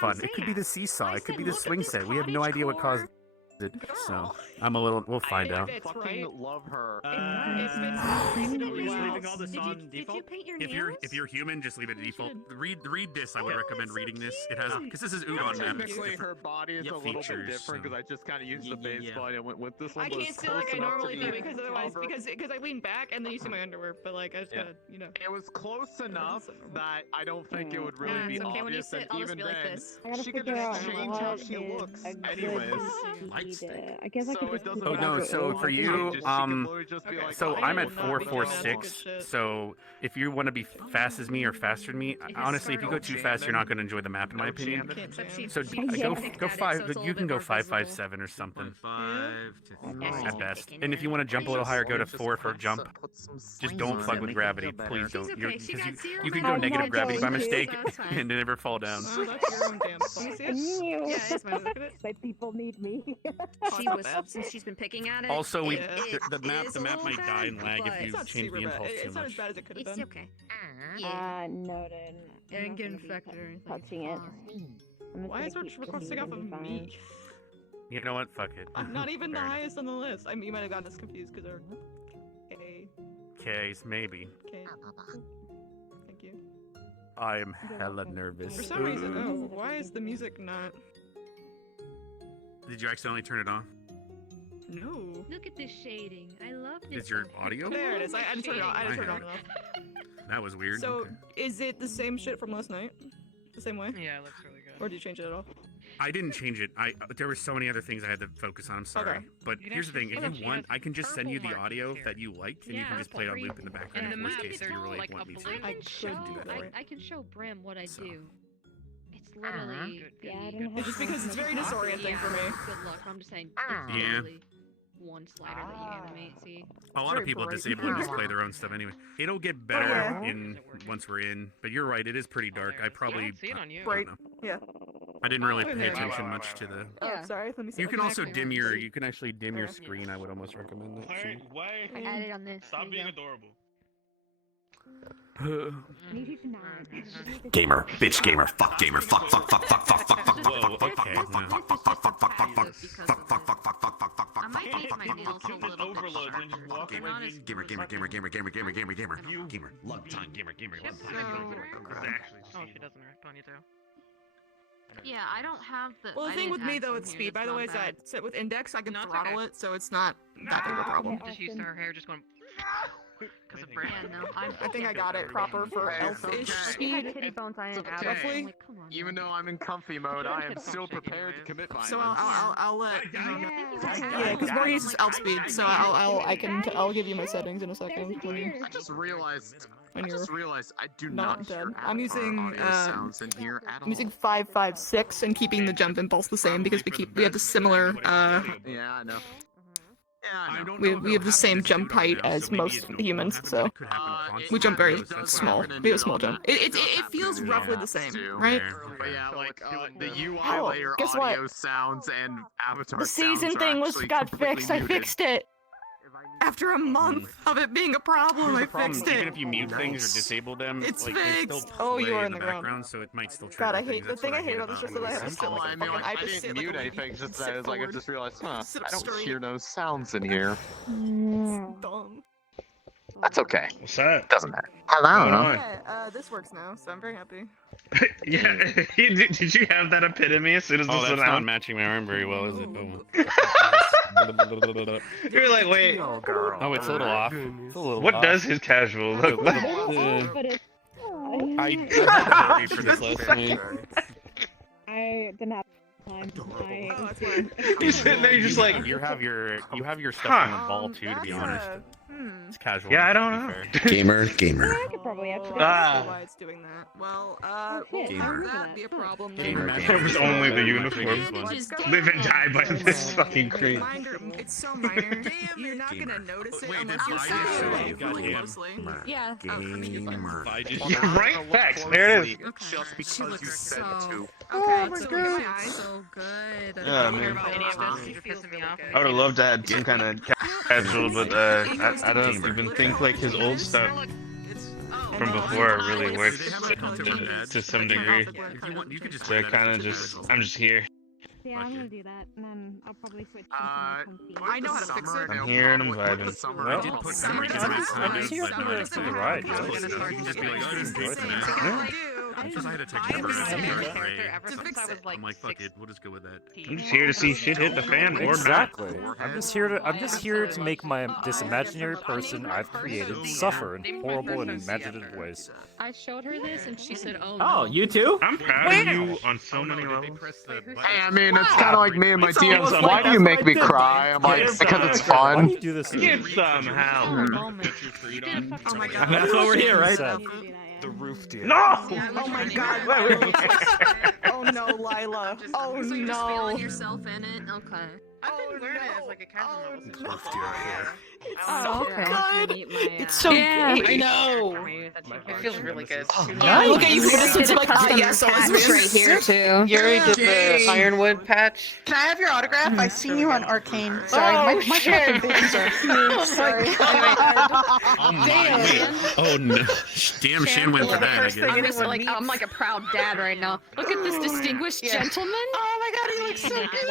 fun. It could be the seesaw. It could be the swing set. We have no idea what caused it. So I'm a little. We'll find out. I fucking love her. Leaving all this on default. If you're human, just leave it at default. Read this. I would recommend reading this. It has because this is Udon map. Technically, her body is a little bit different because I just kind of used the base body and went with this one. I can't sit like I normally do because otherwise, because I lean back and then you see my underwear. But like I just gotta, you know. It was close enough that I don't think it would really be okay, when you obvious. sit, And I'll just even be like then, this. she can just change how she looks. Anyways. I guess I So could it just. doesn't Oh no, matter. so for you, She can literally just be like, so oh, I'm I at will not really 446. So if you want to be fast as me or faster than me, honestly, if you go too fast, you're not going to enjoy the map, in my opinion. So go 5. You can go 557 or something. 5 to At best. And if you want to jump a little higher, go to 4 for a jump. Just don't fuck with gravity, please don't. Because you can go negative gravity by mistake and never fall down. Oh, that's your own damn fault. See it? Yeah, it's fine. Look at it. My people need me. She was since she's been picking at it. Also, we Yeah. the map might die and lag if It's you not change super the bad. impulse too It's not as much. bad as it could have It's been. okay. Noted. It didn't get infected or anything. Touching it. Why is Rich requesting off of me? You know what? Fuck it. I'm not even the Fair enough. highest on the list. I mean, you might have gotten us confused because they're A. Case, maybe. K. Thank you. I am hella nervous. For some reason, oh, why is the music not? Did you accidentally turn it on? No. Look at this shading. I love this. Is your audio? There it is. I had to turn it on. I had to turn it on. That was weird. So, Okay. is it the same shit from last night? The same way? Yeah, it looks really good. Or did you change it at all? I didn't change it. There were so many other things I had to focus on. I'm sorry. Okay. But You can here's the thing: actually if see you that want, she I can just send you the purple audio markings here. that you liked, and you Yeah, can just play it on loop in the background. And in the worst map case, is if you really like want a me to. blue. I could do that, right? I can show Brim what I So. do. It's literally. Good, Yeah, I good, didn't good. have Just because it's very disorienting for me. Good luck. I'm just saying. Yeah. It's literally one slider that you animate. See. A lot of very people bright. disable and just play their own stuff anyway. It'll get better in once we're in, but you're right. It is pretty dark. I probably. I don't see it on you. Bright. don't know. Yeah. I didn't really Oh, pay yeah. attention much to the. Oh, sorry. Let me see. You can I also actually dim remember. your. You can actually dim your screen. I would almost recommend that. too. Why? I added on this. Stop being adorable. I need you to not. Gamer, bitch gamer, fuck gamer, fuck, fuck, fuck, fuck, fuck, fuck, fuck, Whoa, okay. fuck, yeah. fuck, fuck, fuck, fuck, fuck, fuck, fuck, fuck, fuck, fuck, fuck, fuck, I might fuck, make fuck, my fuck, nails a Just little bit overload and just sharper. walk They're away not and as gamer, gamer, gamer, gamer, gamer, gamer, gamer, gamer, gamer, love time, gamer, gamer, love time, Oh, she doesn't respond you too. Yeah, I don't have the. Well, the I thing didn't with me add though, some it's here, speed. By that's the way, not is bad. that sit with index, I can No, it's throttle okay. it, so it's not that big of a problem. Just used to her hair just going. Because of Brim. Yeah, no, I think I got it proper for Hey, it's elf-ish okay. speed. Kitty bones I It's am okay. Roughly. Like, come on. Even though I'm in comfy mode, I am still prepared to commit violence. So I'll let. Yeah, Yeah, because Maurice is elf speed, so I'll give you my settings in a second when you I just realized. when I you're. just realized I do not not dead. hear I'm using, audio sounds in here at all. I'm using 556 and keeping the jump impulse the same because we have the similar Yeah, I know. Yeah, I know. we have the same jump height as most humans, so we jump very small. We have a small jump. It feels roughly the same, right? But yeah, like the UI Oh, layer guess what? audio sounds and avatar The season sounds are thing was actually got completely fixed. I muted. fixed it. After a month of it being a problem, I Here's the problem, fixed even it. if you mute things or disable them, It's like, they still fixed. Oh, you play are in in the the ground. background, so it might still God, trigger I hate things. the That's thing what I hate about this is that I have to sit Well, like I a mean, fucking. I I just didn't sit like mute a anything, lady just and that sit I was like, I forward. just realized, huh, Sit I up don't straight. hear no sounds in here. Dumb. That's okay. What's that? Doesn't matter. Hello. Yeah, this works now, so I'm very happy. Yeah. Did you have that epitome as soon as Oh, this that's went not out? matching my arm very well, is it? You're like, wait. Oh, it's a little off. It's a little What off. does his casual look like? But it's. I had surgery for this last night. I didn't have time. Oh, that's fine. He's sitting there, just like, you have your stuff Huh. on the ball too, to be honest. It's casual. Yeah, I to don't be know. fair. gamer, gamer. I could probably actually. Ah. Why it's doing that? Well, shit. will Gamer. that be a problem? Gamer. It was only the uniform. Live and die by this fucking cream. Reminder, it's so minor. You're not gonna notice it unless you're that's why sitting I really did so really goddamn. closely. Yeah. Gamer. Yeah, right? Facts. There it is. Just because you said to. Okay, so my eyes so good. Yeah, I don't care man. about any of this. You're pissing me off. I would have loved to add some kind of casual, but I don't even think like his old stuff. from before really works They to some degree. If you want, you could just So wear I that kind of as just, well. I'm just here. Yeah, I'm gonna do that, and then I'll probably switch to I know how to fix it. I'm here and I'm vibing. I did put some reason I'm just here for the ride, yo. You can just be like, oh, just enjoy things. Because I had a text I've number been and a it was character great. ever since I was like I'm like, fuck it, we'll just go with that. I'm just here to see shit hit the fan or not. Exactly. I'm just here to make this imaginary person I've created suffer in horrible and imaginative ways. I showed her this and she said, "Oh, Oh, no." you too? I'm proud of you on so many levels. Hey, I mean, it's kind of like me and my It's DMs. almost Why like do you that's make what me I did. cry? I'm like, Yes, because it's Why do fun. you do this to me? Get some help. Oh my god. That's why we're here, right? Sad. The roof deal. No! Oh my god. Oh no, Lila. Oh So you're just feeling no. yourself in it? Okay. I've been learning it as like a casual level since no. It's Oh, so okay. good. It's so Yeah, good. I know. It feels really good. Yeah, look at you for this one's like, ah, yes, I was right here too. Yuri did the Ironwood patch. Can I have your autograph? I seen you on Arcane. Sorry, my shit. Sorry. Oh no. Damn, Shan went for that, I guess. I'm just like I'm like a proud dad right now. Look at this distinguished gentleman. Oh my god, he looks so good.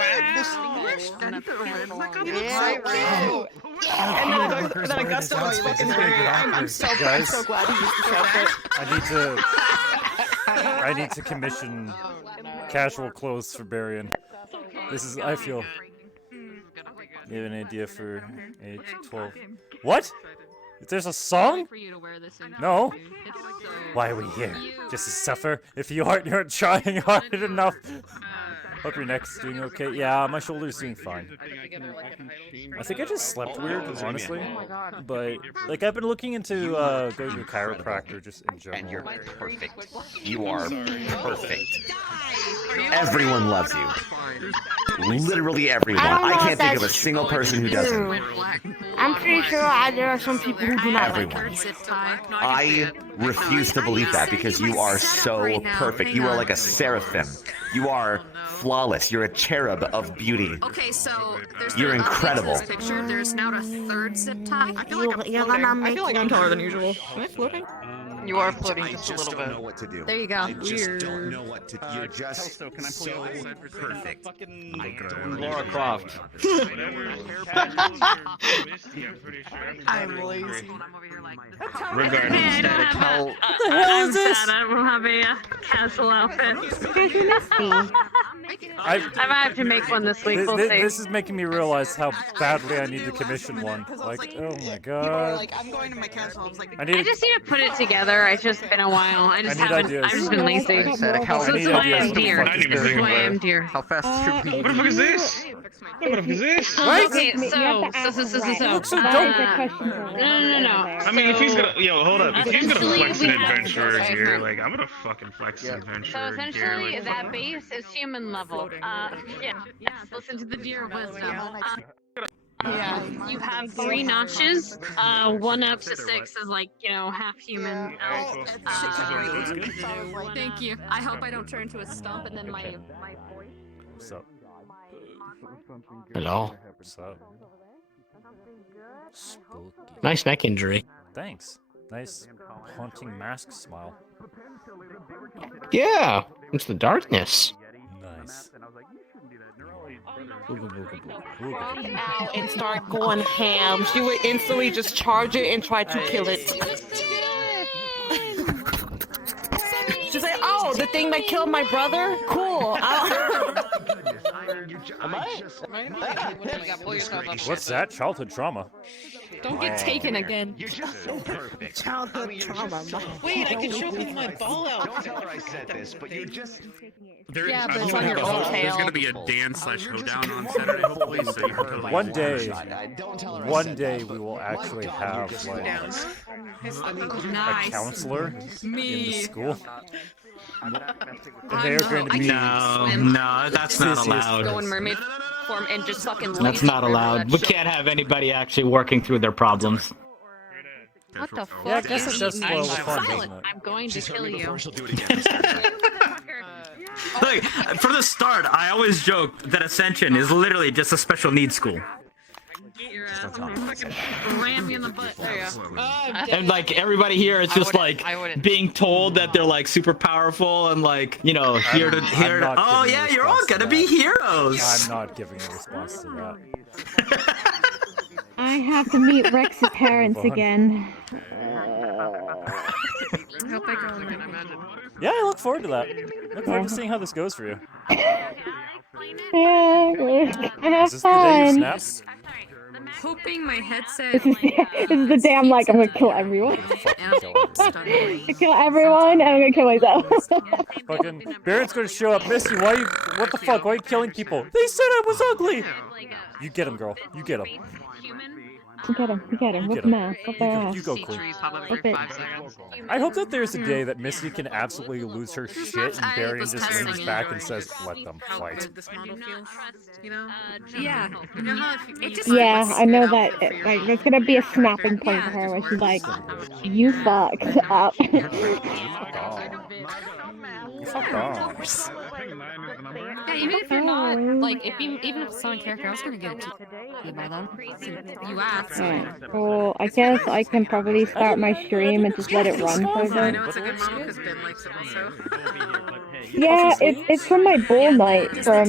Yeah, and then Augusta was looking at her. I'm so glad he used the outfit. I need to commission casual clothes for Berion. This is, I feel. You have an idea for age 12? What? There's a song? For you to wear this in. No. It's so... Why are we here? Just to suffer? If you aren't trying hard enough. Hope your neck's doing okay. Yeah, my shoulder's doing fine. I think I just slept weird, honestly. But, like, I've been looking into going to a chiropractor just in general. And you're perfect. You are perfect. Everyone loves you. Literally everyone. I can't think of a single person who doesn't. I'm pretty sure there are some people who do not like Everyone. Zip tie. No, I refuse to believe that because you are so perfect. You are like a seraphim. You are flawless. You're a cherub of beauty. Okay, so there's You're the updates to incredible. This picture. There's now a third zip tie. I feel like I'm taller than usual. Am I floating? You are floating I just a just little don't bit. know what to do. There you go. I just don't know what to do. You're just Kelso, can I pull so you aside for a second? perfect. Fucking Laura Croft. I'm lazy. I'm over here like. Regardless. What the hell is this? I don't have a casual outfit. I might have to make one this week. We'll see. This is making me realize how badly I need to commission one. Like, oh my People are god. like, I'm going to my council. I was like, I need. just need to put it together. It's just been a while. I need ideas. I've just been lazy. I need ideas. What the fuck is Berion wearing? dear. How fast should we? What the fuck is this? What the fuck is this? Right? Okay, You have to ask the right. Looks so That dope. is a question for No. I mean, if he's gonna, yo, hold up. If he's gonna Essentially, flex an we have- adventurer okay, here, no. like, I'm gonna fucking flex an So adventurer here. essentially, Like, that base is human level. Yes, listen to the deer wisdom. yeah. You have 3 notches. 1 up to 6 is like, half human. Thank you. I hope I don't turn into a stump and then my voice. What's up? Hello. What's up? Spooky. Nice neck injury. Thanks. Nice haunting mask smile. Yeah, it's the darkness. Nice. Walk out and start going ham. She would instantly just charge it and try to kill it. She's like, oh, the thing that killed my brother? Cool. What's that? Childhood trauma. Don't get taken again. Childhood trauma. Wait, I can show you my ball out. Don't tell her I said this, but you're just. Yeah, but it's on your own There's tail. gonna be a Dan/Hoedown on Saturday, hopefully, so you can totally. One day, Don't tell her I one said day that. we will actually have like a Nice. counselor in the school. And they are I'm going to I be. No, that's not allowed. Go in mermaid form and just fucking. That's lazy not river allowed. that We shit. can't have anybody actually working through their problems. What the fuck? Yeah, I guess is it's just eating well me? fun, Silent. doesn't it? I'm going to She's heard kill me you. before, she'll do it again. Look, from the start, I always joked that Ascension is literally just a special needs school. Ram you in the butt. There you go. And like everybody here is just like being told that they're like super powerful and like, you know, here to oh yeah, you're all gonna be heroes. I'm not giving a response to that. I have to meet Rex's parents again. I hope I go on again, I imagine. Yeah, I look forward to that. Look forward to seeing how this goes for you. Have Is this the day you fun. snap? Hoping my headset. This is the day I'm like, I'm gonna kill everyone. Kill everyone, and I'm gonna kill myself. Fucking Barrett's gonna show up. Misty, why you? What the fuck? Why are you killing people? They said I was ugly. You get him, girl. You get him. You get him. Whip him ass. Whip their ass. You go, Queen. Whip it. I hope that there's a day that Misty can absolutely lose her shit and Berion just leans back and says, "Let them fight." This model feels, you know? Yeah. You know how it just Yeah, I know that. Like, there's gonna be a snapping point for her where she's like, "You fucked up." Fuck off. Yeah, even if you're not like, even if it's not a character, I was gonna get it to you by then. You asked. Alright, well, I guess I can probably start my stream and just let it run for a I bit. know it's a good model because Ben likes it also. Yeah, it's from my bull night. Yeah,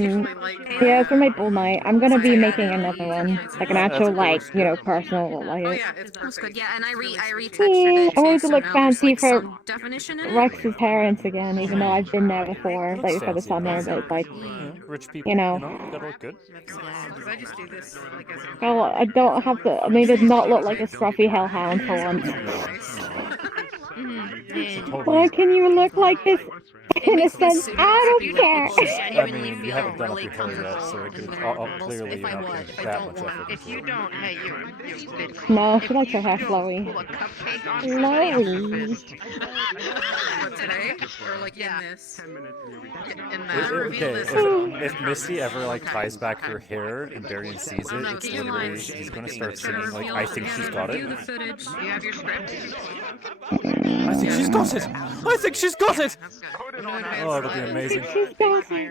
it's from my bull night. I'm gonna be making another one, like an actual, like, you know, personal, like. That's good. Yeah, and I retextured Yeah, it. I wanted to so look now there's, fancy like, for some definition in it. Rex's parents again, even though I've been there before, like before the summer, but like, Rich people, you know. gotta look good. Because I just do this like as a Well, I don't have to. I mean, not look like a scruffy hellhound for once. Why can you look like this innocent? I don't care. I mean, you haven't done up your hair yet, so it could, clearly you're not putting that much effort. If you don't, hey, you bitch. No, she likes her hair flowy. Flowy. Today? Or like in this? In that. Okay, Reveal this. if Misty ever like ties back her hair and Berion sees it, it's literally he's gonna start singing like, "I think she's got it." Do you have your script? I think she's got it. I think she's got it. Oh, it'll be amazing. She's got The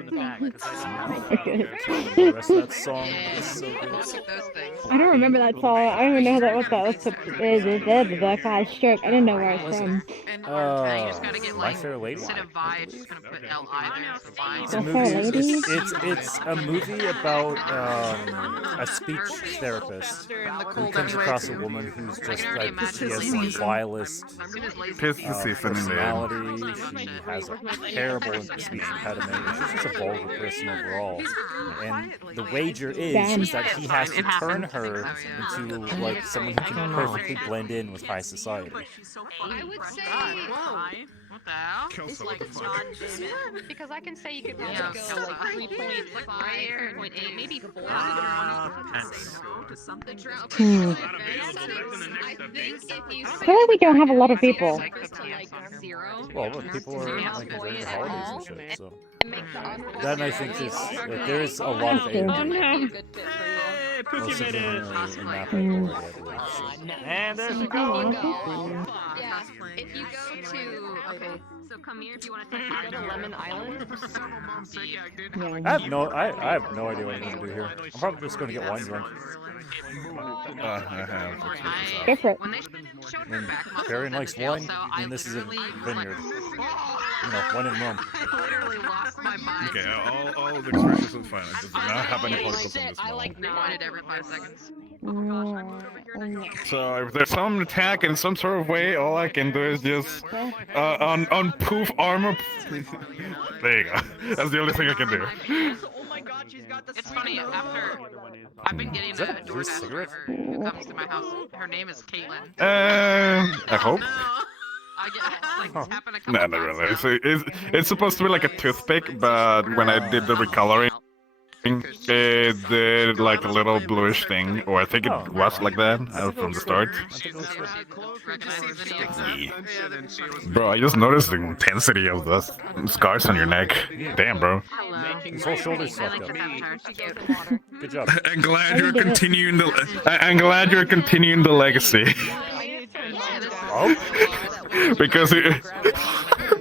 rest of that song is so good. I don't remember that song. I don't even know that what that was. The guy's stroke. I didn't know where it's from. My Fair Lady. Instead of Vi, it's just gonna put L-I there. It's a My Fair movie. Lady? It's a movie about a speech therapist who comes across a woman who's just like she has the vilest personality. She has a terrible speech impediment. She's just a vulgar person overall. And the wager is that he has to turn her into like someone who can perfectly blend in with high society. I would say. What the hell? It's like because I can say you could probably go like 3.5, 3.8, maybe 4. I feel like we don't have a lot of people. Well, but people are like enjoying the holidays and shit, so. Then I think there is a lot of age. Most of them are in map already, I believe. And there's a Yeah, if you go to so come here if you want to take to Lemon Island. I have no idea what I'm gonna do here. I'm probably just gonna get wine drunk. I have. Different. Berion likes wine, and this is a vineyard. You know, wine in Rome. Okay, all the expressions are fine. I just do not have any particles in this model. Rewinded every 5 seconds. So if there's some attack in some sort of way, all I can do is just on poof armor. There you go. That's the only thing I can do. It's funny, after I've been getting a DoorDash driver who comes to my house. Her name is Caitlin. I hope. I get like tapping a couple No, not really. It's supposed to be like a toothpick, but when I did the recoloring, it did like a little bluish thing, or I think it was like that from the start. Yeah. Bro, I just noticed the intensity of the scars on your neck. Damn, bro. His whole shoulder's fucked up. Good job. I'm glad you're continuing the. I'm glad you're continuing the legacy. Oh? Because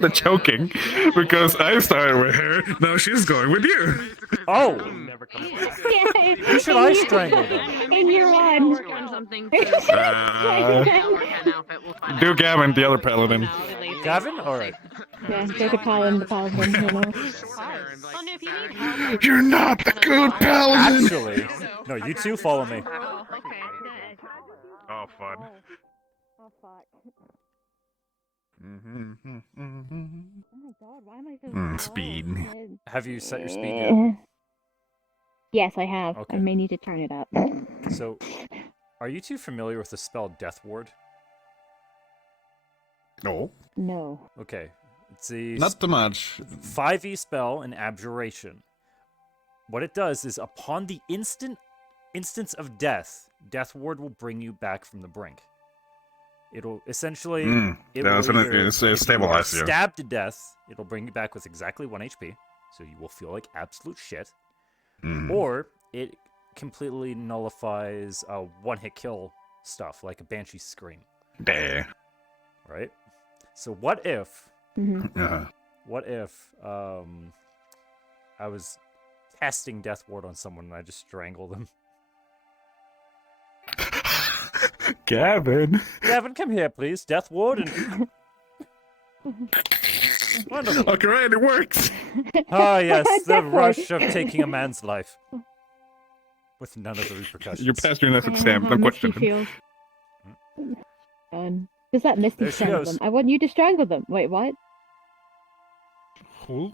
the choking because I started with her. Now she's going with you. Oh! Yeah, Who should I strangle then? in your one. Do Gavin, the other paladin. Gavin? Alright. Yeah, go to Colin the paladin. You know. You're not the good paladin. Actually, no, you two follow me. Oh, fun. Oh fuck. Mm-hmm. Oh my god, why am I so Speed. Have you set your speed yet? Yes, I have. Okay. I may need to turn it up. So, are you two familiar with the spell Death Ward? No. No. Okay. It's a Not too much. 5e spell in Abjuration. What it does is, upon the instance of death, Death Ward will bring you back from the brink. It'll essentially... it will either, if you are stabilize you. stabbed to death, it'll bring you back with exactly 1 HP, so you will feel like absolute shit. Or it completely nullifies one-hit kill stuff, like a Banshee Scream. There. Right? So what if... Uh-huh. What if I was casting Death Ward on someone and I just strangle them? Gavin. Gavin, come here, please. Death Ward and... Wonderful. Okay, right, it works. Ah, yes, the Death Ward. rush of taking a man's life. With none of the repercussions. You passed your next exam, no question. Does that Misty There she strangle goes. them? I want you to strangle them. Wait, what? Who?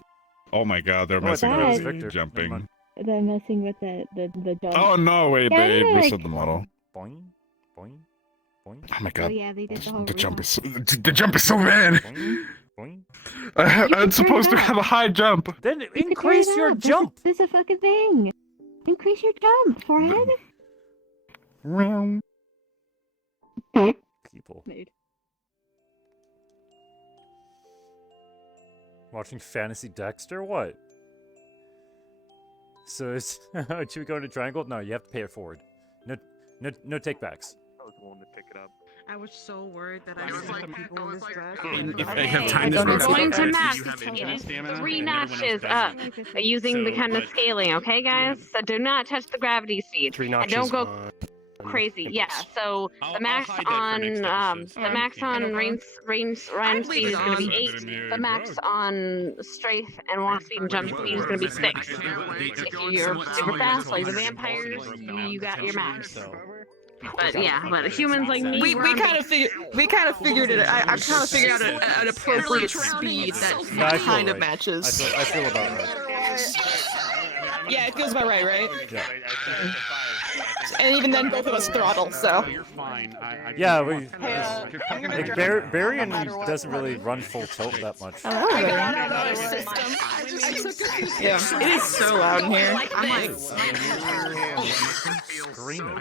Oh my god, they're Oh, messing that with is Victor. jumping. They're messing with the jump. Oh no, wait, Yeah, they like- reset the model. Boing, boing, boing. Oh my Oh god. yeah, they did the whole The jump rehash. is the jump is so bad. Boing, boing. I'm can supposed to turn it have a up. high jump. Then You can turn increase it your up. jump! This is a fucking thing. Increase your jump, forehead. People. Mood. Watching Fantasy Dexter? What? So is should we go into triangle? No, you have to pay it forward. No takebacks. I was willing to pick it up. I was so worried that I was like people in this dress. If I have time this We're round, going to do max. you have It infinite is stamina? 3 And everyone else notches up doesn't. using the So, kind of but- scaling, okay, guys? So do not touch the gravity speed. 3 And notches. don't go crazy. Yeah, so the max on range speed is going to be 8. The max on strength and walk speed and jump speed is going to be 6. If you're super fast, like the vampires, you got your max. But yeah, but humans like me, We kind of figured it. I kind of figured out an appropriate speed that No, I feel kind of right. matches. I feel about right. Yeah, it feels about right, right? Yeah. And even then, both of us throttle, so. You're fine. Yeah, we. I'm gonna Like, Berion doesn't really run full tilt that much. Oh, yeah, it is so loud in here. I'm like, Screaming.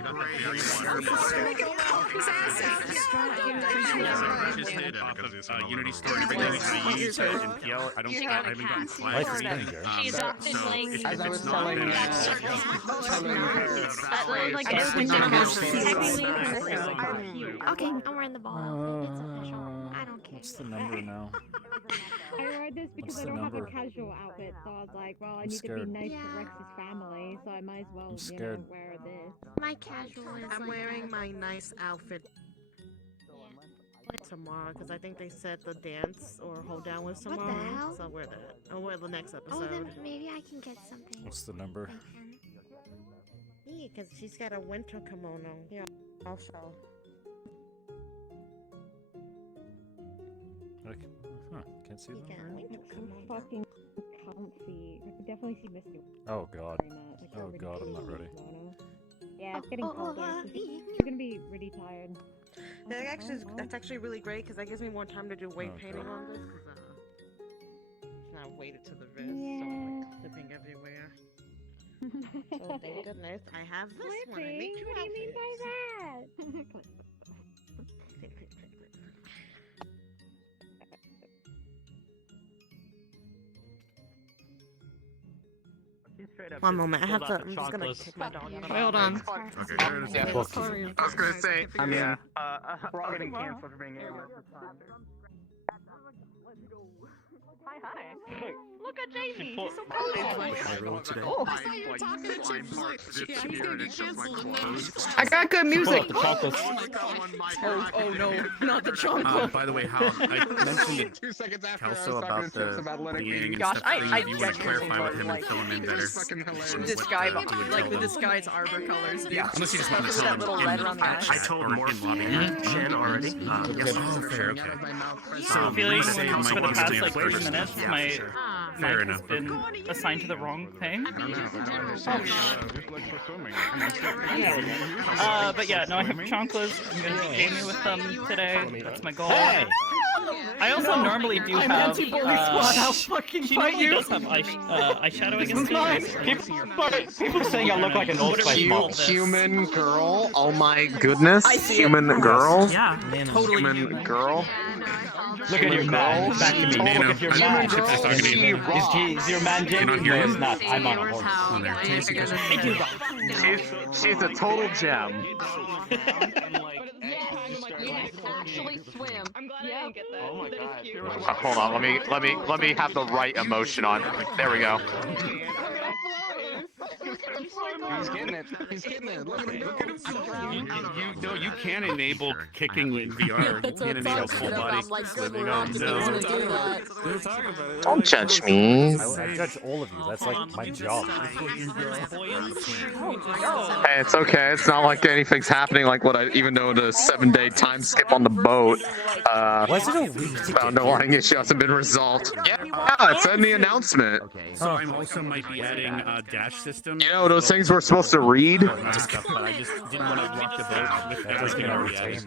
Unity store and everything is going to use it in PL. I haven't gotten flagged Life for is anything. better. she's often like, If As I was it's not, telling then you. it's like everything Okay, I'm wearing the ball outfit. It's official. I don't care. What's the number now? I wore this because What's I the don't have a number? casual outfit, so I was like, well, I I'm need scared. to be nice Yeah. to Rex's family, so I might as well, I'm you know, scared. wear this. My casual is I'm like wearing my nice outfit tomorrow because I think they said the dance or hold down was What the tomorrow. hell? So I'll wear that. I'll wear the next Oh, episode. then maybe I can get something. What's the number? Yeah, because she's got a winter kimono. Yeah, I'll show. Okay. Huh, can't see You that. got a winter I'm kimono. fucking comfy. I can definitely see Misty Oh god. wearing that. Like, Oh really god, I'm not comfy ready. kimono. Yeah, it's getting Oh, colder. oh, She's gonna be really tired. That's actually really great because that gives me more time to do weight Oh, painting God. on this. It's not weighted to the wrist, so I'm like clipping everywhere. So thank goodness I have this one. I Flipping? make two What do you mean by outfits. that? One moment, I have to. I'm just gonna take my dog out. Hold on. Okay. I was gonna say, I mean, we're all getting canceled for being idiots. Hi. Look at Jamie. He's so cool. I got good music. Oh no, not the chocolate. By the way, how I mentioned to Kelso about the being and Gosh, stuff. I If you want to clarify with him and fill him in better. Disguise, like the disguise arbor colors. Yeah, unless you just want to tell that him little in letter on the chat back. I told or in Morphe lobby. Jen already. Yes, Oh, fair, okay. So feeling say for my the one past is like the 30 first. minutes, Yeah, my sure. Fair mic enough. has been assigned to the wrong thing. But yeah, no, I have chanclas. I'm gonna be gaming with them today. That's my goal. Hey! I also normally do have. Squad. I'll fucking She fight normally you. does have eyeshadow against me. People saying I look like an Old Spice model. Human girl. Oh my goodness. I see Human girl. Yeah, totally. Human girl. Look at your man. Back to me. Nano, Look at your I'm man. just talking to you. Is your man You're not Jamie? here No, yet? it's not. I'm on a horse. She's a total gem. Yes, actually swim. I'm glad I didn't get that. Oh my god. Hold on, let me have the right emotion on. There we go. He's getting it. He's getting it. Look at him. No, you can enable kicking with VR. You can enable full body swimming. Oh no. Don't judge me. I judge all of you. That's like my job. Hey, it's okay. It's not like anything's happening like what I even though the 7-day time skip on the boat. Was it a week? The underlying issue hasn't been resolved. Yeah, it's in the announcement. So I also might be adding a dash system. You know those things we're supposed to read? Other stuff, but I just didn't want to rock the boat with everything already added.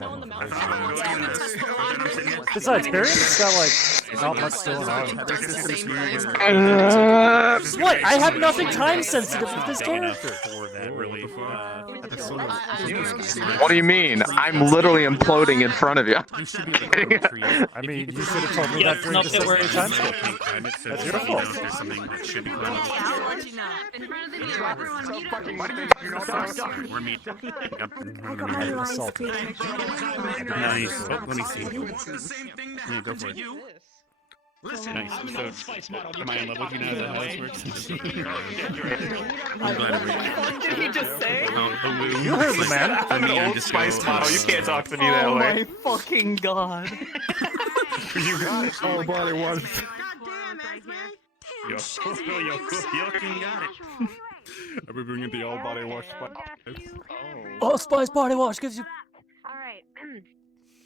Besides, Berion's got like not much going on. What? I have nothing time sensitive with this character. For that relief. What do you mean? I'm literally imploding in front of you. You should be able to create. I mean, you should have told me that during the 6-day time skip. That's your fault. There's something that should be climbable. We're meeting up in front of the meeting. Assaulted. Nice. Oh, let me see. Yeah, go for it. Nice. So, am I in love with you now? Is that how this works? I'm glad I Did he just say? You heard the man. I'm an Old Spice model. You can't talk to me that Oh way. my fucking god. You got it. Oh, body wash. You fucking got it. Are we bringing the all body wash? Oh, Spice body wash gives you. Alright.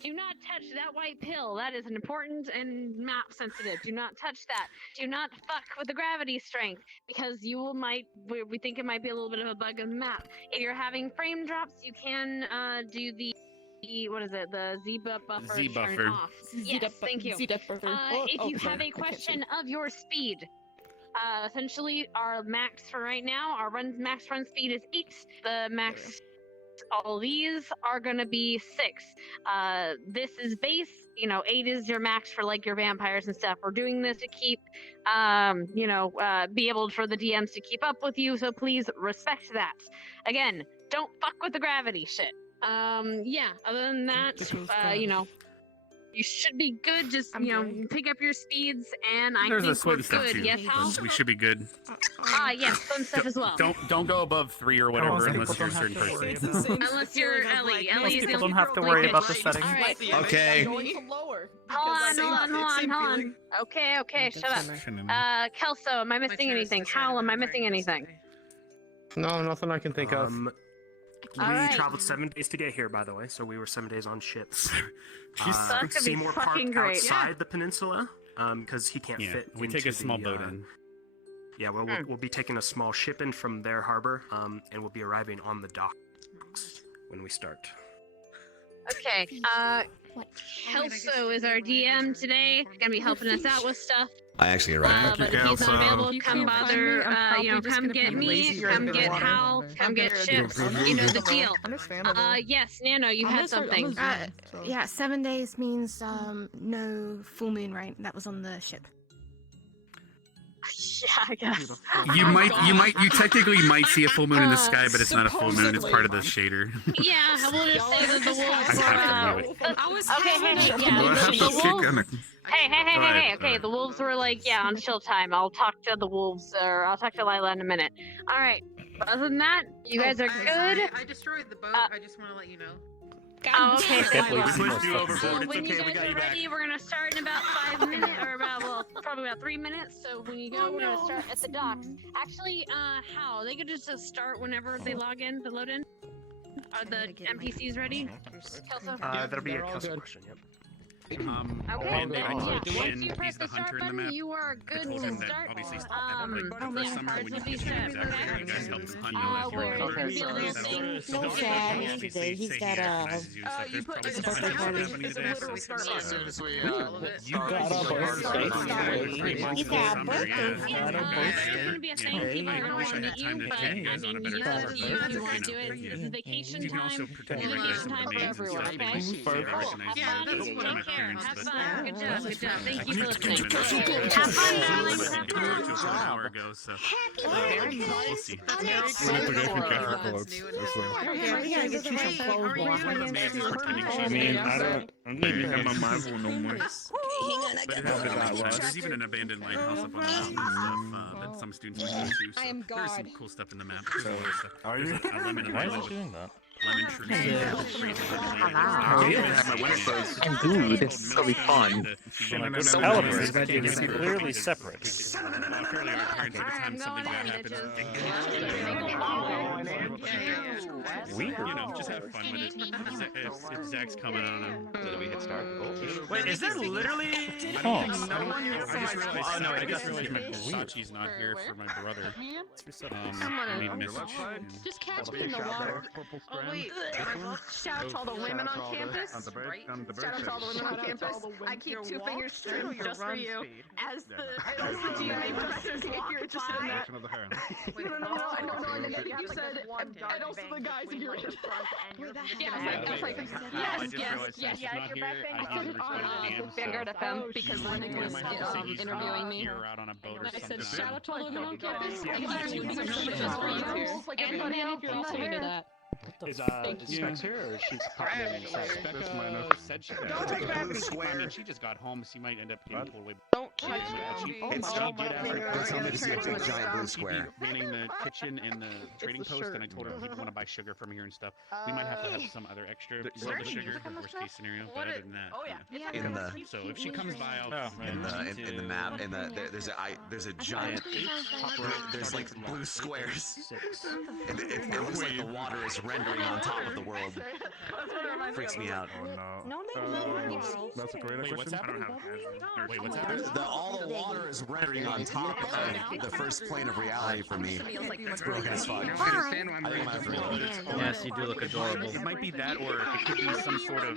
Do not touch that white pill. That is important and map sensitive. Do not touch that. Do not fuck with the gravity strength because we think it might be a little bit of a bug in the map. If you're having frame drops, you can do the what is it? The Z buffer. Z buffer. Turn off. Yes, thank you. If you have a question of your speed. Essentially, our max for right now, our max run speed is 8. The max, all these are gonna be 6. This is base. 8 is your max for like your vampires and stuff. We're doing this to keep, be able for the DMs to keep up with you. So please respect that. Again, don't fuck with the gravity shit. Yeah. Other than that, you should be good. Just pick up your speeds, and I There's a think we're swim stuff good. too. Yes, Hal? We should be good. Yes, swim stuff as well. Don't go above 3 or whatever unless you're a certain person. Unless you're Ellie. Ellie is People don't have to worry about the settings. All right. Okay. Hold on. Okay, shut up. Kelso, am I missing anything? Hal, am I missing anything? No, nothing I can think of. We traveled 7 days to get here, by the way, so we were 7 days on ships. That's gonna be Seymour fucking parked great. outside the peninsula, because he can't fit. We take a into small the, boat in. Yeah, well, we'll be taking a small ship in from their harbor, and we'll be arriving on the docks when we start. Okay, Kelso is our DM today. Gonna be helping us out with stuff. I actually arrived. But if he's not available, come bother, come get me, come get Hal, come get Chips. You know the deal. Yes, Nano, you had something. Yeah, 7 days means no full moon, right? That was on the ship. I guess. You technically might see a full moon in the sky, but it's not a full moon. It's part of the shader. Yeah, we'll just say that the wolves were. I was okay. We'll have to kick on a- Hey. Okay, Alright. the wolves were like, yeah, on chill time. I'll talk to the wolves, or I'll talk to Lila in a minute. All right. Other than that, you guys are good. I destroyed the boat. I just want to let you know. Oh, okay. Can't believe Thank you. we pushed you overboard. When you guys are ready, we're gonna start in about 5 minutes, or probably about 3 minutes. So when you go, we're gonna start at the docks. Actually, how they could just start whenever they log in, to load in. Are the NPCs ready? Kelso? That'll be a Kelso question. Yep. Okay. Band-Aid, I told Yeah. Shin, Once you press he's the the start hunter in the button, map. you are I good told to him that start. obviously, like the first summer when you will be get set. exactly where you guys helped him hunt, if you Where remember. it's gonna be a little thing. No sad today. He's got You put There's the probably start something button. happening It's a today, literal so- start As soon button. as we You got a birthday. He's got a birthday. It's gonna be a thing. People are I gonna wish want I to had meet time you, to but take you guys on a better you trip, if you want to do it. yeah. This is vacation You can also time. pretend you recognize some of the names and stuff. They might say they recognize you. Have Those fun. are my Take care. parents, Have but fun. Good job. Good job. Thank you for It's been listening. Have fun, darling. Have an fun. hour ago, so we'll see. We need to get some casual clothes. That's why. We gotta get you some clothes, boy. I mean, I'm not even have my Marvel no more. But it has been a lot. There's even an abandoned lighthouse up on the mountain and stuff that some students might go to. So I am there's some God. cool stuff in the map. There's a lot of stuff. Are There's you? a lemon Why are you doing that? lemon tree. Crazy Oh, yeah, I have my winter clothes. I'm good. It'll be fun. When I go to Caliber, it is clearly separate. Apparently our parents, every time something bad happens, Weird. you know, just have fun with it. If Zach's coming on him. Did we hit start? Wait, is there literally Oh. no one here? I just realized, Oh no, I I just guess realized my Versace's not here for my brother. I mean, message. Just catch me in the water. Oh wait, shout out to all the women on campus. Shout out to all the women on campus. I keep 2 fingers straight just for you. As the GMA professor, if you're interested in that. No, I don't know. And then you said, and also the guys, if you're interested. Yeah, I was like, yes. Vanguard FM, because Lennox was interviewing me. I said, shout out to all the women on campus. I keep 2 fingers straight just for you. Everybody else, you're also into that. Is Specs here, or she's probably Becca said she I mean, she just got home, so she might end up getting pulled away. Don't try It's to tell me to see a big giant blue square. Manning the kitchen and the trading post, and I told her people want to buy sugar from here and stuff. We might have to have some other extra sell the sugar, worst case scenario. But other than that, In the so if she comes by, I'll in the map there's a giant there's like blue squares and it looks like the water is rendering on top of the world. Freaks me out. Oh no. That's a great Wait, what's question. happening? Wait, what's happening? All the water is rendering on top of the first plane of reality for me. It's broken as fuck. I think I'm gonna have to reload it. Yes, you do look adorable. It might be that, or it could be some sort of.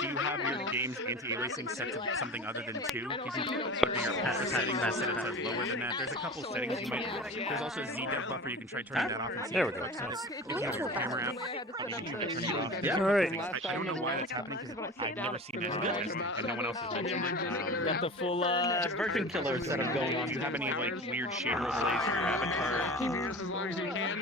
Do you have your game's anti-aliasing set to something other than 2? You can put your passive settings and set it to lower than that. There's a couple settings you might. There's also a Z-Dev buffer. You can try turning that off and see. There we go. If you have your camera app, you can try turning it off. Yeah. All right. I don't know why that's happening because I've never seen it and no one else has mentioned it. Got the full virgin killer setup going on. Do you have any like weird shader overlays for your avatar? Keep yours as long as you can.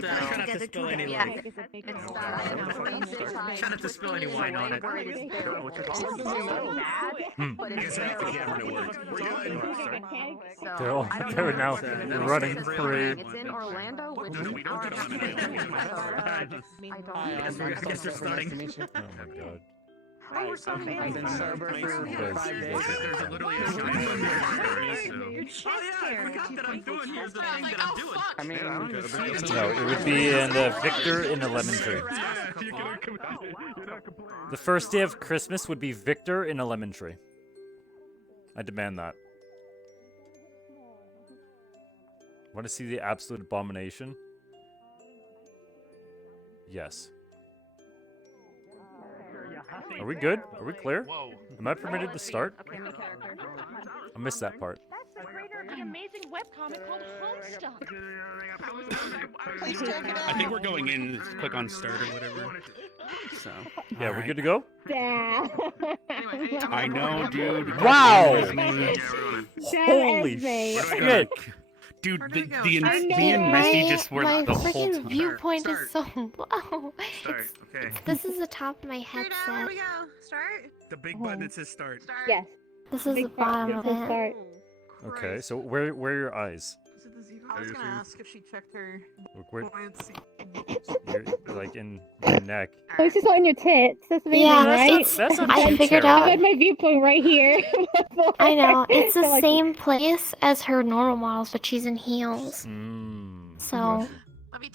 Try not to spill any wine. Try not to spill any wine on it. They're now running free. It's in Orlando, which is I guess they're starting. Oh my god. Oh, we're so fancy. I've been sober for 5 days. There's literally a giant Oh yeah, I forgot that I'm doing. Here's the thing that I'm doing. I mean, No, it would be in Victor in the Lemon Tree. The first day of Christmas would be Victor in a lemon tree. I demand that. Want to see the absolute abomination? Yes. Are we good? Are we clear? Am I permitted to start? I missed that part. an amazing webcomic called Homestuck. I think we're going in. Click on start or whatever. So. Yeah, we're good to go? Yeah. I know, dude. Wow! Holy shit! Dude, I know, me and Misty My- just were my the whole freaking time. viewpoint is so low. Start. Okay. This is the top of my headset. Here we go. Start. The big button that says start. Yes. This is the bottom of it. Start. Okay, so where are your eyes? I was gonna ask if she checked her Where, buoyancy. you're, like in your neck. Oh, it's just on your tits. That's amazing, Yeah, right? That's not I too figured terrible. out. I had my viewpoint right here. I know. It's the Like- same place as her normal models, but she's in heels. So.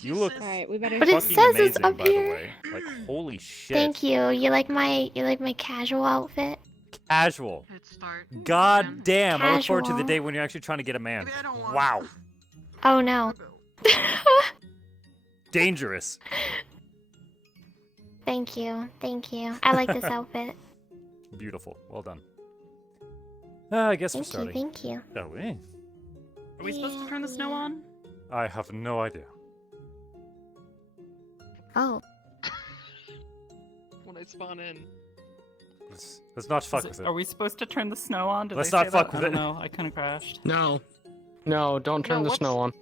You look Alright, we better. But it fucking says it's amazing, up by the here. way. Like, holy shit. Thank you. You like my casual outfit? Casual. Hit start. God damn, I look forward to the Casual. day when you're actually trying to get a man. Wow. Oh no. Dangerous. Thank you. Thank you. I like this outfit. Beautiful. Well done. I guess we're Thank you. starting. Thank you. Oh, wait. Are we supposed to turn the snow on? I have no idea. Oh. When I spawn in. Let's not fuck with it. Are we supposed to turn the snow on? Did Let's they not say fuck that? with I it. don't know. I kind of crashed. No. No, don't turn the what's- snow on.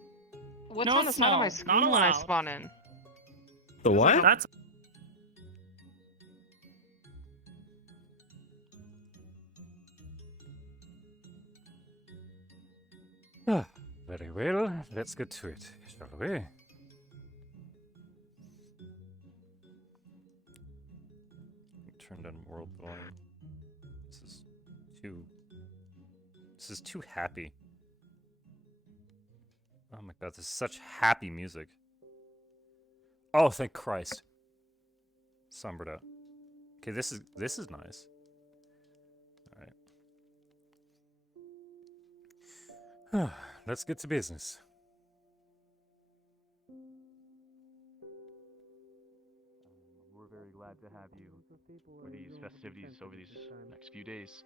What's No on the side of my snow, not screen when I allowed. spawn in? The what? That's Ah, very well. Let's get to it, shall we? Turn down world volume. This is too. This is too happy. Oh my god, this is such happy music. Oh, thank Christ. Sombered out. Okay, this is nice. Alright. Let's get to business. We're very glad to have you for these festivities over these next few days.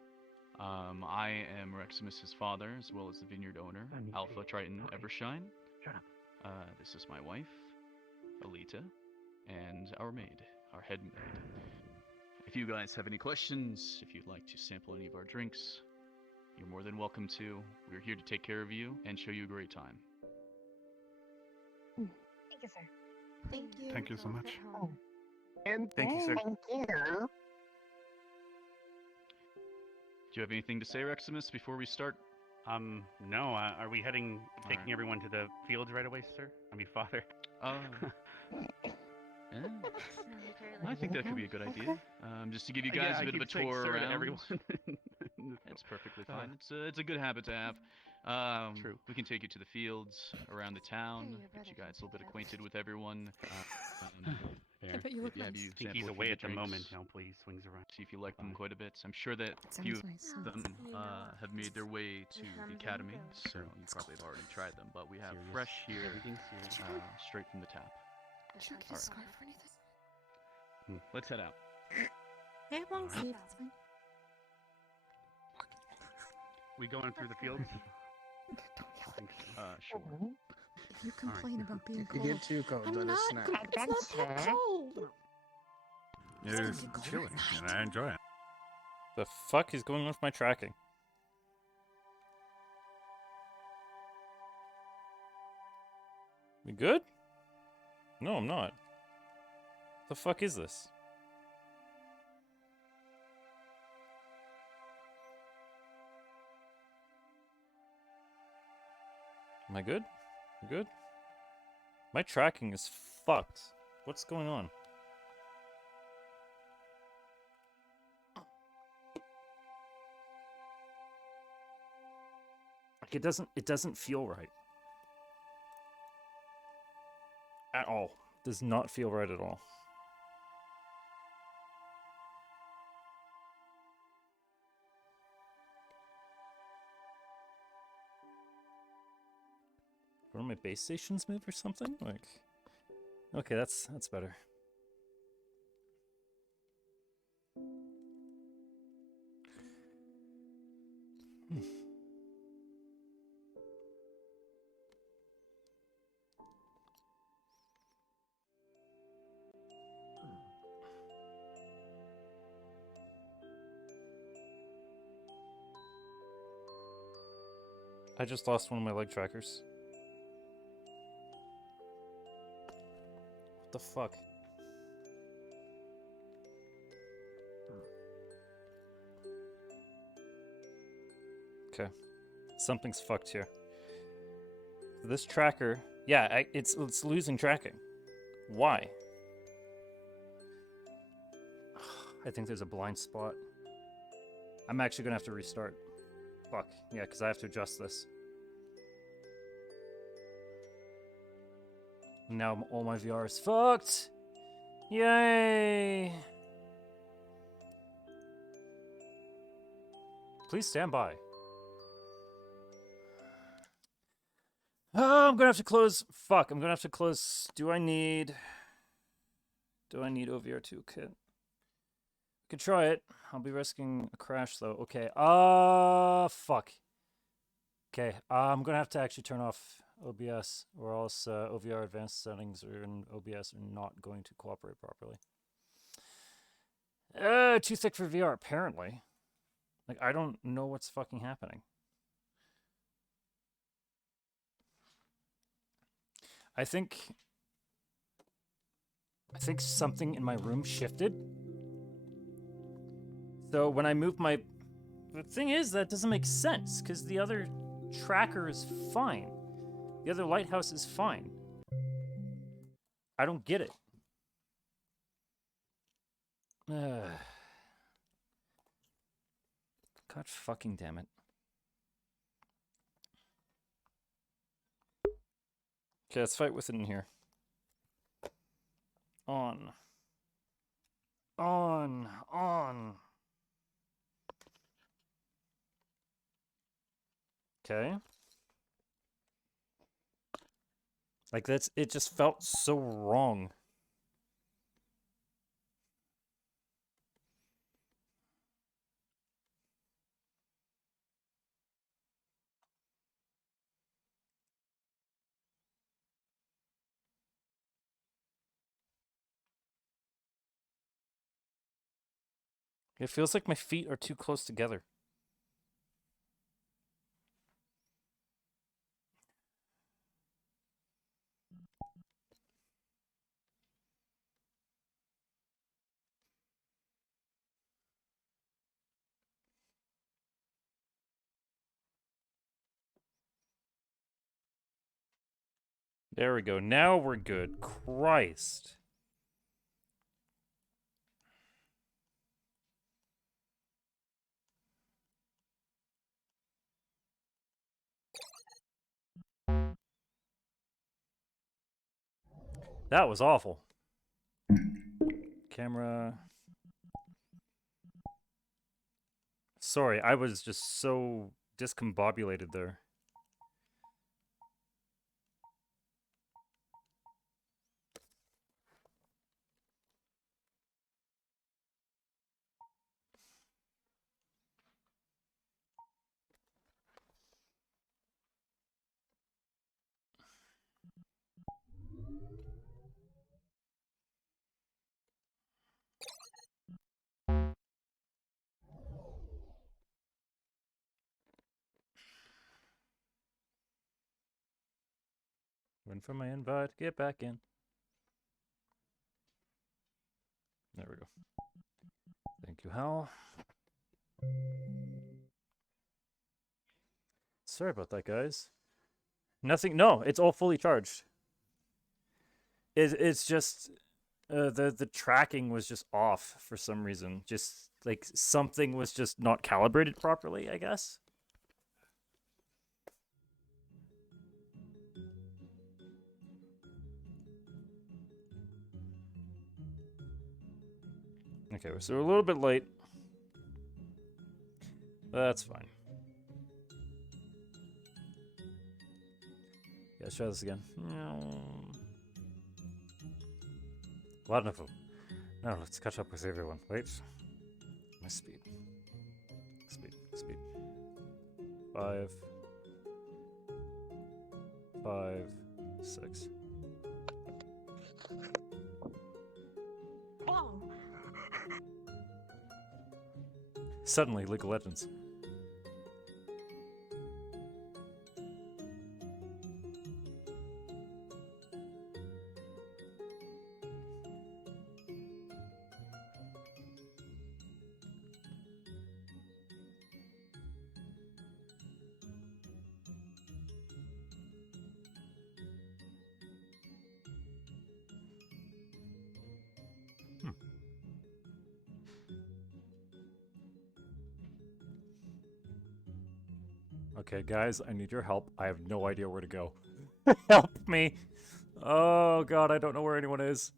I am Reximus's father, as well as the vineyard owner, Alpha Triton Evershine. This is my wife, Alita, and our maid, our head maid. If you guys have any questions, if you'd like to sample any of our drinks, you're more than welcome to. We're here to take care of you and show you a great time. Thank you, sir. Thank you so much. And thank you, sir. Do you have anything to say, Reximus, before we start? No. Are we taking everyone to the fields right away, sir? I mean, father. Yeah. I think that could be a good idea. Just to give you guys a bit of a tour around. Everyone. It's perfectly fine. It's a good habit to have. True. We can take you to the fields around the town, get you guys a little bit acquainted with everyone. I bet you look have nice. you I think sample he's a few away of at the the drinks, moment. Now, please swings around. see if you like them quite a bit. I'm sure that a few Sounds nice. of them have made their way to the academy, so you probably have already tried them. But we have fresh here, straight from the tap. Should I get a Alright. scarf or anything? Let's head out. Hey, I won't sleep. It's fine. We going through the fields? Sure. If you complain about being You cold, get 2 cones I'm on a not. snack. It's not that cold. It is chilly, and I enjoy it. The fuck is going on with my tracking? We good? No, I'm not. The fuck is this? Am I good? You good? My tracking is fucked. What's going on? Like it doesn't feel right. At all. Does not feel right at all. One of my base stations move or something? Like, okay, that's better. I just lost one of my leg trackers. What the fuck? Okay. Something's fucked here. This tracker... Yeah, it's losing tracking. Why? I think there's a blind spot. I'm actually gonna have to restart. Fuck. Yeah, because I have to adjust this. Now all my VR is fucked! Yay! Please stand by. Oh, I'm gonna have to close... Fuck, I'm gonna have to close... Do I need OVR 2 kit? Could try it. I'll be risking a crash though. Okay. Fuck. Okay. I'm gonna have to actually turn off OBS, or else OVR advanced settings are in OBS are not going to cooperate properly. Too thick for VR apparently. Like I don't know what's fucking happening. I think something in my room shifted. So when I move my... The thing is, that doesn't make sense, because the other tracker is fine. The other lighthouse is fine. I don't get it. God fucking damn it. Okay, let's fight with it in here. On. Okay. Like that's... It just felt so wrong. It feels like my feet are too close together. There we go. Now we're good. Christ. That was awful. Camera. Sorry, I was just so discombobulated there. Went for my invite. Get back in. There we go. Thank you, Hal. Sorry about that, guys. Nothing. No, it's all fully charged. It's just the tracking was just off for some reason. Just like something was just not calibrated properly, I guess. Okay, so we're a little bit late. That's fine. Yeah, let's try this again. Wonderful. Now let's catch up with everyone. Wait. My speed. Speed. 5, 6. Suddenly, League of Legends. Okay, guys, I need your help. I have no idea where to go. Help me! Oh god, I don't know where anyone is.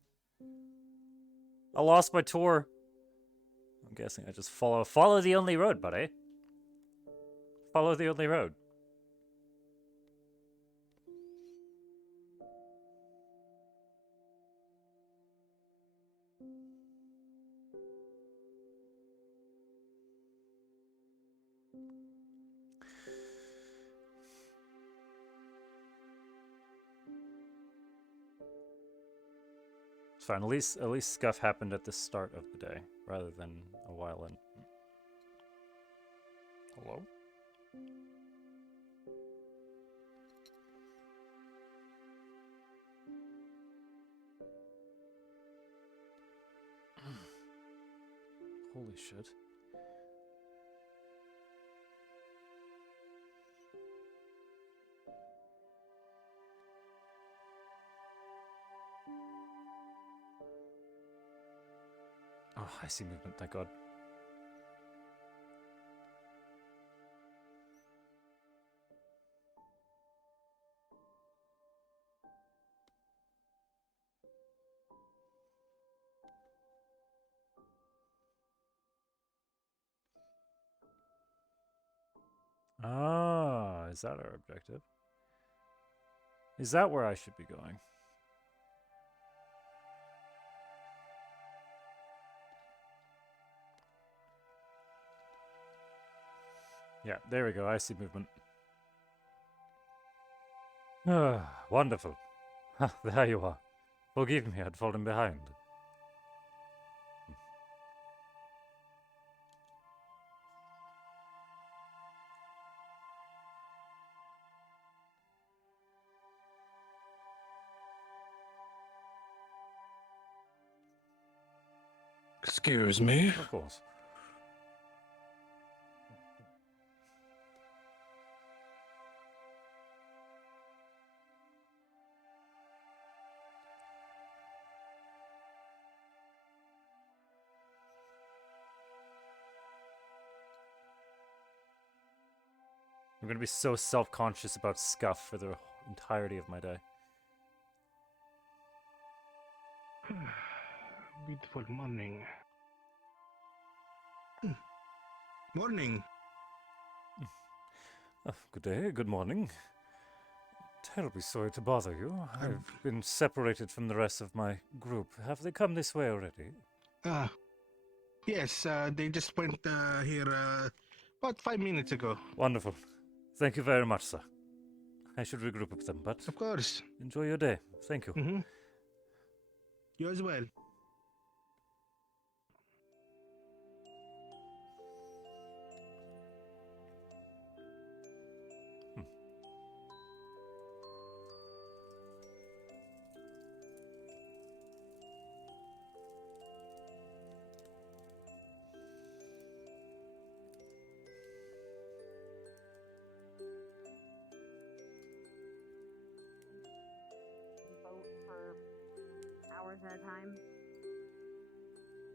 I lost my tour. I'm guessing I just follow the only road, buddy. Follow the only road. It's fine. At least scuff happened at the start of the day, rather than a while in. Hello? Holy shit. Oh, I see movement, thank god. Ah, is that our objective? Is that where I should be going? Yeah, there we go. I see movement. Ah, wonderful. Ah, there you are. Forgive me, I'd fallen behind. Excuse me. Of course. I'm gonna be so self-conscious about scuff for the entirety of my day. Beautiful morning. Morning. Oh, good day, good morning. Terribly sorry to bother you. I've been separated from the rest of my group. Have they come this way already? Yes, they just went here about 5 minutes ago. Wonderful. Thank you very much, sir. I should regroup with them, but... Of course. Enjoy your day. Thank you. Mm-hmm. You as well. Vote for hours at a time.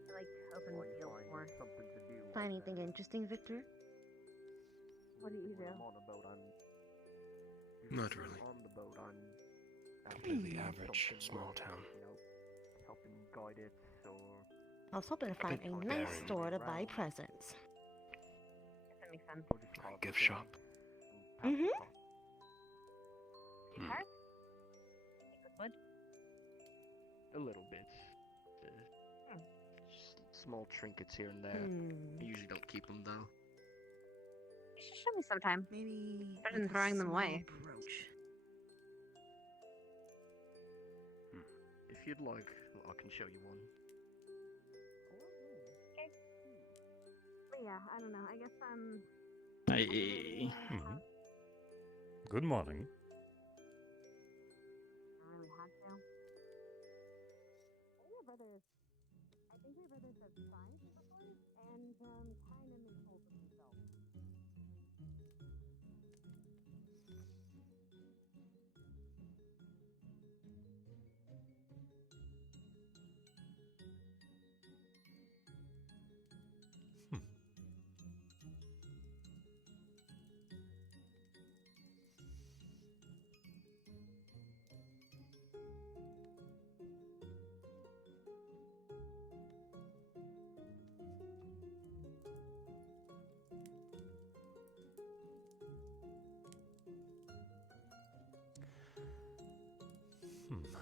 I like open field more. Something to do. Find anything interesting, Victor? What do you do? I'm on a boat. Not really. On the boat. I'm Completely average small town. Helping guide it or. I was hoping to find a nice store to buy presents. That makes sense. Gift shop. Mm-hmm. Guitars? Wood? A little bit. Just small trinkets here and there. I usually don't keep them though. You should show me sometime. Maybe Better than throwing them away. brooch. If you'd like, I can show you one. Okay. But yeah, I don't know. I guess Hey. Good morning. I really had to. I think my brothers have tried before and kind of made fools of themselves.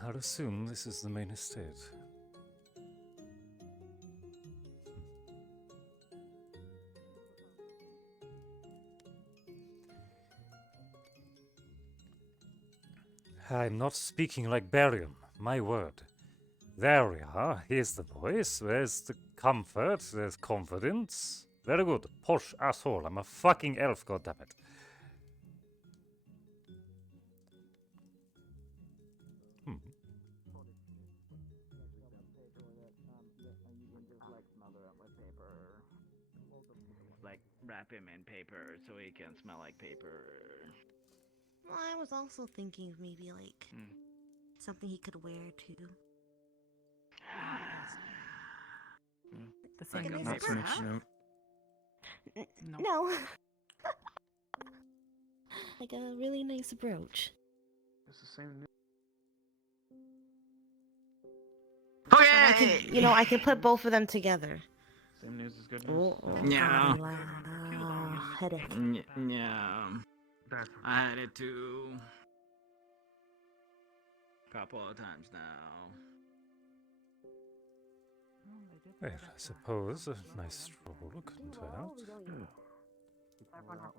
I'd assume this is the main estate. I'm not speaking like Berion, my word. There we are, here's the voice, there's the comfort, there's confidence. Very good, posh asshole, I'm a fucking elf, goddammit. Like, wrap him in paper so he can smell like paper. Well, I was also thinking of maybe like something he could wear too. The Like thing a is, nice not so much, brooch. no. No. Like a really nice brooch. It's the same. Okay. I can, I can put both of them together. Same news as good news. Yeah. Headache. Yeah. I had it too. Couple of times now. Well, I suppose a nice stroll couldn't hurt. Everyone has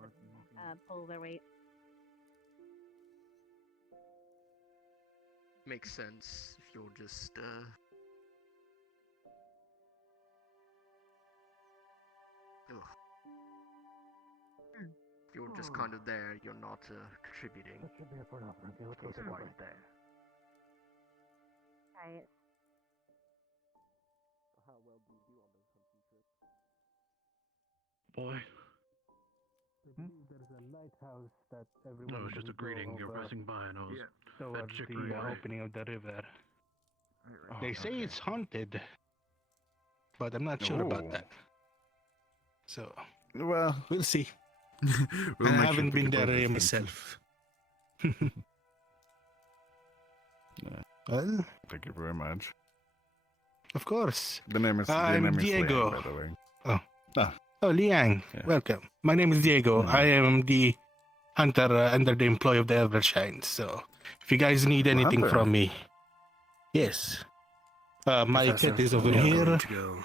to pull their weight. Makes sense if you're just if you're just kind of there, you're not contributing. That's why you're there. Right. Boy. There's a lighthouse that No, everyone it was just a greeting. You're passing by, and I was towards that chick the right away. opening of the river. Oh, They say okay. it's haunted, but I'm not sure about that. So, well, we'll see. We'll I make sure haven't to been keep our there distance. myself. Yeah. Well, Thank you very much. of course. The name is I'm Diego. Liang, by the way. Oh. Ah. Oh, Liang. Yeah. Welcome. My name is Diego. I am the hunter under the employ of the Evershine. So, if you guys need anything hunter? from me, yes. My Professor, kit is over we are here. going to go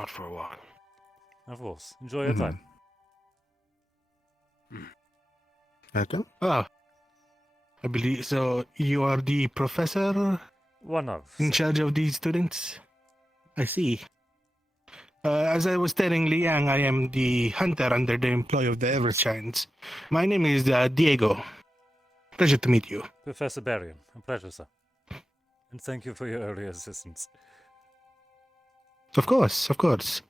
out for a walk. Of course. Enjoy your time. Welcome. Ah, I believe so. You are the professor? One of. In charge of these students? I see. As I was telling Liang, I am the hunter under the employ of the Evershines. My name is Diego. Pleasure to meet you. Professor Berion, a pleasure, sir. And thank you for your early assistance. Of course, of course.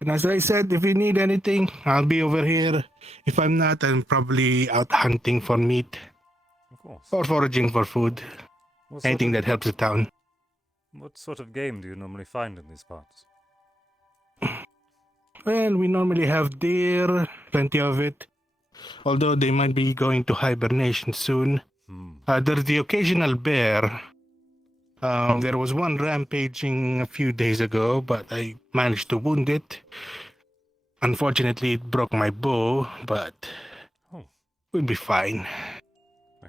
And as I said, if you need anything, I'll be over here. If I'm not, I'm probably out hunting for meat. Of course. Or foraging for food. Anything that helps the town. What sort of game do you normally find in these parts? Well, we normally have deer, plenty of it. Although they might be going to hibernation soon. There's the occasional bear. There was one rampaging a few days ago, but I managed to wound it. Unfortunately, it broke my bow, but we'll be fine.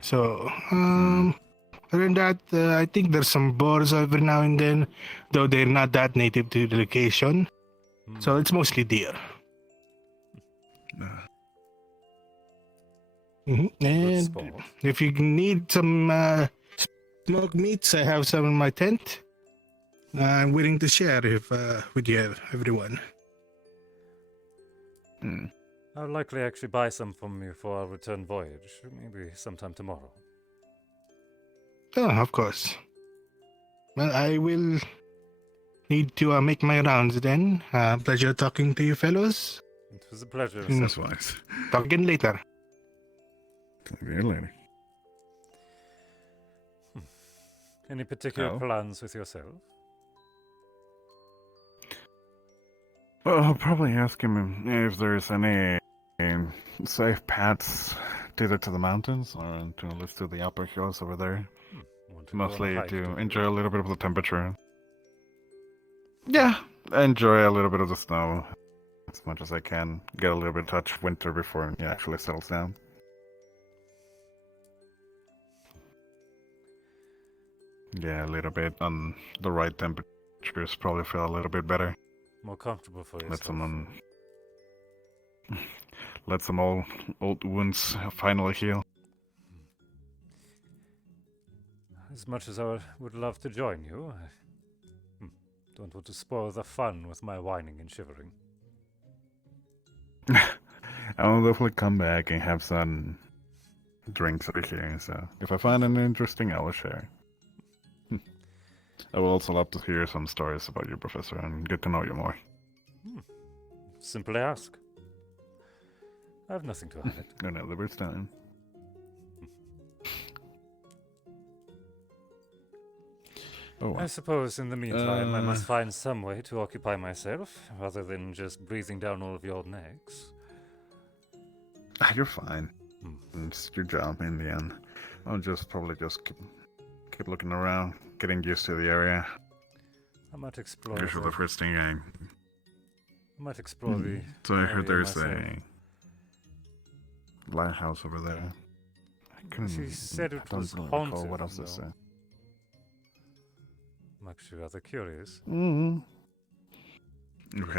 So, other than that, I think there's some boars every now and then, though they're not that native to the location. So it's mostly deer. And if you need some smoked meats, I have some in my tent. I'm willing to share if with you, everyone. I'll likely actually buy some from you for our return voyage, maybe sometime tomorrow. Oh, of course. Well, I will need to make my rounds then. Pleasure talking to you fellows. It was a pleasure. That's wise. Talk again later. Talk to you later. Any particular plans with yourself? Well, I'll probably ask him if there's any safe paths either to the mountains or to at least to the upper hills over there. Mostly to enjoy a little bit of the temperature. Yeah, enjoy a little bit of the snow as much as I can. Get a little bit of touch winter before it actually settles down. Yeah, a little bit on the right temperatures. Probably feel a little bit better. More comfortable for Let yourself. some let some old wounds finally heal. As much as I would love to join you, I don't want to spoil the fun with my whining and shivering. I'll definitely come back and have some drinks over here. So if I find anything interesting, I will share. I will also love to hear some stories about you, Professor, and get to know you more. Simply ask. I have nothing to hide. Another time. Oh, I suppose in the meantime I must find some way to occupy myself, rather than just breathing down all of your necks. You're fine. It's your job in the end. I'll probably just keep looking around, getting used to the area. I might explore. Usually the first thing I might explore the. So I heard there's myself. a lighthouse over there. She said it was recall haunted. what else to say. I'm actually rather curious. Okay,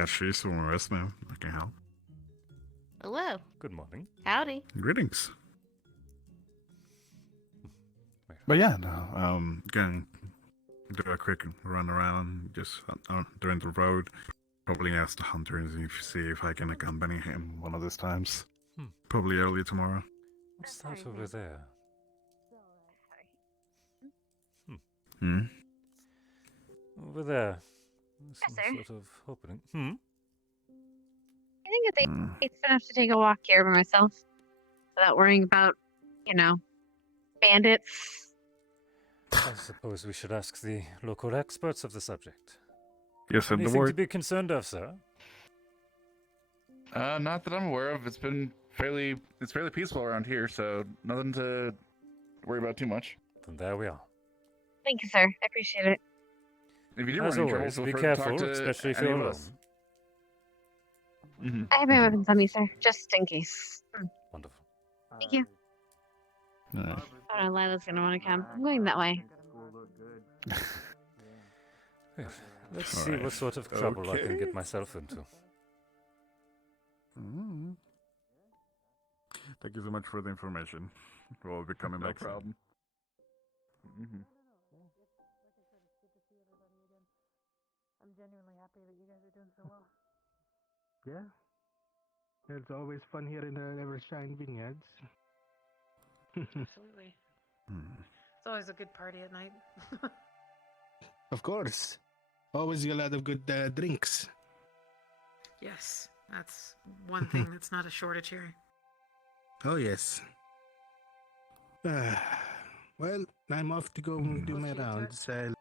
she's from West now. I can help. Hello. Good morning. Howdy. Greetings. But yeah, no, gonna do a quick run around, just during the road. Probably ask the hunter and see if I can accompany him one of these times. Probably early tomorrow. What's that over there? Over there. Some sort of opening. I think it's enough to take a walk here by myself without worrying about, bandits. I suppose we should ask the local experts of the subject. Yes, and the Anything word. to be concerned of, sir? Not that I'm aware of. It's fairly peaceful around here, so nothing to worry about too much. Then there we are. Thank you, sir. I appreciate it. If you do As run into trouble, always, feel be free careful, to talk to especially if any you're of alone. us. I have my weapons on me, sir, just in case. Wonderful. Thank you. Nice. I don't know, Lila's gonna want to come. I'm going that way. Let's see what sort of trouble I can get myself into. Thank you so much for the information. We'll be coming back soon. No problem. I'm genuinely happy that you guys are doing so well. Yeah. It's always fun here in the Evershine Vineyards. Absolutely. It's always a good party at night. Of course. Always a lot of good drinks. Yes, that's one thing that's not a shortage here. Oh, yes. Well, I'm off to go do my rounds. I'll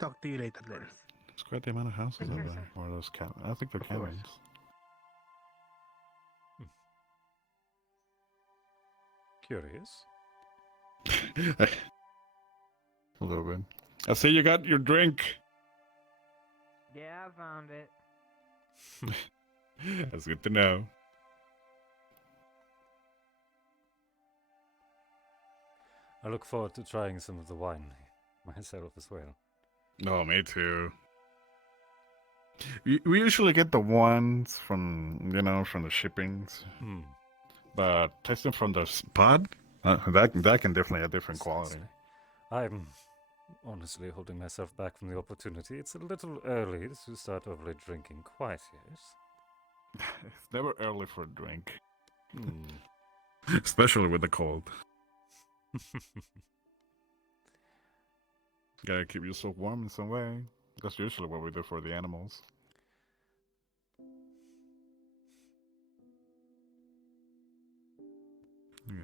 talk to you later then. It's quite the amount of houses over there. Or those I think they're cabins. Curious. A little bit. I see you got your drink. Yeah, I found it. That's good to know. I look forward to trying some of the wine myself as well. No, me too. We usually get the ones from, from the shippings. But tasting from the pod, that can definitely have different quality. I'm honestly holding myself back from the opportunity. It's a little early to start overly drinking quite yet. It's never early for a drink. Especially with the cold. Gotta keep yourself warm in some way. That's usually what we do for the animals. Yeah.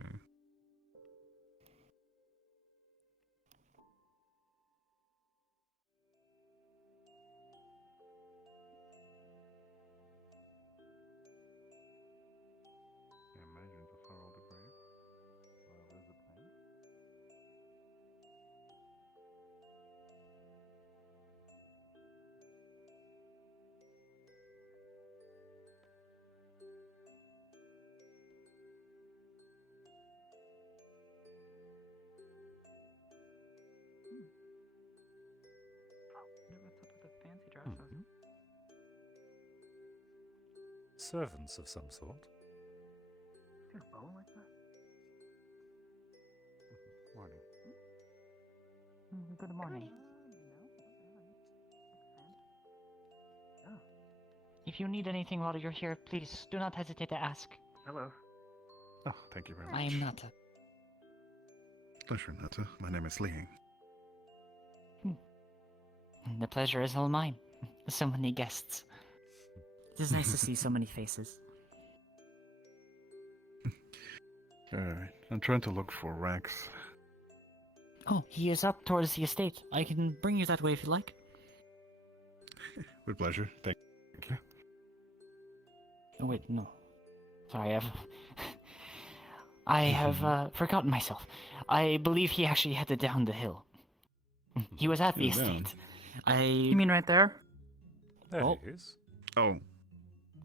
Imagine to follow the grave. There's a plan. Servants of some sort. Morning. Good morning. If you need anything while you're here, please do not hesitate to ask. Hello. Oh, thank you very much. I am Nata. Pleasure, Nata. My name is Lee. The pleasure is all mine. So many guests. It is nice to see so many faces. Alright, I'm trying to look for Rex. Oh, he is up towards the estate. I can bring you that way if you like. With pleasure. Thank you. Oh, wait, no. Sorry, I have forgotten myself. I believe he actually headed down the hill. He was at the He's down. estate. You mean right there? There Oh. he is. Oh.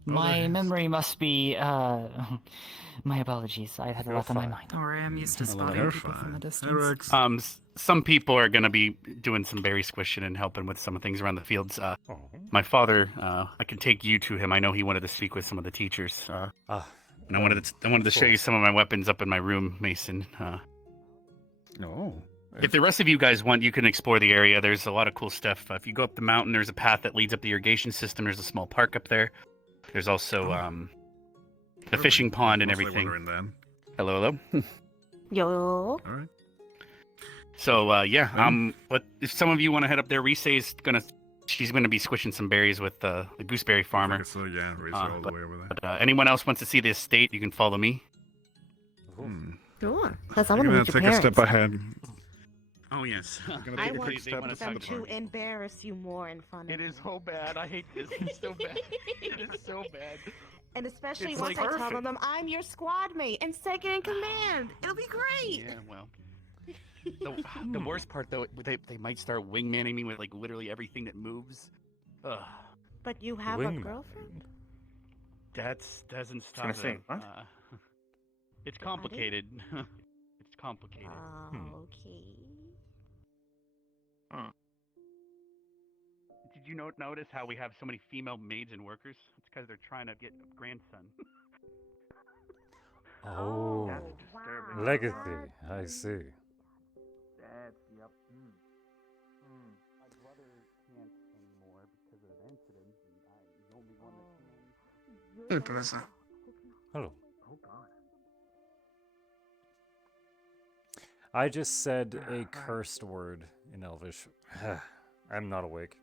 My memory must be, my apologies. I've had a lot on my mind. Or I am used to spotting people from a distance. Some people are going to be doing some berry squishing and helping with some things around the fields. My father, I can take you to him. I know he wanted to speak with some of the teachers. And I wanted to show you some of my weapons up in my room, Mason. No. If the rest of you guys want, you can explore the area. There's a lot of cool stuff. If you go up the mountain, there's a path that leads up the irrigation system. There's a small park up there. There's also the fishing pond and everything. Hello, hello. Yo. All right. So yeah, but if some of you want to head up there, Risei's she's gonna be squishing some berries with the gooseberry farmer. So yeah, Risei all the way over there. But anyone else wants to see the estate, you can follow me. Sure. Plus, I I'm want to gonna meet your take a parents. step ahead. Oh yes. I want them to embarrass you more in front of It is so bad. I hate this. It's so bad. It is so bad. And especially It's once like I tell perfect. them I'm your squad mate and second in command. It'll be great. Yeah, well. The worst part though, they might start wingmanning me with like literally everything that moves. Ugh. But you have a girlfriend? That doesn't stop gonna say, them. what? It's complicated. It's complicated. Okay. Did you notice how we have so many female maids and workers? It's because they're trying to get a grandson. Oh, legacy. I see. Yep. My brother can't anymore because of an incident, and I'm the only one that can. Hey, Professor. Hello. Oh God. I just said a cursed word in Elvish. I'm not awake.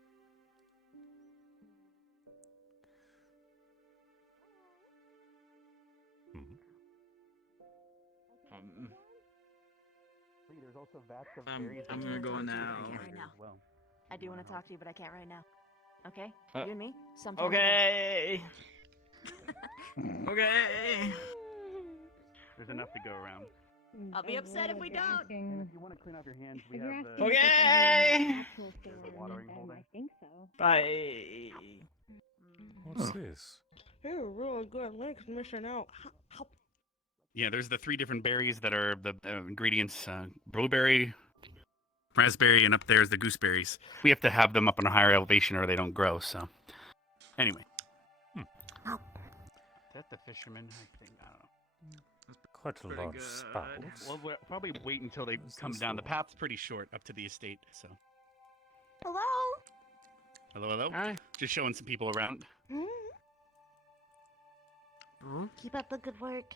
There's also vats of I'm gonna go now. Well. I do want to talk to you, but I can't right now. Okay? Uh, You and me? Sometime. Okay. Okay. There's enough to go around. I'll be upset if we don't. And if you want to clean off your hands, we have the Okay. watering hole there. I think so. Bye. What's this? You're really good. Link's missing out. Yeah, there's the 3 different berries that are the ingredients: blueberry, raspberry, and up there's the gooseberries. We have to have them up on a higher elevation or they don't grow. So, anyway. Is that the fisherman? I think I don't know. Quite a large spout. Well, we'll probably wait until they come down. The path's pretty short up to the estate, so. Hello? Hello, hello. Hi. Just showing some people around. Keep up the good work.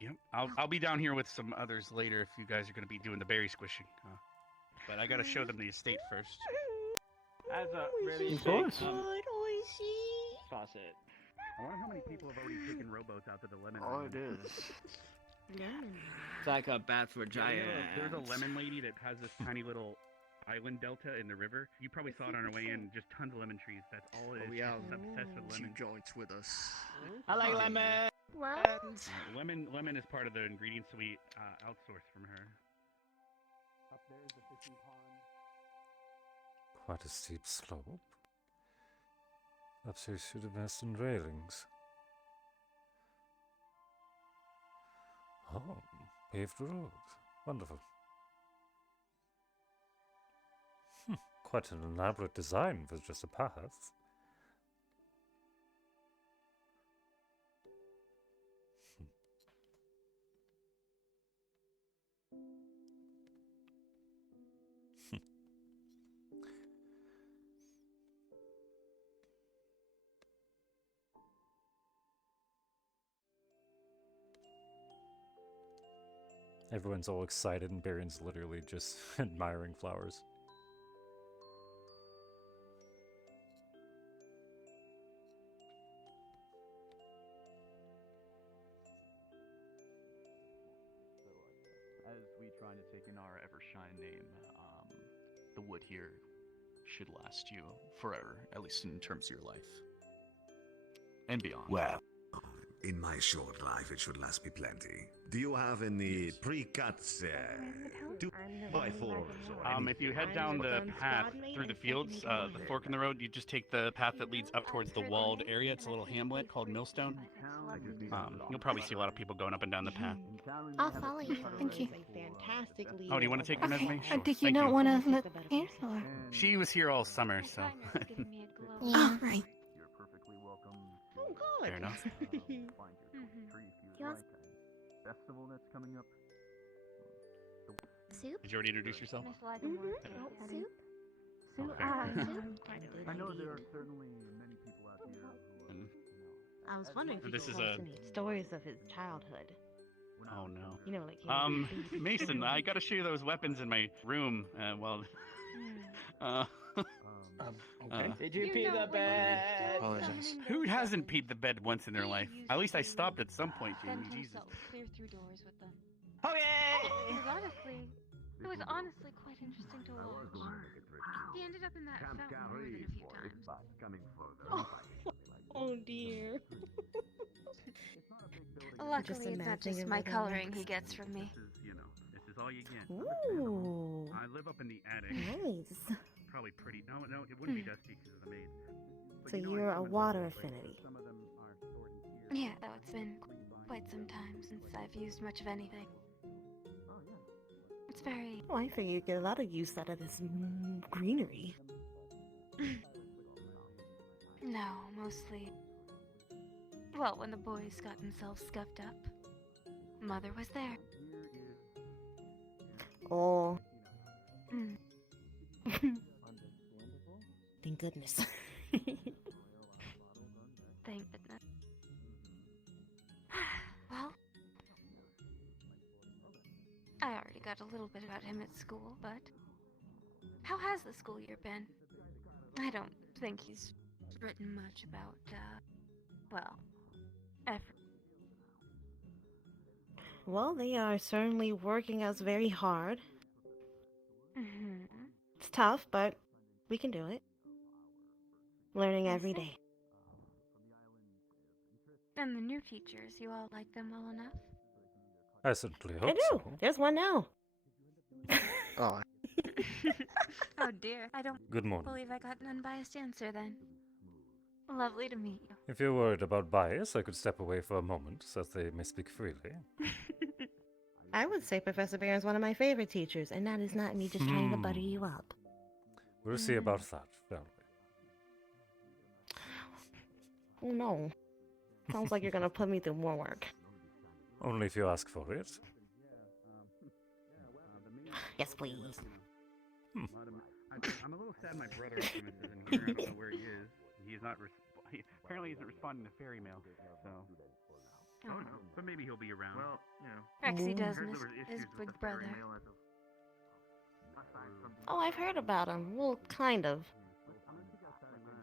Yep. I'll be down here with some others later if you guys are going to be doing the berry squishing. But I got to show them the estate first. As a really Of course. faucet. I wonder how many people have already taken rowboats out to the lemon. Oh, island. it is. It's like a bat for giants. There's a lemon lady that has this tiny little island delta in the river. You probably saw it on our way in. Just tons of lemon trees. That's all it is. yeah. She's obsessed with lemon. joints with us. I like lemon. Lemon is part of the ingredients we outsource from her. Up there is the fishing pond. Quite a steep slope. Perhaps I should invest in railings. Oh, paved road. Wonderful. Quite an elaborate design for just a path. Everyone's all excited, and Berion's literally just admiring flowers. As we try to take in our Evershine name, the wood here should last you forever, at least in terms of your life. And beyond. Well, in my short life, it should last me plenty. Do you have any pre-cuts, 2x4s? If you head down the path through the fields, the fork in the road, you just take the path that leads up towards the walled area. It's a little hamlet called Millstone. You'll probably see a lot of people going up and down the path. I'll follow you. Thank you. Oh, do you want to take the resume? Sure. Did you Thank not want to let here? Or? She was here all summer, so. Yeah, right. Oh, good. Fair enough. Festival that's coming up. Soup? Did you already introduce yourself? Soup? Okay. I know there are certainly many people out here. I was wondering if This you is could tell a- us any stories of his childhood. Oh no. You know, like he Mason, I gotta show you those weapons in my room. Okay. Did you pee the bed? Apologize. Who hasn't peed the bed once in their life? At least I stopped at some point, Jamie. Jesus. Clear through doors with them. Okay. It was honestly quite interesting to watch. He ended up in that fountain more than a few times. Oh dear. Luckily, it's not just my coloring he gets from me. This is all you get. Ooh. I live up in the attic. Nice. Probably pretty. No, it wouldn't be dusty because of the maid. So you're a water affinity. Yeah, though it's been quite some time since I've used much of anything. It's very... Oh, I figure you get a lot of use out of this greenery. No, mostly... Well, when the boys got themselves scuffed up, Mother was there. Oh. Thank goodness. Thank goodness. Well, I already got a little bit about him at school, but how has the school year been? I don't think he's written much about, well, Well, they are certainly working us very hard. It's tough, but we can do it. Learning every day. And the new teachers, you all like them well enough? I certainly I hope do. so. There's one now. Oh. Oh dear, I don't Good morning. believe I got an unbiased answer then. Lovely to meet you. If you're worried about bias, I could step away for a moment so that they may speak freely. I would say Professor Berion is one of my favorite teachers, and that is not me just trying to butter you up. We'll see about that, shall we? Oh no. Sounds like you're gonna put me through more work. Only if you ask for it. Yes, please. I'm a little sad my brother Optimus isn't here. I don't know where he is. He's not. Apparently, isn't responding to fairy mail. So. Oh no. But maybe he'll be around. Well, you know. Rexy does Heard miss there was his issues with big the fairy brother. mail as of- Oh, I've heard about him. Well, kind of.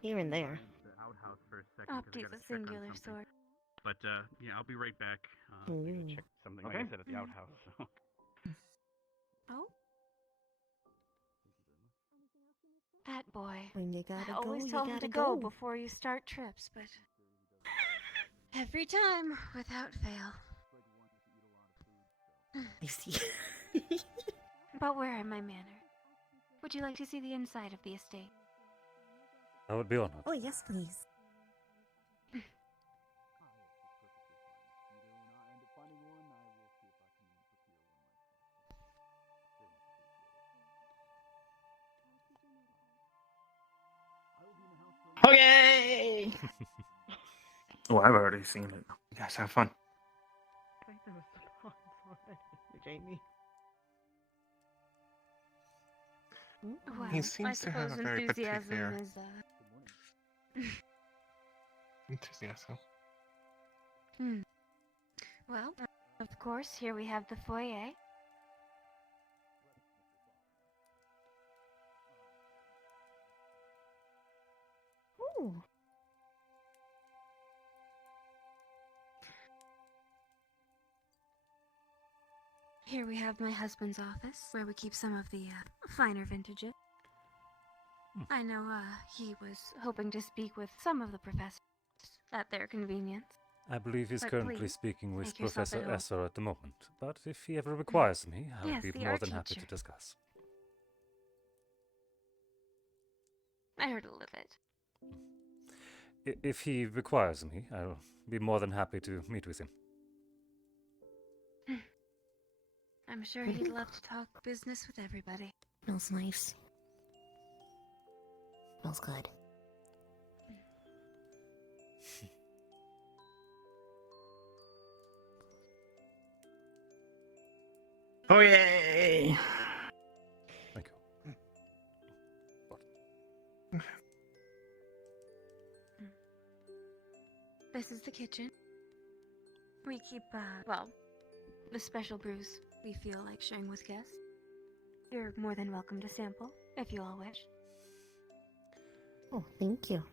Here and there. Outhouse for a second 'cause I Opti's gotta a check on singular something. sort. But yeah, I'll be right back. I'm gonna check something like I Okay. said at the outhouse. So. Oh? That boy. When you gotta I go, always you tell him gotta to go go. before you start trips, but every time, without fail. I see. But where am I mannered? Would you like to see the inside of the estate? I would be honored. Oh, yes, please. Okay. Oh, I've already seen it. You guys have fun. Jamie. Well, He I seems to have a suppose very enthusiasm particular is, enthusiasm. Well, of course, here we have the foyer. Oh. Here we have my husband's office, where we keep some of the finer vintages. I know he was hoping to speak with some of the professors at their convenience. I believe he's But currently please, speaking with make yourself Professor at home. Esser at the moment, but if he ever requires me, I'll Yes, be the more art than happy to teacher. discuss. I heard a little bit. If he requires me, I'll be more than happy to meet with him. I'm sure he'd love to talk business with everybody. Smells nice. Smells good. Oh yay! Thank you. This is the kitchen. We keep, well, the special brews we feel like sharing with guests. You're more than welcome to sample, if you all wish. Oh, thank you.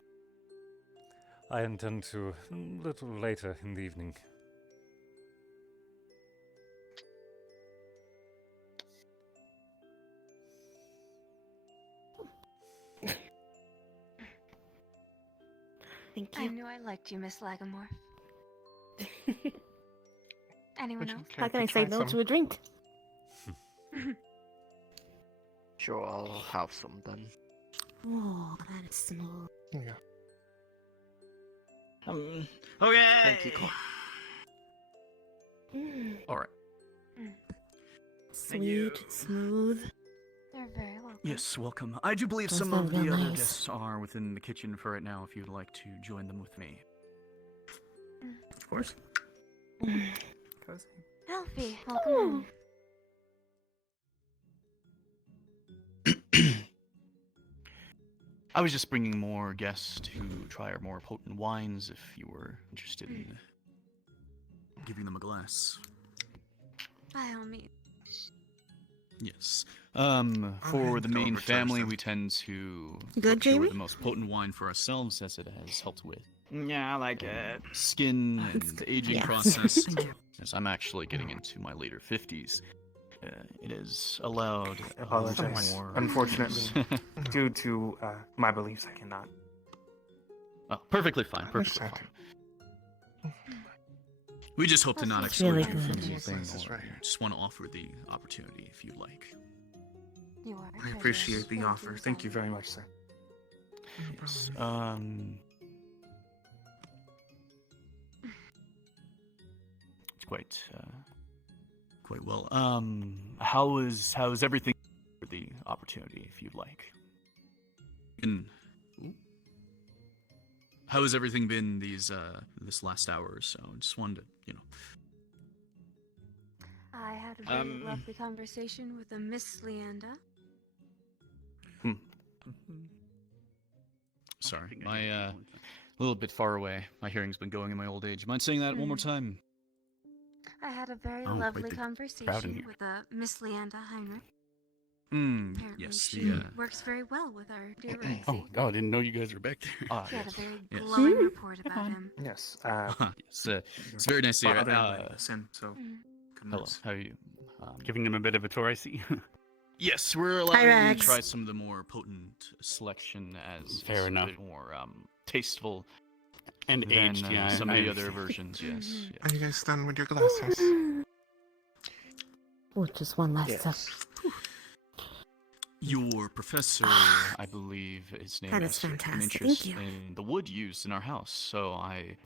I intend to a little later in the evening. Thank I you. knew I liked you, Miss Lagamore. Anyone else? How can I say no to a drink? Sure, I'll have some then. Oh, that is smooth. Yeah. Okay. Thank you, Cole. All right. Sweet, smooth. You're very welcome. Yes, welcome. I do believe Those some sound of the real other nice. guests are within the kitchen for right now if you'd like to join them with me. Of course. Cozy. Alfie, welcome home. I was just bringing more guests to try our more potent wines if you were interested in giving them a glass. By all means. Yes. For the main family, we tend to Good, procure Jamie? the most potent wine for ourselves as it has helped with Yeah, I like it. skin and the aging Yeah. process. As I'm actually getting into my later 50s, it is allowed I apologize. more. Unfortunately, due to my beliefs, I cannot. Oh, perfectly fine. Perfectly fine. We just hope to not That's exclude really you from good. anything, This or right here. just want to offer the opportunity if you'd like. You are. I appreciate the offer. Thank you very much, sir. Yes. It's quite well. How is everything for the opportunity, if you'd like? How has everything been this last hour or so? I just wanted to, I had a very lovely conversation with a Miss Leanda. Sorry, my a little bit far away. My hearing's been going in my old age. Mind saying that one more time? I had a very Oh, lovely wait, they're proud in conversation here. with a Miss Leanda Heinrich. Hmm. Apparently Yes. she works very well with our dear Rosie. Oh, I didn't know you guys were back there. She had a very Yes. glowing report about him. Yes. It's very nice to hear. Father invited us in, so Hello. How are you? Giving them a bit of a tour, I see. Yes, we're allowing you to Rex. try some of the more potent selection as Fair it's enough. a bit more tasteful And than aged, yeah. some I of the other understand. versions. Yes. Are you guys done with your glasses? Oh, just one last Yes. step. Your professor, I believe his name That is is fantastic. interest Thank you. in the wood used in our house, so I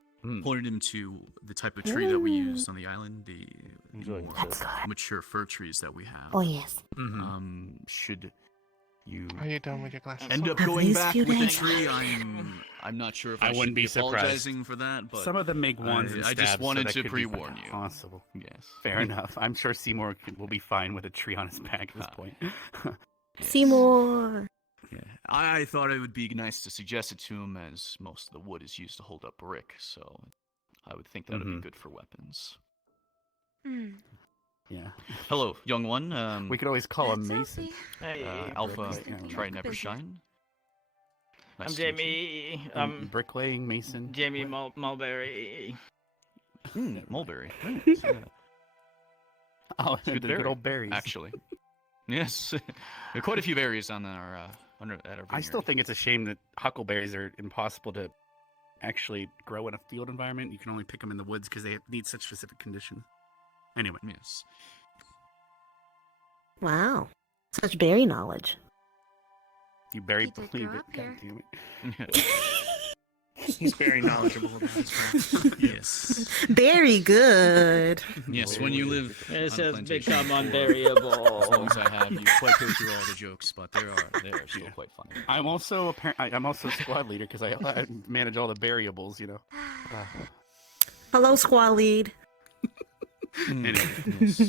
pointed him to the type of tree that we used on the island, the more That's good. mature fir trees that we have. Oh, yes. Should you Are you done with your glasses? end up Have going these back few with the days. tree, I'm not sure if I, I wouldn't should be surprised. apologizing for that, but Some of them make wands and I just stabs, so wanted that to could be pre-warn you. Possible. Yes. Fair enough. I'm sure Seymour will be fine with a tree on his back at this point. Seymour. Yeah. I thought it would be nice to suggest it to him, as most of the wood is used to hold up brick, so I would think that would be good for weapons. Yeah. Hello, young one. We could always call him Mason. Alfie. Alpha, Yeah. Triton Evershine. I'm Jamie. Bricklaying, mason. Jamie Mulberry. Mulberry. Oh, It's a the berry, good old berries. actually. Yes, there are quite a few berries on our at our vineyard. I still think it's a shame that huckleberries are impossible to actually grow in a field environment. You can only pick them in the woods because they need such specific conditions. Anyway. Yes. Wow, such berry knowledge. You berry He did believe grow it. up God here. damn it. He's very knowledgeable about his well. Yes. Very good. Yes, when you live This on a has plantation become for unvariable. as long as I have, you quite go through all the jokes, but they are still quite funny. I'm also I'm also squad leader because I manage all the variables, you know. Hello, squad lead. Anyway. Yes.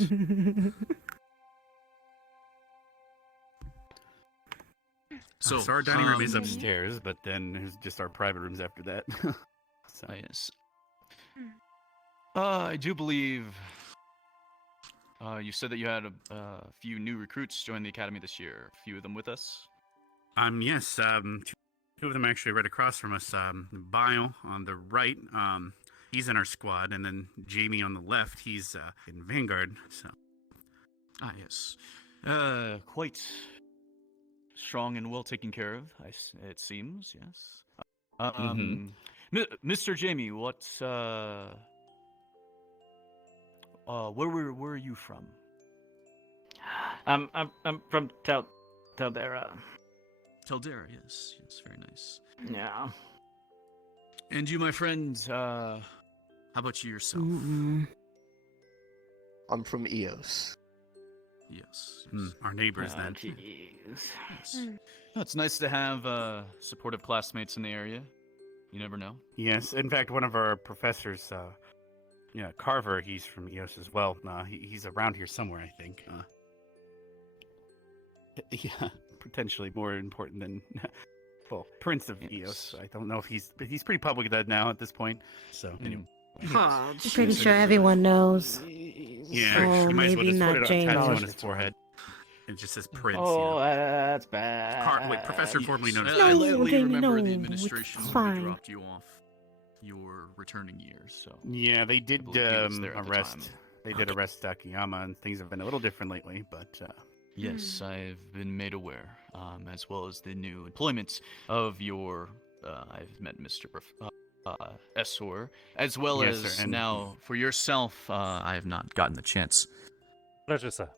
So our dining room is upstairs, but then there's just our private rooms after that. So. Yes. I do believe you said that you had a few new recruits join the academy this year. A few of them with us. Yes. Two of them actually right across from us. Bio on the right. He's in our squad, and then Jamie on the left. He's in Vanguard. So. Ah, yes. Quite strong and well taken care of, it seems, yes. Mr. Jamie, what, where were you from? I'm from Taldera. Taldera, yes, very nice. Yeah. And you, my friend, how about you yourself? I'm from EOS. Yes. Our neighbors then. Yes. No, it's nice to have supportive classmates in the area. You never know. Yes, in fact, one of our professors, Carver, he's from EOS as well. He's around here somewhere, I think. Yeah, potentially more important than, well, Prince of EOS. I don't know if he's pretty public dead now at this point. So anyway. I'm pretty sure everyone knows. Yeah, So you might as well maybe just not put it James. tattoo on his forehead. It just says Prince. Oh, that's bad. Wait, Professor formerly known as. I No, lately Jamie, remember the no, administration it's when we fine. dropped you off your returning years. So Yeah, they did believe he was there at the arrest. time. They did arrest Akiyama, and things have been a little different lately. But yes, I've been made aware, as well as the new employment of your. I've met Mr. Essor, as well Yes, as sir, and- now for yourself. I have not gotten the chance. Pleasure, sir.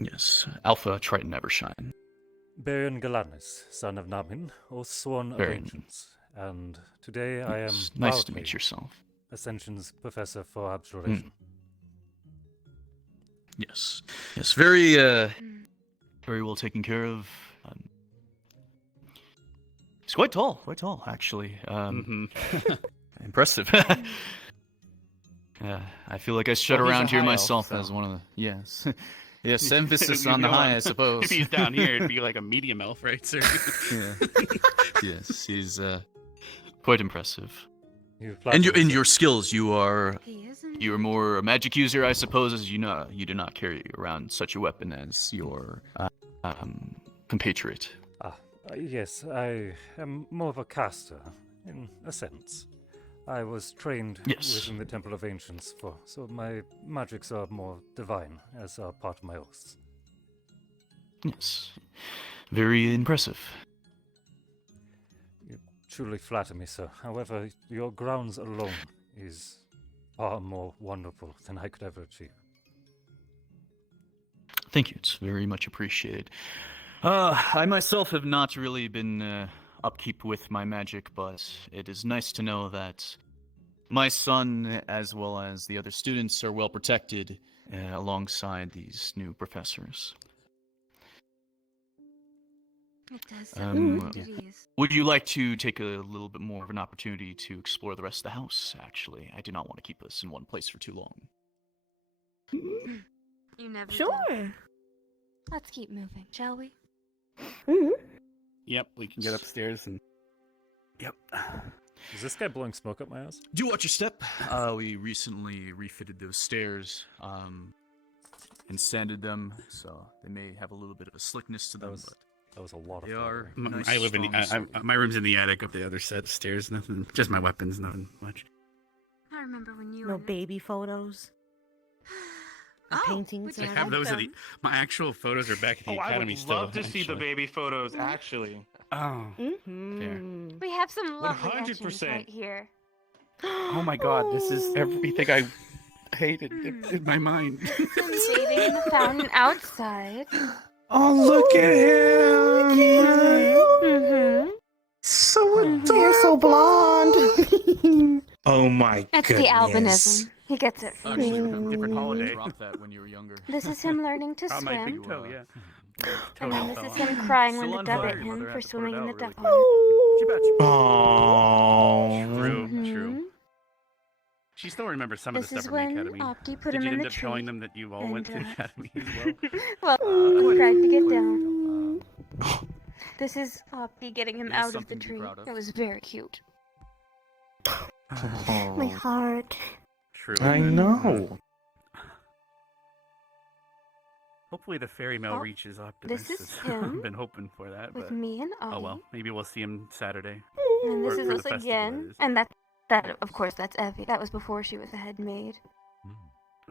Yes, Alpha Triton Evershine. Berion Galanis, son of Namin, oath sworn of Berion. ancients, and today I am Yes, nice to proudly meet yourself. Ascension's professor for abjuration. Yes, yes, very well taken care of. He's quite tall, actually. Impressive. Yeah, I feel like I strut Well, he's a around here high elf, myself so- as one of the yes, emphasis on the You know, high, I suppose. If he's down here, it'd be like a medium elf, right, sir? Yeah. Yes, he's quite impressive. You And flatter me, in sir. your skills, you are He isn't. you are more a magic user, I suppose, as you know. You do not carry around such a weapon as your compatriot. Yes, I am more of a caster, in a sense. I was trained Yes. within the Temple of Ancients, so my magics are more divine, as are part of my oaths. Yes, very impressive. You truly flatter me, sir. However, your grounds alone is far more wonderful than I could ever achieve. Thank you. It's very much appreciated. I myself have not really been upkeep with my magic, but it is nice to know that my son, as well as the other students, are well protected alongside these new professors. It does sound like Yeah. it is. Would you like to take a little bit more of an opportunity to explore the rest of the house, actually? I do not want to keep us in one place for too long. You never. Sure. do. Let's keep moving, shall we? Yep, we can get upstairs and. Yep. Is this guy blowing smoke up my ass? Do watch your step. We recently refitted those stairs, and sanded them, so they may have a little bit of a slickness to them. That was a lot of. I live in the. My room's in the attic up the other set of stairs. Nothing. Just my weapons. Nothing much. I remember when you No and baby photos. Or paintings. I have those. My actual photos are back at the academy still. I would love to see the baby photos, actually. Oh. Mm-hmm. We have some lovely etchings 100%. right here. Oh my God! This is everything I hated in my mind. Some bathing in the fountain outside. Oh, look at him! Mm-hmm. So adorable. You're so blonde. Oh my That's goodness. the albinism. He gets it. Different holiday. Drop that when you were younger. This is him learning to Oh, my big swim. toe, yeah. And then this is him crying when the dove hit him for swimming in the duck pond. Oh. True. She still remembers some of This the is stuff from the when academy. Opti put Did him you in end the up showing tree. them that you all went to the And, academy as well? Well, he tried to get down. This is Opti getting him out of the tree. It was very cute. My heart. True. I know. Hopefully the fairy mail reaches Optimus. This is I've him been hoping for that, with but me and oh Ollie. well. Maybe we'll see him Saturday. And this Or is for us the festival, again. that is. And that of course, that's Evie. That was before she was a head maid.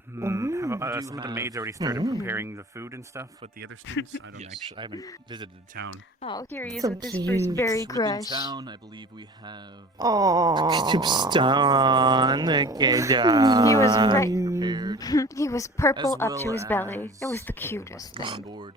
Some of the maids already started preparing the food and stuff with the other students. I haven't visited the town. Oh, here he is So with his first berry Within crush. town, I believe we have. Oh. He was right. Prepared. He was purple As up to his well belly. It was the cutest on thing. board.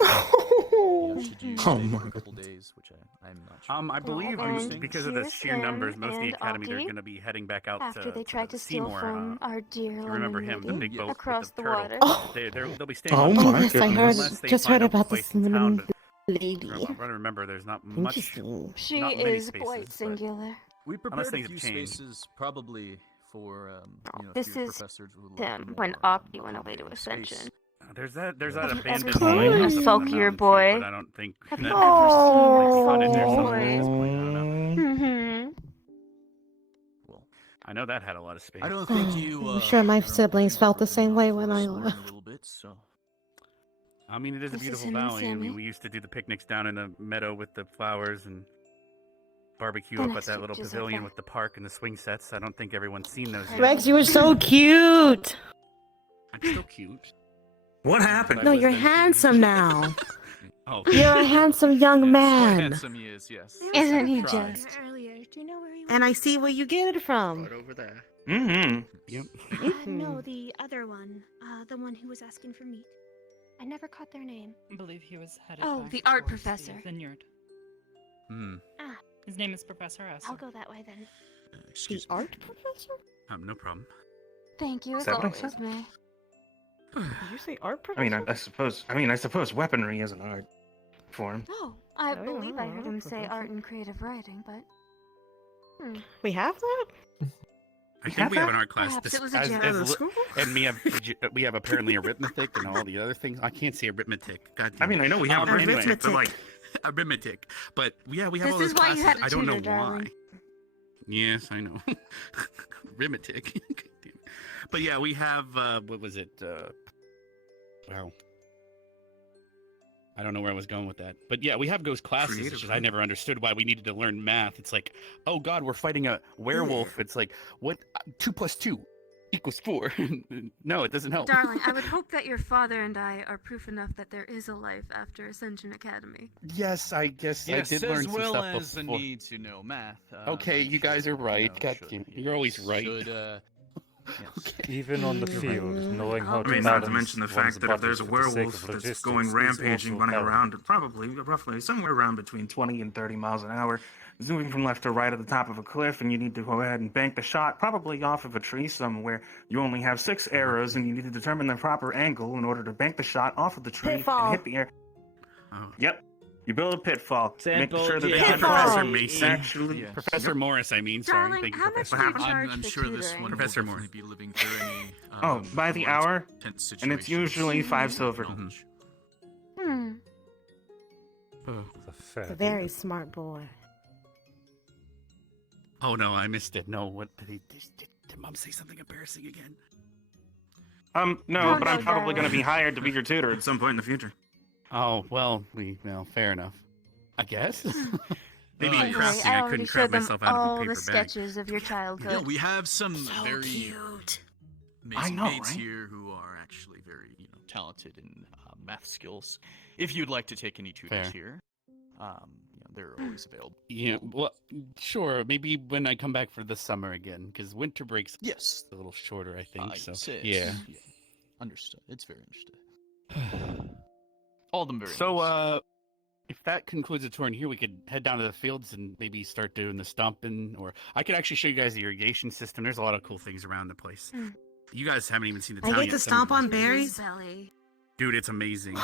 Oh For a couple days, which I'm not sure. I believe And because of the here's sheer him numbers, most of the and academy they're Opti going to be heading back out after they to tried to steal Seymour. from our dear You remember him, the Lemon big boat across with the the turtle. water. Oh. They'll be staying Oh on my board Yes, I heard. unless they Just find heard a about place this in town lemon to- lady. Remember, there's not much. Interesting. She not many is spaces, quite but- singular. We prepared a things few have changed. spaces, probably for a This few is professors who would like him more, when Opti went away to space. Ascension. There's that Have you abandoned ever mine seen a up in the folkier mountain, too, boy? but I don't think Have you that- ever seen a Hunted there folkier somewhere at this boy? point, I don't know. Mm-hmm. I know that had a lot of space. I don't think you. I'm sure my siblings felt the same way when I left. A little bit, so. I mean, it is a This is beautiful him and valley. I mean, Sammy. we used to do the picnics down in the meadow with the flowers and barbecue The up at next that little picture's up pavilion there. with the park and the swing sets. I don't think everyone's seen those yet. Rex, you were so cute. I'm still cute. What happened? No, you're handsome now. Oh, You're a handsome young man. Handsome he is, yes. Isn't he Tried. just? Earlier, do you know where he was? And I see where you get it from. Right over there. Mm-hmm. Yep. No, the other one. The one who was asking for meat. I never caught their name. I believe he was headed Oh, back the art towards professor. The vineyard. Hmm. Ah, His name is Professor S. I'll go that way then. The art professor? No problem. Thank you, Is as that what I always, said? May. Did you say art I professor? mean, I suppose weaponry is an art form. Oh, I Oh, believe I yeah, heard art him say professor. art and creative writing, but We have that? I think we have an art class. Perhaps this- it was a as- joke. as At li- school? and we have apparently arithmetic and all the other things. I can't say arithmetic. God I mean, I know we have arithmetic, anyway, but like arithmetic. But yeah, we have This all those is why you classes. had a I don't know tutor, why. darling. Yes, I know. Arithmetic. But yeah, we have what was it? Wow. I don't know where I was going with that. But yeah, we have those classes. Creative It's just I never understood why we needed to learn math. It's like, oh God, we're fighting a werewolf. It's like, what? 2 + 2 = 4. No, it doesn't help. Darling, I would hope that your father and I are proof enough that there is a life after Ascension Academy. Yes, I guess Yes, I did as learn some well stuff as the before. need to know math. Okay, you guys are right. God, you're always right. Should, Even on the field, knowing how to I mean, not to balance mention the one's fact that if body there's a for the sake werewolf of that's logistics going is rampaging, also running paramount. around, probably, roughly, somewhere around between 20 and 30 miles an hour, zooming from left to right at the top of a cliff, and you need to go ahead and bank the shot, probably off of a tree somewhere. You only have 6 arrows, and you need to determine the proper angle in order to bank the shot off of the tree Pitfall. and hit the air. Yep. You build a pitfall, making Sample, sure that the yeah. Professor pitfall Mason. actually... Professor Morris, I mean. Sorry. Darling, Thank you, how much Professor. do you What charge I'm for sure this tutoring? one Professor will Moore. definitely be living through any. Oh, by the hour, tense and it's usually 5 silver. Hmm. A very smart boy. Oh no, I missed it. No, what did Mom say something embarrassing again? No, Oh, but no, I'm probably darling. going to be hired to be your tutor at some point in the future. Oh, well, fair enough. I guess. Maybe Don't worry, crafting, I I already couldn't showed craft them myself out of a all paper the bag. sketches of your childhood. Yeah, we have some very cute. amazing know, mates right? here who are actually very, talented in math skills. If you'd like to take any tutors Fair. here, they're always available. Yeah, well, sure. Maybe when I come back for the summer again, because winter break's a little shorter, I think. So yeah. Understood. It's very understood. All of them very. So if that concludes the tour in here, we could head down to the fields and maybe start doing the stomping, or I could actually show you guys the irrigation system. There's a lot of cool things around the place. You guys haven't even seen the town yet. I get to stomp on berries? Dude, it's amazing.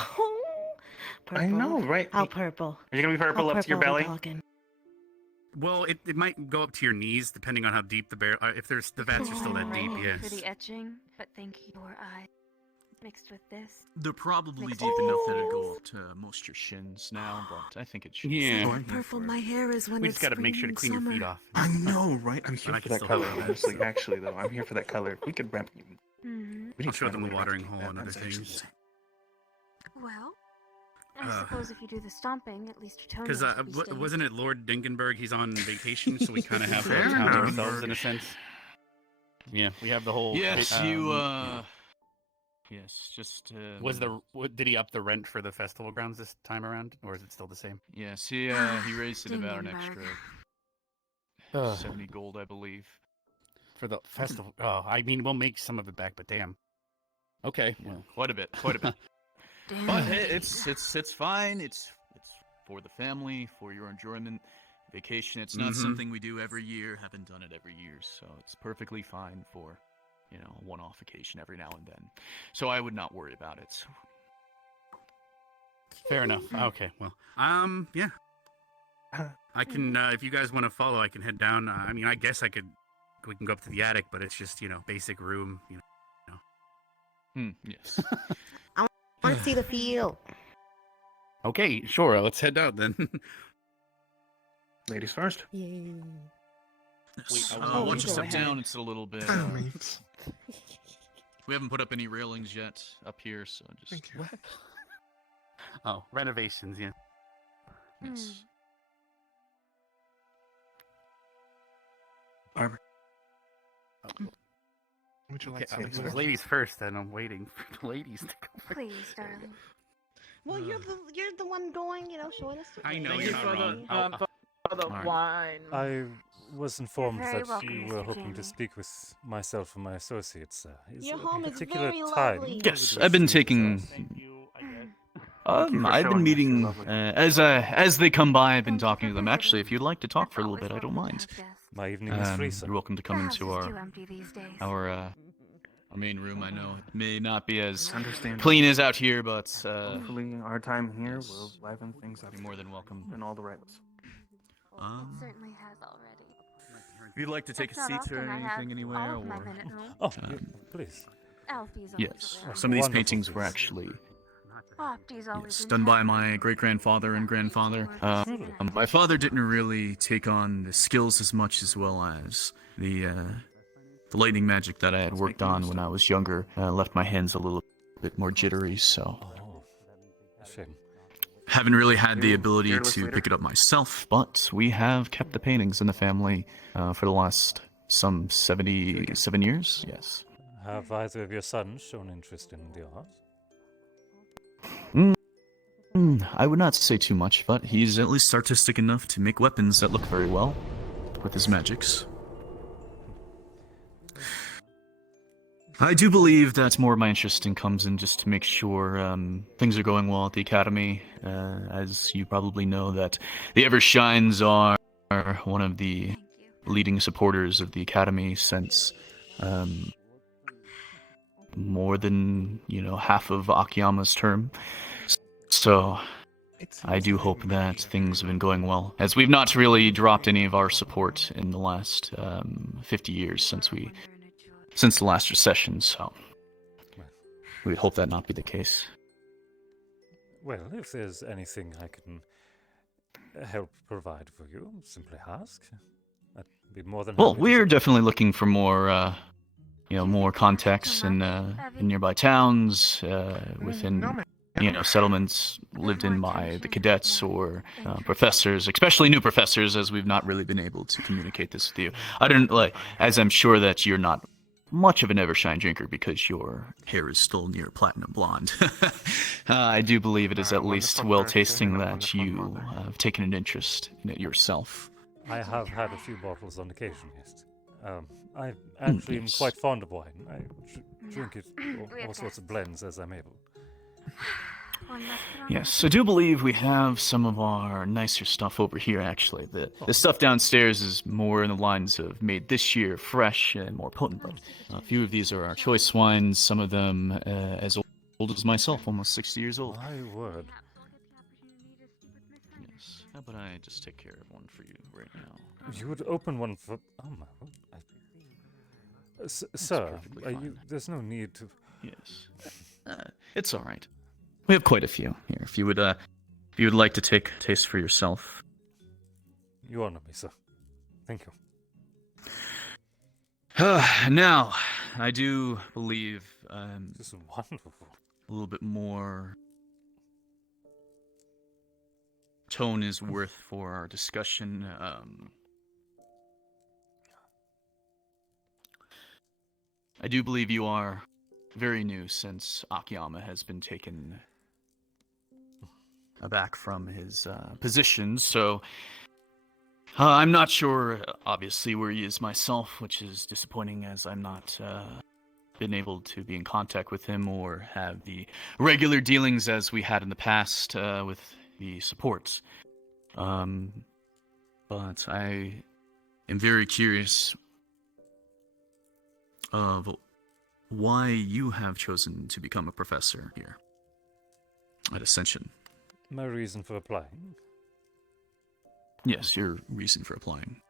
Purple. I know, right? How purple? Are you gonna be purple up to your belly? Well, it might go up to your knees depending on how deep the barrel. If there's the vats are still that deep, yes. For the etching, but thank you. Your eye mixed with this. They're probably Makes deep sense. enough that it'd go up to most your shins now, but I think it should. Yeah. Purple my hair is when We it's just gotta make sure to spring clean and your feet summer. off. I know, right? I'm But here I for can that still color. hold it, Honestly, so. actually, though, I'm here for that color. We could ramp you. Mm-hmm. I'll show them the watering hole and other things. Well, I suppose if you do the stomping, at least your Because toenails will be stained. wasn't it Lord Dingenberg? He's on vacation, so we kind of have the Fair town to enough. ourselves in a sense. Yeah, we have the whole. Yes, Yes, just. Did he up the rent for the festival grounds this time around, or is it still the same? Yes, he raised it about an extra 70 gold, I believe. For the festival. Oh, I mean, we'll make some of it back, but damn. Okay. Yeah, Well. quite a bit. But it's fine. It's for the family, for your enjoyment, vacation. It's not something we do every year. Haven't done it every year, so it's perfectly fine for, a one-off occasion every now and then. So I would not worry about it. Fair enough. Okay. Well. Yeah. I can. If you guys want to follow, I can head down. I mean, I guess we can go up to the attic, but it's just basic room. Yes. I want to see the field. Okay, sure. Let's head out then. Ladies first. Yay. Once you go step ahead. down, it's a little bit. We haven't put up any railings yet up here, so just. Oh, renovations, yeah. Yes. Barbara. Would you like Okay, to it was ladies first, and I'm waiting for the ladies to go first. Please, darling. Well, you're the one going, showing us. I know, Thank you're you not for wrong. for the wine. I was informed You're very that welcome, you were Mr. hoping Jamie. to speak with myself and my associates. Is Your there home a is particular very time? lovely. Yes, I've been taking. I've been meeting as they come by. I've been talking to them. Actually, if you'd like to talk for a little bit, I don't mind. My evening is free, sir. You're welcome to come The house into is too empty these days. our main room. I know it may not be as Understandable. clean as out here, but Hopefully, our time here will liven things up. you're more than welcome. In all the right ways. It certainly has already. If you'd like to take It's a not seat or often I have anything anywhere, all of my or minute room. Oh, please. Alfie's always yes, around. some of these Wonderful, paintings were please. actually Optie's always in done by town. my great grandfather and grandfather. My father didn't really take on the skills as much as well as the lightning magic that I had worked on when I was younger. Left my hands a little bit more jittery, so Oh, shame. haven't really had the ability fearless to leader. pick it up myself. But we have kept the paintings in the family for the last some 77 years. Yes. Have either of your sons shown interest in the art? I would not say too much, but he's at least artistic enough to make weapons that look very well with his magics. I do believe that more of my interest comes in just to make sure things are going well at the academy. As you probably know, that the Evershines are one of the leading supporters of the academy since more than half of Akiyama's term. So I do hope that things have been going well, as we've not really dropped any of our support in the last 50 years since the last recession. So we would hope that not be the case. Well, if there's anything I can help provide for you, simply ask. I'd be more than Well, happy to we're do definitely looking for more, more contacts in nearby towns, within settlements lived in by the cadets or professors, especially new professors, as we've not really been able to communicate this with you. I don't as I'm sure that you're not much of an Evershine drinker because your hair is still near platinum blonde. I do believe it is at least well-tasting that you have taken an interest in it yourself. I have had a few bottles on occasion, yes. I actually am quite fond of wine. I drink it all sorts of blends as I'm able. Yes, I do believe we have some of our nicer stuff over here, actually. The stuff downstairs is more in the lines of made this year, fresh and more potent, but a few of these are our choice wines, some of them as old as myself, almost 60 years old. My word. Yes, how about I just take care of one for you right now? You would open one for... Oh my word. Sir, there's no need to... Yes. It's all right. We have quite a few here. If you would like to take a taste for yourself. You honor me, sir. Thank you. Now, I do believe this is wonderful. A little bit more tone is worth for our discussion. I do believe you are very new since Akiyama has been taken aback from his position, so I'm not sure, obviously, where he is myself, which is disappointing as I'm not been able to be in contact with him or have the regular dealings as we had in the past with the supports. But I am very curious of why you have chosen to become a professor here at Ascension. My reason for applying? Yes, your reason for applying.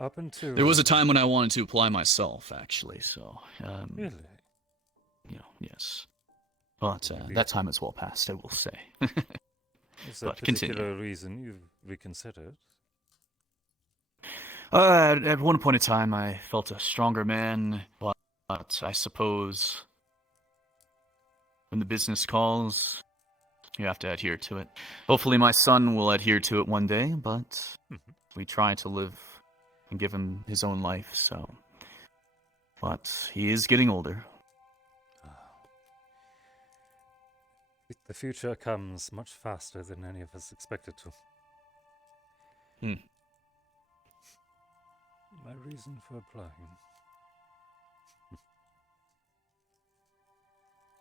Up until... There was a time when I wanted to apply myself, actually, so... Really? Yes. But that time is well past, I will say. Is there a particular reason you've reconsidered? At one point in time, I felt a stronger man, but I suppose when the business calls, you have to adhere to it. Hopefully my son will adhere to it one day, but we try to live and give him his own life, so... But he is getting older. The future comes much faster than any of us expected to. My reason for applying.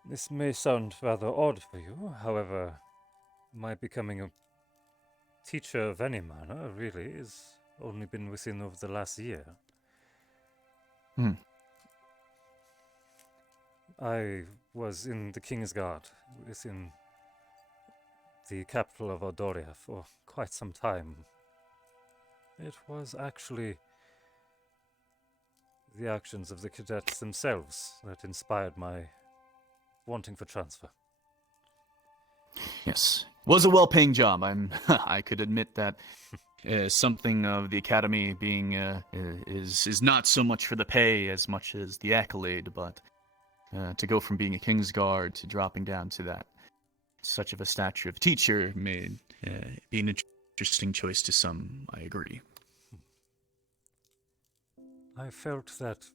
This may sound rather odd for you, however, my becoming a teacher of any manner really has only been within over the last year. I was in the King's Guard, within the capital of Odoria for quite some time. It was actually the actions of the cadets themselves that inspired my wanting for transfer. Yes, was a well-paying job. I could admit that something of the academy being is not so much for the pay as much as the accolade, but to go from being a King's Guard to dropping down to that such of a stature of teacher may be an interesting choice to some. I agree. I felt that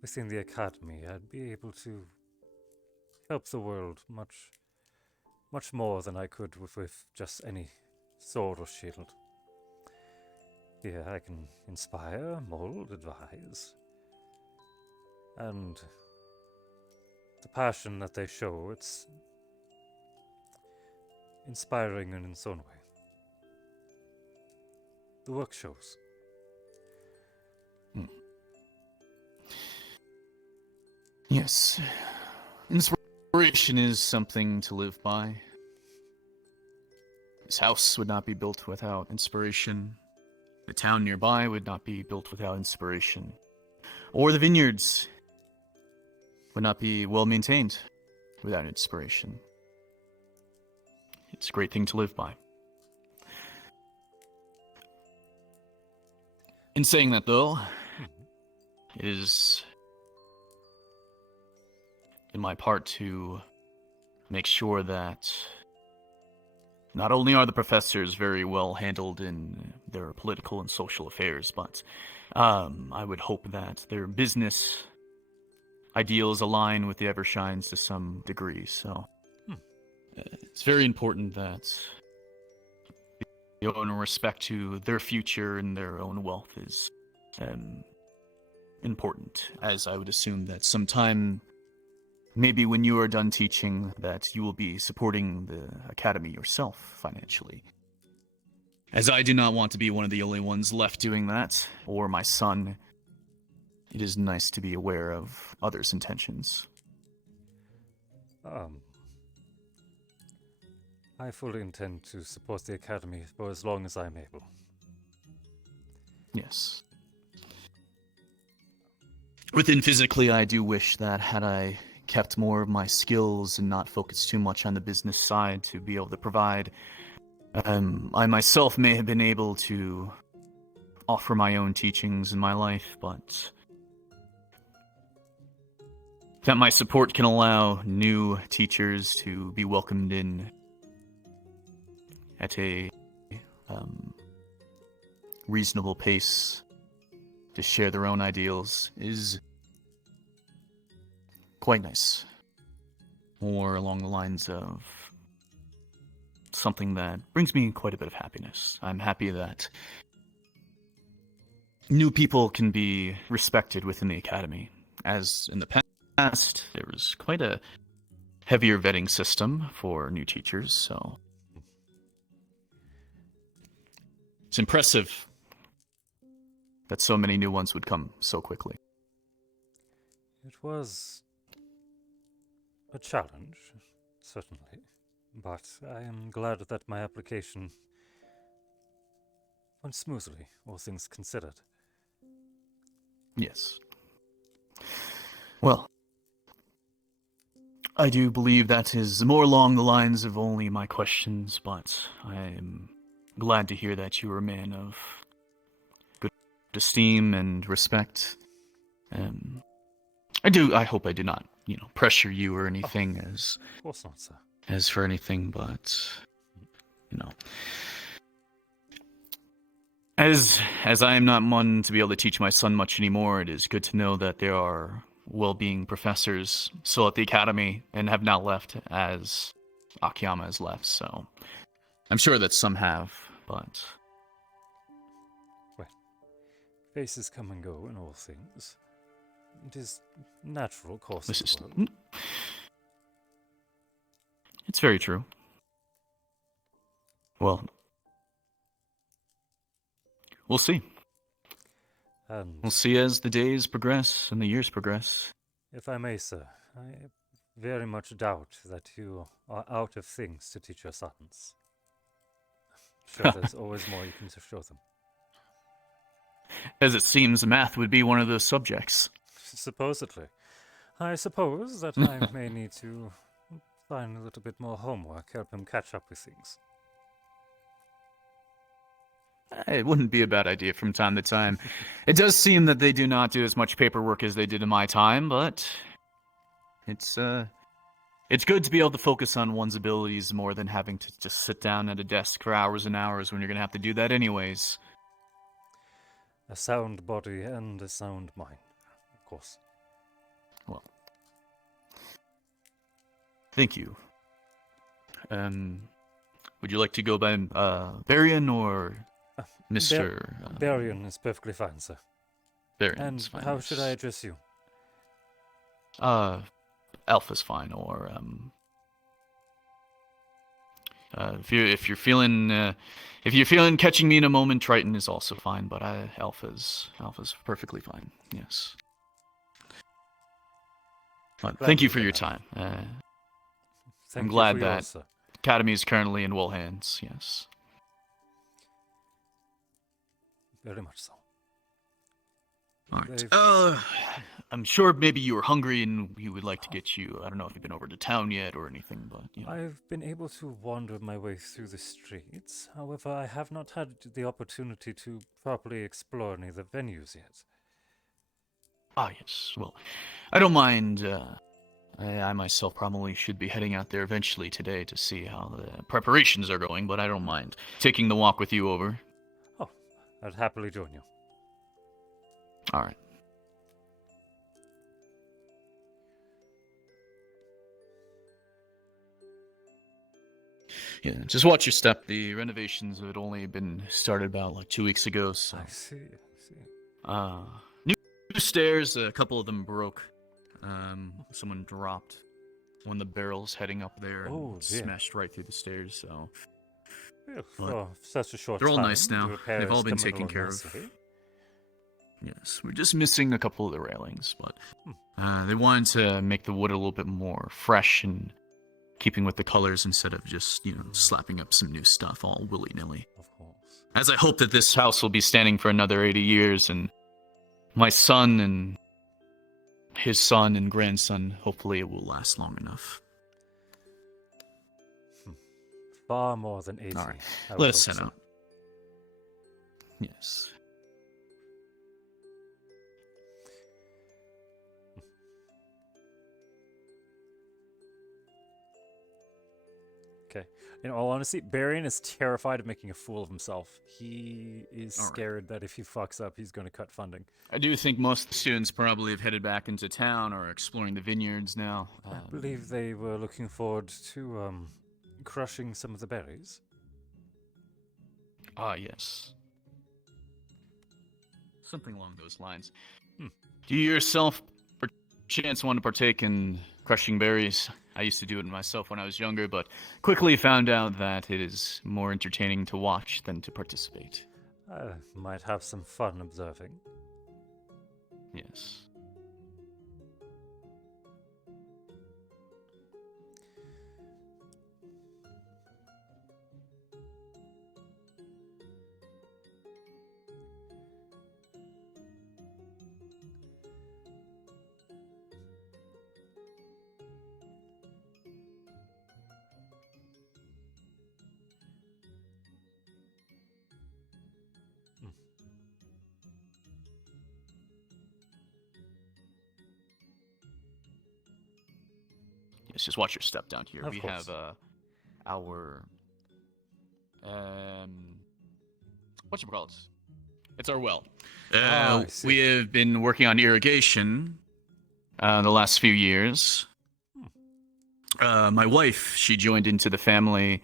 within the academy I'd be able to help the world much more than I could with just any sword or shield. Here I can inspire, mold, advise, and the passion that they show, it's inspiring in its own way. The work shows. Yes. Inspiration is something to live by. This house would not be built without inspiration. The town nearby would not be built without inspiration. Or the vineyards would not be well maintained without inspiration. It's a great thing to live by. In saying that, though, it is in my part to make sure that not only are the professors very well handled in their political and social affairs, but I would hope that their business ideals align with the Evershines to some degree. So it's very important that the own respect to their future and their own wealth is important, as I would assume that sometime, maybe when you are done teaching, that you will be supporting the academy yourself financially. As I do not want to be one of the only ones left doing that, or my son, it is nice to be aware of others' intentions. I fully intend to support the academy for as long as I'm able. Yes. Within physically, I do wish that had I kept more of my skills and not focused too much on the business side to be able to provide, I myself may have been able to offer my own teachings in my life, but that my support can allow new teachers to be welcomed in at a reasonable pace to share their own ideals is quite nice. More along the lines of something that brings me quite a bit of happiness. I'm happy that new people can be respected within the academy. As in the past, there was quite a heavier vetting system for new teachers, so it's impressive that so many new ones would come so quickly. It was a challenge, certainly, but I am glad that my application went smoothly, all things considered. Yes. Well, I do believe that is more along the lines of only my questions, but I am glad to hear that you are a man of good esteem and respect. I hope I do not, pressure you or anything Of course not, sir. as for anything, but, as I am not one to be able to teach my son much anymore, it is good to know that there are well-being professors still at the academy and have not left as Akiyama has left, so I'm sure that some have, but Well, faces come and go in all things. It is natural course of the world. It's very true. Well, we'll see. We'll see as the days progress and the years progress. If I may, sir, I very much doubt that you are out of things to teach your sons. Sure, there's always more you can show them. As it seems, math would be one of those subjects. Supposedly. I suppose that I may need to find a little bit more homework, help him catch up with things. It wouldn't be a bad idea from time to time. It does seem that they do not do as much paperwork as they did in my time, but it's good to be able to focus on one's abilities more than having to just sit down at a desk for hours and hours when you're going to have to do that anyways. A sound body and a sound mind, of course. Well, thank you. Would you like to go by Berion or Mr. Berion is perfectly fine, sir. Berion And is fine. how should I address you? Alpha's fine, or if you're feeling catching me in a moment, Triton is also fine, but Alpha's perfectly fine. Yes. But thank you for your time. I'm glad that Academy is currently in well hands. Yes. Very much so. All right. I'm sure maybe you were hungry and we would like to get you. I don't know if you've been over to town yet or anything, but I've been able to wander my way through the streets. However, I have not had the opportunity to properly explore any of the venues yet. Ah, yes. Well, I don't mind. I myself probably should be heading out there eventually today to see how the preparations are going, but I don't mind taking the walk with you over. Oh, I'd happily join you. All right. Yeah, just watch your step. The renovations had only been started about like 2 weeks ago, so. I see. New stairs. A couple of them broke. Someone dropped one of the barrels heading up there and smashed right through the stairs. So. For such a short they're all time, nice now. the repair They've all is been coming taken along care of. nicely. Yes, we're just missing a couple of the railings, but they wanted to make the wood a little bit more fresh and keeping with the colors instead of just, slapping up some new stuff all willy-nilly. Of course. As I hope that this house will be standing for another 80 years, and my son and his son and grandson, hopefully it will last long enough. Far more than 80. All right, let us head out. Yes. Okay. In all honesty, Berion is terrified of making a fool of himself. He is scared that if he fucks up, he's going to cut funding. I do think most students probably have headed back into town or exploring the vineyards now. I believe they were looking forward to crushing some of the berries. Ah, yes. Something along those lines. Do you yourself, perchance, want to partake in crushing berries? I used to do it myself when I was younger, but quickly found out that it is more entertaining to watch than to participate. I might have some fun observing. Yes. Yes, just watch your step down here. We have our whatchamacallit? It's our well. We have been working on irrigation the last few years. My wife, she joined into the family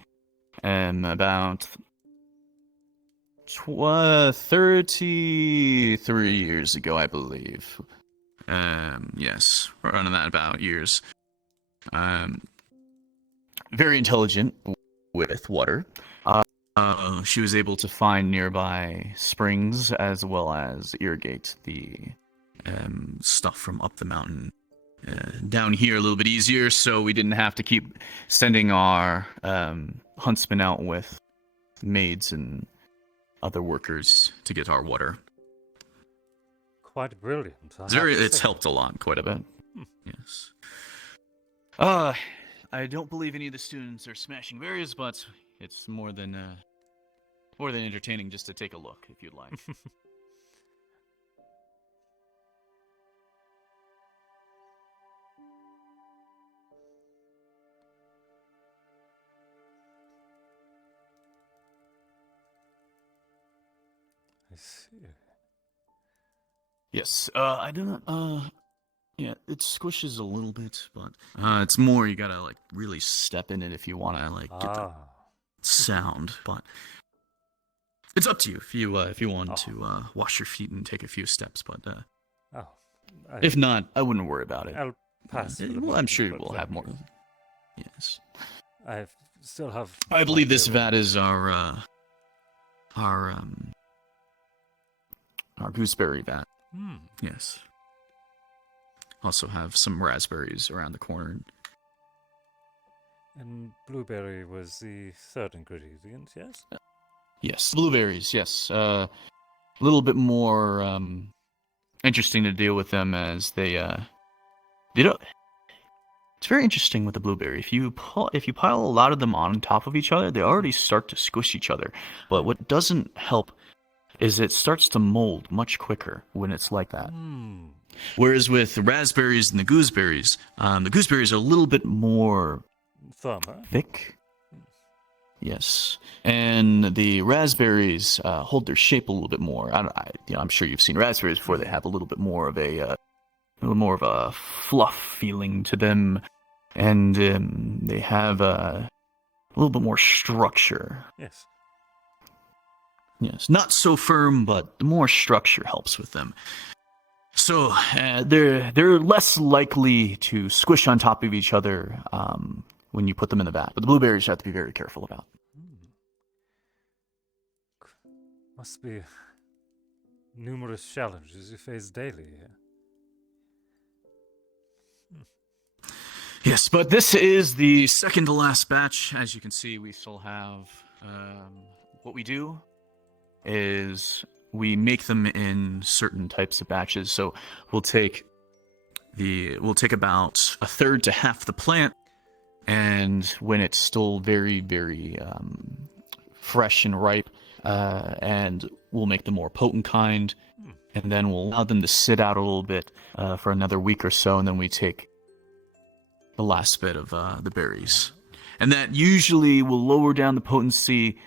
about 33 years ago, I believe. Yes, around that about years. Very intelligent with water. She was able to find nearby springs as well as irrigate the stuff from up the mountain. Down here a little bit easier, so we didn't have to keep sending our huntsmen out with maids and other workers to get our water. Quite brilliant. It's helped a lot, quite a bit. Yes. I don't believe any of the students are smashing berries, but it's more than entertaining just to take a look, if you'd like. I see. Yes, I do not, yeah, it squishes a little bit, but it's more you gotta like really step in it if you wanna like get the sound. But it's up to you if you want to wash your feet and take a few steps. But if not, I wouldn't worry about it. I'll pass. Well, I'm sure we'll have more. Yes. I still have. I believe this vat is our gooseberry vat. Yes. Also have some raspberries around the corner. And blueberry was the third ingredient, yes? Yes, blueberries, yes. A little bit more interesting to deal with them as they don't It's very interesting with the blueberry. If you pile a lot of them on top of each other, they already start to squish each other. But what doesn't help is it starts to mold much quicker when it's like that. Whereas with the raspberries and the gooseberries are a little bit more Firm, huh? thick. Yes, and the raspberries hold their shape a little bit more. I'm sure you've seen raspberries before. They have a little bit more of a fluff feeling to them, and they have a little bit more structure. Yes. Yes, not so firm, but the more structure helps with them. So they're less likely to squish on top of each other when you put them in the vat. But the blueberries you have to be very careful about. Must be numerous challenges you face daily here. Yes, but this is the second to last batch. As you can see, we still have what we do is we make them in certain types of batches. So we'll take about a third to half the plant, and when it's still very, very fresh and ripe, and we'll make the more potent kind, and then we'll allow them to sit out a little bit for another week or so, and then we take the last bit of the berries. And that usually will lower down the potency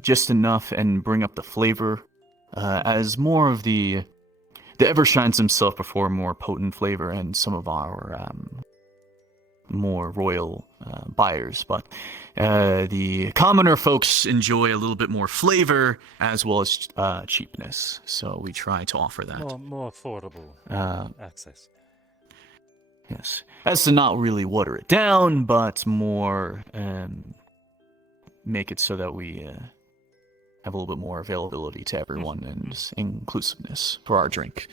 just enough and bring up the flavor, as more of the Evershines himself prefer more potent flavor, and some of our more royal buyers. But the commoner folks enjoy a little bit more flavor as well as cheapness. So we try to offer that. More affordable access. Yes. As to not really water it down, but more make it so that we have a little bit more availability to everyone and inclusiveness for our drink.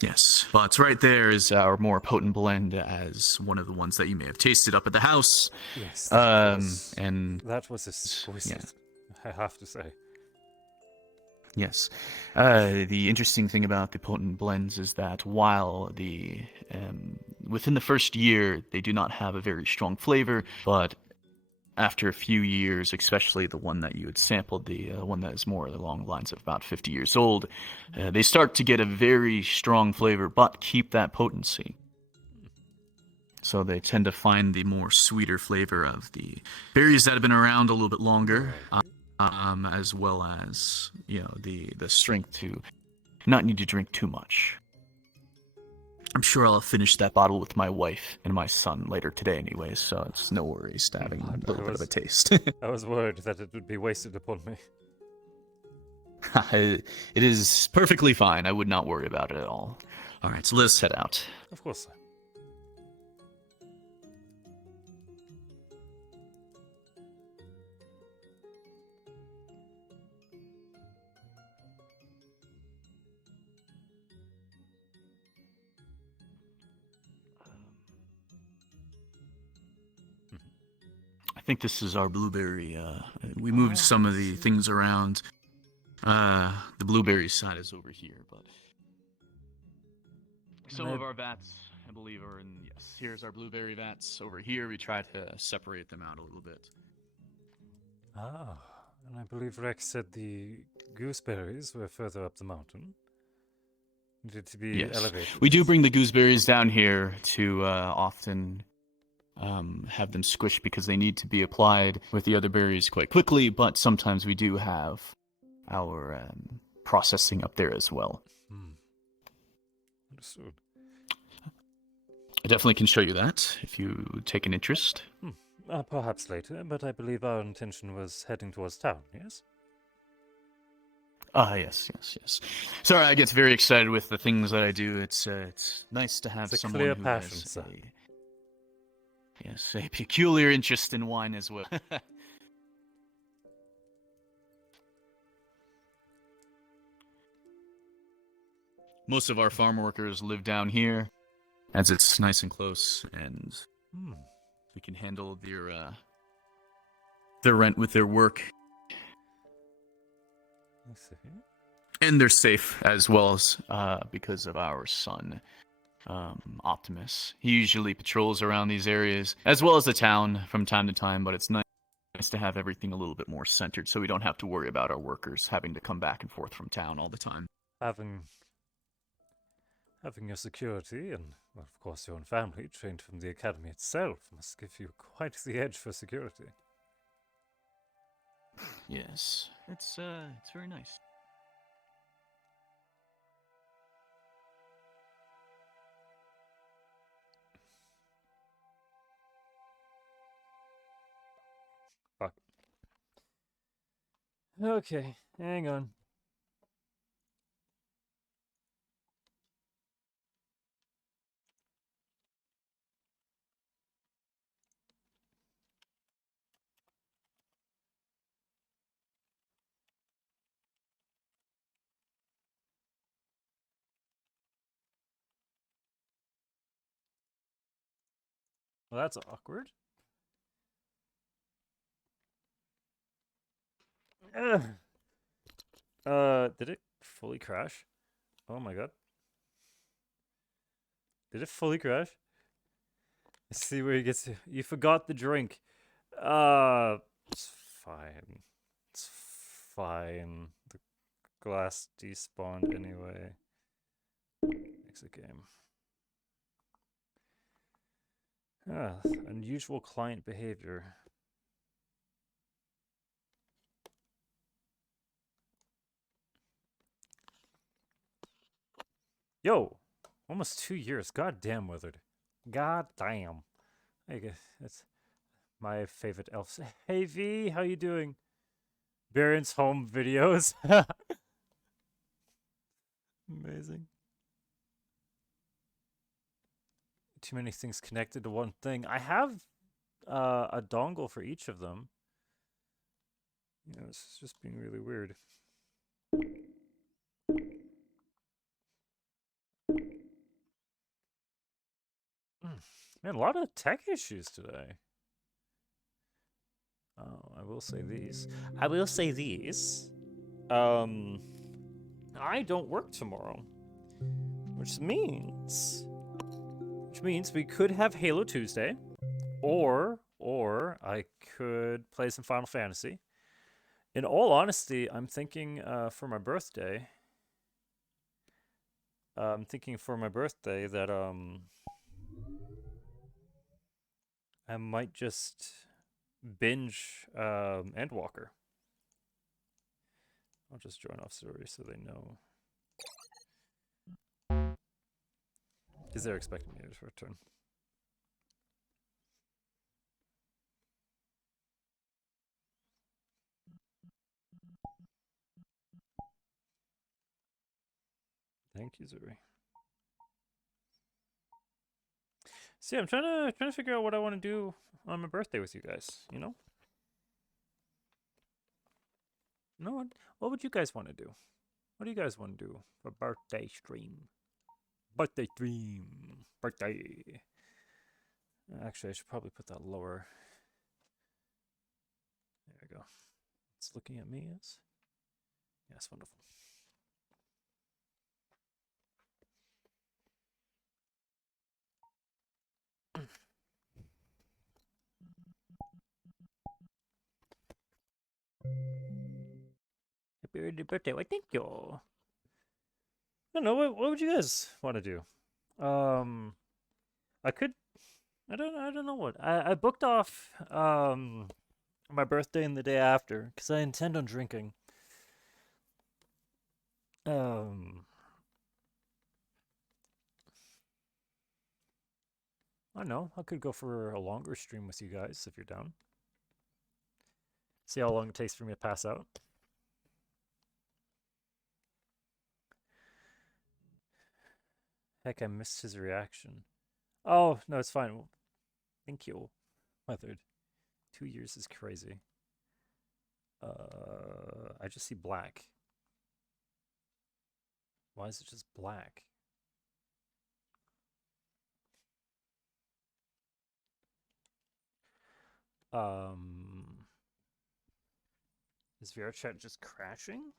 Yes, but right there is our more potent blend as one of the ones that you may have tasted up at the house. Yes, that was exquisite, I have to say. Yes. The interesting thing about the potent blends is that while within the first year, they do not have a very strong flavor, but after a few years, especially the one that you had sampled, the one that is more along the lines of about 50 years old, they start to get a very strong flavor, but keep that potency. So they tend to find the more sweeter flavor of the berries that have been around a little bit longer, as well as, the strength to not need to drink too much. I'm sure I'll finish that bottle with my wife and my son later today anyway, so it's no worries to having a little bit of a taste. I was worried that it would be wasted upon me. It is perfectly fine. I would not worry about it at all. All right, so let's head out. Of course, sir. I think this is our blueberry. We moved some of the things around. The blueberry side is over here, but some of our vats, I believe, are in. Yes, here's our blueberry vats. Over here, we try to separate them out a little bit. And I believe Rex said the gooseberries were further up the mountain. Needed to be elevated. We do bring the gooseberries down here to often have them squished because they need to be applied with the other berries quite quickly, but sometimes we do have our processing up there as well. Understood. I definitely can show you that if you take an interest. Perhaps later, but I believe our intention was heading towards town, yes? Yes. Sorry, I get very excited with the things that I do. It's nice to have it's a someone clear who passion, has sir. a peculiar interest in wine as well. Most of our farm workers live down here, as it's nice and close, and we can handle their rent with their work. I see. And they're safe as well as because of our son. Optimus. He usually patrols around these areas, as well as the town from time to time, but it's nice to have everything a little bit more centered so we don't have to worry about our workers having to come back and forth from town all the time. Having your security and, well, of course, your own family trained from the academy itself must give you quite the edge for security. Yes, it's very nice. Fuck. Okay, hang on. Well, that's awkward. Ugh. Did it fully crash? Oh my god. Did it fully crash? Let's see where he gets to. You forgot the drink. It's fine. It's fine. The glass despawned anyway. Exit game. Unusual client behavior. Yo! Almost 2 years. God damn, Withered. God damn. That's my favorite elf. Hey V, how you doing? Berion's home videos. Amazing. Too many things connected to one thing. I have a dongle for each of them. You know, it's just being really weird. Man, a lot of tech issues today. Oh, I will say these. I will say these. I don't work tomorrow. Which means we could have Halo Tuesday. Or I could play some Final Fantasy. In all honesty, I'm thinking for my birthday. I'm thinking for my birthday that I might just binge Endwalker. I'll just join off story so they know. Because they're expecting me to return. Thank you, Zuri. See, I'm trying to figure out what I want to do on my birthday with you guys, you know? No, what would you guys want to do? What do you guys want to do for birthday stream? Birthday stream. Birthday. Actually, I should probably put that lower. There we go. It's looking at me as. Yes, wonderful. Happy birthday! Why, thank you. I don't know. What would you guys want to do? I could. I don't know what. I booked off my birthday and the day after because I intend on drinking. I don't know. I could go for a longer stream with you guys if you're down. See how long it takes for me to pass out. Heck, I missed his reaction. Oh, no, it's fine. Thank you, Weathered. 2 years is crazy. I just see black. Why is it just black? Is VRChat just crashing?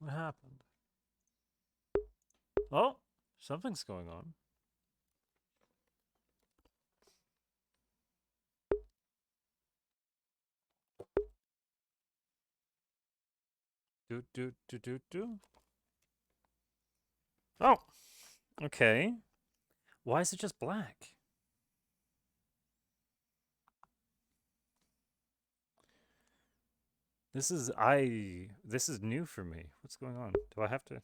What happened? Oh, something's going on. Do. Oh, okay. Why is it just black? This is new for me. What's going on? Do I have to?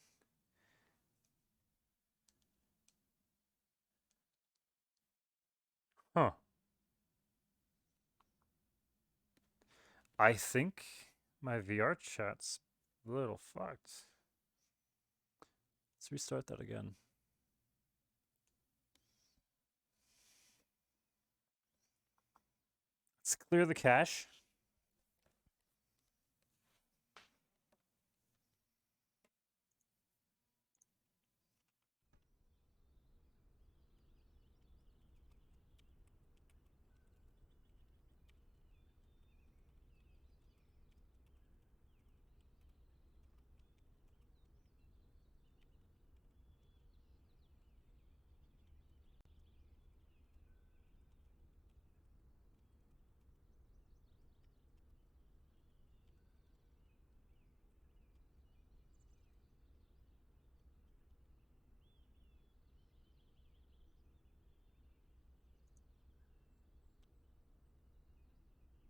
Huh. I think my VR chat's a little fucked. Let's restart that again. Let's clear the cache.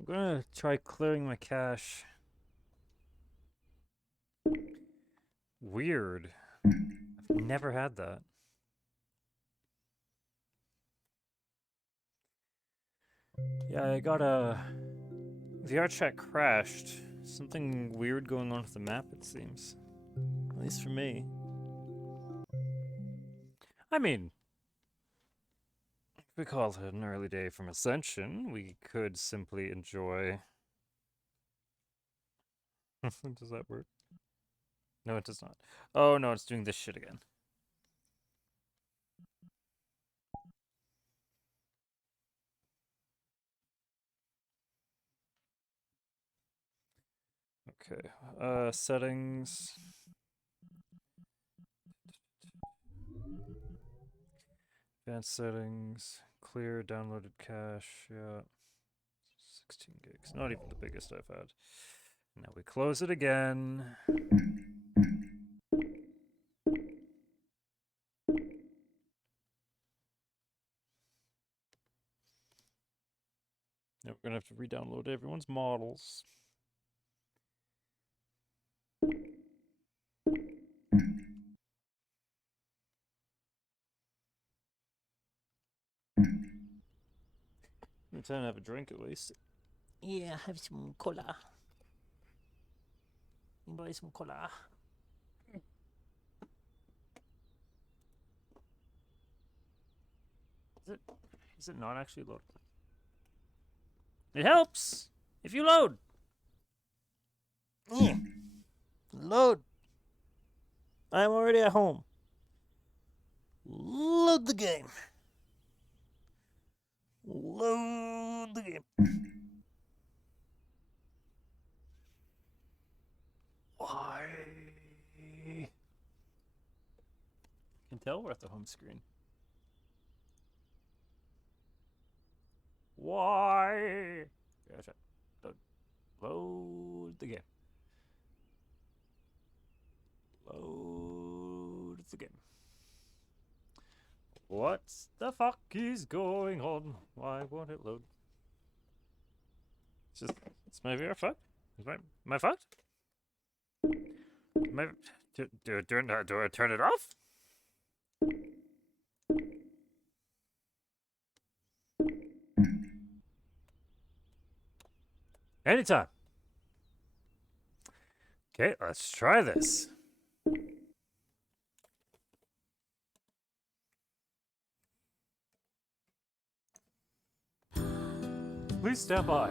I'm gonna try clearing my cache. Weird. I've never had that. Yeah, I got a VR chat crashed. Something weird going on with the map, it seems. At least for me. I mean, if we call it an early day from Ascension, we could simply enjoy... Does that work? No, it does not. Oh, no, it's doing this shit again. Okay, settings. Advanced settings. Clear downloaded cache. Yeah. 16 gigs. Not even the biggest I've had. Now we close it again. Now we're gonna have to re-download everyone's models. Time to have a drink at least. Yeah, have some cola. Buy some cola. Is it not actually load? It helps if you load. Yeah. Load. I'm already at home. Load the game. Load the game. Why? Can tell we're at the home screen. Why? Yeah, load the game. Load the game. What the fuck is going on? Why won't it load? It's my VR fucked? Is my fucked? Do I turn it off? Anytime. Okay, let's try this. Please stand by.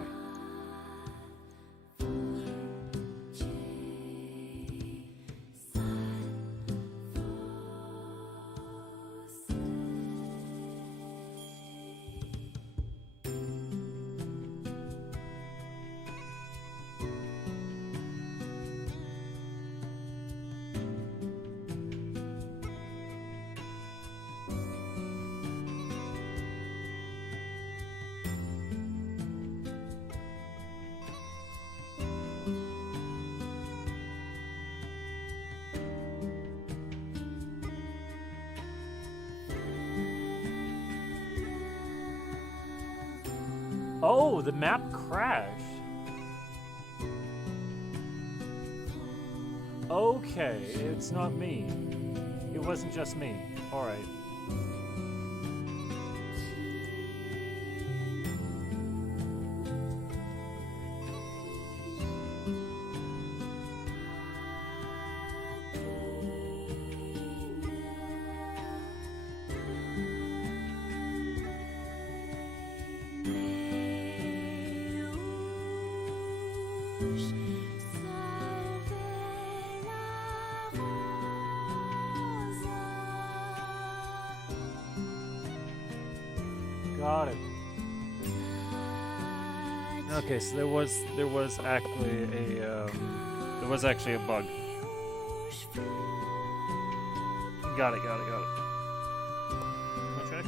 Oh, the map crashed. Okay, it's not me. It wasn't just me. Alright. Got it. Okay, so there was actually a bug. Got it. My check.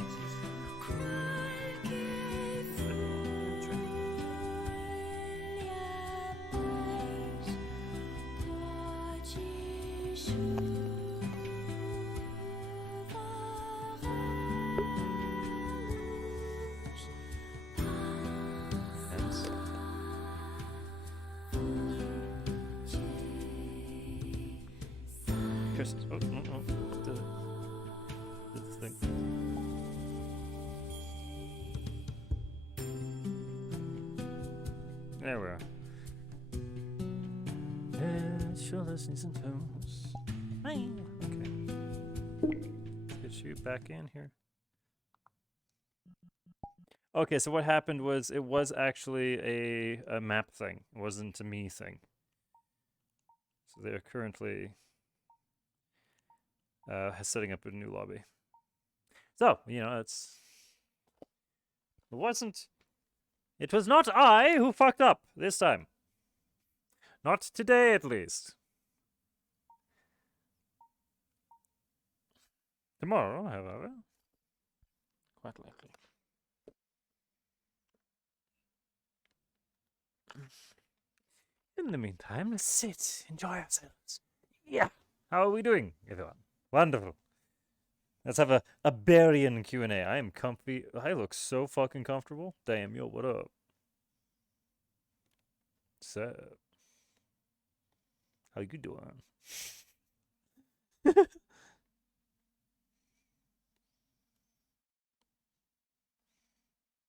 Just the thing. There we are. Shoulders, knees, and toes. Okay. Let's get you back in here. Okay, so what happened was it was actually a map thing. It wasn't a me thing. So they're currently setting up a new lobby. So, you know, it was not I who fucked up this time. Not today, at least. Tomorrow, however, quite likely. In the meantime, let's sit, enjoy ourselves. Yeah. How are we doing, everyone? Wonderful. Let's have a Berion Q&A. I am comfy. I look so fucking comfortable. Damn, yo, what up? So, how you doing?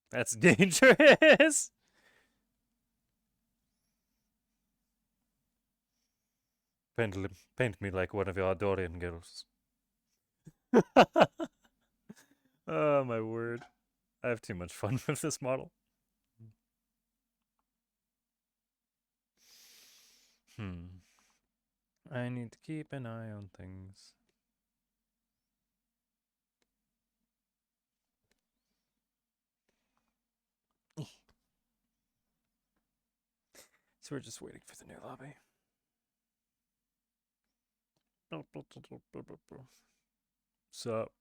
That's dangerous. Paint me like one of your Dorian girls. Oh, my word. I have too much fun with this model. I need to keep an eye on things. So we're just waiting for the new lobby. Sup?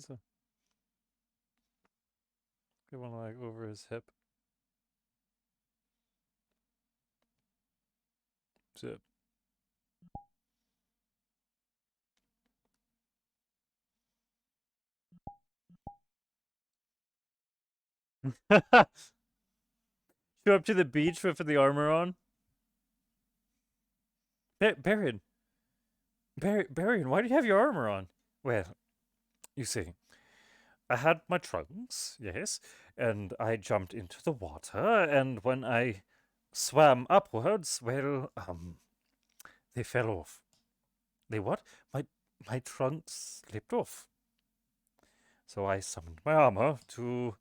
So, get one like over his hip. Zip. Show up to the beach with the armor on. Berion, why do you have your armor on? Well, you see, I had my trunks, yes, and I jumped into the water, and when I swam upwards, well, they fell off. They what? My trunks slipped off. So I summoned my armor to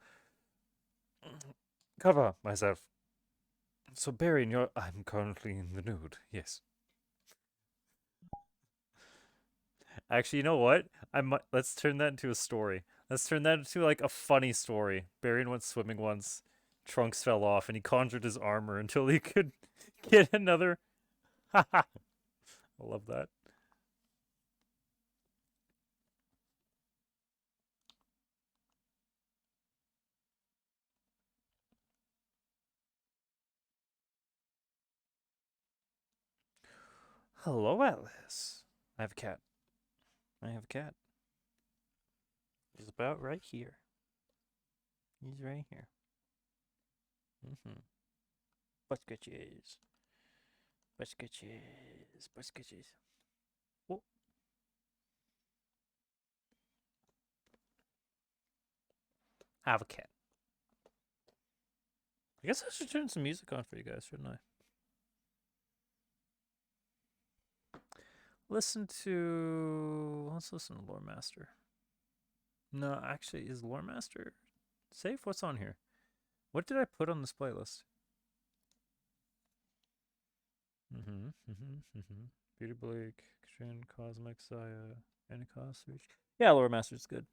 cover myself. So Berion, I'm currently in the nude, yes. Actually, you know what? Let's turn that into a story. Let's turn that into like a funny story. Berion went swimming once. Trunks fell off, and he conjured his armor until he could get another. I love that. Hello, Alice. I have a cat. I have a cat. He's about right here. He's right here. Mm-hmm. Busketches. Busketches. Busketches. Oh. I have a cat. I guess I should turn some music on for you guys, shouldn't I? Let's listen to Lore Master. No, actually, is Lore Master safe? What's on here? What did I put on this playlist? Beauty Blake, Kshin, Cosmic, Saya, Anikos, Reach. Yeah, Lore Master's good.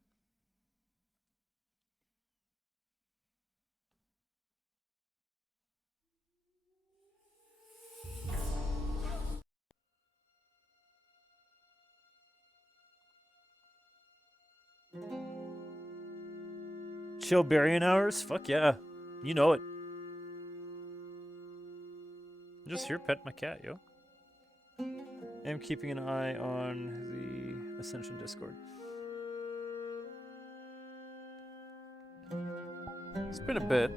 Chill Berion hours? Fuck yeah. You know it. I'm just here pet my cat, yo. I'm keeping an eye on the Ascension Discord. It's been a bit.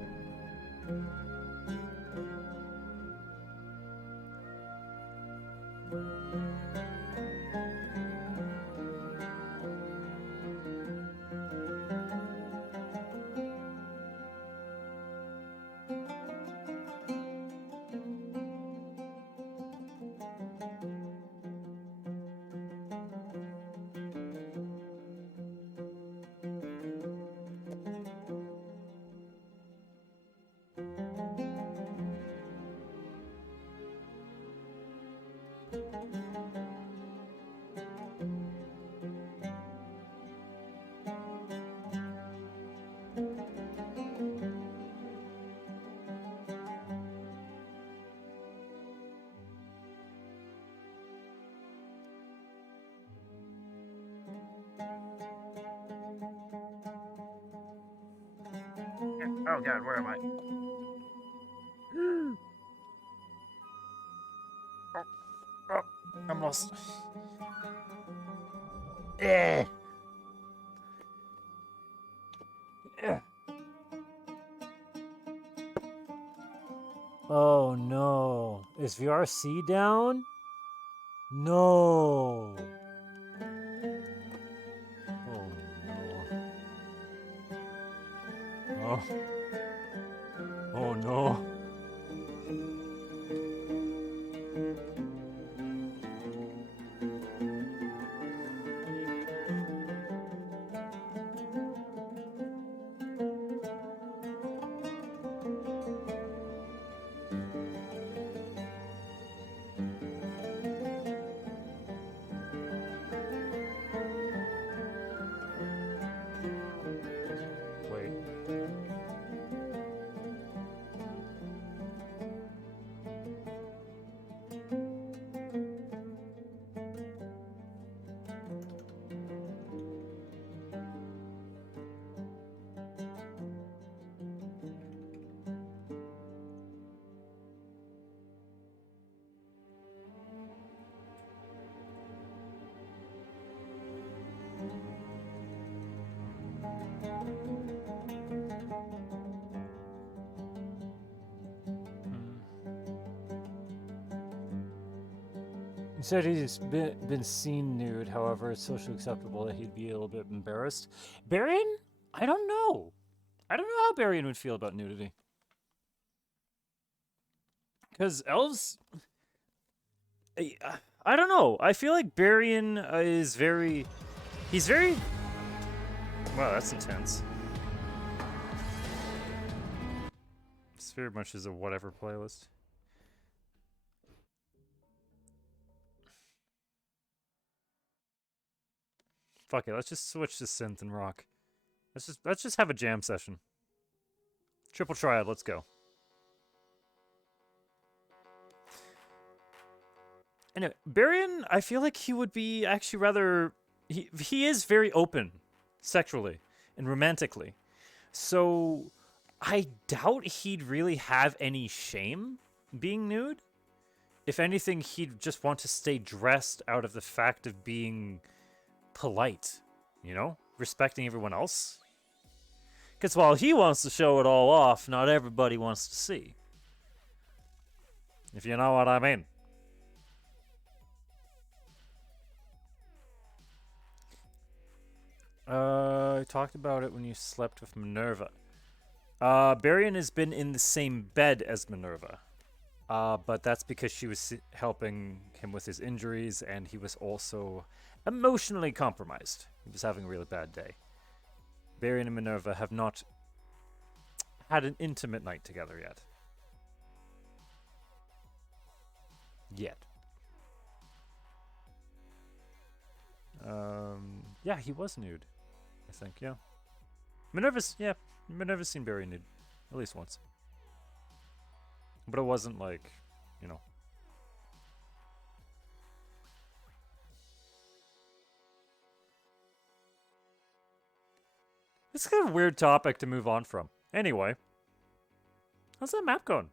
Oh god, where am I? Oh, I'm lost. Eh. Oh no. Is VRC down? No. Oh no. Oh. Oh no. Wait. He said he's been seen nude, however, it's socially acceptable that he'd be a little bit embarrassed. Berion? I don't know. I don't know how Berion would feel about nudity. Because elves... I don't know. I feel like Berion is very... He's very... Wow, that's intense. It's very much is a whatever playlist. Fuck it, let's just switch to synth and rock. Let's just have a jam session. Triple triad, let's go. Anyway, Berion, I feel like he would be actually rather... He is very open sexually and romantically. So I doubt he'd really have any shame being nude. If anything, he'd just want to stay dressed out of the fact of being polite, you know? Respecting everyone else. Because while he wants to show it all off, not everybody wants to see. If you know what I mean. I talked about it when you slept with Minerva. Berion has been in the same bed as Minerva. But that's because she was helping him with his injuries, and he was also emotionally compromised. He was having a really bad day. Berion and Minerva have not had an intimate night together yet. Yeah, he was nude, I think, yeah. Minerva's seen Berion nude, at least once. But it wasn't like, you know. It's kind of a weird topic to move on from. Anyway. How's that map going?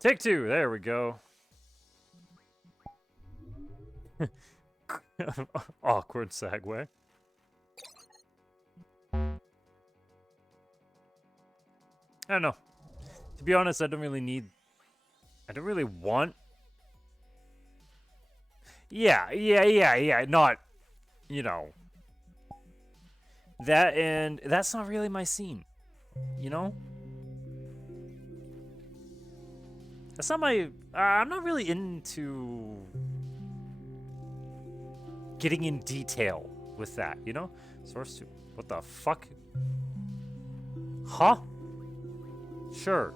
Take 2, there we go. Awkward segue. I don't know. To be honest, I don't really want... Yeah, not, you know... That, and that's not really my scene, you know? That's not my... I'm not really into... getting in detail with that, you know? Source 2. What the fuck? Huh? Sure.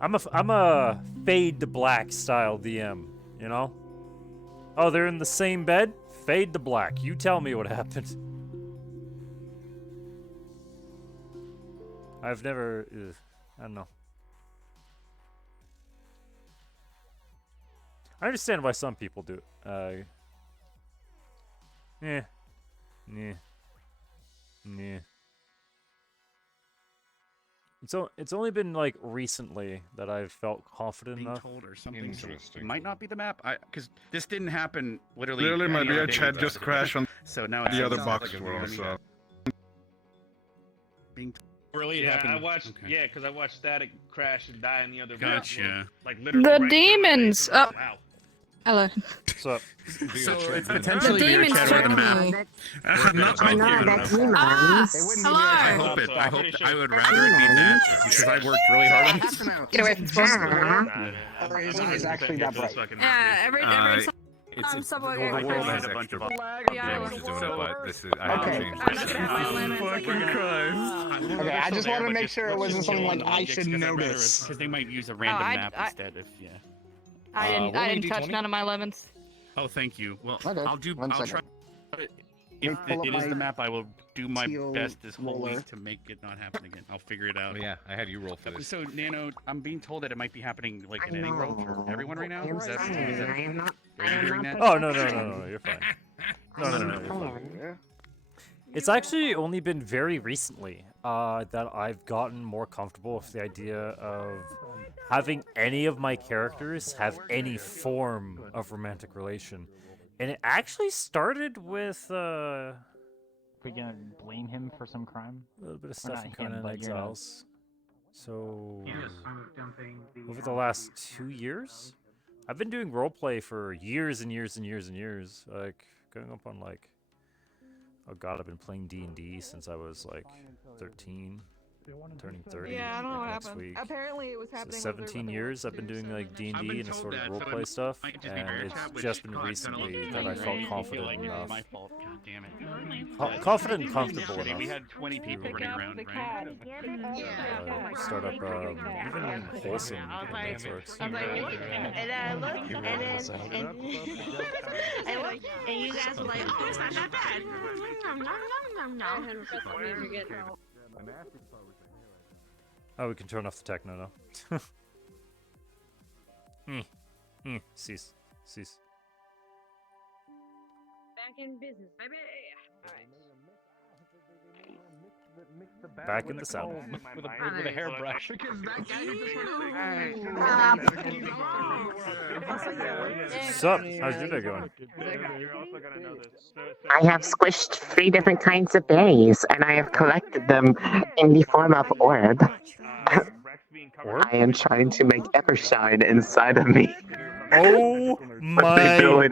I'm a fade to black style DM, you know? Oh, they're in the same bed? Fade to black. You tell me what happened. I've never... I don't know. I understand why some people do it. Yeah. It's only been like recently that I've felt confident enough. Told or something. Interesting. Might not be the map. Because this didn't happen literally. Literally, my any other beer day chat with just us. crashed on So now the other sounds box like as a well. weird So. Being Really, yeah, I watched. okay. Yeah, because I watched Static crash and die in the other. Gotcha. Like literally. The right demons! Oh. Wow. Hello. So it's potentially beer demons chat or the map. Not Hello. I hope it. I would rather it be that because I worked really hard on this. Get away from the Is actually that bright. Yeah, every time someone the world has a bunch of but this is okay. Okay, I just wanted to make sure it wasn't something like I should notice because they might use a random map instead of I didn't touch none of my lemons. Oh, thank you. Well, Okay, I'll try. If it is the map, I will do my best this whole week to make it not happen again. I'll figure it out. Oh, yeah, I had you roll for this. So, Nano, I'm being told that it might be happening like in any world for everyone right now. Is that, are you hearing that? Oh, no, you're fine. No, you're fine. It's actually only been very recently that I've gotten more comfortable with the idea of having any of my characters have any form of romantic relation. And it actually started with... Are we gonna blame him for some crime? A little bit of Or stuff not in him, Conan but you're not. Exiles. So... over the last 2 years? I've been doing roleplay for years and years and years and years. Like, going up on like... Oh god, I've been playing D&D since I was like 13. turning 30 Yeah, I don't know what next happened. week. Apparently it was So happening. 17 years I've been doing like D&D and sort of roleplay stuff, and it's just been recently that I felt confident enough. Confident and comfortable enough. We had 20 people running around, right? Start up even wholesome sorts. And I looked, and you guys were like, oh, it's not that bad. Oh, we can turn off the techno now. Cease. Back in business, baby. Back in the sound. With a hairbrush. Sup? How's your day going? I have squished 3 different kinds of berries, and I have collected them in the form of orb. I am trying to make Evershine inside of me. Oh my!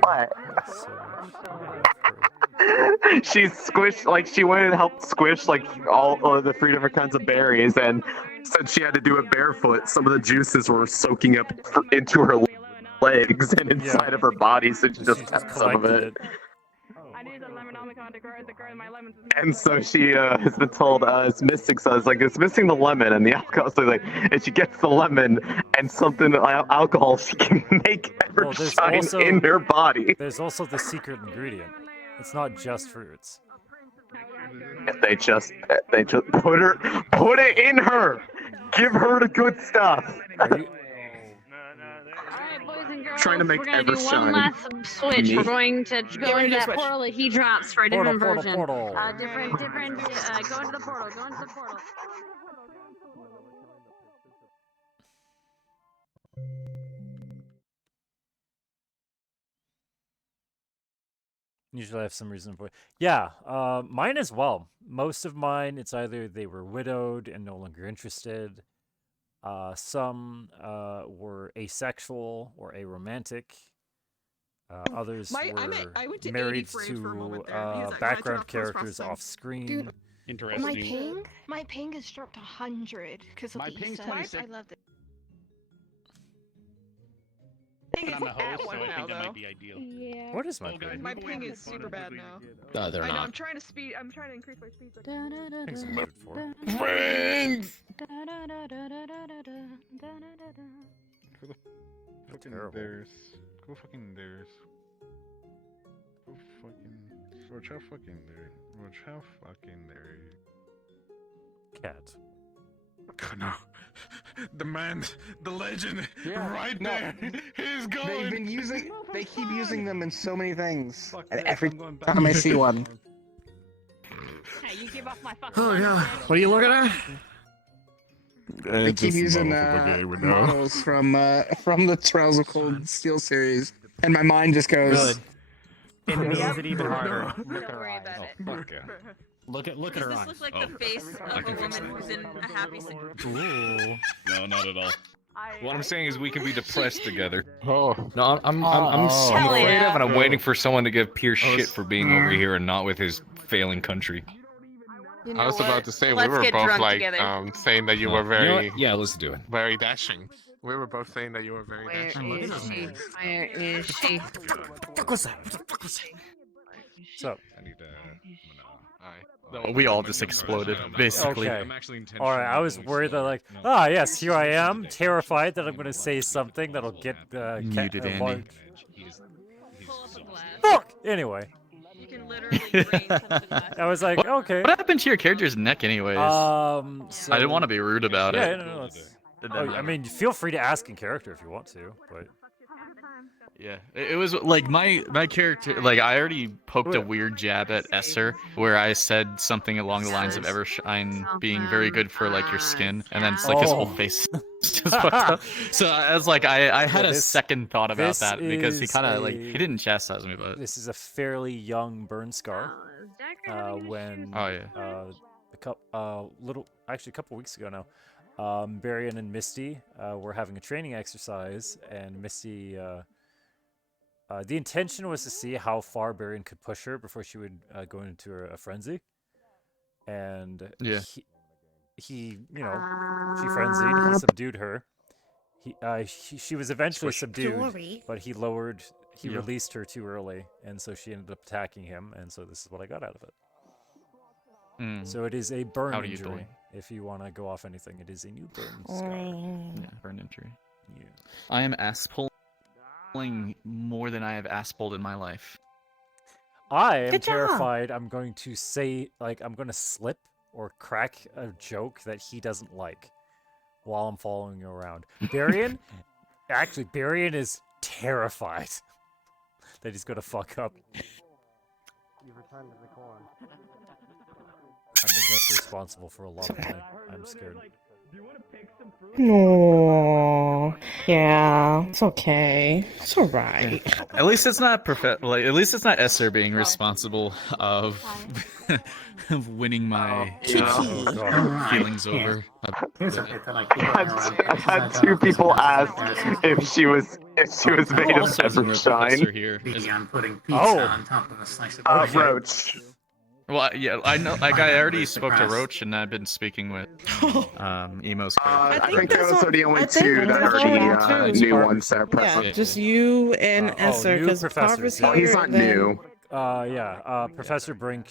What? She squished, like, she went and helped squish, like, all of the 3 different kinds of berries, and said she had to do it barefoot. Some of the juices were soaking up into her legs and inside of her body, so she just kept some of it. And so she has been told it's missing, so it's like it's missing the lemon and the alcohol. So like, if she gets the lemon and something alcohol, she can make Evershine in her body. There's also the secret ingredient. It's not just fruits. If they just put it in her. Give her the good stuff. Trying to make We're gonna do one Evershine. last switch. Me? We're going to go into that portal that he drops for a different version. Portal. Different. Go into the portal. Go into the portal. Usually I have some reason for it. Yeah, mine as well. Most of mine, it's either they were widowed and no longer interested. Some were asexual or aromantic. Others were married to background characters off screen. Dude, Interesting. my ping has dropped 100 because of My the ping's ESET. 26. I love it. But I'm the host, so I think that might be ideal. Yeah. What is my ping? My ping is super bad now. No, they're I know. not. I'm trying to increase my speed. Ping's muted for. Friends! That's terrible. Go fucking theirs. Go fucking. Watch how fucking there. Watch how fucking there. Cat. No. The man, the legend, right no. there. He's going. They've been using. They keep using them in so many things, and every time I see one. Hey, you give off my fucking. Oh yeah. What are you looking at? They keep using models from the Trials of Cold Steel series, and my mind just goes. It makes it even harder. Don't worry about it. Fuck yeah. Look at her Does eyes. this look like the face of a woman who's in a happy Ooh. No, not at all. What I'm saying is we can be depressed together. Oh no, I'm afraid of, and I'm waiting for someone to give Pierce shit for being over here and not with his failing country. You know I was about to say Let's we were get both drunk like together. saying that you Oh, were you know very what? Yeah, let's do it. very dashing. We were both saying that you were very dashing. Where is she? What was that? What was that? So. I need No, we all just exploded, basically. Okay. Alright, I was worried that like, yes, here I am, terrified that I'm gonna say something that'll get Muted Andy. Fuck! Anyway. I was like, okay. What happened to your character's neck, anyways? So, I didn't want to be rude about yeah, it. no, I mean, feel free to ask in character if you want to, but. Yeah, it was like my character, like I already poked a weird jab at Esser where I said something along the lines of Evershine being very good for like your skin, and then it's like his whole face just fucked up. So I was like, I had a second thought about that because he kind of like, he didn't chastise me, but this is a fairly young burn scar. When a couple weeks ago now, Berion and Misty were having a training exercise, and Misty The intention was to see how far Berion could push her before she would go into a frenzy. And he, you know, she frenzied. He subdued her. She was eventually subdued, but he released her too early, and so she ended up attacking him. And so this is what I got out of it. So it is a burn injury. If you want to go off anything, it is a new burn scar. Yeah, burn injury. Yeah. I am ass pulling more than I have ass pulled in my life. I am terrified I'm going to say, like, I'm going to slip or crack a joke that he doesn't like while I'm following you around. Berion, actually, Berion is terrified that he's going to fuck up. I'm just responsible for a lot of it. I'm scared. No. Yeah, it's okay. It's alright. At least it's not at least it's not Esser being responsible of of winning my feelings over. I've had two people ask if she was made of Evershine. Here on top of a slice of Roach. Well, yeah, I know. Like, I already spoke to Roach, and I've been speaking with Emo's. I think those are the only two that already new ones that are present. Yeah, just you and Esser, because Carver's here. He's not new. Professor Brink,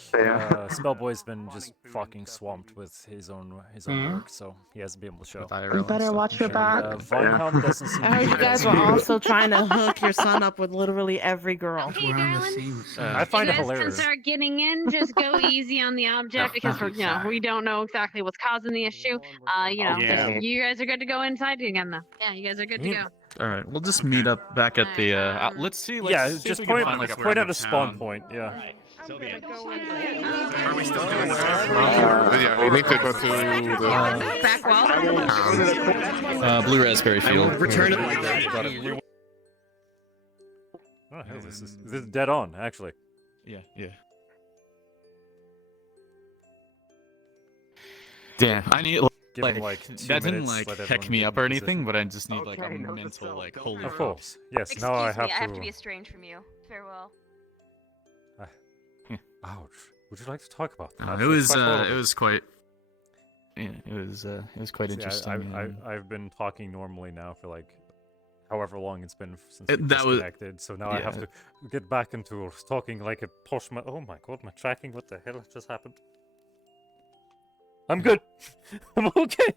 Spellboy's been just fucking swamped with his own work, so he hasn't been able to show. You better watch your back. Vinehelm doesn't seem I heard you guys were also trying to hook your son up with literally every girl. I find it you guys hilarious. can start getting in. Just go easy on the object because we don't know exactly what's causing the issue. You guys are good to go inside again, though. Yeah, you guys are good to go. All right, we'll just meet up back at the. Let's see. Let's see just if we can point find, like, point out a spawn point. Yeah. Are we still doing this? Yeah, we need to go to the back wall. Blue Raspberry Field. Return it. Oh, hell, this is dead on, actually. Yeah. Damn, I need. Give him, like, 2 that didn't minutes, like let heck everyone me get up in or position. anything, but I just need like a mental like holy. Of course, yes. Excuse Now I have me, to. I have to be estranged from you. Farewell. Ouch. Would you like to talk about that? It was quite. Yeah, it was quite interesting. I've been talking normally now for like however long it's been since we That was- disconnected, so now I have to get back into talking like a posh. Oh my god, my tracking! What the hell just happened? I'm good. I'm okay.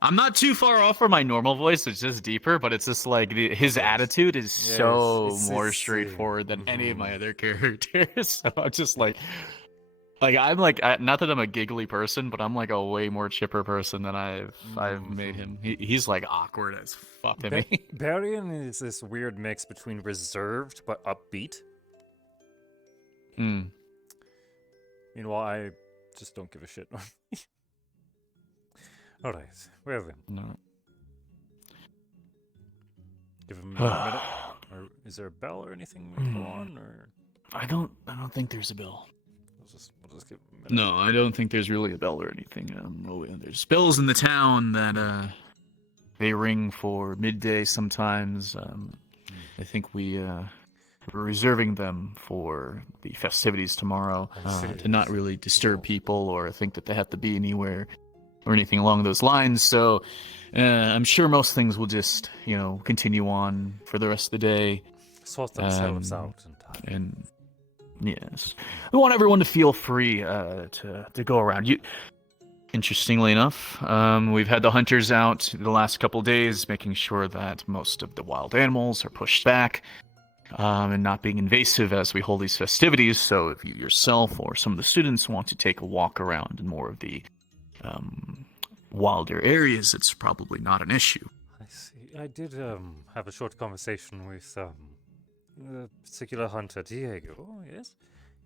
I'm not too far off from my normal voice. It's just deeper, but it's just like his attitude is so more straightforward than any of my other characters. So I'm just like I'm like, not that I'm a giggly person, but I'm like a way more chipper person than I've made him. He's like awkward as fuck to me. Berion is this weird mix between reserved but upbeat. Meanwhile, I just don't give a shit. All right, well then. No. Give him a minute. Or is there a bell or anything we can go on? Or I don't think there's a bell. We'll just give him a minute. No, I don't think there's really a bell or anything. There's bells in the town that they ring for midday sometimes. I think we're reserving them for the festivities tomorrow to not really disturb people or think that they have to be anywhere or anything along those lines. So I'm sure most things will just, continue on for the rest of the day. Sort themselves out in time. And yes, we want everyone to feel free to go around. Interestingly enough, we've had the hunters out the last couple days, making sure that most of the wild animals are pushed back and not being invasive as we hold these festivities. So if you yourself or some of the students want to take a walk around in more of the wilder areas, it's probably not an issue. I see. I did have a short conversation with a particular hunter, Diego. Yes,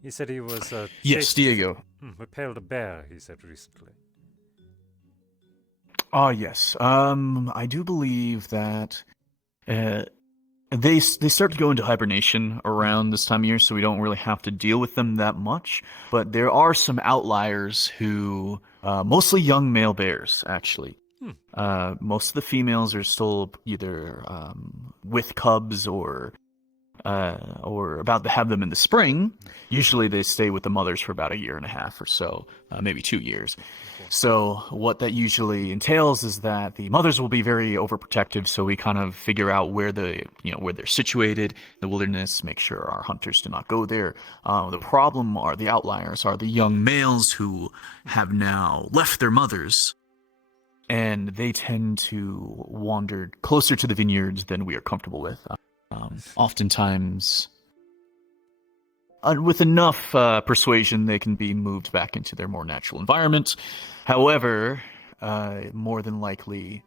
he said he was. Yes, Diego. Repelled a bear. He said recently. Oh yes. I do believe that they start to go into hibernation around this time of year, so we don't really have to deal with them that much. But there are some outliers who, mostly young male bears, actually. Most of the females are still either with cubs or or about to have them in the spring, usually they stay with the mothers for about 1.5 years or so, maybe 2 years. So what that usually entails is that the mothers will be very overprotective, so we kind of figure out where where they're situated in the wilderness, make sure our hunters do not go there. The problem are the outliers, are the young males who have now left their mothers, and they tend to wander closer to the vineyards than we are comfortable with. Oftentimes, with enough persuasion, they can be moved back into their more natural environment. However, more than likely,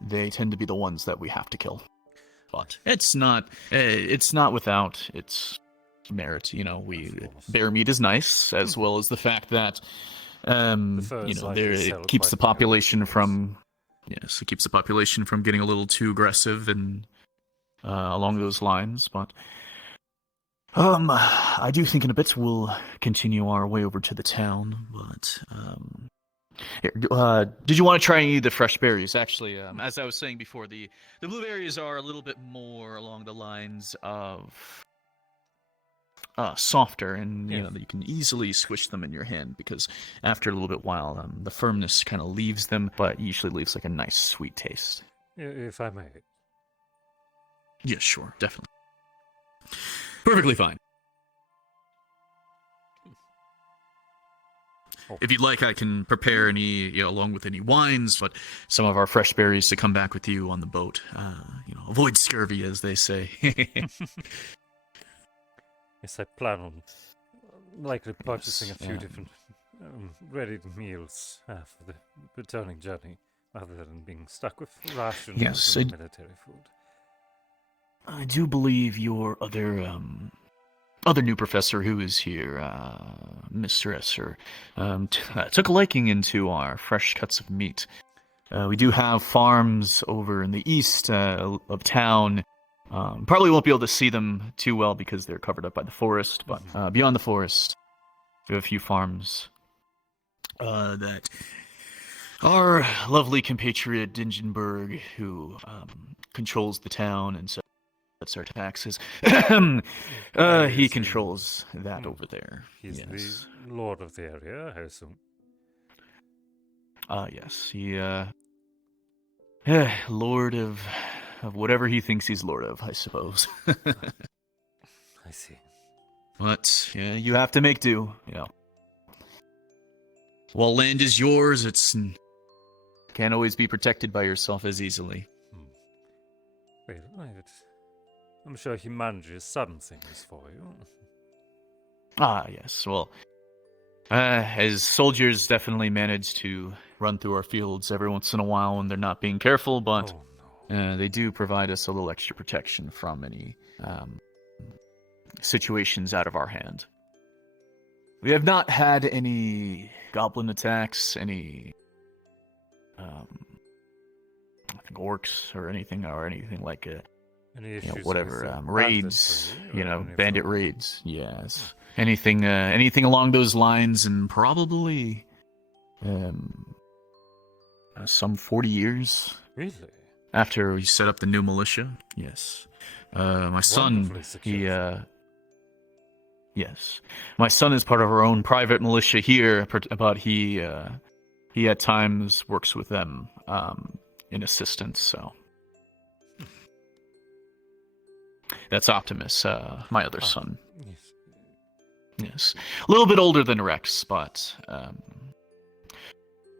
they tend to be the ones that we have to kill. But it's not without its merit. Bear meat is nice, as well as the fact that it keeps the population from getting a little too aggressive and along those lines. But I do think in a bit we'll continue our way over to the town. But did you want to try any of the fresh berries? Actually, as I was saying before, the blueberries are a little bit more along the lines of softer, and you can easily squish them in your hand, because after a little bit while, the firmness kind of leaves them, but usually leaves like a nice sweet taste. If I may. Yeah, sure, definitely. Perfectly fine. If you'd like, I can prepare any, along with any wines, but some of our fresh berries to come back with you on the boat. Avoid scurvy, as they say. Yes, I plan on likely purchasing a few different ready meals for the returning journey, rather than being stuck with rations and military food. I do believe your other new professor who is here, Mr. Esser, took a liking into our fresh cuts of meat. We do have farms over in the east of town. Probably won't be able to see them too well because they're covered up by the forest, but beyond the forest, we have a few farms that our lovely compatriot Dingenberg, who controls the town and sets our taxes, he controls that over there. He's the lord of the area, I assume. Yes, he lord of whatever he thinks he's lord of, I suppose. I see. But you have to make do. While land is yours, it's can't always be protected by yourself as easily. Well, I'm sure he manages some things for you. Yes. Well, his soldiers definitely manage to run through our fields every once in a while when they're not being careful, but they do provide us a little extra protection from any situations out of our hand. We have not had any goblin attacks, any orcs or anything like whatever raids, bandit raids. Yes, anything along those lines, and probably some 40 years. Really? After we set up the new militia, yes. My son, yes. My son is part of our own private militia here, but he at times works with them in assistance, so. That's Optimus, my other son. Yes. A little bit older than Rex, but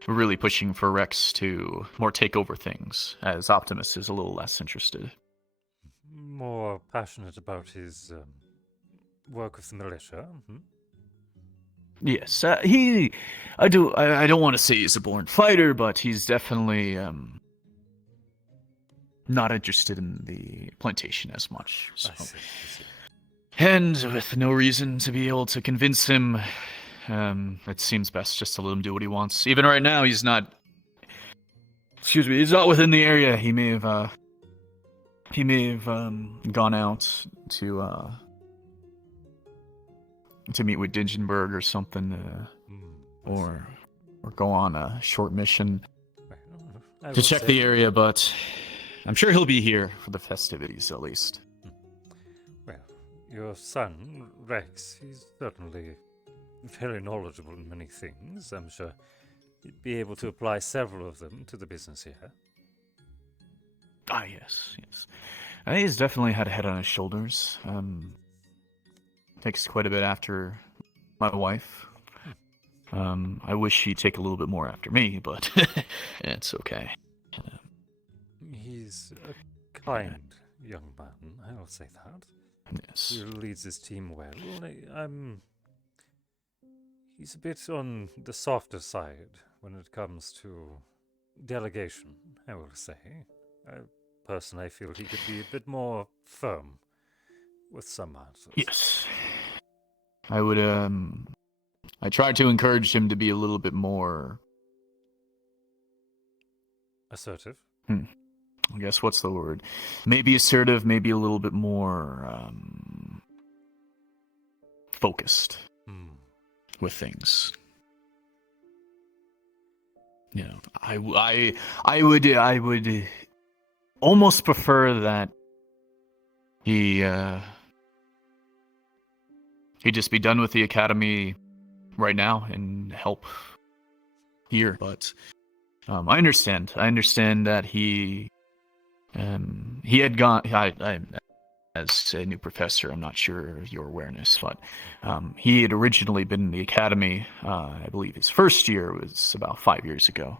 we're really pushing for Rex to more take over things, as Optimus is a little less interested. More passionate about his work with the militia. Yes, I don't want to say he's a born fighter, but he's definitely not interested in the plantation as much. So. I see. And with no reason to be able to convince him, it seems best just to let him do what he wants. Even right now, he's not within the area. He may have gone out to meet with Dingenberg or something, or go on a short mission to check the area, but I'm sure he'll be here for the festivities, at least. Well, Your son, Rex, he's certainly very knowledgeable in many things. I'm sure he'd be able to apply several of them to the business here. Ah, yes. He's definitely had a head on his shoulders. Takes quite a bit after my wife. I wish he'd take a little bit more after me, but it's okay. He's a kind young man, I'll say that. Yes. He leads his team well. He's a bit on the softer side when it comes to delegation, I will say. Personally, I feel he could be a bit more firm with some answers. Yes. I would, I tried to encourage him to be a little bit more... assertive? I guess, what's the word? Maybe assertive, maybe a little bit more, focused with things. You know, I would almost prefer that he just be done with the academy right now and help here. But I understand that he had gone. I as a new professor, I'm not sure your awareness, but he had originally been in the academy. I believe his first year was about 5 years ago.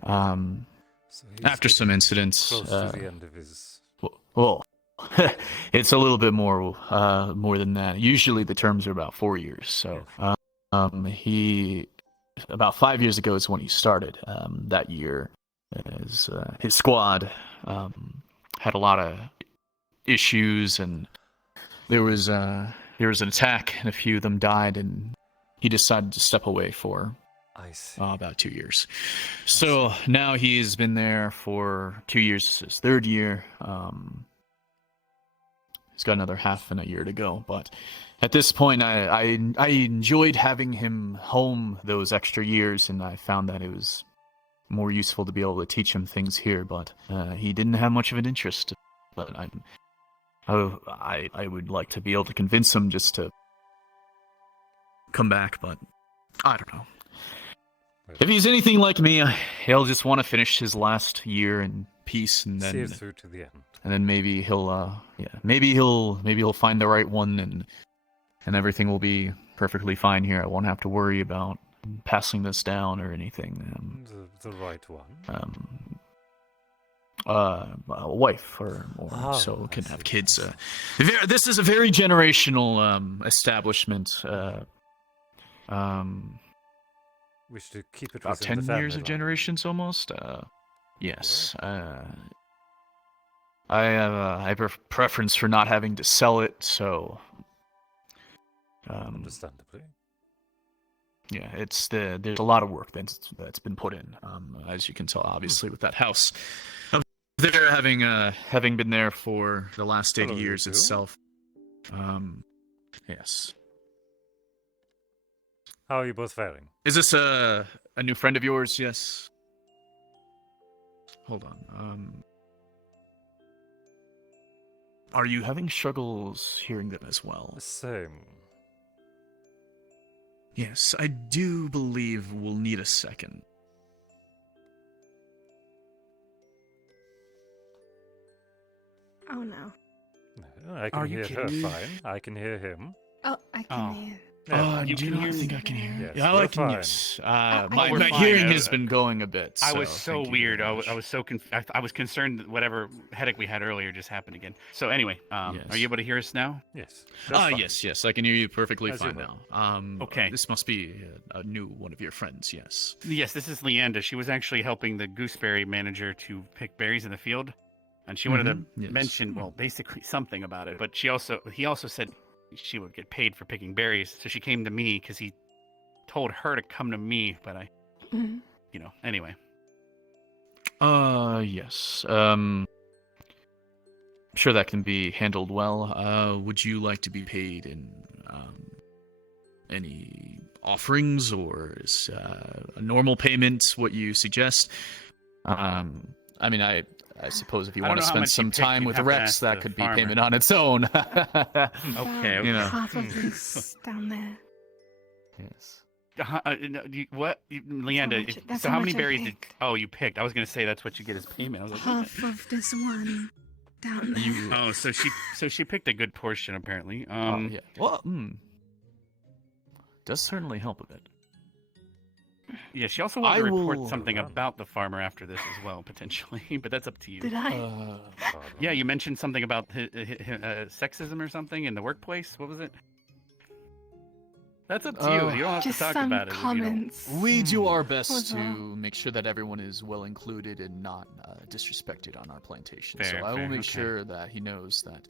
So he's After some incidents, close to the end of his... well, it's a little bit more than that. Usually the terms are about 4 years. So he about 5 years ago is when he started. That year, his squad had a lot of issues, and there was an attack, and a few of them died, and he decided to step away for about 2 years. So now he's been there for 2 years, his third year. He's got another half and a year to go, but at this point, I enjoyed having him home those extra years, and I found that it was more useful to be able to teach him things here, but he didn't have much of an interest. But I would like to be able to convince him just to come back, but I don't know. If he's anything like me, he'll just want to finish his last year in peace, and then see it through to the end. And then maybe he'll find the right one, and everything will be perfectly fine here. I won't have to worry about passing this down or anything. The right one. A wife or so can have kids. This is a very generational establishment. Wish to keep it about within 10 the years of family line. generations almost. Yes. I have a preference for not having to sell it, so. Understandably. Yeah, there's a lot of work that's been put in, as you can tell, obviously, with that house. There having been there for the last 80 years itself. Yes. How are you both faring? Is this a new friend of yours? Yes. Hold on. Are you having struggles hearing them as well? Same. Yes, I do believe we'll need a second. Oh no. No, I can hear her fine. I can hear him. Oh, I can hear. You do not think I can hear? Yes, Yeah, I we're can. fine. Yes. We're My fine. hearing has been going a bit. I was so thank you weird. very I much. was so I was concerned that whatever headache we had earlier just happened again. So anyway, are you able to hear us now? Yes. Yes, I can hear you perfectly As you fine will. now. Okay. This must be a new one of your friends, yes. Yes, this is Leanda. She was actually helping the gooseberry manager to pick berries in the field, and she wanted to Yes. mention, well, basically something about it. But he also said she would get paid for picking berries, so she came to me because he told her to come to me. But anyway. Yes. I'm sure that can be handled well. Would you like to be paid in any offerings, or is a normal payment what you suggest? I I suppose if you I don't want to know how spend much some you picked, time you'd with have to Rex, ask that the could be farmer. payment on its own. Okay. You know. Half of this down there. Yes. Leanda, That's so how how many much I berries did... Oh, you picked. I was going to say that's what you get as payment. I was like, Half of this one down there. Oh, so she picked a good portion, apparently. Yeah. Well, does certainly help a bit. Yeah, she also wanted to I report will- something about the farmer after this as well, potentially, but that's up to you. Did I? Yeah, you mentioned something about sexism or something in the workplace. What was it? That's up to you. You don't have to Just talk some about it. comments. We do our best Was to all. make sure that everyone is well included and not disrespected on our plantation. Fair, so I will fair, make okay. sure that he knows that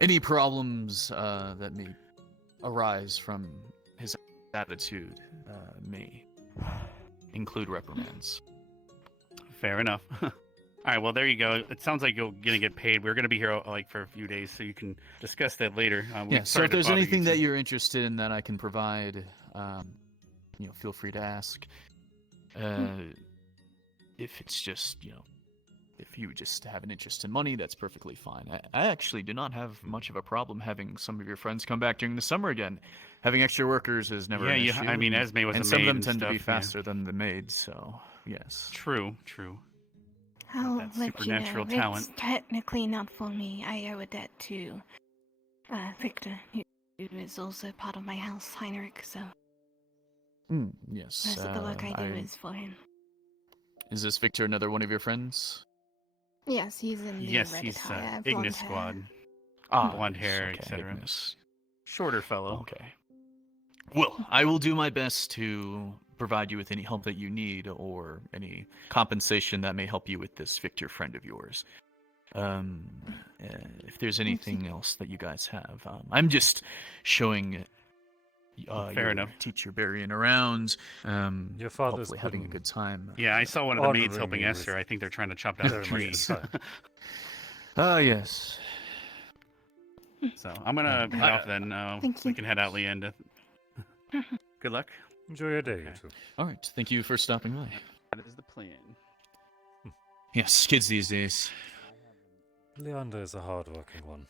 any problems that may arise from his attitude may include reprimands. Fair enough. All right, well, there you go. It sounds like you're going to get paid. We're going to be here like for a few days, so you can discuss that later. Yeah, so if there's anything that you're interested in that I can provide, feel free to ask. If it's just, if you just have an interest in money, that's perfectly fine. I actually do not have much of a problem having some of your friends come back during the summer again. Having extra workers is never an issue. I mean, Esme was and a some of maid them and tend to be stuff, yeah. faster than the maids, so yes. True. I'll That let supernatural you know. talent. It's technically not for me. I owe a debt to Victor, who is also part of my house, Yes. Heinrich, so most of the work I do is for him. Is this Victor another one of your friends? Yes, he's in the Yes, red he's attire, blonde Ignis hair. Squad. Blonde hair, okay, etc. Ignis. Shorter fellow. Okay. Well, I will do my best to provide you with any help that you need or any compensation that may help you with this Victor friend of yours. If there's anything else that you guys have, I'm just showing Fair your enough. teacher Berion around. Your father's hopefully having a good time. Yeah, I saw one of the maids honoring helping me with Esther. I think they're trying to chop down a very much tree. respect. Yes. So I'm gonna head off then. Thank We you. can head out, Leanda. Good luck. Enjoy your day, you two. All right. Thank you for stopping by. That is the plan. Yes, kids these days. Leander is a hard-working one.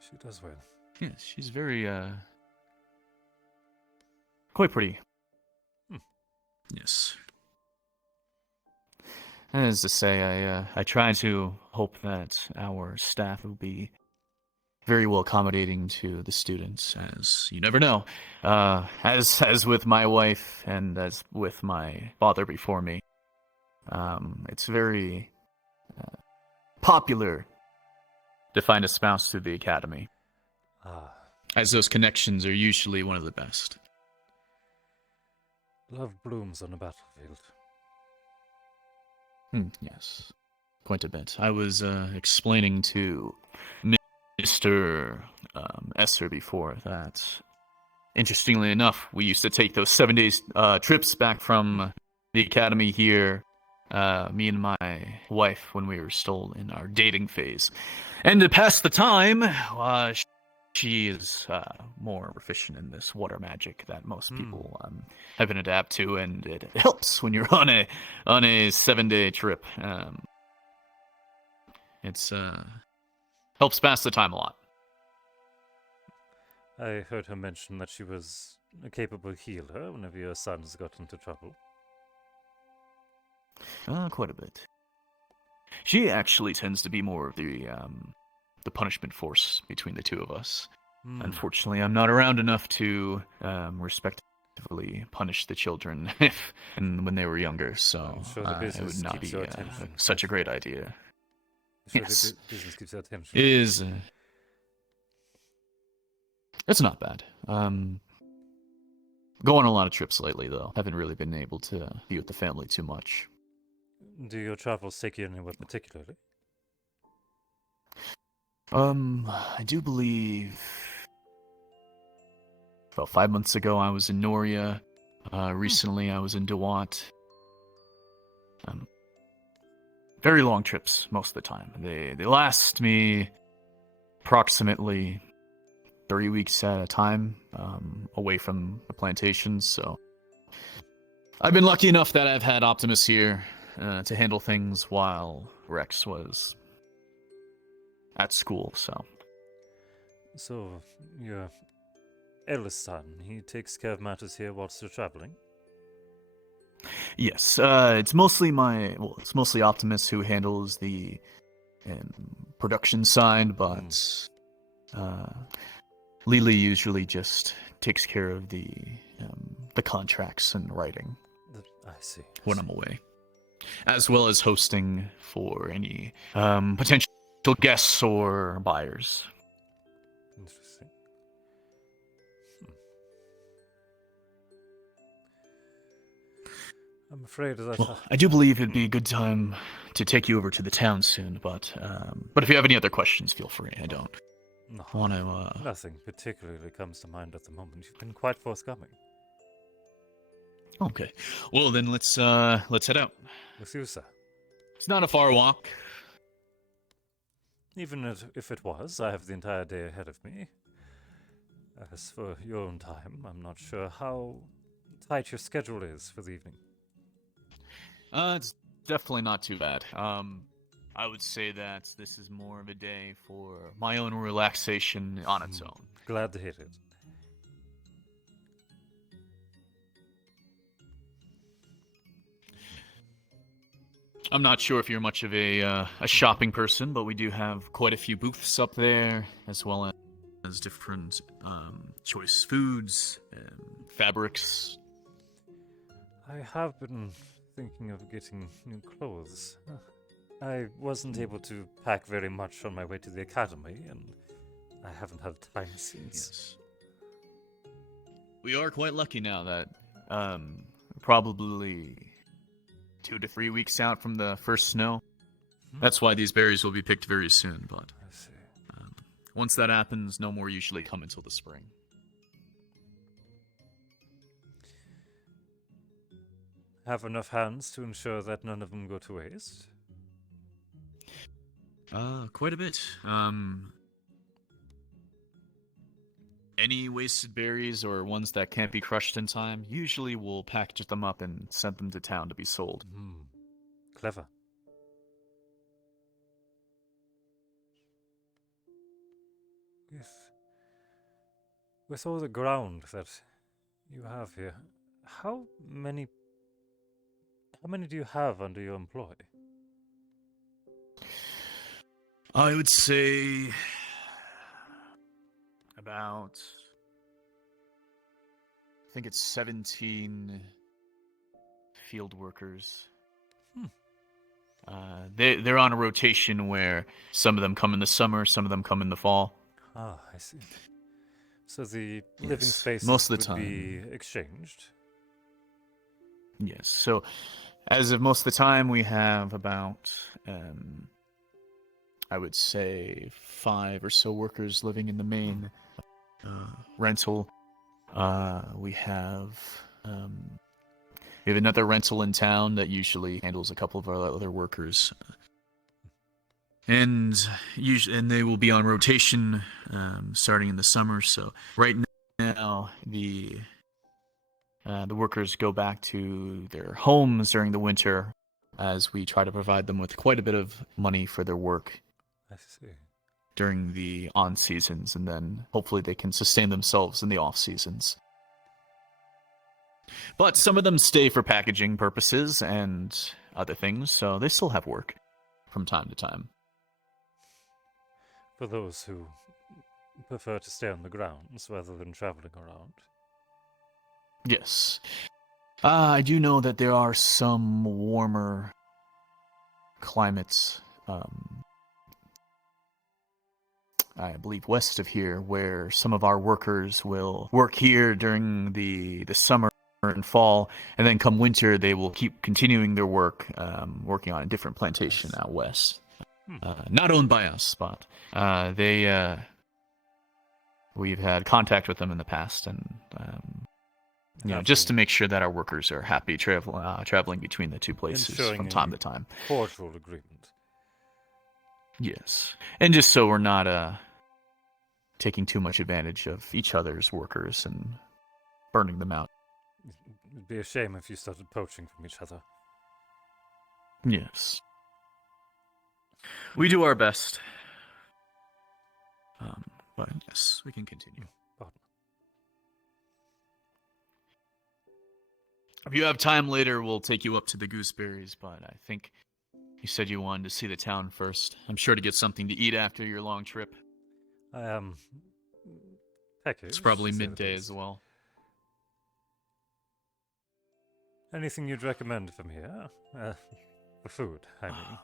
She does well. Yes, she's very quite pretty. Yes. As to say, I try to hope that our staff will be very well accommodating to the students, as you never know. As with my wife and as with my father before me, it's very popular to find a spouse through the academy, as those connections are usually one of the best. Love blooms on a battlefield. Yes, quite a bit. I was explaining to Mr. Esser before that, interestingly enough, we used to take those 7 days trips back from the academy here, me and my wife, when we were still in our dating phase. And to pass the time, she is more proficient in this water magic that most people have been adapt to, and it helps when you're on a 7-day trip. It's helps pass the time a lot. I heard her mention that she was a capable healer whenever your sons got into trouble. Quite a bit. She actually tends to be more of the punishment force between the two of us. Unfortunately, I'm not around enough to respectively punish the children when they were younger, so sure the it business would not keeps be your attention. such a great idea. Sure Yes. the business keeps your attention. It is. It's not bad. Go on a lot of trips lately, though. Haven't really been able to be with the family too much. Do your travels take you anywhere particularly? I do believe about 5 months ago I was in Noria. Recently I was in Dewat. Very long trips most of the time. They last me approximately 3 weeks at a time, away from the plantations, so I've been lucky enough that I've had Optimus here to handle things while Rex was at school. So So, your eldest son, he takes care of matters here whilst you're traveling? yes, it's mostly it's mostly Optimus who handles the production side, but Lily usually just takes care of the contracts and writing. I see. When I'm away, as well as hosting for any potential guests or buyers. Interesting. I'm afraid that. Well, I do believe it'd be a good time to take you over to the town soon, but if you have any other questions, feel free. I don't want to. Nothing particularly comes to mind at the moment. You've been quite forthcoming. Okay, well then let's head out. With you, sir. It's not a far walk. Even if it was, I have the entire day ahead of me. As for your own time, I'm not sure how tight your schedule is for the evening. It's definitely not too bad. I would say that this is more of a day for my own relaxation on its own. Glad to hear it. I'm not sure if you're much of a shopping person, but we do have quite a few booths up there, as well as different choice foods and fabrics. I have been thinking of getting new clothes. I wasn't able to pack very much on my way to the academy, and I haven't had time since. Yes. We are quite lucky now that probably 2 to 3 weeks out from the first snow. That's why these berries will be picked very soon, but I see. Once that happens, no more usually come until the spring. Have enough hands to ensure that none of them go to waste? Quite a bit. Any wasted berries or ones that can't be crushed in time, usually we'll package them up and send them to town to be sold. Clever. With all the ground that you have here, how many do you have under your employ? I would say about, I think it's 17 field workers. They're on a rotation where some of them come in the summer, some of them come in the fall. Ah, I see. So the living spaces most of the would time be exchanged? Yes. So, as of most of the time, we have about, I would say, 5 or so workers living in the main rental. We have another rental in town that usually handles a couple of our other workers, and they will be on rotation starting in the summer. So right now, the workers go back to their homes during the winter, as we try to provide them with quite a bit of money for their work. I see. During the on seasons, and then hopefully they can sustain themselves in the off seasons. But some of them stay for packaging purposes and other things, so they still have work from time to time. For those who prefer to stay on the grounds rather than traveling around. Yes. I do know that there are some warmer climates, I believe west of here, where some of our workers will work here during the summer and fall, and then come winter they will keep continuing their work, working on a different plantation out west. Not owned by us, but we've had contact with them in the past, and just to make sure that our workers are happy traveling between the two places from time to time. Cordial agreement. Yes, and just so we're not taking too much advantage of each other's workers and burning them out. It'd be a shame if you started poaching from each other. Yes. We do our best. But yes, we can continue. If you have time later, we'll take you up to the gooseberries, but I think you said you wanted to see the town first. I'm sure to get something to eat after your long trip. I am. Package. It's probably midday as well. Anything you'd recommend from here? For food, I mean.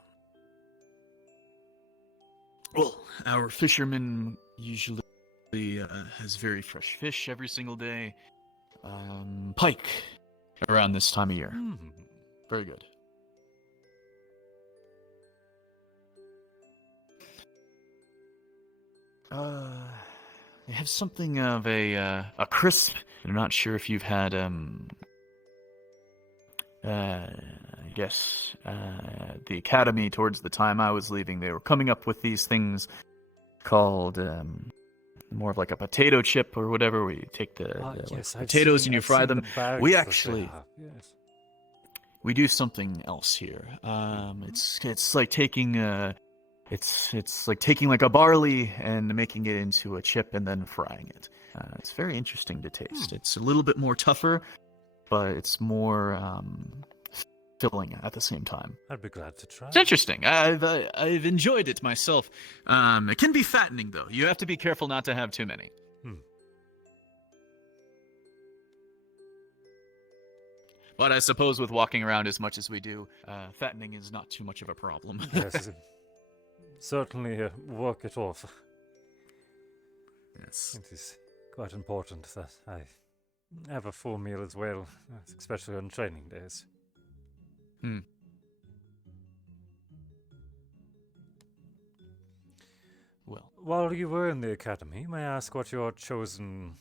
Well, our fisherman usually has very fresh fish every single day. Pike around this time of year. Very good. They have something of a crisp. I'm not sure if you've had I guess the academy towards the time I was leaving, they were coming up with these things called more of like a potato chip or whatever, where you take the yes, potatoes and you fry them. We bags actually that they have, yes. we do something else here. It's like taking it's like taking like a barley and making it into a chip and then frying it. It's very interesting to taste. It's a little bit more tougher, but it's more filling at the same time. I'd be glad to try. It's interesting. I've enjoyed it myself. It can be fattening though. You have to be careful not to have too many. But I suppose with walking around as much as we do, fattening is not too much of a problem. Yes, certainly work it off. Yes. It is quite important that I have a full meal as well, especially on training days. Well, while you were in the academy, may I ask what your chosen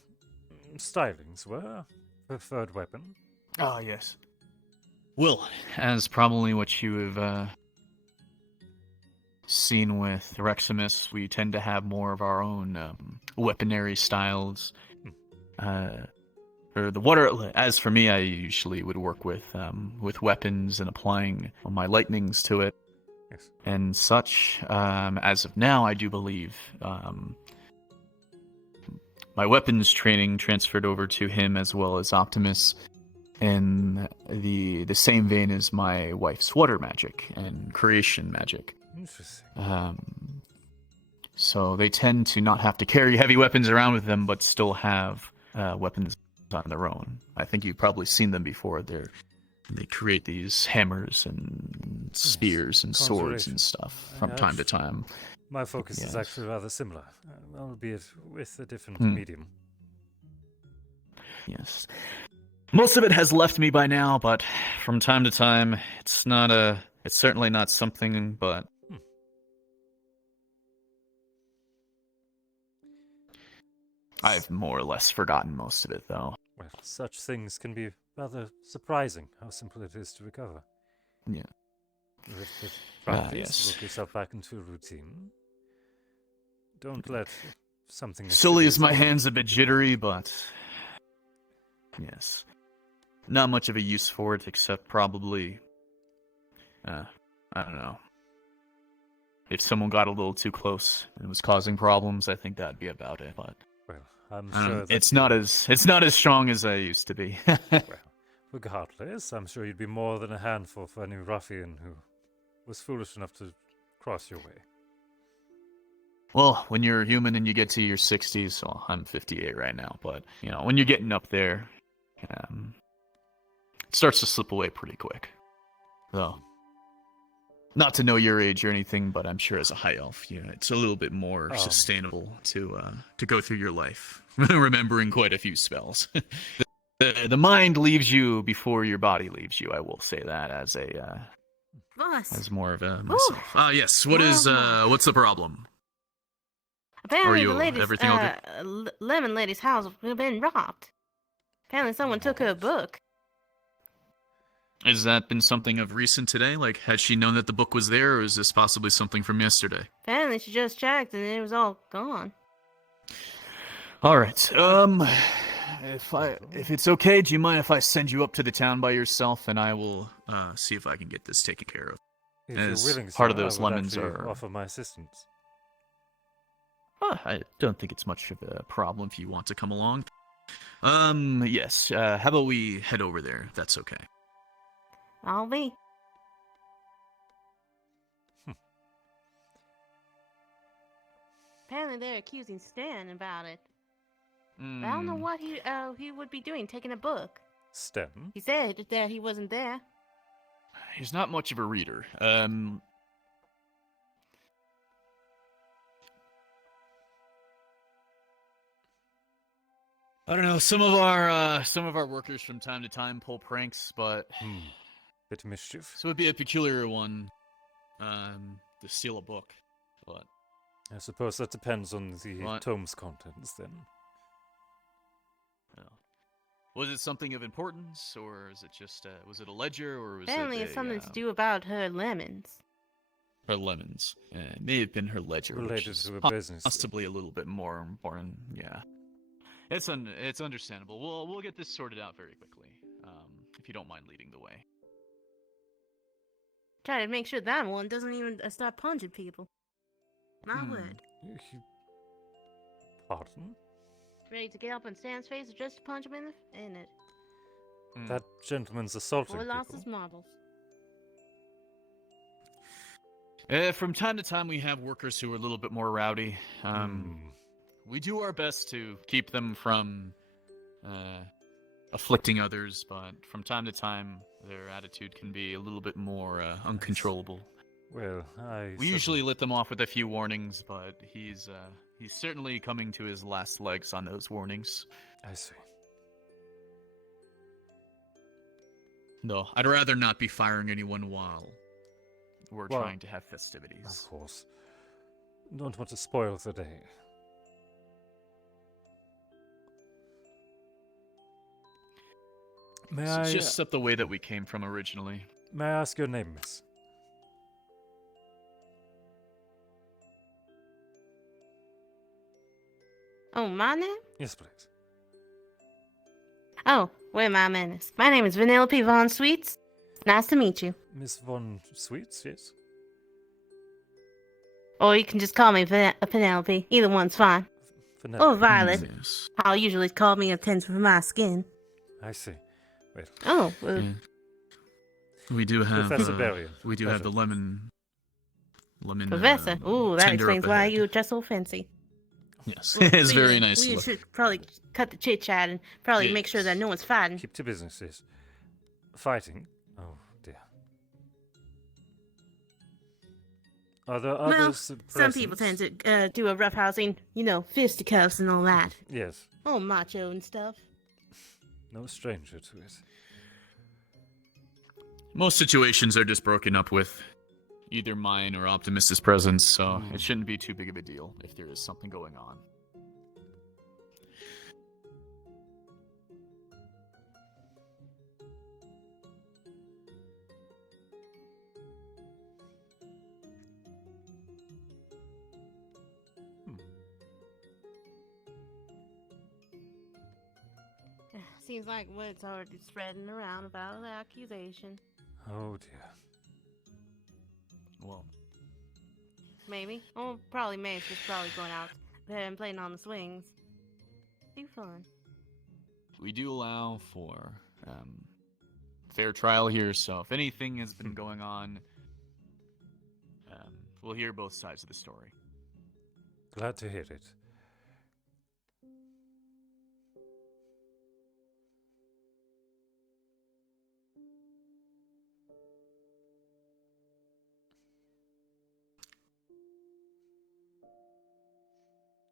stylings were? Preferred weapon? Ah, yes. Well, as probably what you have seen with Reximus, we tend to have more of our own weaponry styles. Or the water. As for me, I usually would work with weapons and applying my lightnings to it, and such. As of now, I do believe my weapons training transferred over to him as well as Optimus, in the same vein as my wife's water magic and creation magic. Interesting. So they tend to not have to carry heavy weapons around with them, but still have weapons on their own. I think you've probably seen them before. They create these hammers and spears and swords and stuff from time to time. My focus is actually rather similar, albeit with a different medium. Yes. Most of it has left me by now, but from time to time, it's certainly not something, but I've more or less forgotten most of it, though. Well, such things can be rather surprising, how simple it is to recover. Yeah. With practice, work yourself back into a routine. Don't let something... Silly as my hand's a bit jittery, but... Yes. Not much of a use for it, except probably... I don't know. If someone got a little too close and was causing problems, I think that'd be about it, but... Well, I'm sure it's not as strong as I used to be. Well, regardless, I'm sure you'd be more than a handful for any ruffian who was foolish enough to cross your way. Well, when you're human and you get to your 60s, well, I'm 58 right now, but, when you're getting up there, it starts to slip away pretty quick. Though, not to know your age or anything, but I'm sure as a high elf, it's a little bit more sustainable to go through your life, remembering quite a few spells. The mind leaves you before your body leaves you. I will say that as more of a myself. Yes. What's the problem? Apparently, you, the lady's everything okay? Lemon Lady's house has been robbed. Apparently, someone took her book. Has that been something of recent today? Like, had she known that the book was there, or is this possibly something from yesterday? Apparently, she just checked and it was all gone. All right. If it's okay, do you mind if I send you up to the town by yourself, and I will see if I can get this taken care of? If you're willing, part sir, of those I would lemons actually are offer my assistance. I don't think it's much of a problem if you want to come along. Yes. How about we head over there? If that's okay. I'll be. Apparently they're accusing Stan about it. But I don't know what he would be doing, taking a book. Stan? He said that he wasn't there. He's not much of a reader. I don't know. Some of our workers from time to time pull pranks, but bit of mischief. So it'd be a peculiar one, to steal a book, but I suppose that depends on the tome's contents, then. Was it something of importance, or is it just was it a ledger, or was Apparently it's something to do about her lemons. her lemons? It may have been her ledger, which Related is to a business. possibly a little bit more important. Yeah. It's understandable. We'll get this sorted out very quickly. If you don't mind leading the way. Try to make sure that one doesn't even start punching people. My word. Pardon? Ready to get up on Stan's face just to punch him in it. That gentleman's assaulting Boy lost people. his marbles. From time to time, we have workers who are a little bit more rowdy. We do our best to keep them from afflicting others, but from time to time, their attitude can be a little bit more uncontrollable. Well, we usually let them off with a few warnings, but he's certainly coming to his last legs on those warnings. I see. No, I'd rather not be firing anyone while we're trying to have festivities. Of course. Don't want to spoil the day. It's just up the way that we came from originally. May I ask your name, miss? Oh, my name? Yes, please. Oh, where my manners. My name is Vanellope Von Sweets. Nice to meet you. Miss Von Sweets, yes? Or you can just call me Penelope. Either one's fine. Or Violet. How usually call me a tint for my skin. I see. Wait. Oh, well. Yeah. We do have Professor Berion. we do have the lemon Professor. Ooh, that tender up explains why ahead. you dress so fancy. Yes, Well, it's very we nice. We look. should probably cut the chit chat and probably make sure that no one's fighting. Keep to business, yes. Fighting? Oh, dear. Are there Well, others some people tend to do a roughhousing, fisticuffs and all that. Yes. Oh, macho and stuff. No stranger to it. Most situations are just broken up with either mine or Optimus's presence, so it shouldn't be too big of a deal if there is something going on. Seems like word's already spreading around about the accusation. Oh, dear. Well, Maybe. Oh, probably May's just probably going out there and playing on the swings. Do fun. we do allow for fair trial here, so if anything has been going on, we'll hear both sides of the story. Glad to hear it.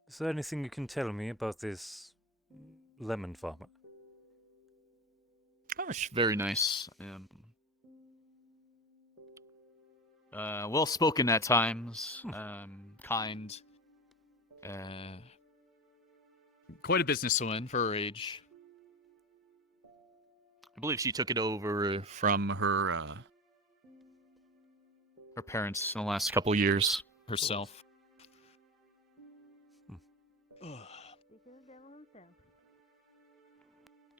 Is there anything you can tell me about this lemon farmer? Gosh, very nice. Well spoken at times. Kind. Quite a businesswoman for her age. I believe she took it over from her parents in the last couple years herself.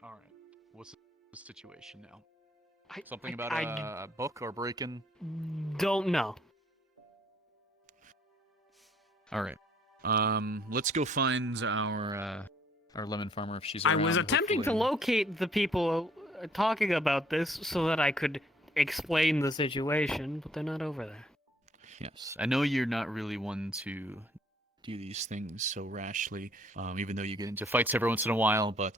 All right. What's the situation now? Something about a book or break-in? Don't know. All right. Let's go find our lemon farmer if she's I around. was attempting to hopefully. locate the people talking about this so that I could explain the situation, but they're not over there. Yes, I know you're not really one to do these things so rashly, even though you get into fights every once in a while, but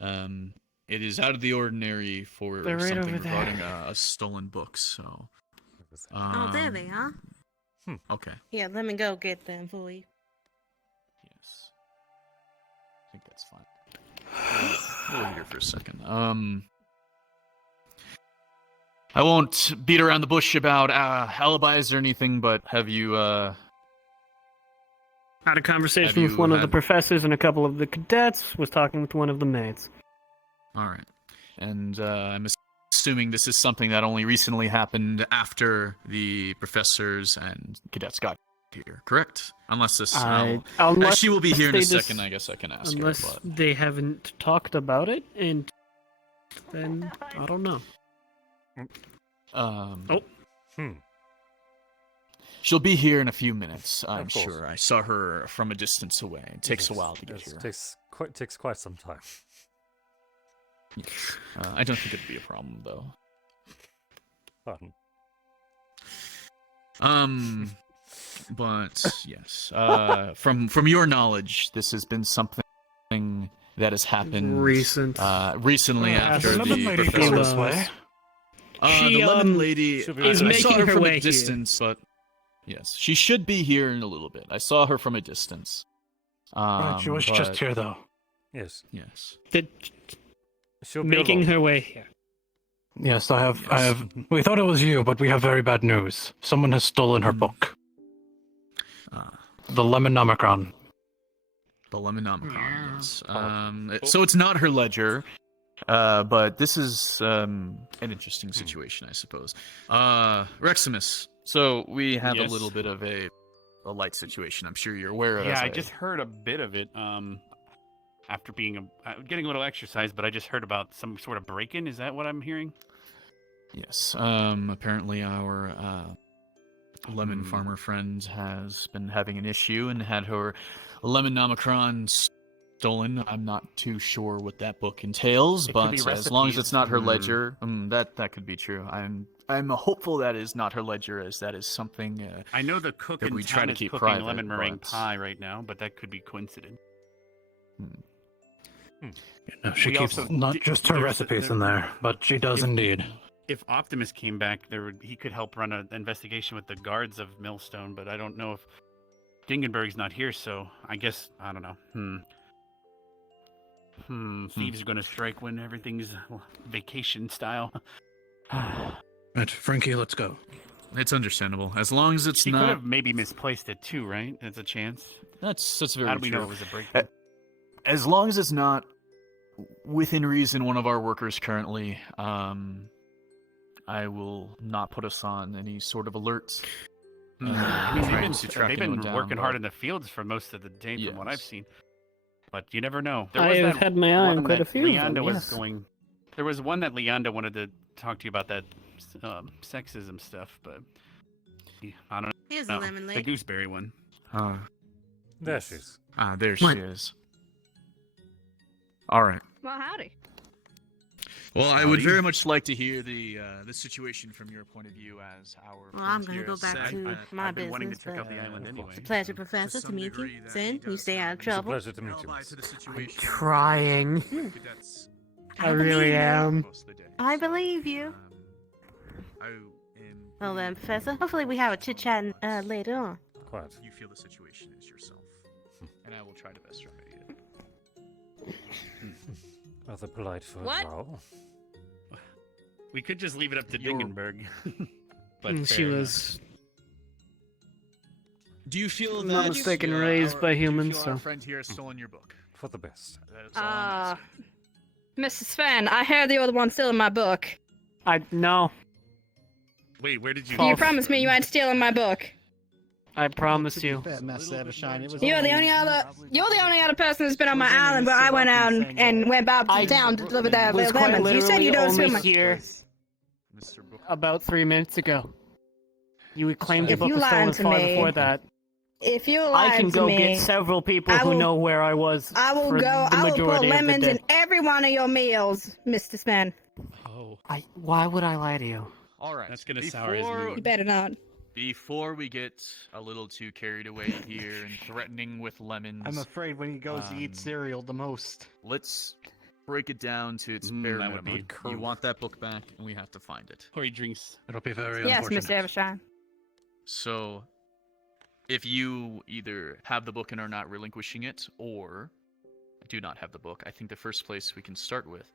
it is out of the ordinary for They're right something over there. regarding a stolen book, so... Oh, there they are. Okay. Yeah, let me go get them for you. I think that's fine. We'll wait here for a second. I won't beat around the bush about alibis or anything, but have you, Had a conversation with one of the professors and a couple of the cadets, was talking with one of the maids. Alright. And I'm assuming this is something that only recently happened after the professors and cadets got here, correct? Unless this... unless she will be here in a they second, I guess I can ask her, unless but... they haven't talked about it, and then I don't know. She'll be here in a few minutes, I'm Of course. sure. I saw her from a distance away. It takes a while to get here. Takes quite some time. Yes. I don't think it'd be a problem, though. Pardon. But yes, from your knowledge, this has been something that has happened recently after the the lady professor. this way. The lemon lady is I saw making her her from way a here. distance, but yes, she should be here in a little bit. I saw her from a distance. Right, she was just but- here, though. Yes. Yes. She'll be Making alone. her way here. Yes, I have. We thought it was you, but we have very bad news. Someone has stolen her book. The Lemonomicron. The Lemonomicron, yes. So it's not her ledger, but this is an interesting situation, I suppose. Reximus, so we have a Yes. little bit of a light situation. I'm sure you're aware of. Yeah, I just heard a bit of it. After being getting a little exercise, but I just heard about some sort of break-in. Is that what I'm hearing? Yes. Apparently our lemon farmer friend has been having an issue and had her Lemonomicron stolen. I'm not too sure what that book entails, It could but be as long as recipes. it's not her ledger, that could be true. I'm hopeful that is not her ledger, as that is something I know the cook that in we try town to is keep cooking private. lemon meringue but- pie right now, but that could be coincidence. No, she We keeps also not did- just her there's- recipes there- in there, but she does if- indeed. If Optimus came back, he could help run an investigation with the guards of Millstone, but I don't know if Dingenberg's not here, so I guess I don't know. Thieves are gonna strike when everything's vacation style. Right, Frankie, let's go. It's understandable, as long as it's She could not. have maybe misplaced it too, right? That's a chance. That's very How do we know true. it was a break? As long as it's not within reason, one of our workers currently, I will not put us on any sort of alert. I mean, trying to track they've anyone been down, working hard but- in the fields for most of the day, from what I've seen. But you never know. I have had my eye on one quite a that few of them, Leonda was yes. going. There was one that Leonda wanted to talk to you about that sexism stuff, but I don't know. Here's the lemon The lady. gooseberry one. There she is. There she What? is. All right. Well, howdy. Well, I would very much like to hear the situation from your point of view as our. Well, I'm friend gonna here go has back said. to my I've been wanting to business. check out but the island anyway. It's a pleasure, Professor, to meet you. Sin, you stay out of It's a trouble. pleasure to meet you. I'm trying. I really believe you. am. I believe you. Well then, Professor, hopefully we have a chit-chat later on. Quiet. You feel the situation is yourself, and I will try to best remedy it. Rather polite for What? a drow. We could just leave it up to Dingenberg. But She fair was Do you feel not that mistaken raised by humans, our so. friend here has stolen your book? For the best. That's all I'm asking. Mrs. Sven, I heard you were the one stealing my book. No. Wait, where did you? You promised me you ain't stealing my book. I promise you. You're the only other person who's been on my island where I went out and went back to town to deliver the was quite lemons. You said you don't literally steal only my. here about 3 minutes ago. You claimed your If book you was stolen lying to far me- before that. If you lie I can to go me, get several people I who will- know where I was. I will for go. The I will put majority of the lemons day. in every one of your meals, Mr. Span. Oh. Why would I lie to you? All right. That's gonna sour his mood. You better not. Before we get a little too carried away here and threatening with lemons, I'm afraid when he goes to eat cereal the most. let's break it down to its bare that would minimum. be You want that book back, and we have to find it. Or he drinks. It'll be very Yes, unfortunate. Mr. Evershine. So, if you either have the book and are not relinquishing it, or do not have the book, I think the first place we can start with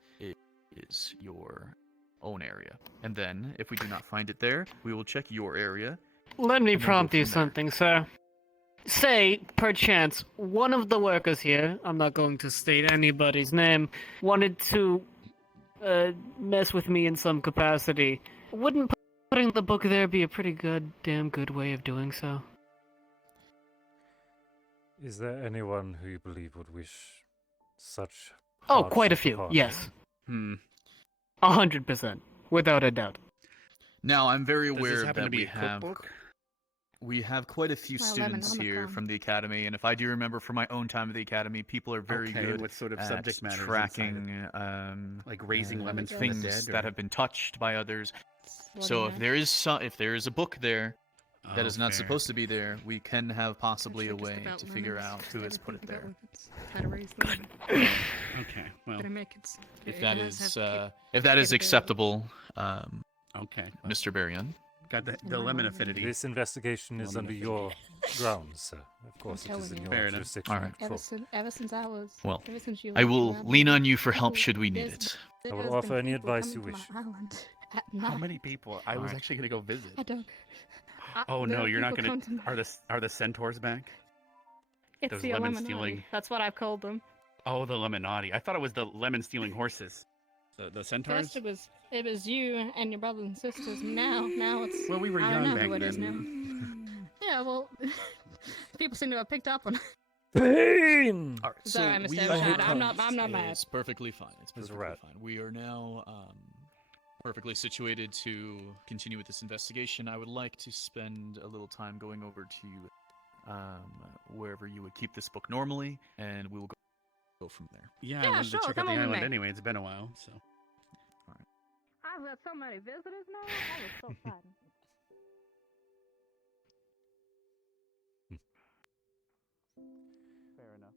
is your own area. And then, if we do not find it there, we will check your area. Let me and then go prompt you from there. something, sir. Say, perchance, one of the workers here, I'm not going to state anybody's name, wanted to mess with me in some capacity. Wouldn't putting the book there be a pretty damn good way of doing so? Is there anyone who you believe would wish such? Oh, quite a hardship few, upon yes. you? 100%, without a doubt. Now, I'm very Does this aware happen that to be we a have cookbook? quite a few students here from the academy, and if I do remember from my own time at the academy, people are very Okay, good what sort of at subject matter is tracking Like raising lemons from the things dead, that or- have been touched by others. What So am if there is a book there that Oh, is not fair. supposed to be there, we can have possibly a Actually, just way about to figure lemons. out who I has would put it think about there. lemons, how to raise them. Okay, well. But I make it, If it that has is have if that is capability. acceptable, Okay. Mr. Berion. Got the lemon affinity. This investigation is under your grounds, sir. Of course, it is telling in you. your Fair enough. jurisdiction. All right. Ever since I was. Well, ever since you I left will around lean here, on you for help people- should we need there's- it. there I will has offer been any people advice you coming to wish. my island at How night. many people? I was Alright. actually gonna go visit. I don't. Oh there no, are you're not people gonna. come to my- Are the centaurs back? It's those the lemon Illuminati. stealing- That's what I've called them. Oh, the Illuminati. I thought it was the lemon stealing horses. The centaurs. First it was you and your brothers and sisters. Now it's. Well, we were I don't young know back who it is then. now. Yeah, well, people seem to have picked up on. Pain! All right, It's so alright, Mr. we Evershine. I'm not mad. It's perfectly fine. It's perfectly right. fine. We are now perfectly situated to continue with this investigation. I would like to spend a little time going over to wherever you would keep this book normally, and we will go from there. Yeah, Yeah, I wanted sure, to check out come the on with island me. anyway. It's been a while, so. I've got so many visitors now. That was so fun. Fair enough.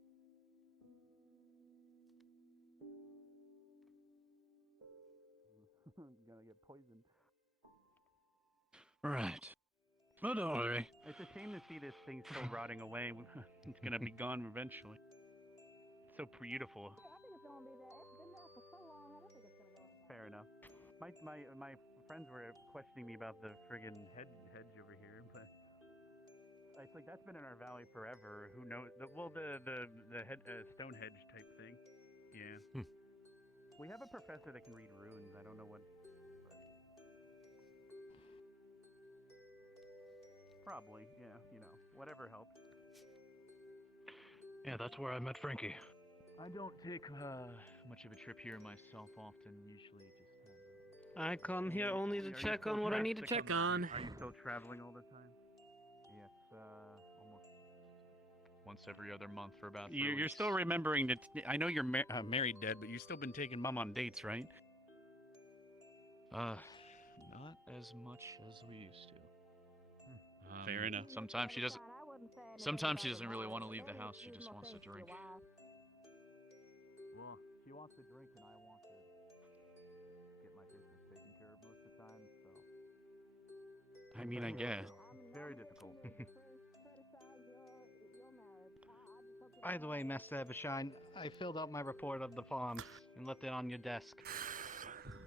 Gonna get poisoned. Right. Oh, don't worry. It's a shame to see this thing still rotting away. It's gonna be gone eventually. It's so beautiful. Fair enough. My friends were questioning me about the friggin' hedge over here, but it's like that's been in our valley forever. Who knows? The stone hedge type thing. Yeah. We have a professor that can read runes. I don't know what. Probably, yeah. You know, whatever helps. Yeah, that's where I met Frankie. I don't take much of a trip here myself often. Usually just. I come here only to check on what I need to check on. Are you still traveling all the time? Yes, almost once every other month for about. 3 You're weeks. still remembering that. I know you're married, Dad, but you've still been taking Mom on dates, right? Not as much as we used to. Fair enough. Sometimes she doesn't. Sometimes she doesn't really want to leave the house. She just wants to drink. Well, she wants to drink, and I want to get my business taken care of most of the time. So. I mean, I guess. Very difficult. By the way, Master Evershine, I filled out my report of the farms and left it on your desk.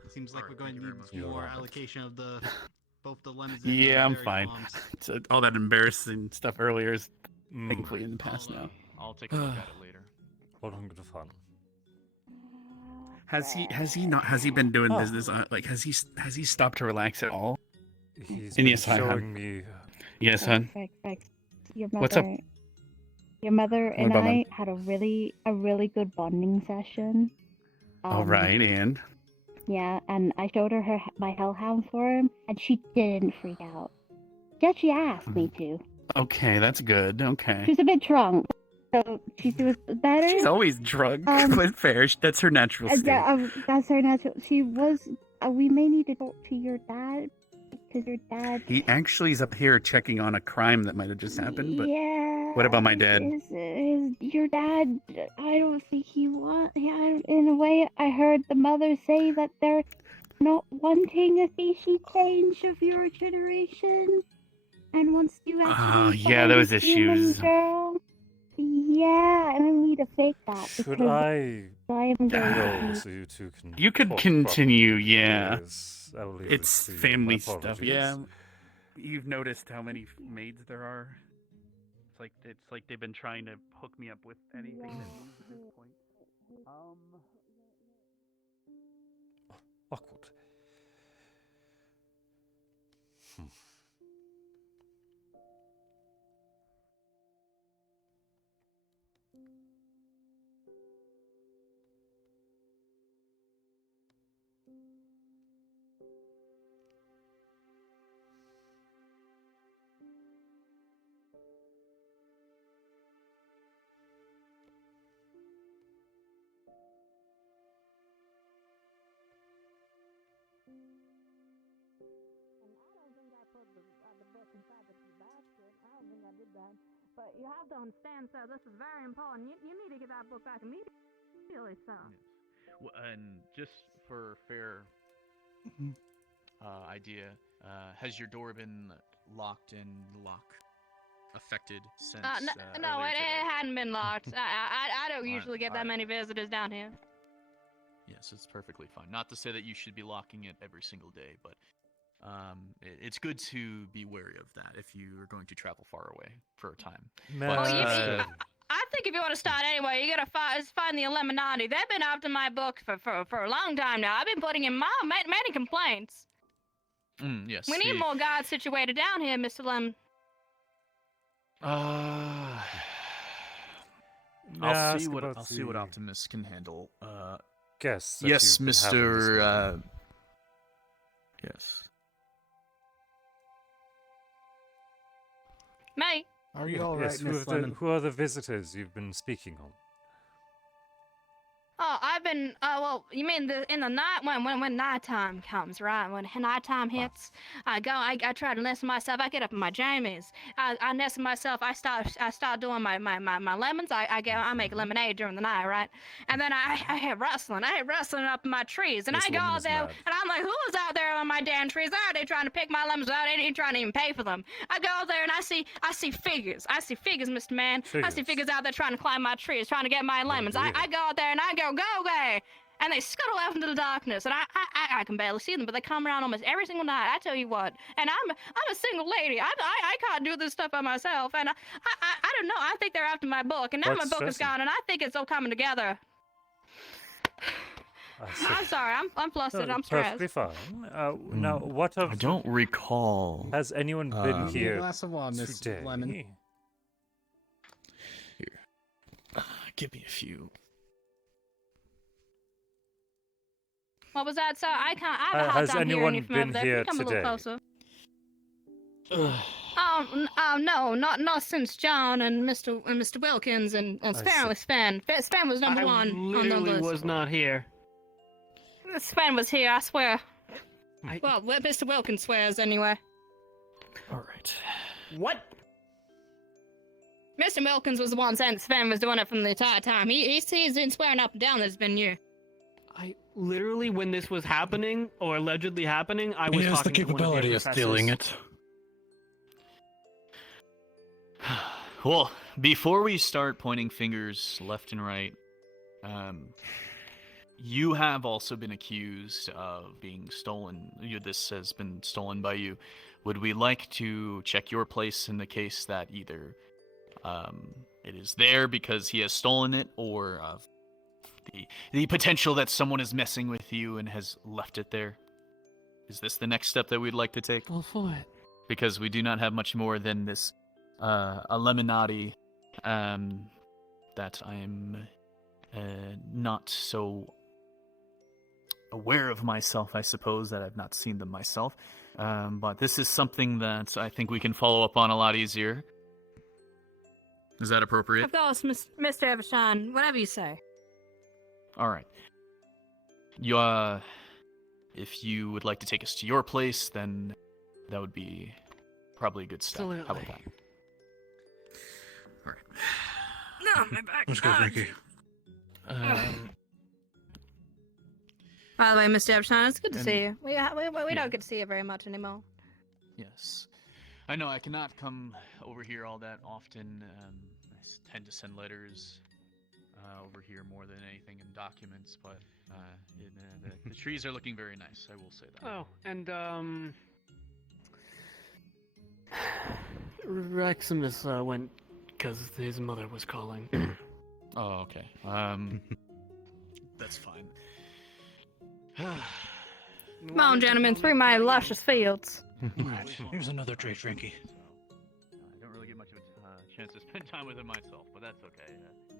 Seems like we're going to need more allocation of the both the lemons and Yeah, the I'm berry fine. farms. It's, all that embarrassing stuff earlier is thankfully in the past now. I'll take a look at it later. Wonderful. Has he been doing business? Like, has he stopped to relax at all? He's And been yes, I have. showing me. Yes, hon. Rex, your mother, What's up? Your mother and about I had a really good bonding session. All right, and Yeah, and I showed her my hellhound for him, and she didn't freak out. Yet she asked me to. Okay, that's good. Okay. She's a bit drunk, so she was better. She's always drunk, but fair. That's her natural state. That's her natural. She was. We may need to talk to your dad because your dad. He actually is up here checking on a crime that might have just happened. But yeah. what about my dad? Your dad? I don't think he wants. Yeah, in a way, I heard the mother say that they're not wanting a species change of your generation, and wants you actually. Yeah, those issues. Girl. Yeah, and I need to fake that. Should I am go so you two can... You could talk continue, properly, yeah. because I will leave It's this to you. family My stuff, apologies. yeah. You've noticed how many maids there are? It's like they've been trying to hook me up with anything that moves at this point. Awkward. But you have to understand, sir, this is very important. You need to get that book back immediately, sir. Well, and just for fair idea, has your door been locked and lock affected since? No, earlier it today? hadn't been locked. I don't usually get that alright. many visitors down here. Yes, it's perfectly fine. Not to say that you should be locking it every single day, but it's good to be wary of that if you are going to travel far away for a time. I think if you want to start anyway, you gotta find the Illuminati. They've been after my book for a long time now. I've been putting in many complaints. Yes. We need more guards situated down here, Mr. Lem. I'll see what Optimus can handle. Guess. Yes, Mr. Yes. Mate. Are you all right, Yes, Miss Lemon? who are the visitors you've been speaking on? Oh, I've been. Well, you mean in the night when nighttime comes, right? When nighttime hits, I try to nest myself. I get up in my jammies. I nest myself. I start doing my lemons. I make lemonade during the night, right? And then I hear rustling. I hear rustling up in my trees, and This I go woman out is there, mad. and I'm like, who's out there on my damn trees? Are they trying to pick my lemons out? They ain't trying to even pay for them. I go out there and I see figures. I see figures, Mr. Man. I see figures out there trying to climb my trees, trying to get my lemons. I go out there and I go away. And they scuttle off into the darkness, and I can barely see them, but they come around almost every single night. I tell you what, and I'm a single lady. I can't do this stuff by myself, and I don't know. I think they're after my book, and now my book is gone, and I think it's all coming together. I'm sorry. I'm flustered. I'm stressed. Perfectly fine. Now, what of? I don't recall. Has anyone been here A glass of water, Miss today? Lemon. Here. Give me a few. What was that, sir? I have a hard Has time hearing you anyone from over been there. here Can you come a little today? closer? No, not since John and Mr. Wilkins and apparently Sven. Sven was number one on the literally list. was not here. Sven was here, I swear. Well, Mr. Wilkins swears anyway. All right. What? Mr. Wilkins was the one saying Sven was doing it from the entire time. He's been swearing up and down that it's been you. I literally, when this was happening, or allegedly happening, I was He has the talking to one of capability your of stealing professors. it. Well, before we start pointing fingers left and right, you have also been accused of being stolen. This has been stolen by you. Would we like to check your place in the case that either it is there because he has stolen it, or the potential that someone is messing with you and has left it there? Is this the next step that we'd like to take? Go for it. Because we do not have much more than this Illuminati that I'm not so aware of myself, I suppose, that I've not seen them myself. But this is something that I think we can follow up on a lot easier. Is that appropriate? Of course, Mr. Evershine, whatever you say. All right. You, if you would like to take us to your place, then that would be probably a good step. Absolutely. How about that? All right. No, my back. Let's go, Frankie. By the way, Mr. Evershine, it's good to see you. We don't get to see you very much anymore. Yes. I know I cannot come over here all that often. I tend to send letters over here more than anything in documents, but the trees are looking very nice, I will say that. Oh, and Reximus went because his mother was calling. Oh, okay. That's fine. Come on, gentlemen, through my luscious fields. Alright, here's another tray, Frankie. I don't really get much of a chance to spend time with him myself, but that's okay.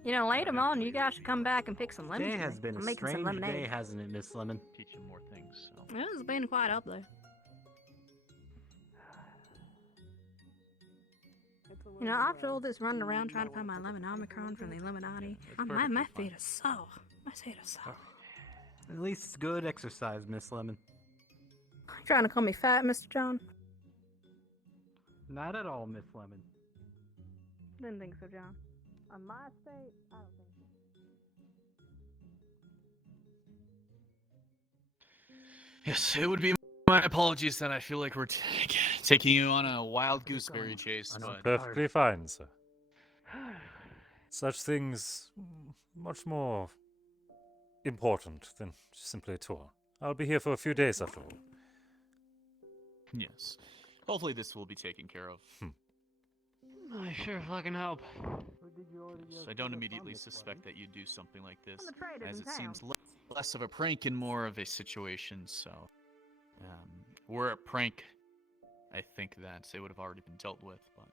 You know, later on, you guys should come back and pick some lemons. Today has been I'm a making some strange lemonade. day, hasn't it, Miss Lemon? Teach him more things. So. It has been quite up there. You know, after all this running around trying to find my lemon omicron from the Illuminati, my feet are sore. My feet are sore. At least it's good exercise, Miss Lemon. You trying to call me fat, Mr. John? Not at all, Miss Lemon. Didn't think so, John. On my state, I don't think so. Yes, it would be my apologies that I feel like we're taking you on a wild gooseberry chase. But... Perfectly fine, sir. Such things much more important than simply a tour. I'll be here for a few days after all. Yes. Hopefully this will be taken care of. I sure fucking hope. So I don't immediately suspect that you'd do something like this, I'm the trader as in it town. seems less of a prank and more of a situation, so... were a prank, I think that it would have already been dealt with, but...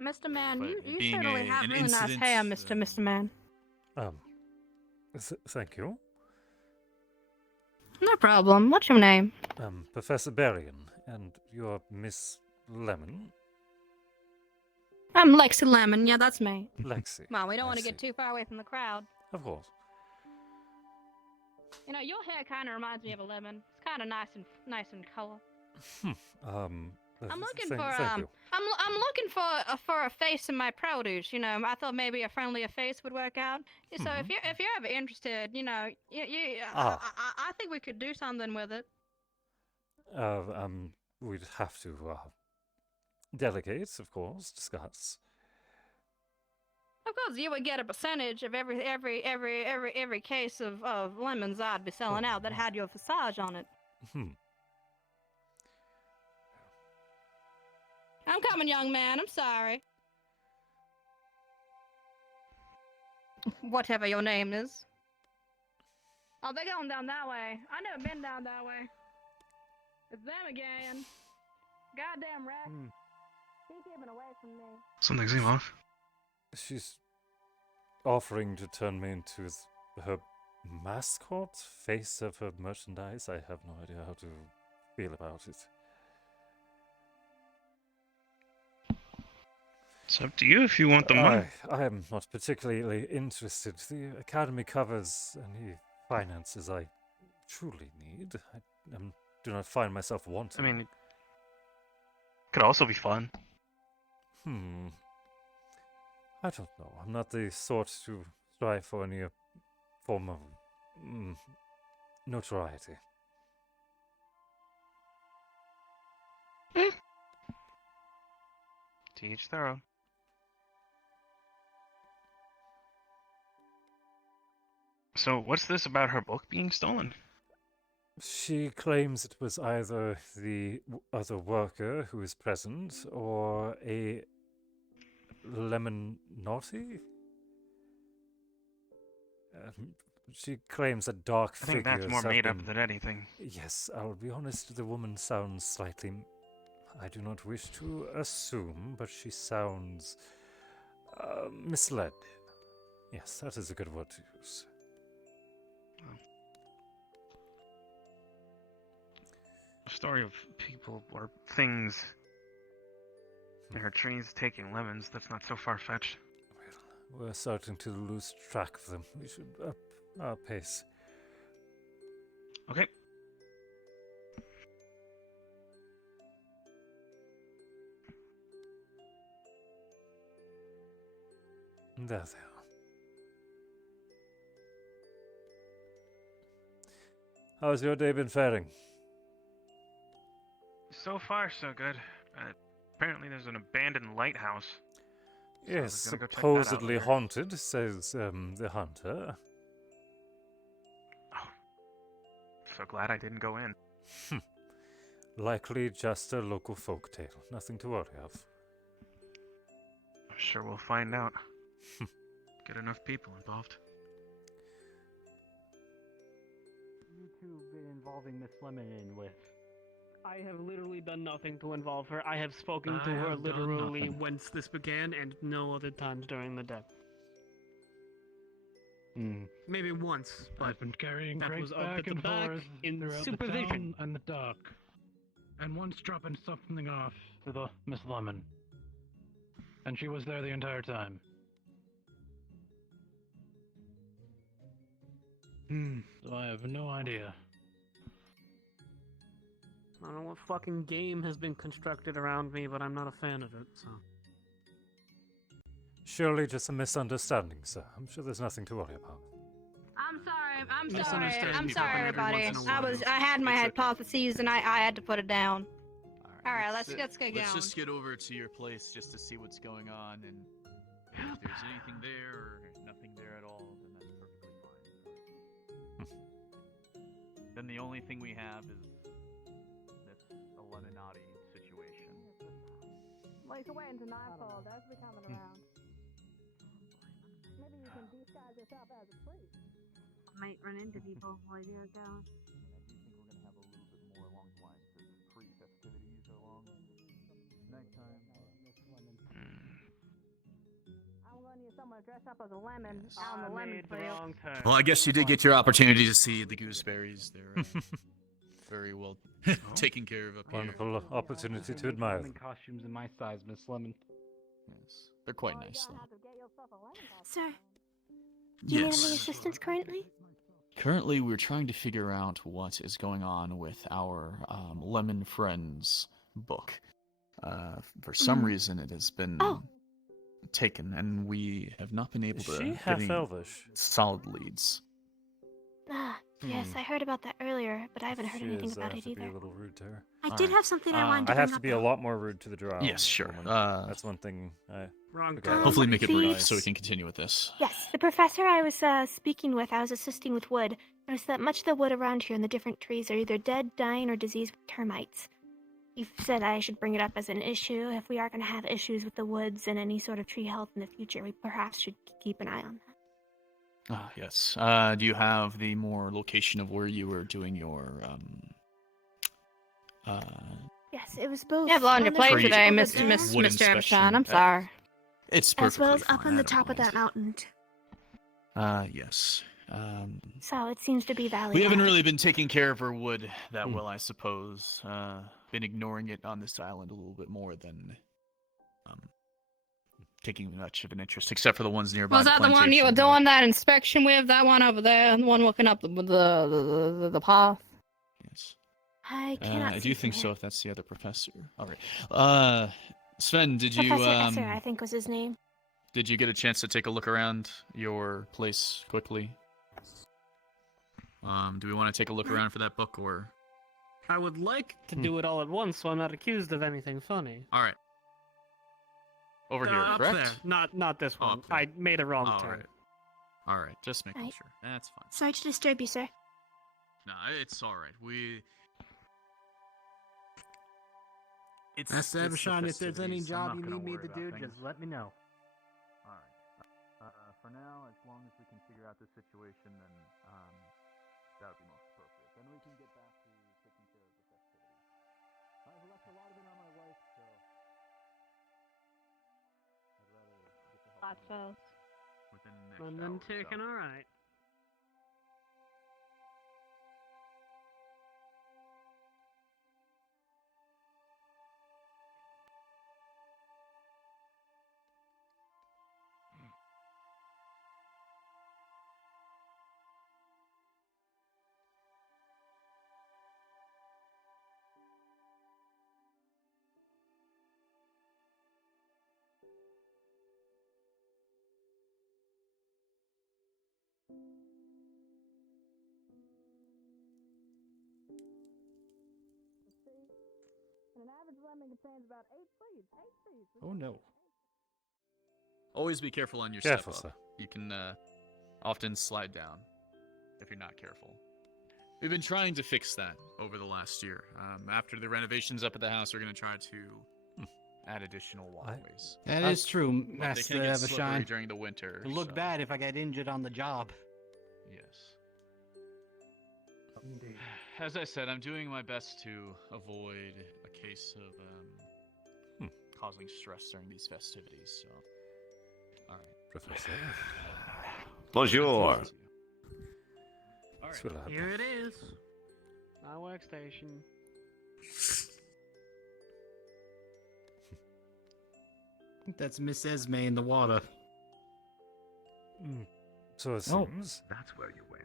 Mr. Man, but you being certainly have an really nice incident, hair, Mr. Man. Thank you. No problem. What's your name? Professor Berion, and you're Miss Lemon? I'm Lexi Lemon. Yeah, that's me. Lexi. Well, we don't want to I get see. too far away from the crowd. Of course. You know, your hair kind of reminds me of a lemon. It's kind of nice in color. I'm looking thank you. I'm looking for a face in my produce. You know, I thought maybe a friendlier face would work out. So if you're ever interested, you know, I think we could do something with it. We'd have to delegate, of course, discuss. Of course, you would get a percentage of every case of lemons I'd be selling out that had your visage on it. I'm coming, young man. I'm sorry. Whatever your name is. Oh, they're going down that way. I never been down that way. It's them again. Goddamn rat. Keep keeping away from me. Something seems off. She's offering to turn me into her mascot, face of her merchandise. I have no idea how to feel about it. It's up to you if you want the money. I am not particularly interested. The Academy covers any finances I truly need. I do not find myself wanting. I mean, it could also be fun. I don't know. I'm not the sort to strive for any form of notoriety. To each their own. So, what's this about her book being stolen? She claims it was either the other worker who is present or a lemon naughty. She claims a dark I think that's figures more have made up been- than anything. Yes, I'll be honest, the woman sounds slightly... I do not wish to assume, but she sounds... misled. Yes, that is a good word to use. A story of people or things Her tree's taking lemons. That's not so far-fetched. We're starting to lose track of them. We should up our pace. Okay. There they are. How's your day been faring? So far, so good. Apparently there's an abandoned lighthouse. So I Yes, was gonna go check that out supposedly later. haunted, says the hunter. So glad I didn't go in. Likely just a local folktale. Nothing to worry of. I'm sure we'll find out. Get enough people involved. You two been involving Miss Lemon in with? I have literally done nothing to involve her. I have spoken I to her have done literally nothing. whence this began and no other times during the day. Maybe once, but I've been carrying that crates was up back at the and back forth in throughout supervision. the town and the dock, and once dropping something off to the Miss Lemon, and she was there the entire time. So I have no idea. I don't know what fucking game has been constructed around me, but I'm not a fan of it, so. Surely just a misunderstanding, sir. I'm sure there's nothing to worry about. I'm sorry, Misunderstandings happen every everybody. once in a while. I had my hypotheses and I had to put it down. Alright, let's get going. Let's just get over to your place just to see what's going on, and if there's anything there or nothing there at all, then that's perfectly fine. Then the only thing we have is this Illuminati situation. Well, you can wait until nightfall. Those will be coming around. Maybe you can disguise yourself as a priest. Might run into people while you're going. I do think we're going to have a little bit more along the lines of pre-festivities along nighttime. I'm going to need someone to dress up as a lemon out on the lemon field. Well, I guess you did get your opportunity to see the gooseberries. They're very well taken care of up here. Wonderful opportunity to admire them. Costumes in my size, Miss Lemon. Yes, they're quite nice though. Sir, do you need any Yes. assistance currently? Currently, we're trying to figure out what is going on with our Lemon Friends book. For some reason, it has been taken, and we have not been able Is to she get half any elvish? solid leads. Yes, I heard about that earlier, but I haven't heard She anything is, about I it have to be either. a little rude to her. I did have something I wanted to I have bring to up, be a though. lot more rude to the drow. Yes, sure. woman. That's one thing I Wrong forgot. Hopefully, make it please. brief so we can continue with this. Yes, the professor I was speaking with, I was assisting with wood, noticed that much of the wood around here and the different trees are either dead, dying, or diseased with termites. He said I should bring it up as an issue. If we are going to have issues with the woods and any sort of tree health in the future, we perhaps should keep an eye on that. Ah, yes. Do you have the more location of where you were doing your Yes, it was both. You have a lot on your the plate ridge today, over Mr. there, Miss wood Mr. Evershine. inspection? I'm sorry. It's as perfectly well as up fine, on I the don't top of that mind. mountain. Yes. So it seems to be valley. We haven't high. really been taking care of our wood that well, I suppose. Been ignoring it on this island a little bit more than taking much of an interest, except for the ones nearby. Was that the one you were doing that inspection with? That one over there, the one looking up the path? Yes. I cannot I see do from think here. so. If that's the other professor. All right. Sven, did you Professor Esser, I think was his name. did you get a chance to take a look around your place quickly? Do we want to take a look around for that book, or? I would like to do it all at once, so I'm not accused of anything funny. All right. Over here, up correct? there, not this one. up there. I made a wrong All turn. right. All right, just making Right. sure. That's fine. Sorry to disturb you, sir. No, it's all right. It's Master it's the Evershine, if there's any festivities. job I'm you not gonna need me worry to about do, things. just let me know. All right. For now, as long as we can figure out the situation, then that would be most appropriate. Then we can get back to taking care of the festivities. I've left a lot of it on my wife, so I'd rather get the help I need within the next And hour then or taken, so. alright. average lemon contains about 8 seeds. 8 seeds. Oh no. Always be careful on your Careful, step sir. up. You can often slide down if you're not careful. We've been trying to fix that over the last year. After the renovations up at the house, we're going to try to add additional walkways. That is true, But they Master can get slippery Evershine. during the winter. It'd look so- bad if I got injured on the job. Yes. As I said, I'm doing my best to avoid a case of causing stress during these festivities. So, all right. Professor. Bonjour. Alright, here it is. My workstation. I think that's Miss Esme in the water. So it seems. That's where you went.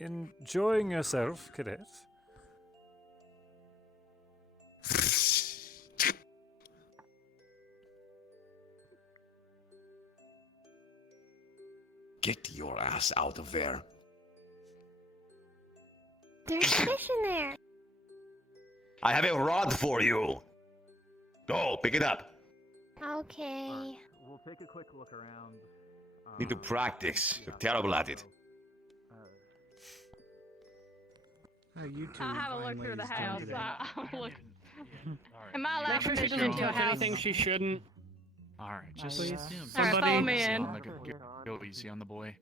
Enjoying yourself, cadet? Get your ass out of there. There's fish in there. I have a rod for you. Go, pick it up. Okay. We'll take a quick look around. Need to practice. You're terrible at it. You two I'll have a look fine through the ladies house. don't do that. I'll look. Am I allowed Make sure she permission doesn't into do your house? anything she shouldn't. All right, just Please. Alright, follow me in. Go easy on the boy.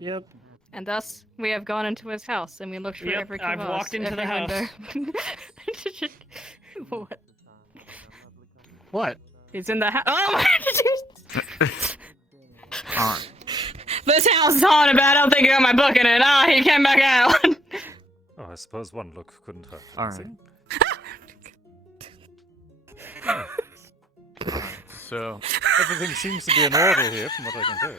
Yep. And thus, we have gone into his house and we looked through Yep, every I've crevice, walked into the every window. What? What? He's in the house. Oh my! Alright. This house is haunted, but I don't think you got my book in it. Oh, he came back out. Oh, I suppose one look couldn't hurt. All right. anything. So Everything seems to be in order here, from what I can tell.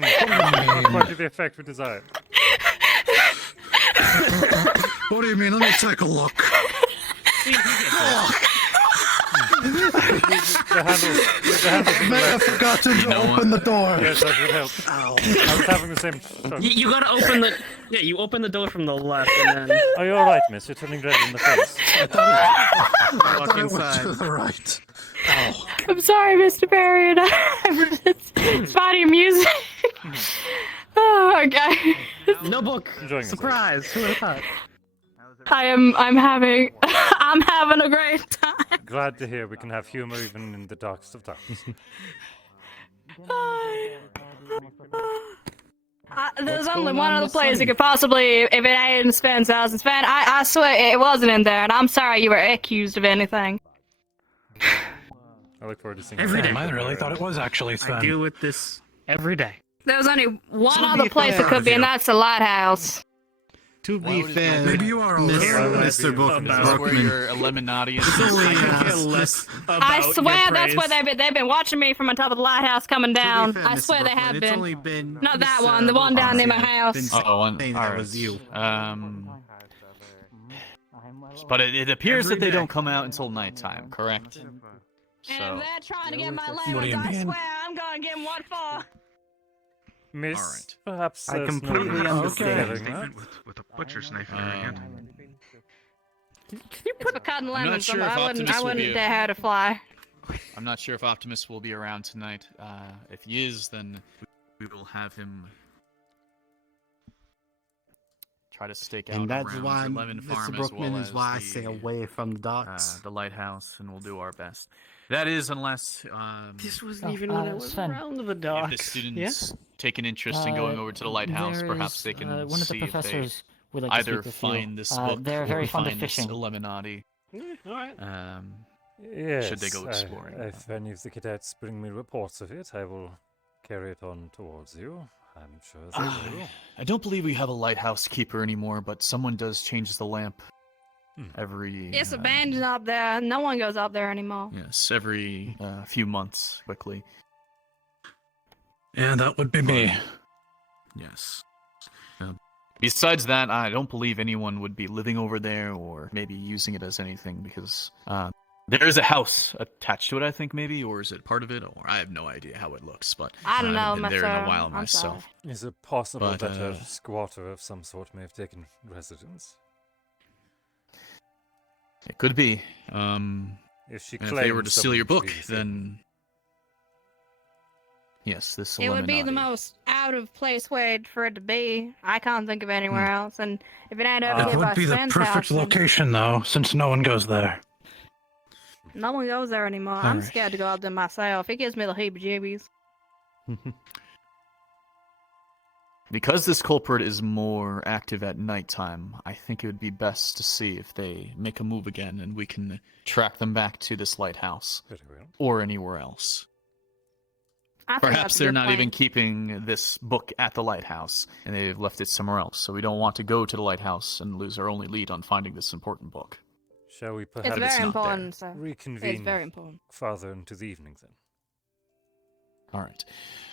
Not quite to the effect we desired. What do you mean? Let me take a look. The handles May have forgotten to open the door. Yes, that would help. Ow. I was having the same struggle. You gotta open the. Yeah, you open the door from the left and then. Are you alright, miss? You're turning red in the face. I thought it went to the right. Ow. I'm sorry, Mr. Berion. It's funny music. Oh, okay. No book. Enjoying Surprise. Who would have thought? I'm having a great time. Glad to hear we can have humor even in the darkest of times. There's only one other place you could possibly, if it ain't in Sven's house. And Sven, I swear it wasn't in there, and I'm sorry you were accused of anything. I look forward to seeing Every day. I really thought it was actually Sven. I deal with this every day. There's only one To other be place it fair could be, with and you. that's the lighthouse. To be fair, Maybe you are also Mr. that's where Brookman. your Illuminati is. I care less about I swear your that's where praise. they've been watching me from on top of the lighthouse coming down. I swear they have It's been. only been Not that Miss, one, the one down near my house. been One. saying All that right. was you. But it appears Every that they day. don't come out until nighttime, correct? And So if they're trying to get my What do lemons, you I mean? swear I'm gonna give them what for. Miss, Alright. perhaps I there's completely no understand. forgetting that. With a butcher's knife in her hand. It's for cutting not lemons. sure if I Optimus will wouldn't be a- dare her to fly. I'm not sure if Optimus will be around tonight. If he is, then we will have him try to stake out And that's around why, the Lemon Farm Mr. as Brookman, well is as why I the, stay away from the docks. the lighthouse, and we'll do our best. That is, unless This wasn't even when I was Sven. around the if docks. the students take an interest in going over to the lighthouse, there perhaps is, they can one of the see if they professors would like to either speak with find you. this book They're or very fond of find this fishing. Illuminati. Alright. Yes, Should they go exploring? If any of the cadets bring me reports of it, I will carry it on towards you. I'm sure they will. I don't believe we have a lighthouse keeper anymore, but someone does change the lamp every. It's abandoned up there. No one goes up there anymore. Yes, every few months, quickly. Yeah, that would be me. Yes. Besides that, I don't believe anyone would be living over there or maybe using it as anything because There is a house attached to it, I think, maybe, or is it part of it? Or I have no idea how it looks, but I don't know, haven't been there in a mister. while I'm myself. Is it possible But, that a squatter of some sort may have taken residence? It could be. If she and if they were claimed to steal your someone to book, be the then yes, this It would be the Illuminati. most out of place way for it to be. I can't think of anywhere else. And if it ain't over It here by would be the Sven's perfect house, then location, though, since no one goes there. no one goes there anymore. I'm Alright. scared to go out there myself. It gives me the heebie-jeebies. Because this culprit is more active at nighttime, I think it would be best to see if they make a move again and we can track them back to this lighthouse. Very well. Or anywhere else. I think Perhaps that's a they're good not plan. even keeping this book at the lighthouse and they've left it somewhere else, so we don't want to go to the lighthouse and lose our only lead on finding this important book. Shall we It's perhaps very important, sir. reconvene It's very important. farther into the evening then? Alright.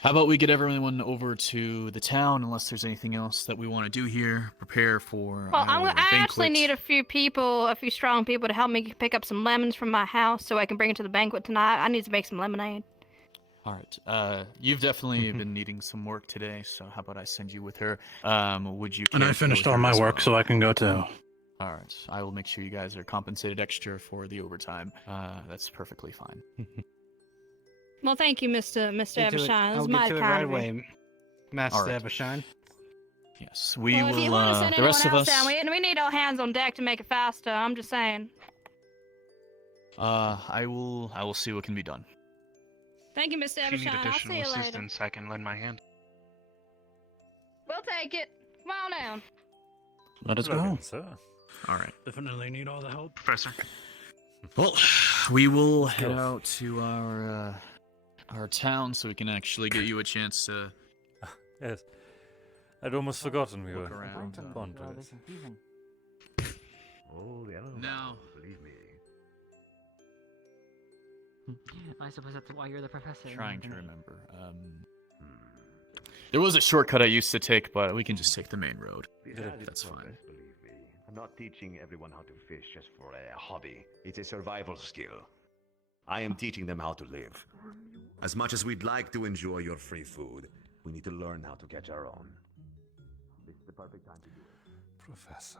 How about we get everyone over to the town, unless there's anything else that we want to do here, prepare for Well, our I actually banquet. need a few people, a few strong people to help me pick up some lemons from my house so I can bring it to the banquet tonight. I need to make some lemonade. Alright, you've definitely been needing some work today, so how about I send you with her? Would you And care I to go finished with all her my as work, well? so I can go too. Alright, I will make sure you guys are compensated extra for the overtime. That's perfectly fine. Well, thank you, Mr. Get to it. Evershine. This I'll is get my to it kind right of you. away, Master Alright. Evershine. Yes, we Well, if you will, want to send the rest of anyone us, else down, we need all hands on deck to make it faster. I'm just saying. I will see what can be done. Thank you, Mr. If you need Evershine. I'll see additional you later. assistance, I can lend my hand. We'll take it. Come on down. Let us Well go. then, sir. Alright. Definitely need all the help. Professor. Well, we will head out to our town so we can actually get you a chance to Yes. I'd almost forgotten we were look around. going to ponder it. Oh, the other Now, believe me. I suppose that's why you're the professor. trying to remember. There was a shortcut I used to take, but we can just take the main road. That's fine. Believe me. I'm not teaching everyone how to fish just for a hobby. It's a survival skill. I am teaching them how to live. As much as we'd like to enjoy your free food, we need to learn how to catch our own. This is the perfect time to do it. Professor.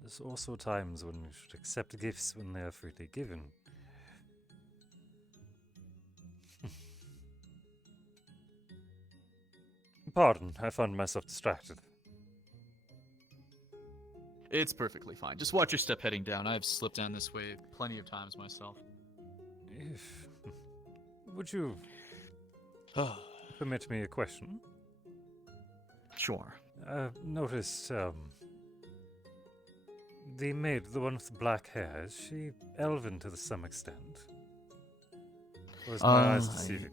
There's also times when we should accept gifts when they are freely given. Pardon, I found myself distracted. It's perfectly fine. Just watch your step heading down. I've slipped down this way plenty of times myself. Would you permit me a question? Sure. I've noticed, the maid, the one with the black hair, is she elven to some extent? Or is my eyes deceiving me?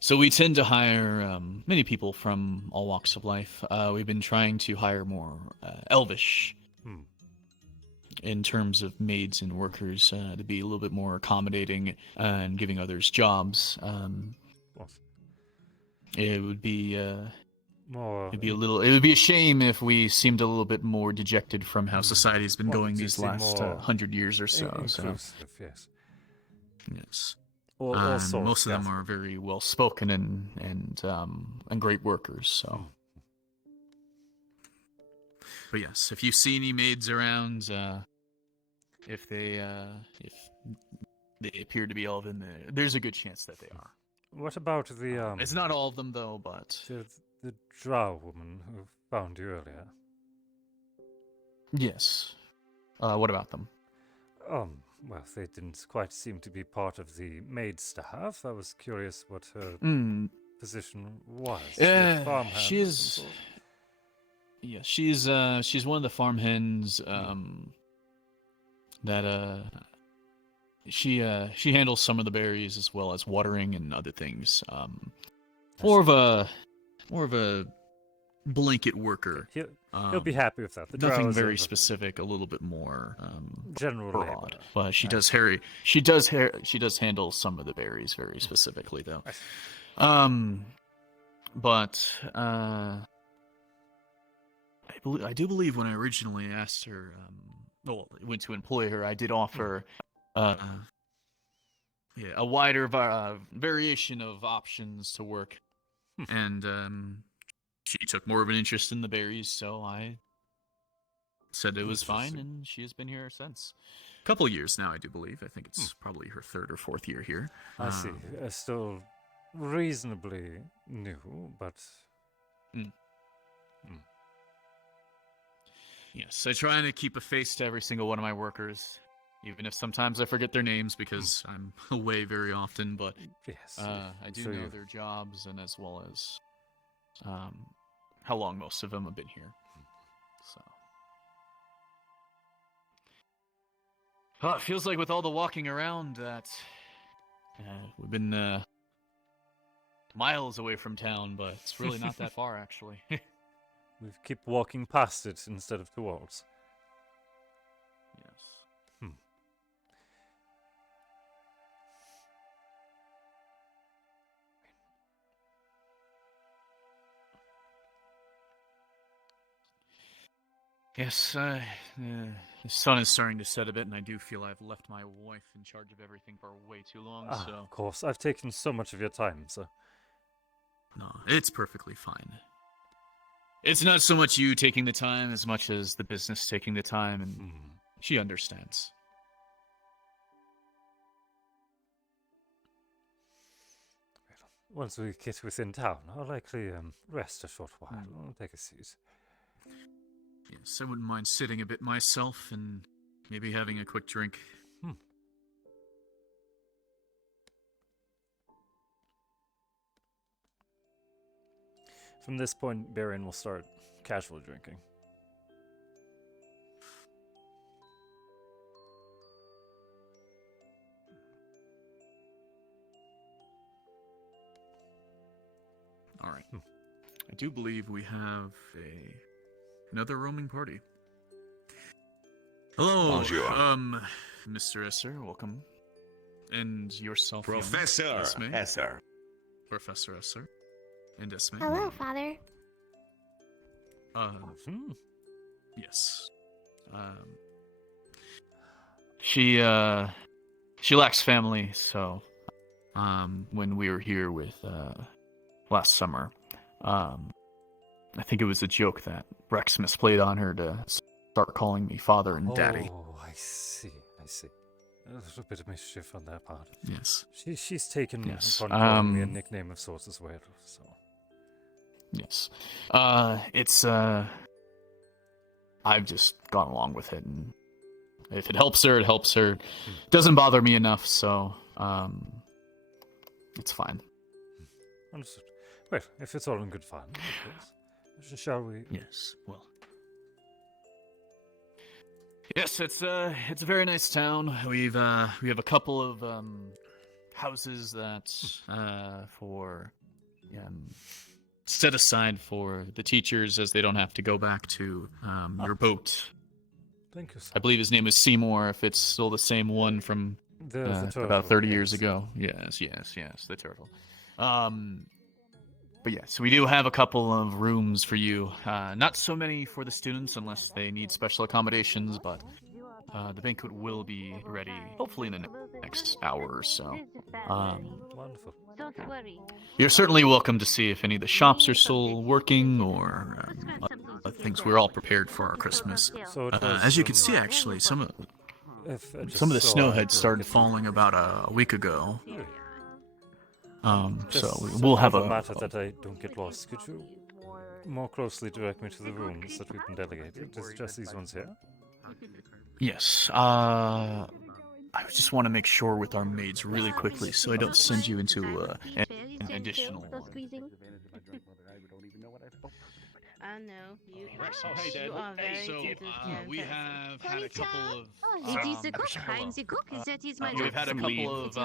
So we tend to hire many people from all walks of life. We've been trying to hire more elvish in terms of maids and workers to be a little bit more accommodating and giving others jobs. It would be it'd be a little. It would be a shame if we seemed a little bit more dejected from how society's been going these last 100 years or so. Inclusive, yes. Yes. All sorts, most of them yes. are very well spoken and great workers. So, but yes, if you see any maids around, if they appear to be elven, there's a good chance that they are. What about the It's not all of them though, but the drow woman who found you earlier? yes. What about them? Well, they didn't quite seem to be part of the maid staff. I was curious what her position was. Farmhand She of is. some sort? Yeah, she's one of the farm hens. That she handles some of the berries as well as watering and other things. More of a blanket worker. He'll be happy with that. The Nothing drows very are specific. A little bit more general broad. labor. But she does handle some of the berries very specifically though. But I I do believe when I originally asked her, went to employ her, I did offer a wider variation of options to work, and she took more of an interest in the berries, so I said it was fine, and she has been here since. A couple of years now, I do believe. I think it's probably her 3rd or 4th year here. I see. Still reasonably new, but... Yes, I try to keep a face to every single one of my workers, even if sometimes I forget their names because I'm away very often, but yes, I do know their jobs and as well as how long most of them have been here. So, it feels like with all the walking around that we've been miles away from town, but it's really not that far, actually. We keep walking past it instead of towards. Yes. Yes, the sun is starting to set a bit, and I do feel I've left my wife in charge of everything for way too long, so... Of course, I've taken so much of your time, so... No, it's perfectly fine. It's not so much you taking the time as much as the business taking the time, and she understands. Once we get within town, I'll likely rest a short while. I'll take a seat. Yes, I wouldn't mind sitting a bit myself and maybe having a quick drink. From this point, Berion will start casual drinking. All right. I do believe we have another roaming party. Hello, Bonjour. Mr. Esser, welcome. And yourself, Professor Esme. Esser. Professor Esser. And Esme. Hello, Father. Yes. She lacks family, so when we were here with last summer, I think it was a joke that Rex misplayed on her to start calling me father and daddy. Oh, I see. A little bit of mischief on their part. Yes. She's taken Yes. upon calling me a nickname of sorts as well, so... Yes. It's I've just gone along with it, and if it helps her, it helps her. Doesn't bother me enough, so it's fine. Understood. Well, if it's all in good fun, of course. Shall we? Yes. Well. Yes, it's a very nice town. We have a couple of houses that set aside for the teachers, as they don't have to go back to your boat. Thank you, sir. I believe his name is Seymour, if it's still the same one from the turtle, about 30 years ago. Yes, the turtle. But yes, we do have a couple of rooms for you. Not so many for the students unless they need special accommodations, but the banquet will be ready hopefully in the next hour or so. Wonderful. Don't worry. You're certainly welcome to see if any of the shops are still working or things. We're all prepared for our Christmas. So as you can see, actually, some of the snow had started falling about a week ago. So we'll have a matter that I don't get lost. Could you more closely direct me to the rooms that we've been delegated? Is it just these ones here? Yes. I just want to make sure with our maids really quickly, so I don't send you into an additional one. I know. You hey, Dad. you are very So, we have had a couple of... It is the cook. I'm the cook. That is my job. We've had a couple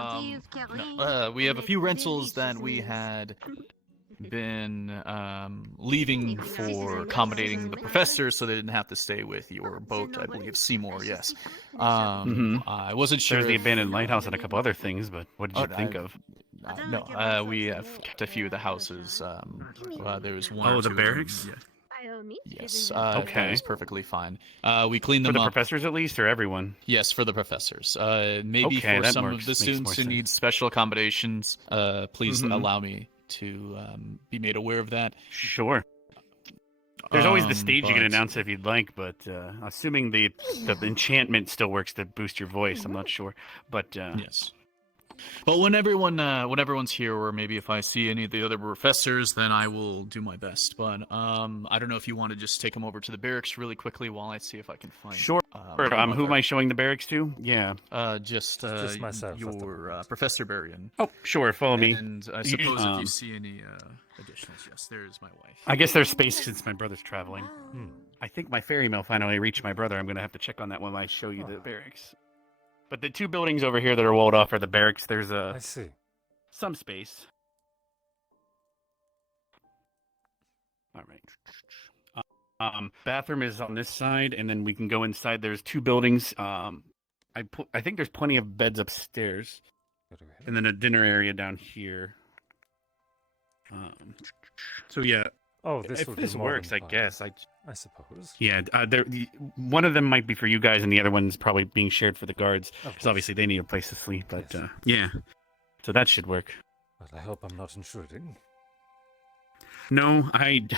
of... we have a few rentals that we had been leaving for accommodating the professors so they didn't have to stay with your boat. I believe Seymour, yes. I wasn't sure. There's the abandoned lighthouse and a couple other things, but what did you think of? No, we have kept a few of the houses. There was one. Oh, or the two barracks? of them, all means. Yes, Okay. that is perfectly fine. We clean For them the up. professors at least, or everyone? Yes, for the professors. Maybe Okay, for that some of works. the Makes students more who sense. need special accommodations, please Mhm. allow me to be made aware of that. Sure. There's always the stage you can but- announce if you'd like, but assuming the enchantment still works to boost your voice, I'm not sure. But yes. But when everyone's here, or maybe if I see any of the other professors, then I will do my best. But I don't know if you want to just take them over to the barracks really quickly while I see if I can find. Sure. Who am I showing the barracks to? Yeah. Just myself. Your Professor Berion. Oh, sure. Follow me. And I suppose if you see any additionals, yes, there's my wife. I guess there's space since my brother's traveling. I think my ferry mail finally reached my brother. I'm going to have to check on that when I show you the barracks. But the two buildings over here that are walled off are the barracks. There's I see. Some space. All right. Bathroom is on this side, and then we can go inside. There's two buildings. I think there's plenty of beds upstairs, and then a dinner area down here. So yeah. Oh, this if would be this more works, than I guess. I suppose. Yeah, one of them might be for you guys, and the other one's probably being shared for the guards, Of because obviously they need a place to sleep. But yeah, so that should work. Well, I hope I'm not intruding. No, I'm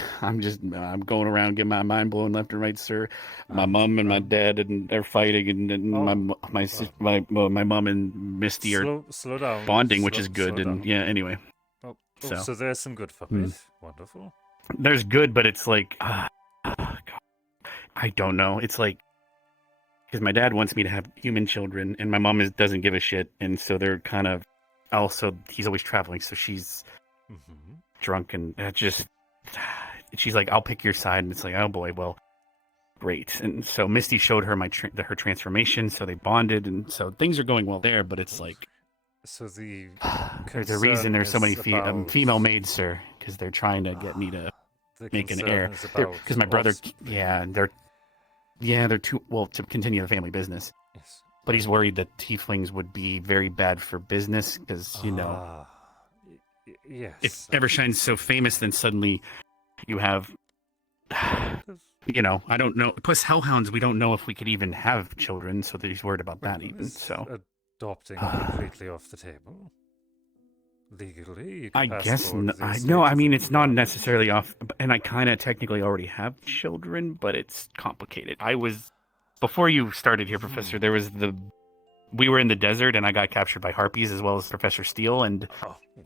going around getting my mind blown left and right, sir. My mom and my dad, and they're fighting, and my mom and Misty are Slow down. bonding, which is Slow good. And down. yeah, anyway. So there's some good for it. Wonderful. There's good, but it's like, God, I don't know. It's like, because my dad wants me to have human children, and my mom doesn't give a shit, and so they're kind of, also, he's always traveling, so she's drunk, and she's like, I'll pick your side, and it's like, oh boy, well, great. And so Misty showed her her transformation, so they bonded, and so things are going well there, but it's like, so there's a reason there's so many female maids, sir, because they're trying to get me to make an heir. Because my brother, they're too well to continue the family business. Yes. But he's worried that tieflings would be very bad for business, because yes. if Evershine's so famous, then suddenly you have, I don't know. Plus hellhounds, we don't know if we could even have children, so he's worried about that even. So. Adopting completely off the table? Legally? You can I pass guess forward the no. estate I of mean, the it's not family. necessarily off, and I kind of technically already have children, but it's complicated. Before you started here, Professor, we were in the desert, and I got captured by harpies as well as Professor Steele, and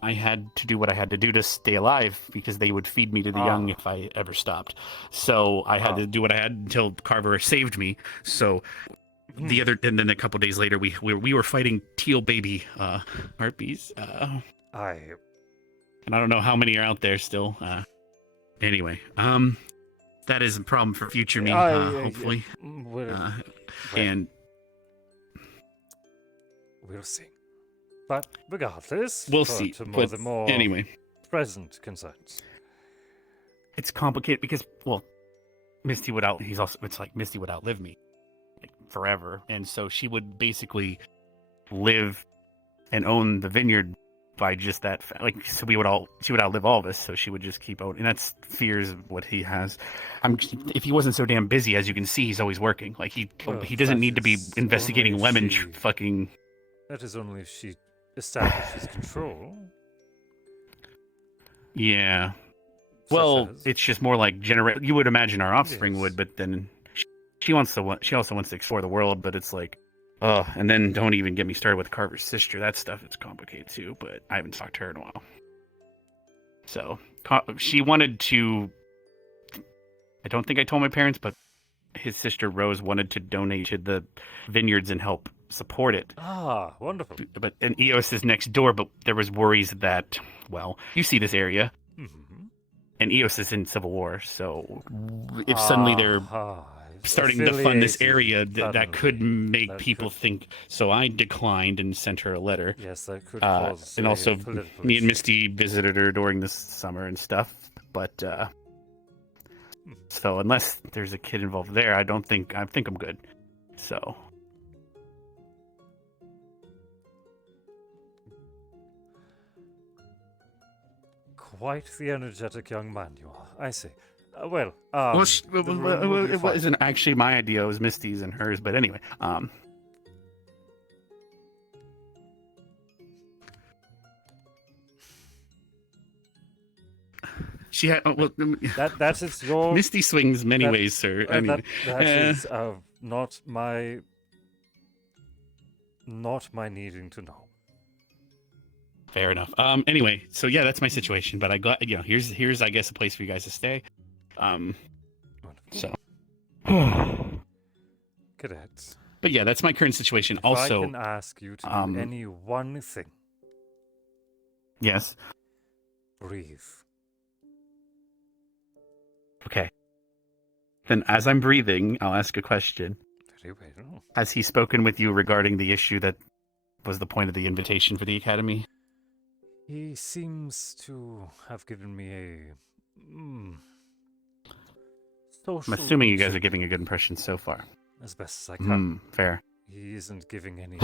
I had to do what I had to do to stay alive, because they would feed me to the young if I ever stopped. So I had to do what I had until Carver saved me. So and then a couple days later, we were fighting teal baby harpies. And I don't know how many are out there still. Anyway, that is a problem for future me, hopefully. And we'll see. But regardless, we'll for see. To But the more anyway, present concerns. it's complicated because, well, Misty would outlive me forever, and so she would basically live and own the vineyard by just that so she would outlive all of us, so she would just keep out, and that's fears of what he has. If he wasn't so damn busy, as you can see, he's always working. Like he doesn't need to be investigating lemon fucking. That is only if she establishes control. Yeah. Well, it's just more like you would imagine our offspring would, but then she also wants to explore the world, but it's like, and then don't even get me started with Carver's sister. That stuff is complicated too, but I haven't talked to her in a while. So she wanted to. I don't think I told my parents, but his sister Rose wanted to donate to the vineyards and help support it. Ah, wonderful. And Eos is next door, but there was worries that, well, you see this area, and Eos is in civil war, so if suddenly they're starting to fund this area, that could make people think. So I declined and sent her a letter. Yes, that could cause. And also, me and Misty visited her during this summer and stuff. But so unless there's a kid involved there, I think I'm good. So. Quite the energetic young man you are. I see. Well, it the room will be fine. wasn't actually my idea. It was Misty's and hers. But anyway, she had. Well, that is your Misty swings many ways, sir. Anyway, that is not my needing to know. fair enough. Anyway, so yeah, that's my situation. But I got, here's I guess a place for you guys to stay. So. Cadets. But yeah, that's my current situation. If Also, I can ask you to do any one thing. Yes. Breathe. Okay. Then, as I'm breathing, I'll ask a question. Very well. Has he spoken with you regarding the issue that was the point of the invitation for the academy? He seems to have given me a social. I'm assuming you guys are giving a good impression so far. As best as I can. Fair. He isn't giving any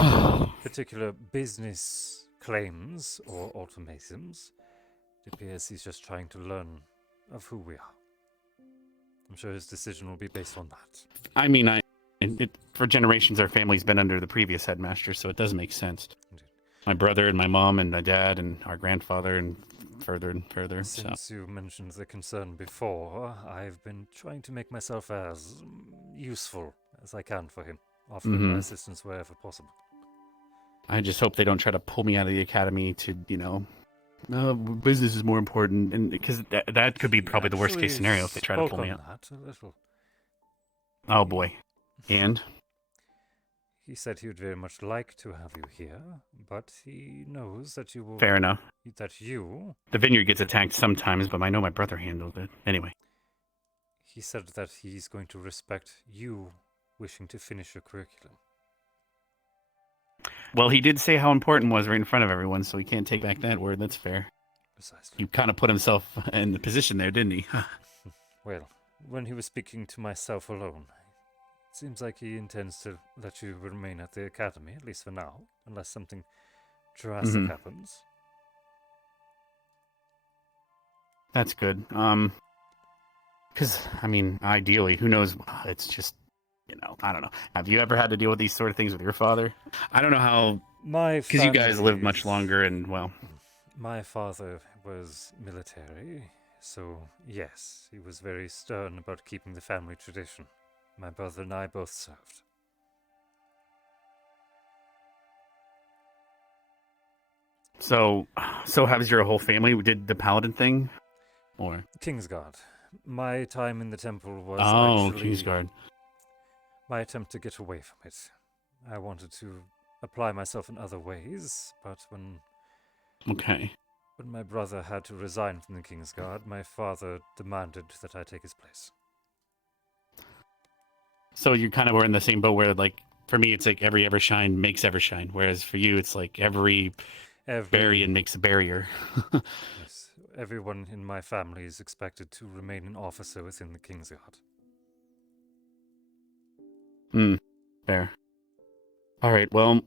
particular business claims or ultimatums. It appears he's just trying to learn of who we are. I'm sure his decision will be based on that. I mean, for generations, our family's been under the previous headmaster, so it does make sense. Indeed. My brother and my mom and my dad and our grandfather and further. Since you mentioned the concern before, I've been trying to make myself as useful as I can for him, offering my assistance wherever possible. I just hope they don't try to pull me out of the academy to, business is more important, and because that could be probably the worst case scenario if they try to pull me out. That a little. Oh boy. And? He said he would very much like to have you here, but he knows that you will... Fair enough. That you... The vineyard gets attacked sometimes, but I know my brother handled it. Anyway. He said that he's going to respect you wishing to finish your curriculum. Well, he did say how important it was right in front of everyone, so he can't take back that word. That's fair. Precisely. He kind of put himself in the position there, didn't he? Well, when he was speaking to myself alone, it seems like he intends to let you remain at the academy, at least for now, unless something drastic happens. That's good. Because, I mean, ideally, who knows? It's just, I don't know. Have you ever had to deal with these sort of things with your father? I don't know how... Because you guys live much longer and, well... My father was military, so yes, he was very stern about keeping the family tradition. My brother and I both served. So has your whole family did the paladin thing? Or Kingsguard. My time in the temple was actually Kingsguard. my attempt to get away from it. I wanted to apply myself in other ways, but when my brother had to resign from the Kingsguard, my father demanded that I take his place. So you kind of were in the same boat where, like, for me, it's like every Evershine makes Evershine, whereas for you, it's like every Berion makes a barrier. Yes, everyone in my family is expected to remain an officer within the Kingsguard. Fair. All right, well,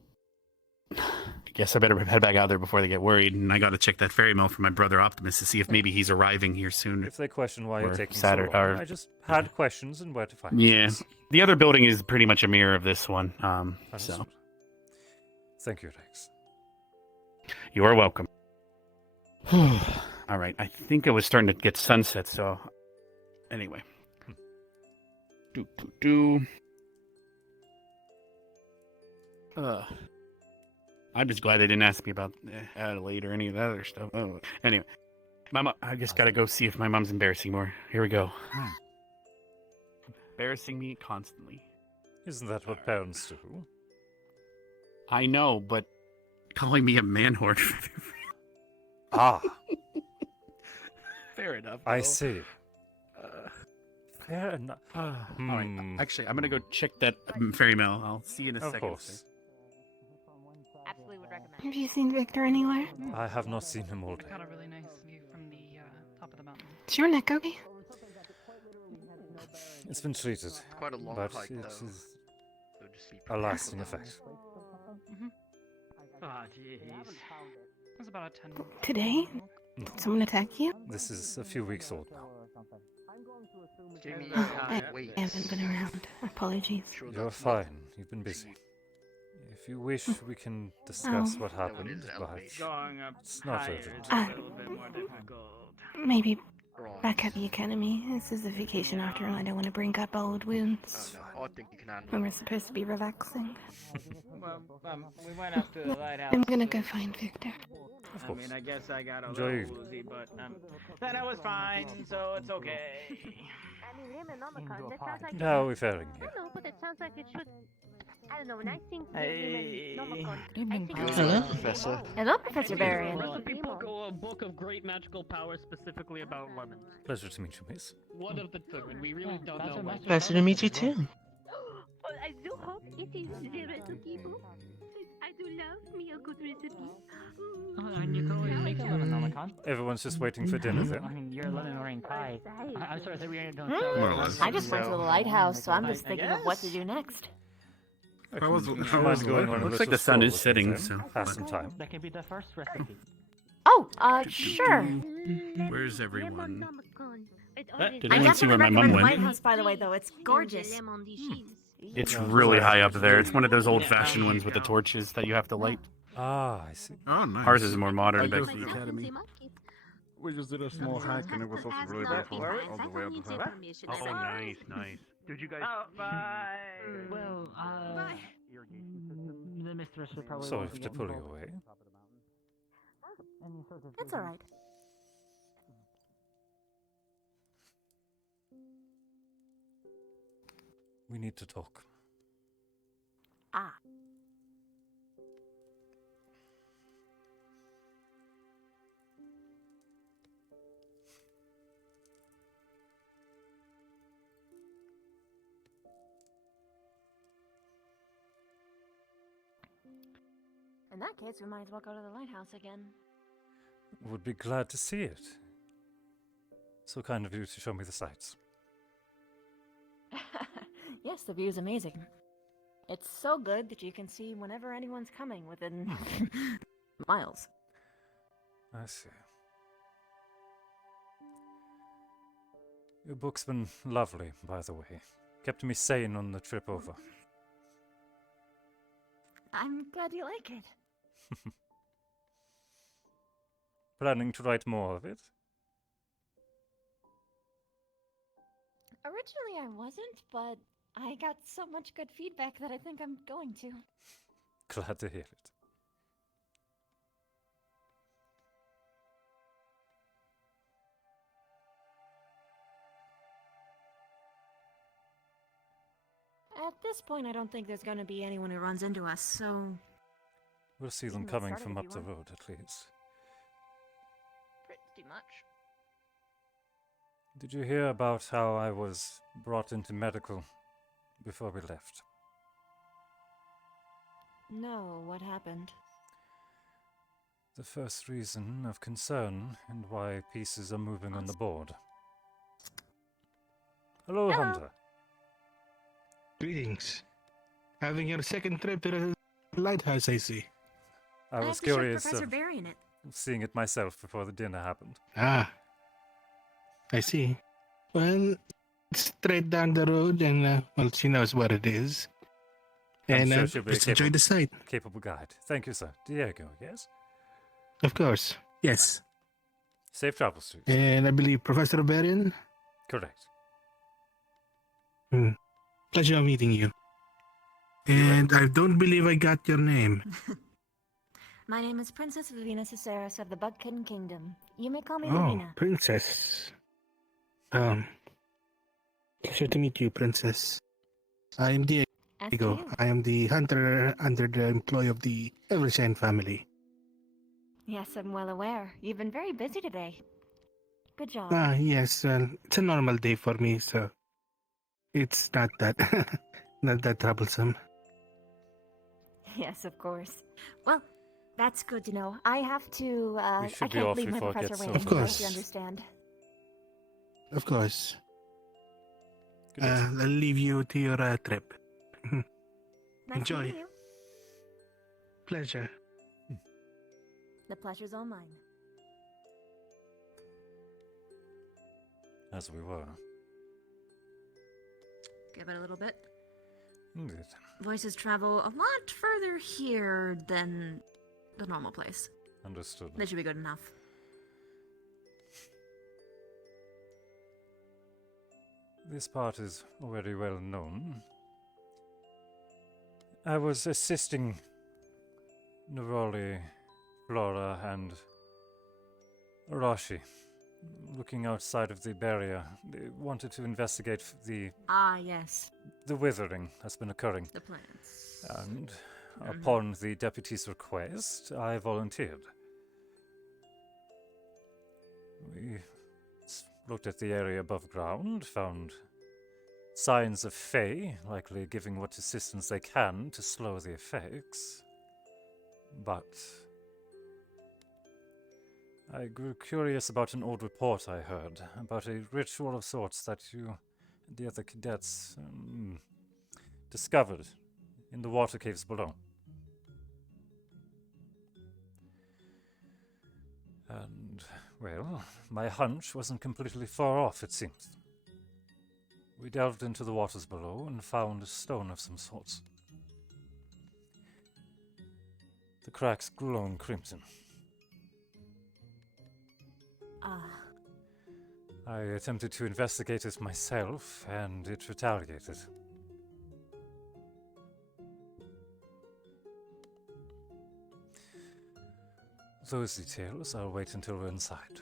I guess I better head back out there before they get worried, and I got to check that ferry mail for my brother Optimus to see if maybe he's arriving here soon. If they question why you're taking Saturday, so long, I just had questions and where to find Yeah, things. the other building is pretty much a mirror of this one. So thank you, Rex. You are welcome. All right, I think it was starting to get sunset, so anyway. I'm just glad they didn't ask me about Adelaide or any of that other stuff. Oh, anyway, I just gotta go see if my mom's embarrassing more. Here we go. Embarrassing me constantly. Isn't that what parents do? I know, but calling me a man-horde. Fair enough. I see. Fair enough. All right. Actually, I'm gonna go check that ferry mail. I'll see you in a second. Of course. Absolutely would recommend. Have you seen Victor anywhere? I have not seen him all day. Got a really nice view from the top of the mountain. Is your neck okay? It's been treated, Quite a long but hike, it though. is a lasting effect. Ah, jeez. It was about a 10. Today? Did someone attack you? This is a few weeks old now. I haven't been around. Apologies. You're fine. You've been busy. If you wish, we can discuss what happened, but it's not urgent. Maybe back at the academy. This is a vacation after all. I don't want to bring up old wounds. We were supposed to be relaxing. We went up to the lighthouse. I'm gonna go find Victor. Of course. I mean, I guess I got a Enjoy your little woozy, but then I was fine, so it's okay. Now we're failing here. I know, but it sounds like it should. I don't know, when I think Hey. Hello, Professor. Hello, Professor Berion. Recipe a book of great magical powers specifically about lemons. Pleasure to meet you, miss. One of the two, and we really don't know what. Pleasure to meet you too. Oh, I do hope it is the recipe book. I do love me a good recipe. Everyone's just waiting for dinner then. I mean, you're a lemon meringue pie. I'm sorry, we don't More or less. I just went to the lighthouse, so I'm just thinking of what to do next. How was going on? Looks like the sun is setting, so pass some time. That can be the first recipe. Oh, sure. Where's everyone? Did I anyone see where my definitely mom recommend the went? lighthouse, by the way, though. It's gorgeous. It's really high up there. It's one of those old-fashioned ones with the torches that you have to light. Ah, I see. Oh, nice. Ours is more modern, I but go to the academy. We just did a small hike and it was also really beautiful all the way up the top. Oh, nice, nice. Did you guys? Oh, bye. Well, the mistress would probably. Sorry want to get pull you involved. away. That's alright. We need to talk. Ah. In that case, we might as well go to the lighthouse again. Would be glad to see it. So kind of you to show me the sights. Yes, the view is amazing. It's so good that you can see whenever anyone's coming within miles. I see. Your book's been lovely, by the way. Kept me sane on the trip over. I'm glad you like it. Planning to write more of it? Originally I wasn't, but I got so much good feedback that I think I'm going to. Glad to hear it. At this point, I don't think there's going to be anyone who runs into us, so... We'll see them can get coming started from if up you the want. road, at least. Pretty much. Did you hear about how I was brought into medical before we left? No, what happened? The first reason of concern and why pieces are moving on the board. Hello, Hunter. Greetings. Having your second trip to the lighthouse, I see. I was have to show curious Professor of Berion it. seeing it myself before the dinner happened. Ah, I see. Well, straight down the road, and well, she knows what it is. I'm And sure she'll be a just enjoy the sight. capable guide. Thank you, sir. Diego, yes? Of course. Yes. Safe travels to you. And I believe Professor Berion. Correct. Pleasure meeting you. And I don't believe I got your name. My name is Princess Vivina Ciceros of the Bugkin Kingdom. You may call me Oh, Vivina. Princess. Pleasure to meet you, Princess. I am Diego. As to you. I am the hunter under the employ of the Everclear family. Yes, I'm well aware. You've been very busy today. Good job. Ah, yes. Well, it's a normal day for me, so it's not that not that troublesome. Yes, of course. Well, that's good to know. I have to, We I should be can't off leave my before it professor gets waiting. Of I hope course. you understand. Of course. Good I'll leave you to your trip. Nice Enjoy. meeting you. Pleasure. The pleasure's all mine. As we were. Give it a little bit. Indeed. Voices travel a lot further here than the normal place. Understood. That should be good enough. This part is already well known. I was assisting Neroli, Flora, and Arashi, looking outside of the barrier. They wanted to investigate the Ah, yes. the withering that's been occurring. The plants. And upon the deputy's request, I volunteered. We looked at the area above ground, found signs of Fae, likely giving what assistance they can to slow the effects. But I grew curious about an old report I heard, about a ritual of sorts that you and the other cadets discovered in the water caves below. And, well, my hunch wasn't completely far off, it seems. We delved into the waters below and found a stone of some sorts. The cracks glowing crimson. I attempted to investigate it myself, and it retaliated. Those details I'll wait until we're inside.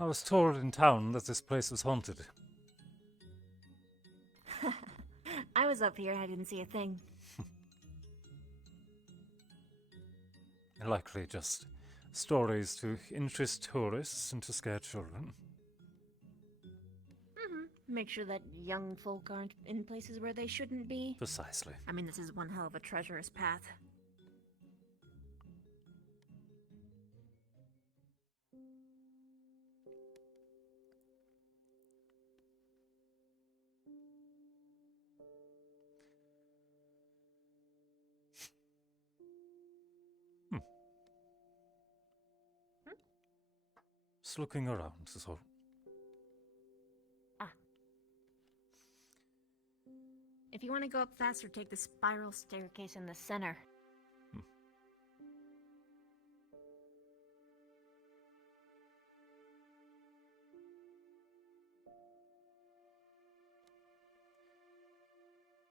I was told in town that this place was haunted. I was up here and I didn't see a thing. Likely just stories to interest tourists and to scare children. Make sure that young folk aren't in places where they shouldn't be. Precisely. I mean, this is one hell of a treacherous path. Just looking around, so. If you want to go up faster, take the spiral staircase in the center.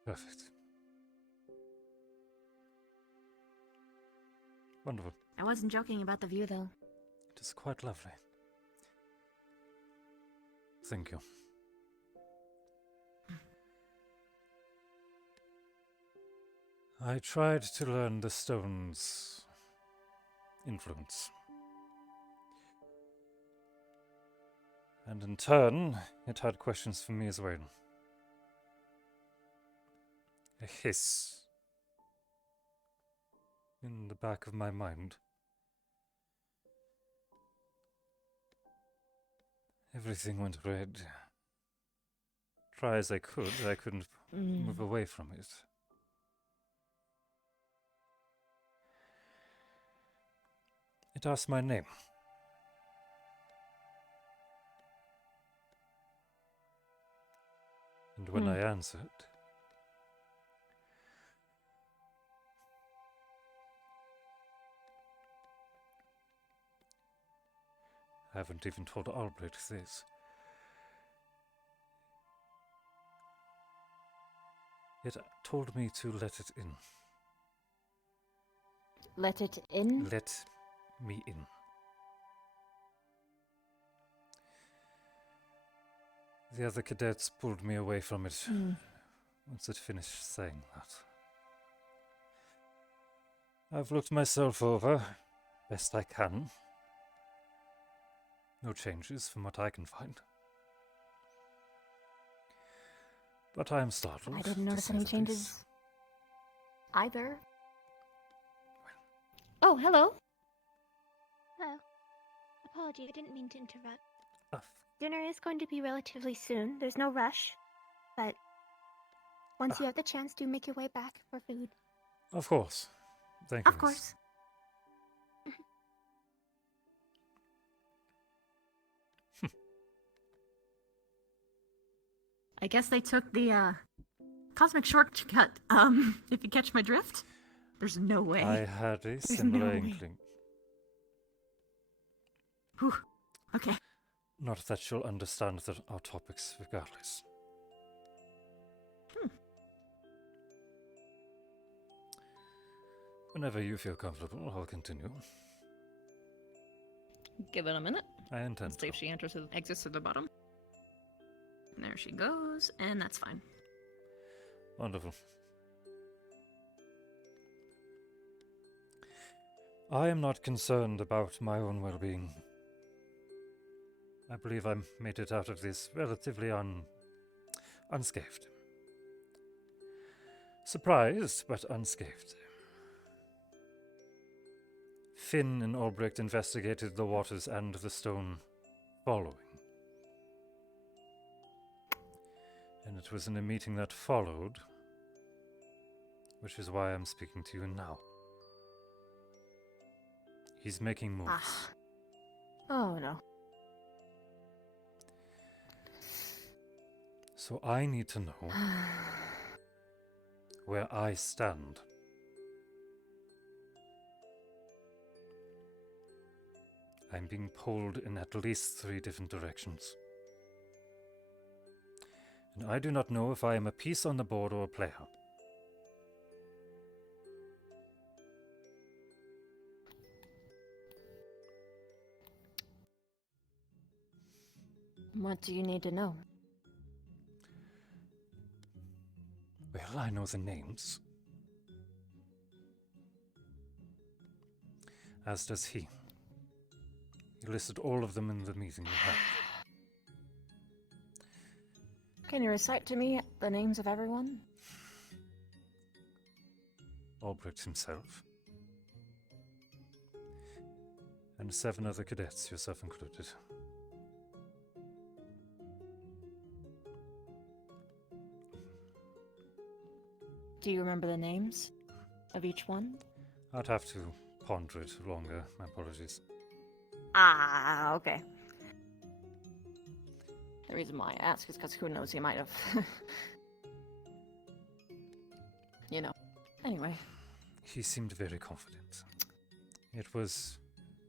Perfect. Wonderful. I wasn't joking about the view, though. It is quite lovely. Thank you. I tried to learn the stone's influence. And in turn, it had questions for me as well. A hiss in the back of my mind. Everything went red. Try as I could, I couldn't move away from it. It asked my name. And when I answered, I haven't even told Albrecht this. It told me to let it in. Let it in? Let me in. The other cadets pulled me away from it once it finished saying that. I've looked myself over, best I can. No changes from what I can find. But I am startled. I didn't notice any changes either. Oh, hello. Hello. Apology, I didn't mean to interrupt. Dinner is going to be relatively soon. There's no rush. But once you have the chance, do make your way back for food. Of course. Thank you. Of course. I guess they took the cosmic shortcut. If you catch my drift, there's no way. I had a There's similar no way. inkling. Whew. Okay. Not that you'll understand our topics regardless. Whenever you feel comfortable, I'll continue. Give it a minute. I intend See if she exits at the bottom. And there she goes, and that's fine. Wonderful. I am not concerned about my own well-being. I believe I made it out of this relatively unscathed. Surprised, but unscathed. Finn and Albrecht investigated the waters and the stone following. And it was in a meeting that followed, which is why I'm speaking to you now. He's making moves. Oh no. So I need to know where I stand. I'm being pulled in at least 3 different directions. And I do not know if I am a piece on the board or a player. What do you need to know? Well, I know the names. As does he. He listed all of them in the meeting we had. Can you recite to me the names of everyone? Albrecht himself. And 7 other cadets, yourself included. Do you remember the names of each one? I'd have to ponder it longer. My apologies. Ah, okay. The reason why I ask is because who knows, he might have. You know. Anyway. He seemed very confident. It was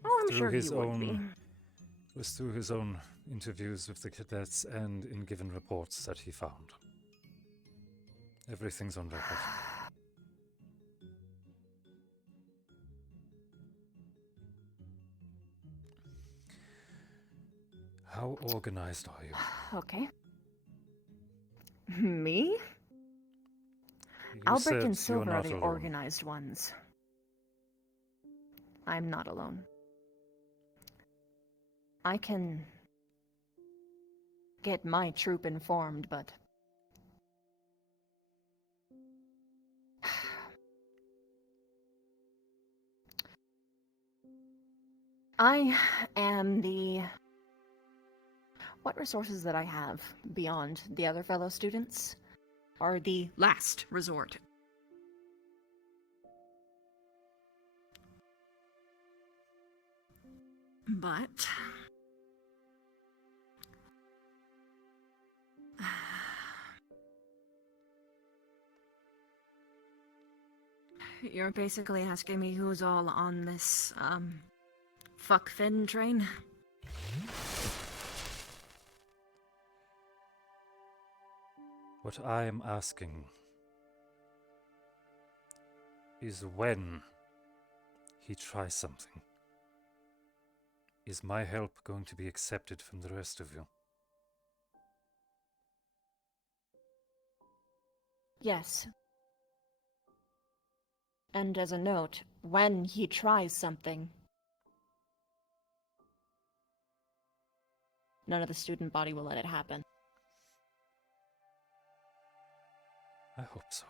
Oh, I'm through sure his he would own. be. It was through his own interviews with the cadets and in given reports that he found. Everything's on record. How organized are you? Okay. Me? You Albrecht said and you're Silver are not the alone. organized ones. I'm not alone. I can get my troop informed, but I am the... What resources that I have beyond the other fellow students are the Last resort. But you're basically asking me who's all on this fuck Finn train? What I am asking is when he tries something, is my help going to be accepted from the rest of you? Yes. And as a note, when he tries something, none of the student body will let it happen. I hope so.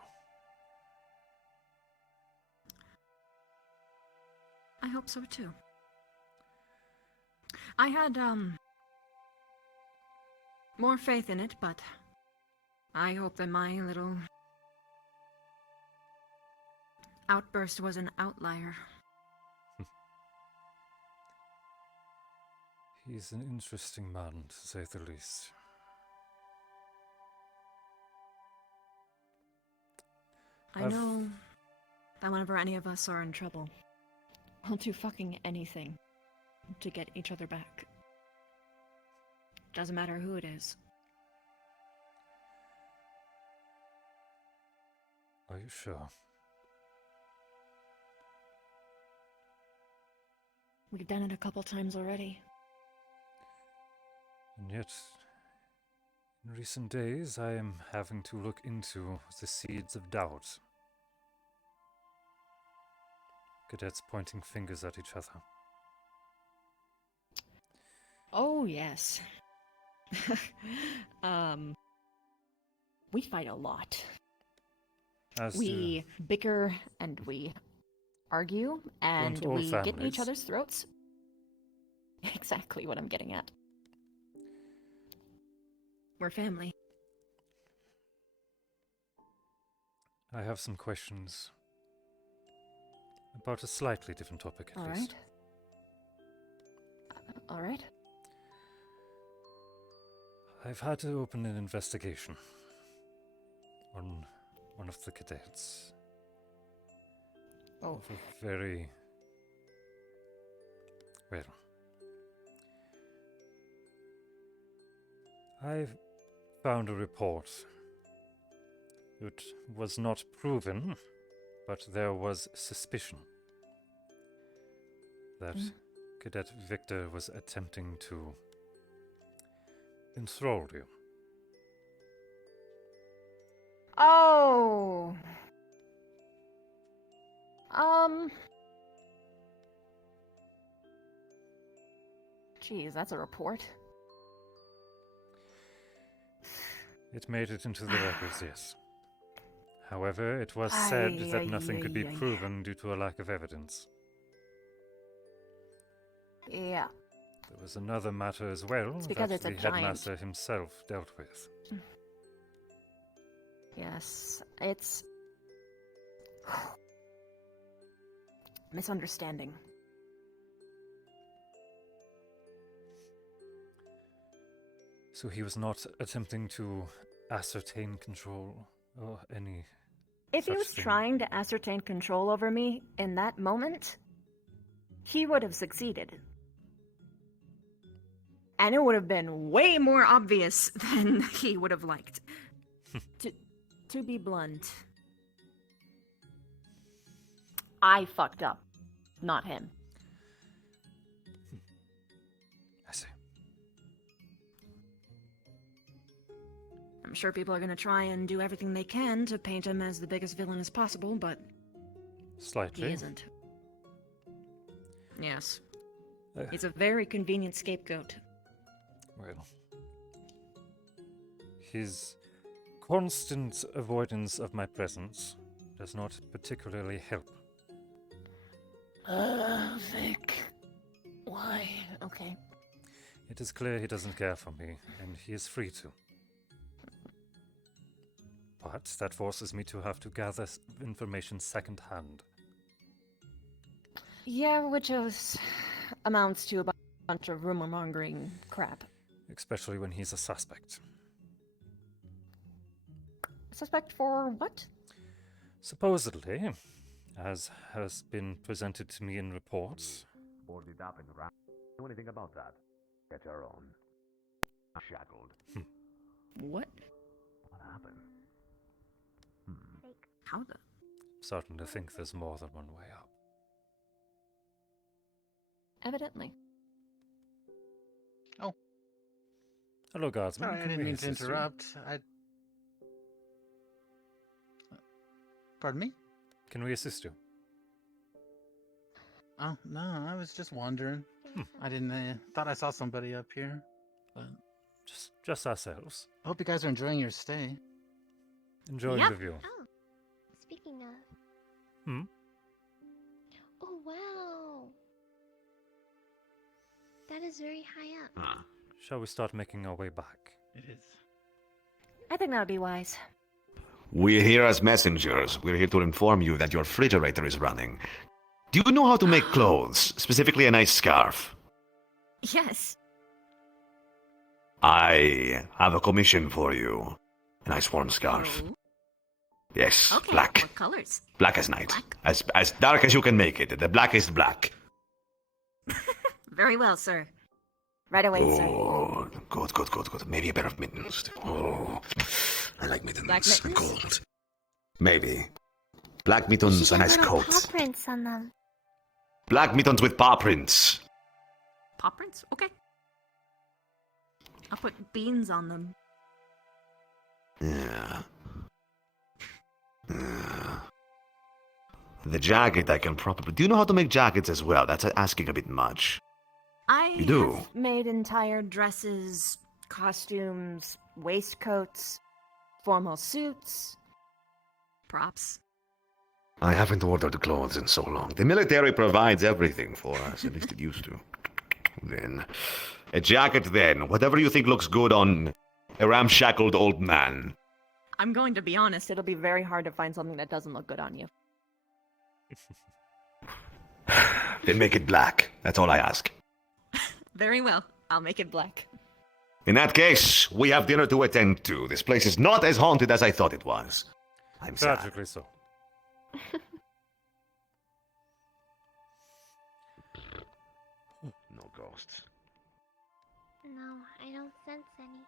I hope so too. I had more faith in it, but I hope that my little outburst was an outlier. He's an interesting man, to say the least. I know that whenever any of us are in trouble, we'll do fucking anything to get each other back. Doesn't matter who it is. Are you sure? We've done it a couple times already. And yet, in recent days, I am having to look into the seeds of doubt. Cadets pointing fingers at each other. Oh, yes. We fight a lot. We bicker and we argue and we get in each other's throats. Exactly what I'm getting at. We're family. I have some questions about a slightly different topic, at least. All right. I've had to open an investigation on one of the cadets. Oh. Of a very... well... I found a report. It was not proven, but there was suspicion that Cadet Victor was attempting to enthrall you. Oh. Geez, that's a report. It made it into the records, yes. However, it was said that nothing could be proven due to a lack of evidence. Yeah. There was another matter as well that the headmaster himself dealt with. Yes, it's... misunderstanding. So he was not attempting to ascertain control or any If he was trying to ascertain control over me in that moment, he would have succeeded. And it would have been way more obvious than he would have liked. To be blunt, I fucked up, not him. I see. I'm sure people are gonna try and do everything they can to paint him as the biggest villain as possible, but... Slightly. He isn't. Yes. He's a very convenient scapegoat. Well... his constant avoidance of my presence does not particularly help. Vic. Why? Okay. It is clear he doesn't care for me, and he is free to. But that forces me to have to gather information secondhand. Yeah, which amounts to a bunch of rumor-mongering crap. Especially when he's a suspect. Suspect for what? Supposedly, as has been presented to me in reports. Boarded up and wrapped. Know anything about that? Get her own. Shackled. What? What happened? How the? Starting to think there's more than one way up. Evidently. Oh. Hello, guardsman. Sorry, I didn't mean to interrupt. Pardon me? Can we assist you? Oh, no, I was just wondering. I didn't, thought I saw somebody up here. But... Just ourselves. I hope you guys are enjoying your stay. Enjoying the view. Oh, speaking of... Hmm? Oh, wow. That is very high up. Shall we start making our way back? It is. I think that would be wise. We're here as messengers. We're here to inform you that your refrigerator is running. Do you know how to make clothes, specifically a nice scarf? Yes. I have a commission for you. A nice warm scarf. Yes, Okay. black. What colors? Black as night. As dark as you can make it. The blackest black. Very well, sir. Right away, sir. Oh, good. Maybe a pair of mittens. Oh, I like mittens. Black And mittens? cold. Maybe. Black You mittens, should a get nice little coat. paw prints on them. Black mittens with paw prints. Paw prints? Okay. I'll put beans on them. Yeah. The jacket I can probably... Do you know how to make jackets as well? That's asking a bit much. You do? have made entire dresses, costumes, waistcoats, formal suits. Props. I haven't ordered clothes in so long. The military provides everything for us. At least it used to. Then, a jacket then. Whatever you think looks good on a ramshackled old man. I'm going to be honest, it'll be very hard to find something that doesn't look good on you. Then make it black. That's all I ask. Very well. I'll make it black. In that case, we have dinner to attend to. This place is not as haunted as I thought it was. I'm sad. Tragically so. No ghosts. No, I don't sense any.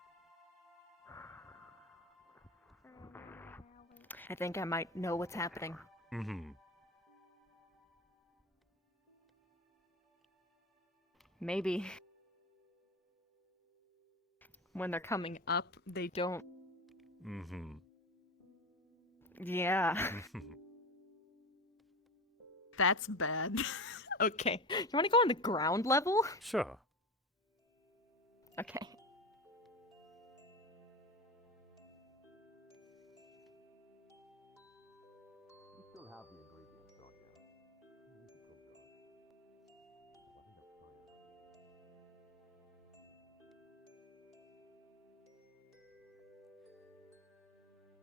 I think I might know what's happening. Mm-hmm. Maybe when they're coming up, they don't. Mm-hmm. Yeah. That's bad. Okay. You want to go on the ground level? Sure. Okay. You still have the ingredients, don't you? You could cook those.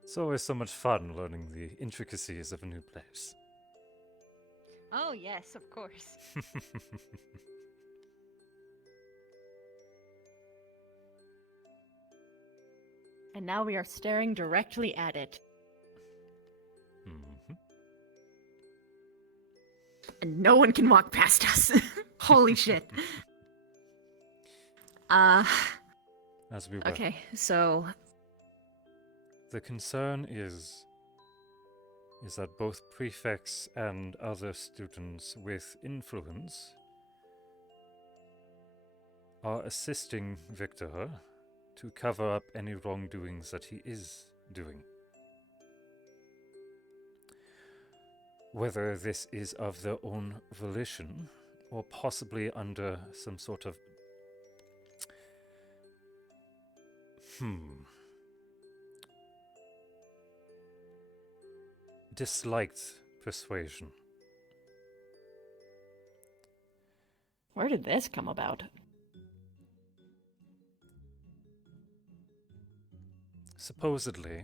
It's always so much fun learning the intricacies of a new place. Oh, yes, of course. And now we are staring directly at it. Mm-hmm. And no one can walk past us. Holy shit. As we were. Okay, so The concern is that both prefects and other students with influence are assisting Victor to cover up any wrongdoings that he is doing. Whether this is of their own volition or possibly under some sort of disliked persuasion. Where did this come about? Supposedly,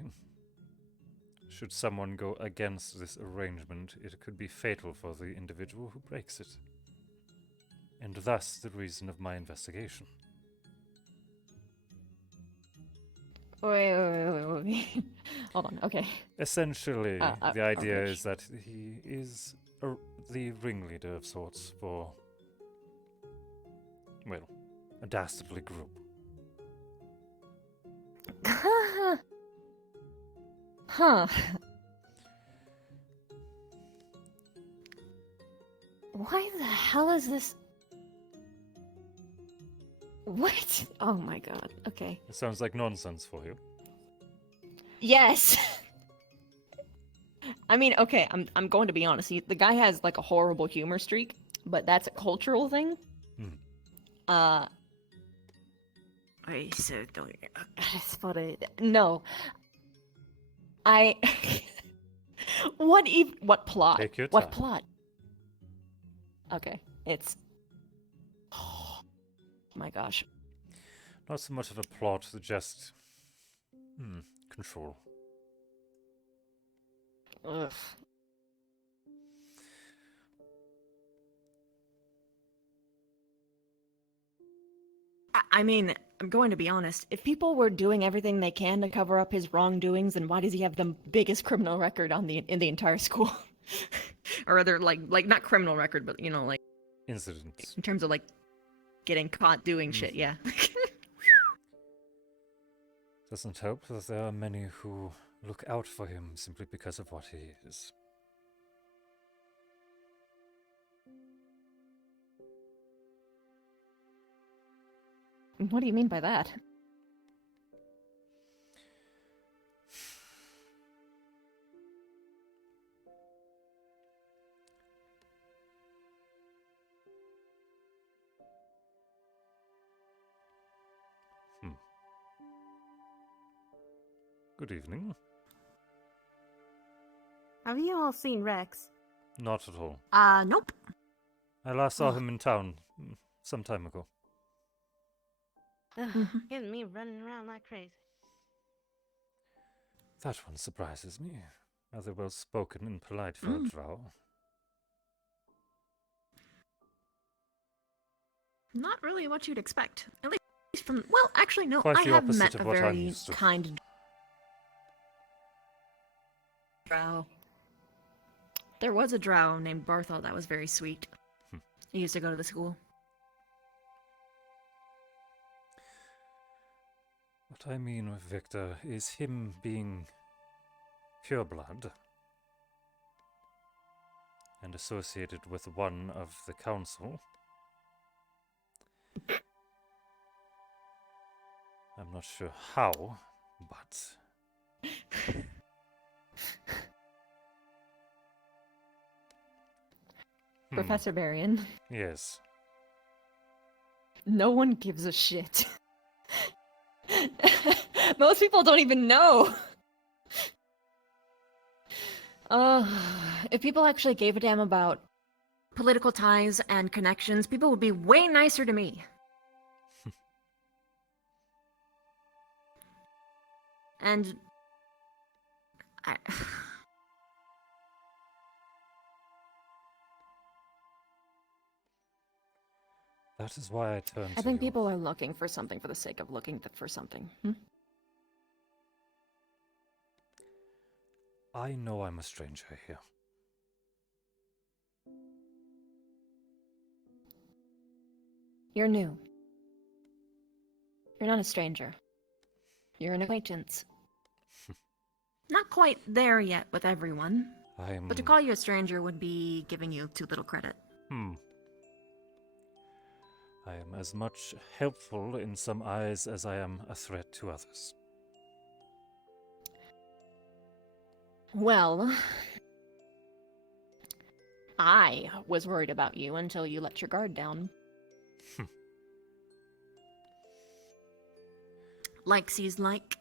should someone go against this arrangement, it could be fatal for the individual who breaks it. And thus the reason of my investigation. Wait. Hold on, okay. Essentially, the oh, idea gosh. is that he is the ringleader of sorts for, well, a dastardly group. Huh. Why the hell is this? What? Oh my god. Okay. It sounds like nonsense for you. Yes. I mean, okay, I'm going to be honest. The guy has like a horrible humor streak, but that's a cultural thing. No. What plot? Take your What time. plot? Okay, it's. Oh my gosh. Not so much of a plot, just control. Ugh. I mean, I'm going to be honest. If people were doing everything they can to cover up his wrongdoings, then why does he have the biggest criminal record in the entire school? Or rather, like not criminal record, but like incidents. In terms of getting caught doing shit. Yeah. Doesn't help that there are many who look out for him simply because of what he is. What do you mean by that? Good evening. Have you all seen Rex? Not at all. Nope. I last saw him in town some time ago. Ugh, getting me running around like crazy. That one surprises me. Rather well spoken and polite for a drow. Not really what you'd expect. At least from... Well, actually, no. Quite I the have opposite met of a what I'm very used to. kind drow. There was a drow named Barthol that was very sweet. He used to go to the school. What I mean with Victor is him being pureblood and associated with one of the council. I'm not sure how, but... Professor Berion. Yes. No one gives a shit. Most people don't even know. If people actually gave a damn about political ties and connections, people would be way nicer to me. And that is why I turned I to think you. people are looking for something for the sake of looking for something. I know I'm a stranger here. You're new. You're not a stranger. You're an acquaintance. Not quite there yet with everyone. But to call you a stranger would be giving you too little credit. I am as much helpful in some eyes as I am a threat to others. Well, I was worried about you until you let your guard down. Like sees like,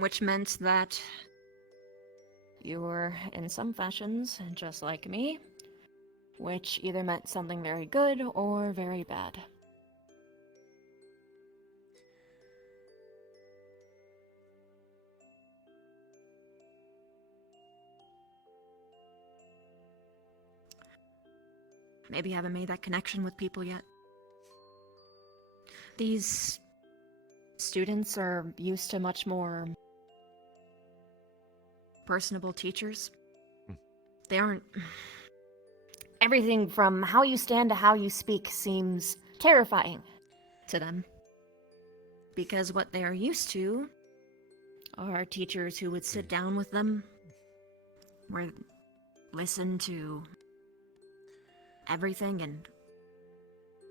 which meant that you were, in some fashions, just like me, which either meant something very good or very bad. Maybe haven't made that connection with people yet. These students are used to much more personable teachers. They aren't... Everything from how you stand to how you speak seems terrifying to them. Because what they are used to are teachers who would sit down with them, or listen to everything and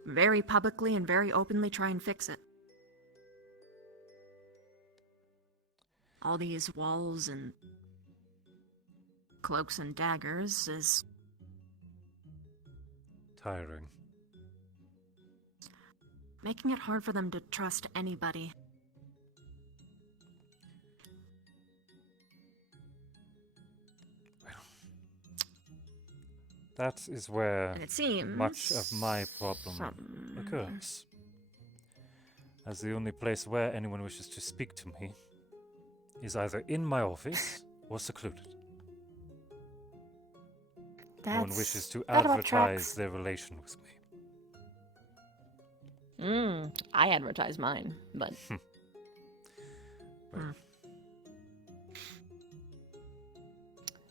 very publicly and very openly try and fix it. All these walls and cloaks and daggers is tiring. Making it hard for them to trust anybody. That is where And it seems much of my problem occurs. As the only place where anyone wishes to speak to me is either in my office or secluded. No one wishes to that about advertise tracks. their relation with me. I advertise mine, but.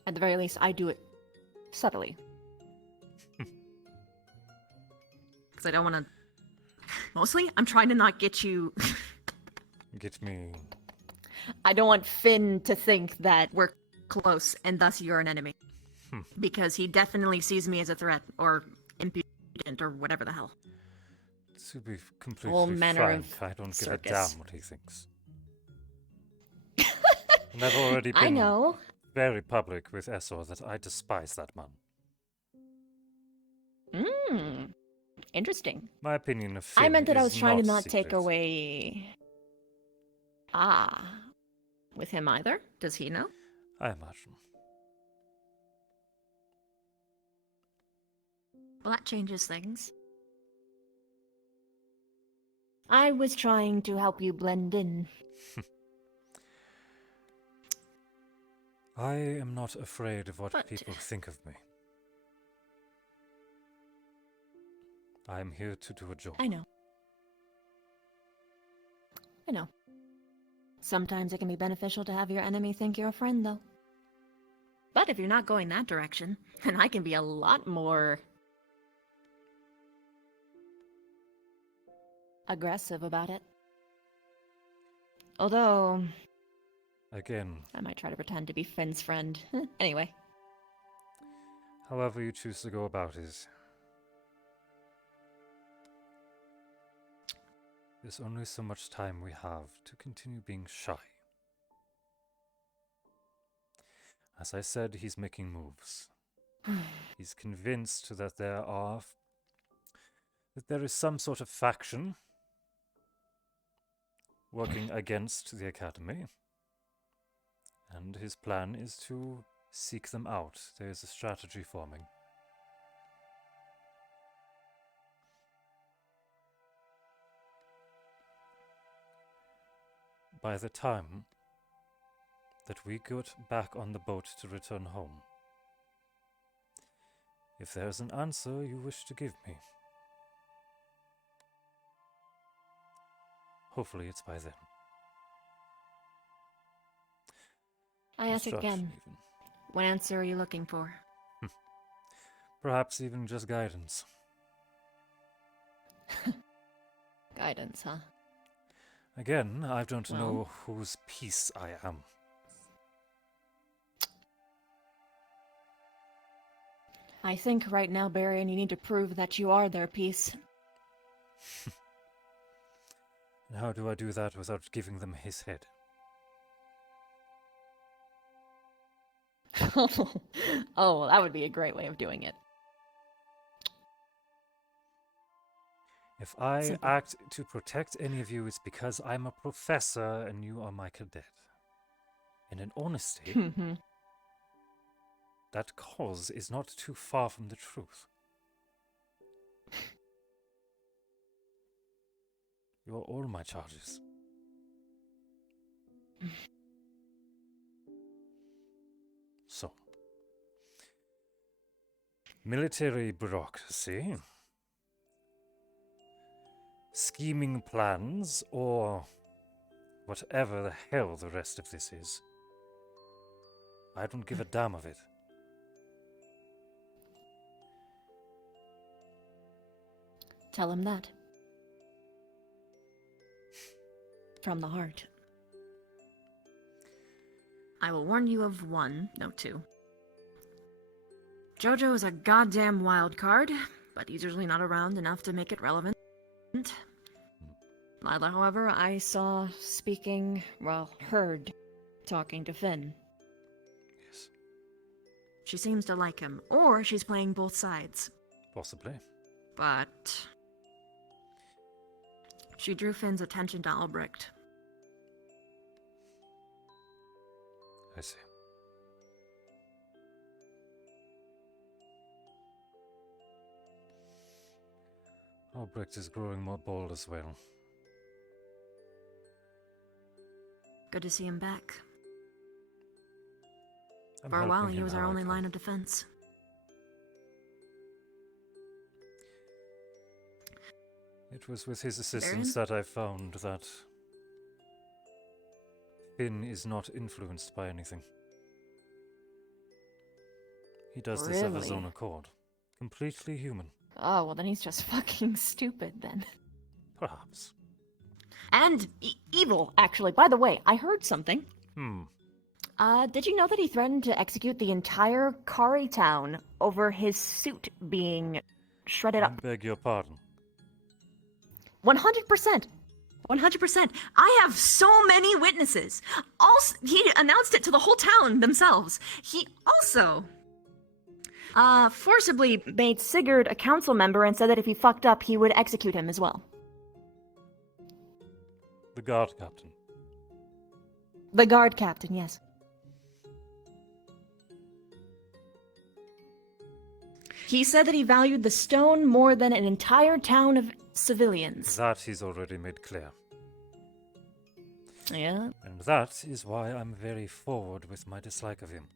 At the very least, I do it subtly. Because I don't want to. Mostly, I'm trying to not get you. Get me. I don't want Finn to think that we're close and thus you're an enemy. Because he definitely sees me as a threat or impudent or whatever the hell. To be completely All manner frank, of I don't give a circus. damn what he thinks. And I've already been I know. very public with Essor that I despise that man. Interesting. My opinion of Finn I meant that I is was trying to not secret. take away. With him either? Does he know? I imagine. Well, that changes things. I was trying to help you blend in. I am not afraid of what people think of me. I am here to do a job. I know. Sometimes it can be beneficial to have your enemy think you're a friend, though. But if you're not going that direction, then I can be a lot more aggressive about it. Although, again, I might try to pretend to be Finn's friend. Anyway. However you choose to go about it. There's only so much time we have to continue being shy. As I said, he's making moves. He's convinced that there is some sort of faction working against the Academy. And his plan is to seek them out. There is a strategy forming. By the time that we get back on the boat to return home, if there's an answer you wish to give me, hopefully it's by then. I ask Instruction, again. even. What answer are you looking for? Perhaps even just guidance. Guidance, huh? Again, I don't know whose piece I am. I think right now, Berion, you need to prove that you are their piece. And how do I do that without giving them his head? Oh, that would be a great way of doing it. If I Simple. act to protect any of you, it's because I'm a professor and you are my cadet. And in honesty, that cause is not too far from the truth. You are all my charges. So, military bureaucracy, scheming plans, or whatever the hell the rest of this is. I don't give a damn of it. Tell him that. From the heart. I will warn you of one, no two. Jojo is a goddamn wild card, but he's usually not around enough to make it relevant. Lila, however, I saw heard talking to Finn. Yes. She seems to like him, or she's playing both sides. Possibly. But she drew Finn's attention to Albrecht. I see. Albrecht is growing more bold as well. Good to see him back. I'm For a while, helping he him was how our I only can. line of defense. It was with his assistance that I found that Finn is not influenced by anything. He does this of his own accord. Completely human. Oh, well then he's just fucking stupid then. Perhaps. And evil. Actually, by the way, I heard something. Hmm. Did you know that he threatened to execute the entire Kari town over his suit being shredded up? I beg your pardon. 100%. 100%. I have so many witnesses. Also, he announced it to the whole town themselves. He also forcibly made Sigurd a council member and said that if he fucked up, he would execute him as well. The guard captain. The guard captain, yes. He said that he valued the stone more than an entire town of civilians. That he's already made clear. Yeah. And that is why I'm very forward with my dislike of him.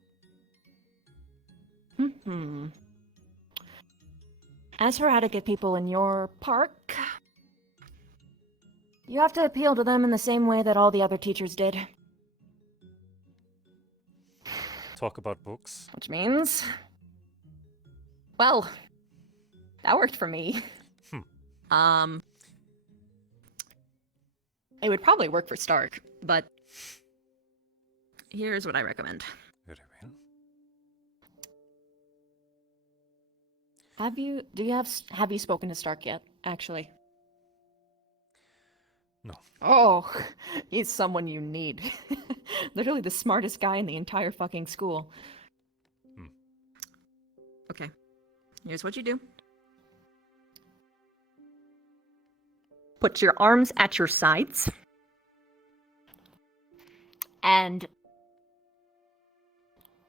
Hmm. As for how to get people in your park, you have to appeal to them in the same way that all the other teachers did. Talk about books. Which means... well, that worked for me. It would probably work for Stark, but... here's what I recommend. Very well. Have you spoken to Stark yet, actually? No. Oh, he's someone you need. Literally the smartest guy in the entire fucking school. Okay. Here's what you do. Put your arms at your sides. And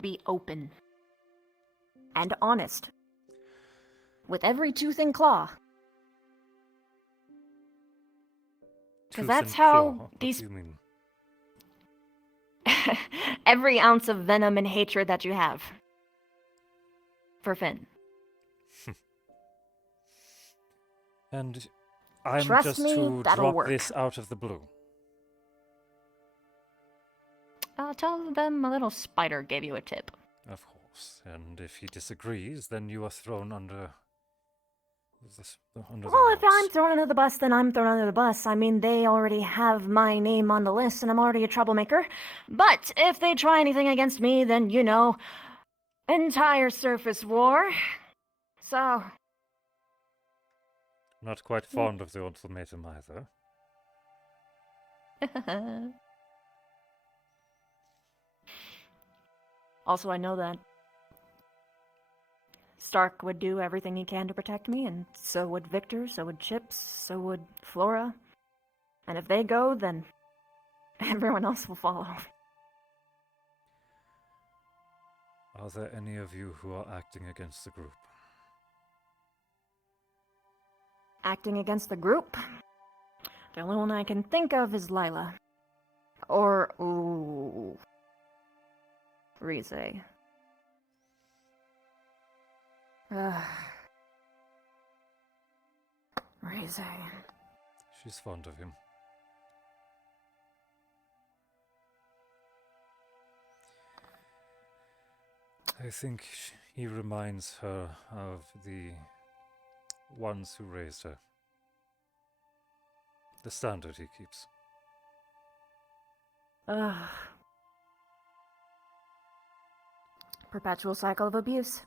be open. And honest. With every tooth and claw. Because that's how these... What do you mean? Every ounce of venom and hatred that you have. For Finn. And I'm Trust just me, to that'll drop work. this out of the blue. Tell them a little spider gave you a tip. Of course. And if he disagrees, then you are thrown under the Well, if bus. I'm thrown under the bus, then I'm thrown under the bus. I mean, they already have my name on the list, and I'm already a troublemaker. But if they try anything against me, then, you know, entire surface war. So... Not quite fond of the ultimatum either. Also, I know that Stark would do everything he can to protect me, and so would Victor, so would Chips, so would Flora. And if they go, then everyone else will follow. Are there any of you who are acting against the group? Acting against the group? The only one I can think of is Lila. Or, ooh... Rize. Rize. She's fond of him. I think he reminds her of the ones who raised her. The standard he keeps. Perpetual cycle of abuse.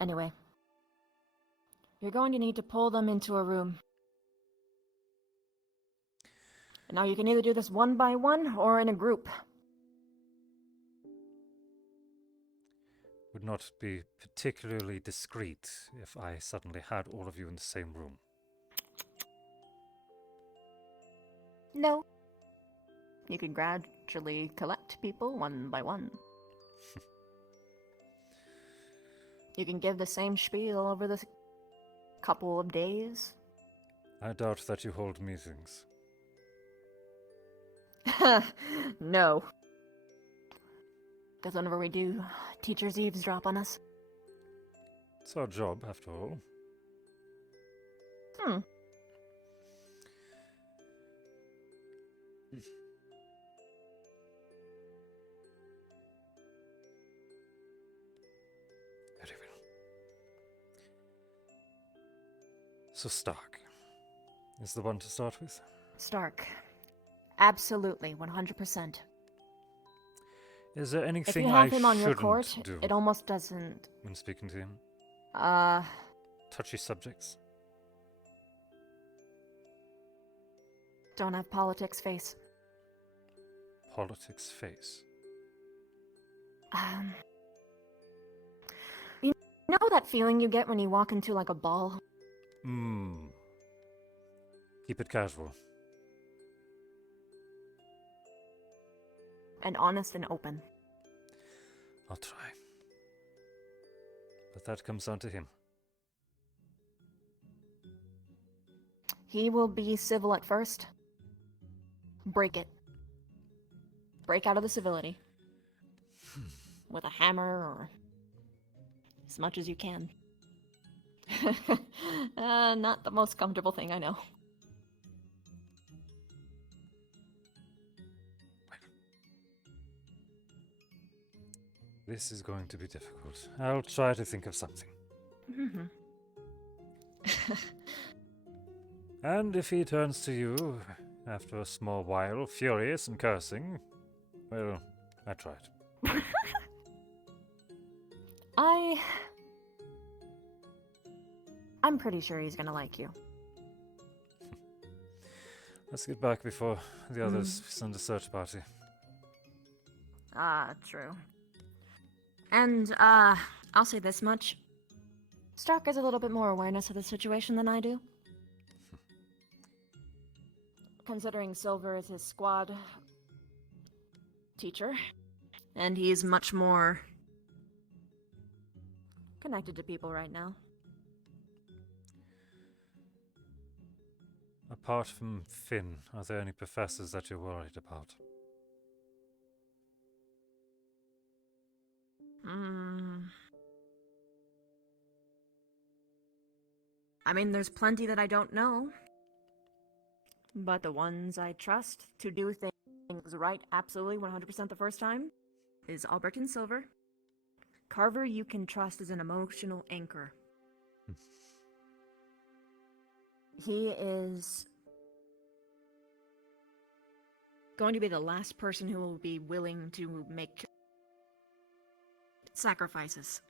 Anyway. You're going to need to pull them into a room. Now you can either do this one by one or in a group. Would not be particularly discreet if I suddenly had all of you in the same room. No. You can gradually collect people one by one. You can give the same spiel over the couple of days. I doubt that you hold meetings. No. Because whenever we do, teachers eavesdrop on us. It's our job, after all. Hmm. Very well. So Stark is the one to start with? Stark. Absolutely, 100%. Is there anything if you have I him on your shouldn't court, do it almost doesn't. when speaking to him? Touchy subjects? Don't have politics face. Politics face. You know that feeling you get when you walk into like a ball? Keep it casual. And honest and open. I'll try. But that comes down to him. He will be civil at first. Break it. Break out of the civility. With a hammer or as much as you can. Not the most comfortable thing, I know. This is going to be difficult. I'll try to think of something. And if he turns to you after a small while, furious and cursing, well, I tried. I'm pretty sure he's gonna like you. Let's get back before the others send a search party. True. And, I'll say this much. Stark has a little bit more awareness of the situation than I do. Considering Silver is his squad teacher. And he's much more connected to people right now. Apart from Finn, are there any professors that you're worried about? I mean, there's plenty that I don't know. But the ones I trust to do things right absolutely 100% the first time is Albert and Silver. Carver you can trust as an emotional anchor. He is going to be the last person who will be willing to make sacrifices.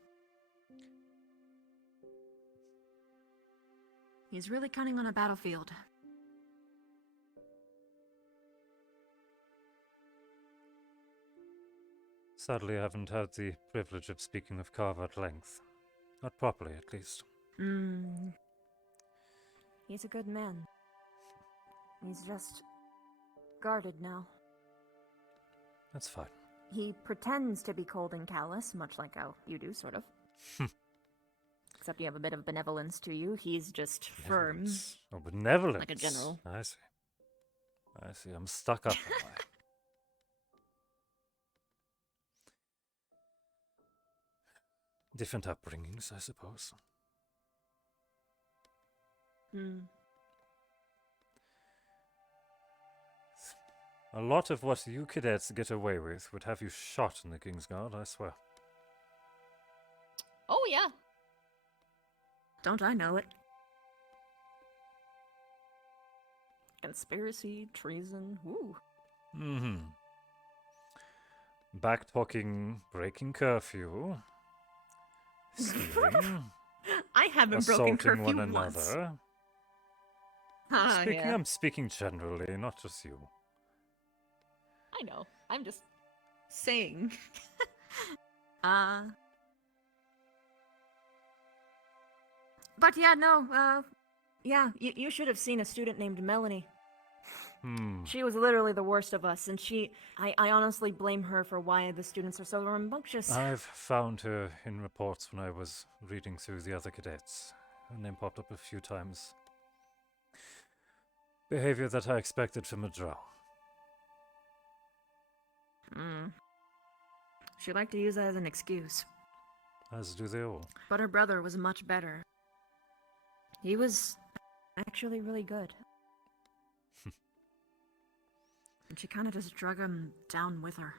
He's really cunning on a battlefield. Sadly, I haven't had the privilege of speaking with Carver at length. Not properly, at least. He's a good man. He's just guarded now. That's fine. He pretends to be cold and callous, much like how you do, sort of. Except you have a bit of benevolence to you. He's just firm. Oh, benevolence. Like a general. I see. I see. I'm stuck up, am I? Different upbringings, I suppose. A lot of what you cadets get away with would have you shot in the Kingsguard, I swear. Oh, yeah. Don't I know it? Conspiracy, treason, woo. Back-talking, breaking curfew, stealing, I haven't broken curfew assaulting one once. another. Yeah. I'm speaking generally, not just you. I know. I'm just saying. But yeah, no, yeah, you should have seen a student named Melanie. She was literally the worst of us, and I honestly blame her for why the students are so rambunctious. I've found her in reports when I was reading through the other cadets. Her name popped up a few times. Behavior that I expected from a drow. She liked to use that as an excuse. As do they all. But her brother was much better. He was actually really good. And she kind of just drug him down with her.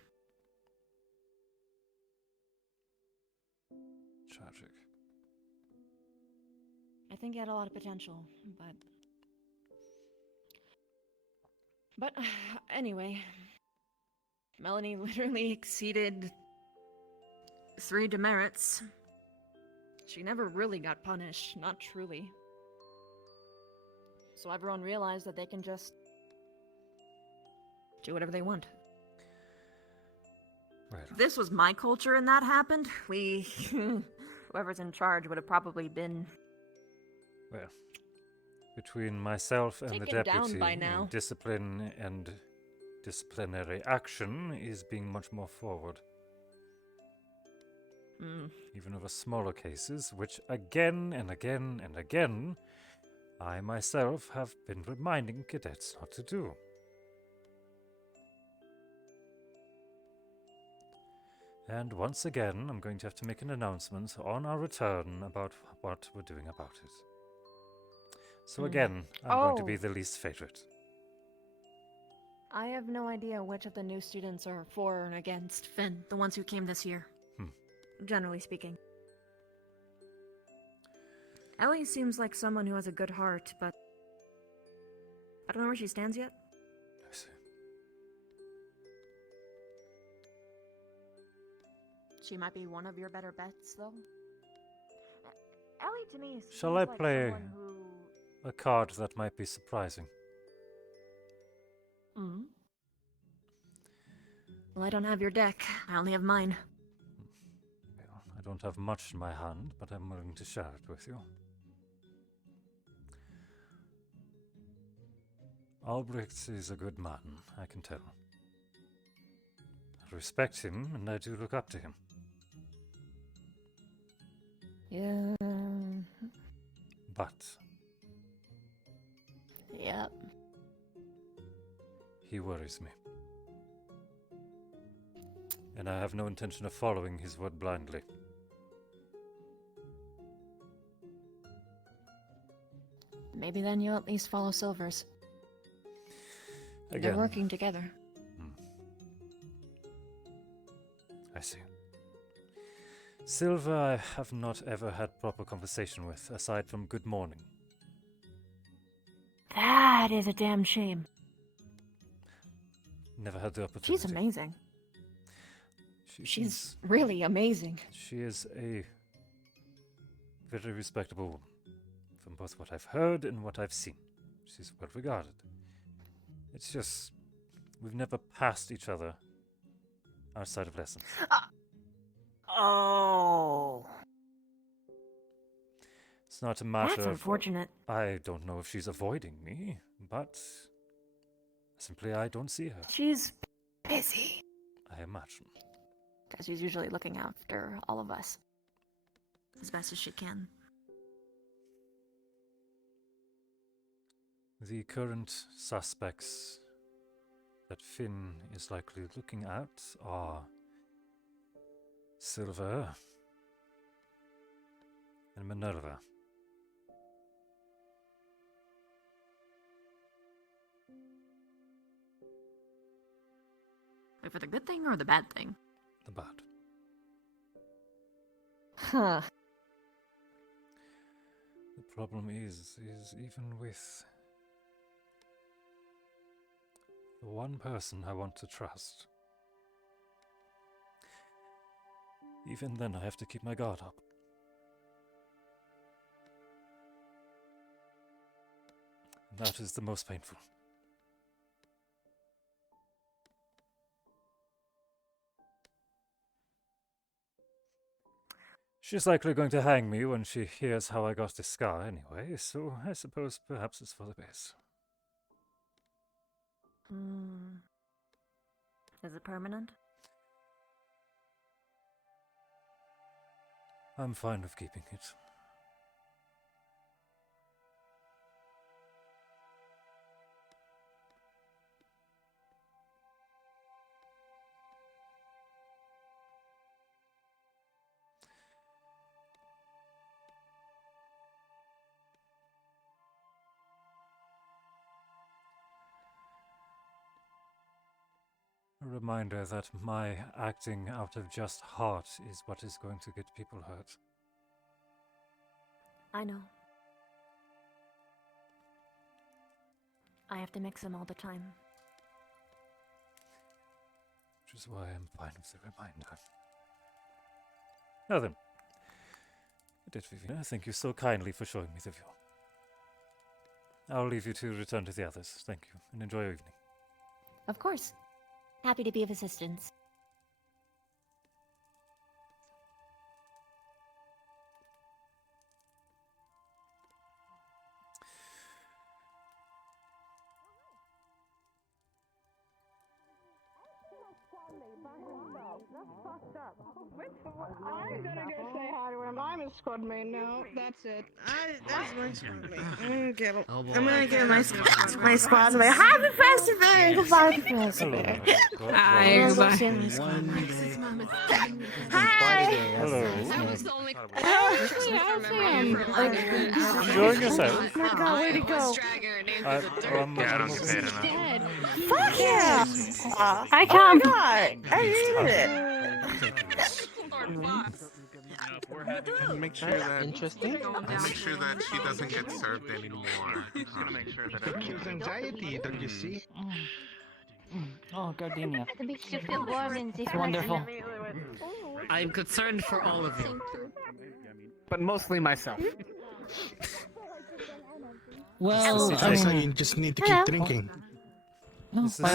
Tragic. I think he had a lot of potential, but anyway, Melanie literally exceeded 3 demerits. She never really got punished, not truly. so everyone realized that they can just Do whatever they want. Right. If this was my culture and that happened, whoever's in charge would have probably been... Well, between myself and the Taken down deputy, by now. discipline and disciplinary action is being much more forward. Even over smaller cases, which again and again and again, I myself have been reminding cadets not to do. And once again, I'm going to have to make an announcement on our return about what we're doing about it. So again, I'm going to be the least favorite. I have no idea which of the new students are for and against. Finn, the ones who came this year. Generally speaking. Ellie seems like someone who has a good heart, but I don't know where she stands yet. I see. She might be one of your better bets, though. Ellie to me seems Shall I like play someone who... a card that might be surprising? Well, I don't have your deck. I only have mine. Well, I don't have much in my hand, but I'm willing to share it with you. Albrecht is a good man, I can tell. I respect him, and I do look up to him. Yeah. But Yep. he worries me. And I have no intention of following his word blindly. Maybe then you at least follow Silver's. Again. They're working together. I see. Silver I have not ever had proper conversation with, aside from good morning. That is a damn shame. Never had the opportunity. She's amazing. She's really amazing. She is a very respectable woman, from both what I've heard and what I've seen. She's well regarded. It's just, we've never passed each other outside of lessons. Oh. It's not a matter That's of... unfortunate. I don't know if she's avoiding me, but simply I don't see her. She's busy. I imagine. Because she's usually looking after all of us. As best as she can. The current suspects that Finn is likely looking at are Silver and Minerva. Wait, for the good thing or the bad thing? The bad. Huh. The problem is even with the one person I want to trust, even then I have to keep my guard up. And that is the most painful. She's likely going to hang me when she hears how I got this scar anyway, so I suppose perhaps it's for the best. Is it permanent? I'm fine with keeping it. A reminder that my acting out of just heart is what is going to get people hurt. I know. I have to mix them all the time. Which is why I'm fine with the reminder. Now then, Edith Vivina, thank you so kindly for showing me the view. I'll leave you to return to the others. Thank you, and enjoy your evening. Of course. Happy to be of assistance. I'm gonna go say hi to him. I'm a squad mate now. That's it. That's my squad mate. I'm gonna get my squad mate. Happy Festival! Goodbye, Festival. Hi, Hi. Hello. Enjoying yourself? Oh my god, where'd he go? I don't get paid enough. Fuck yeah! I come. Oh my god, I needed it. Make sure that make sure that she doesn't get served anymore. Just gonna make sure that it Kills anxiety, don't you see? Oh, gardenia. It makes you feel warm and It's wonderful. I'm concerned for all of you. But mostly myself. Well, you just need to keep drinking. So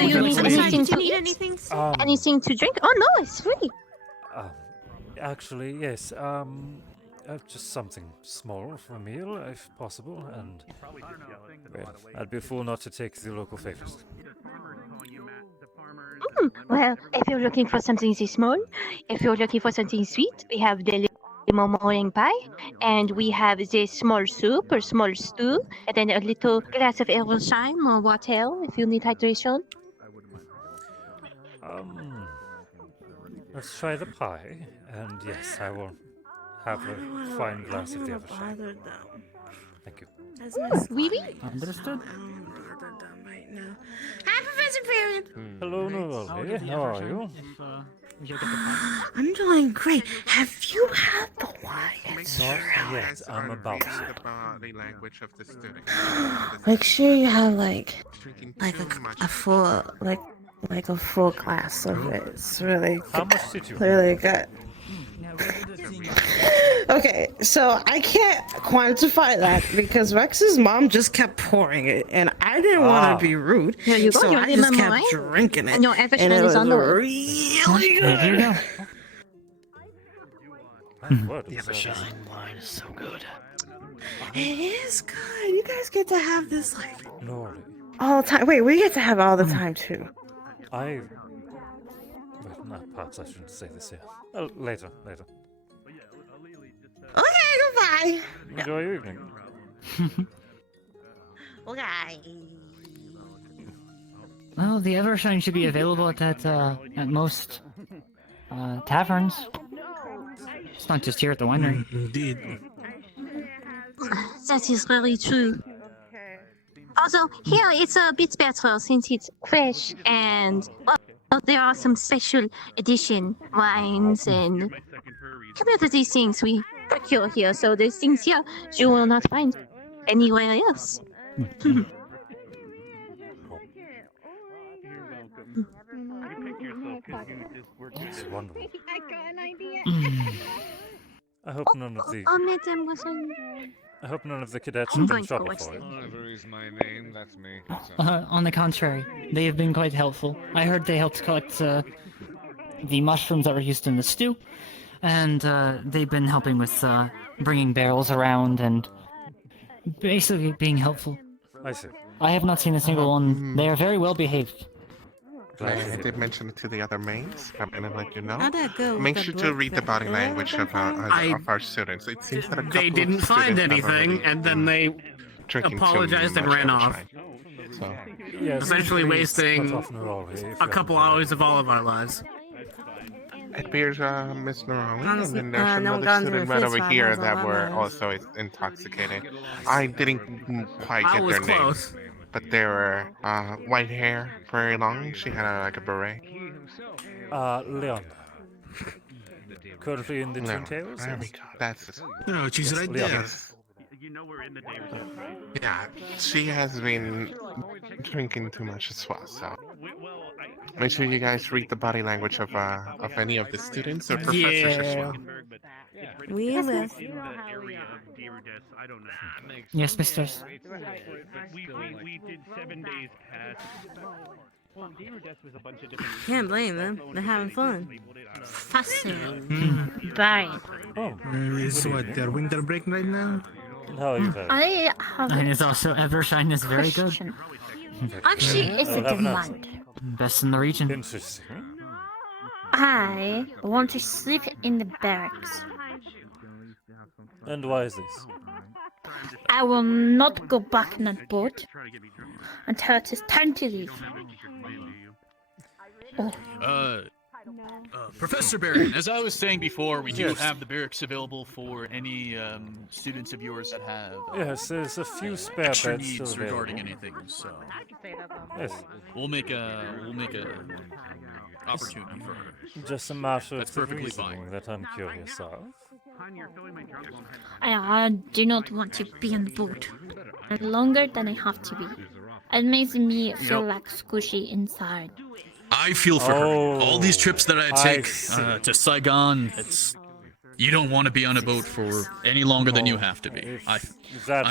you need anything to eat? Anything to drink? Oh no, it's free. Actually, yes. Just something small for a meal, if possible, and well, I'd be a fool not to take the local favors. Well, if you're looking for something this small, if you're looking for something sweet, we have the lemon meringue pie, and we have the small soup or small stew, and then a little glass of Everclear or water if you need hydration. Let's try the pie, and yes, I will have a fine glass of the Everclear. Thank you. Oui, oui. Understood. Happy Festival! Hello, Noelle. How are you? I'm doing great. Have you had the wine? Not yet. I'm about to. the body language of the student. Make sure you have like a full like a full glass of it. It's really How much did you? really good. Okay, so I can't quantify that because Rex's mom just kept pouring it, and I didn't want to be rude, Here you go, so your I just lemon kept wine. drinking it. And your and Everclear it is was on the way. really There you good. go. The Evershine wine is so good. It is good. You guys get to have this like Lordy. all the time. Wait, we get to have it all the time too. Well, perhaps I shouldn't say this here. Later. Okay, goodbye. Enjoy your evening. Okay. Well, the Evershine should be available at most taverns. It's not just here at the winery. Indeed. That is very true. Also, here it's a bit better since it's fresh and well, there are some special edition wines and commodity things we procure here. So there's things here you will not find anywhere else. It's wonderful. I got an idea. I hope none of the Madame Wasson. I hope none of the cadets I'm have going been to trouble watch for it. Ivory's my name, that's me. On the contrary, they have been quite helpful. I heard they helped collect the mushrooms that were used in the stew, and they've been helping with bringing barrels around and basically being helpful. I see. I have not seen a single one. They are very well behaved. I did mention it to the other mates. I'm gonna let you know. How'd that go with Make the sure to book read the that body Phil language of our students. It seems that a couple They didn't of find students have anything, already and then they drinking too apologized and much ran off. Evershine. So, Yes, Essentially please wasting cut off Neroli if a you couple haven't hours of all of our lives. it appears Miss Neroli, Honestly, and then there's no another guns or student right fist over fight here has a that lot were of- also intoxicated. I didn't quite I get was their names. close. but they were white hair, very long. She had like a beret. Leon. Currently in the No, Twin Towers? there we Yes. go. That's it. No, she's right there. Yes. You know we're in the day or something, right? Yeah, she has been drinking too much as well, so make sure you guys read the body language of any of the students or professors as well. We will. Yes, misters. We did 7 days past. Well, was a bunch of different. Can't blame them. They're having fun. Fascinating. Right. Oh. Is what, their winter break right now? How are you very? I have And it's also Evershine is very good. question. Actually, it's a demand. Best in the region. Interesting. I want to sleep in the barracks. And why is this? I will not go back on that boat until it is time to leave. Oh. Professor Berion, as I was saying before, we do Yes. have the barracks available for any students of yours that have Yes, there's a few spare extra beds still needs regarding available. anything. So Yes. we'll make a opportunity for her. Just a matter That's of the perfectly reasoning fine. that I'm curious of. I do not want to be on the boat longer than I have to be. It makes me feel like squishy inside. I feel for her. All these trips that I take see. to Saigon, you don't want to be on a boat for any longer than you have to be. I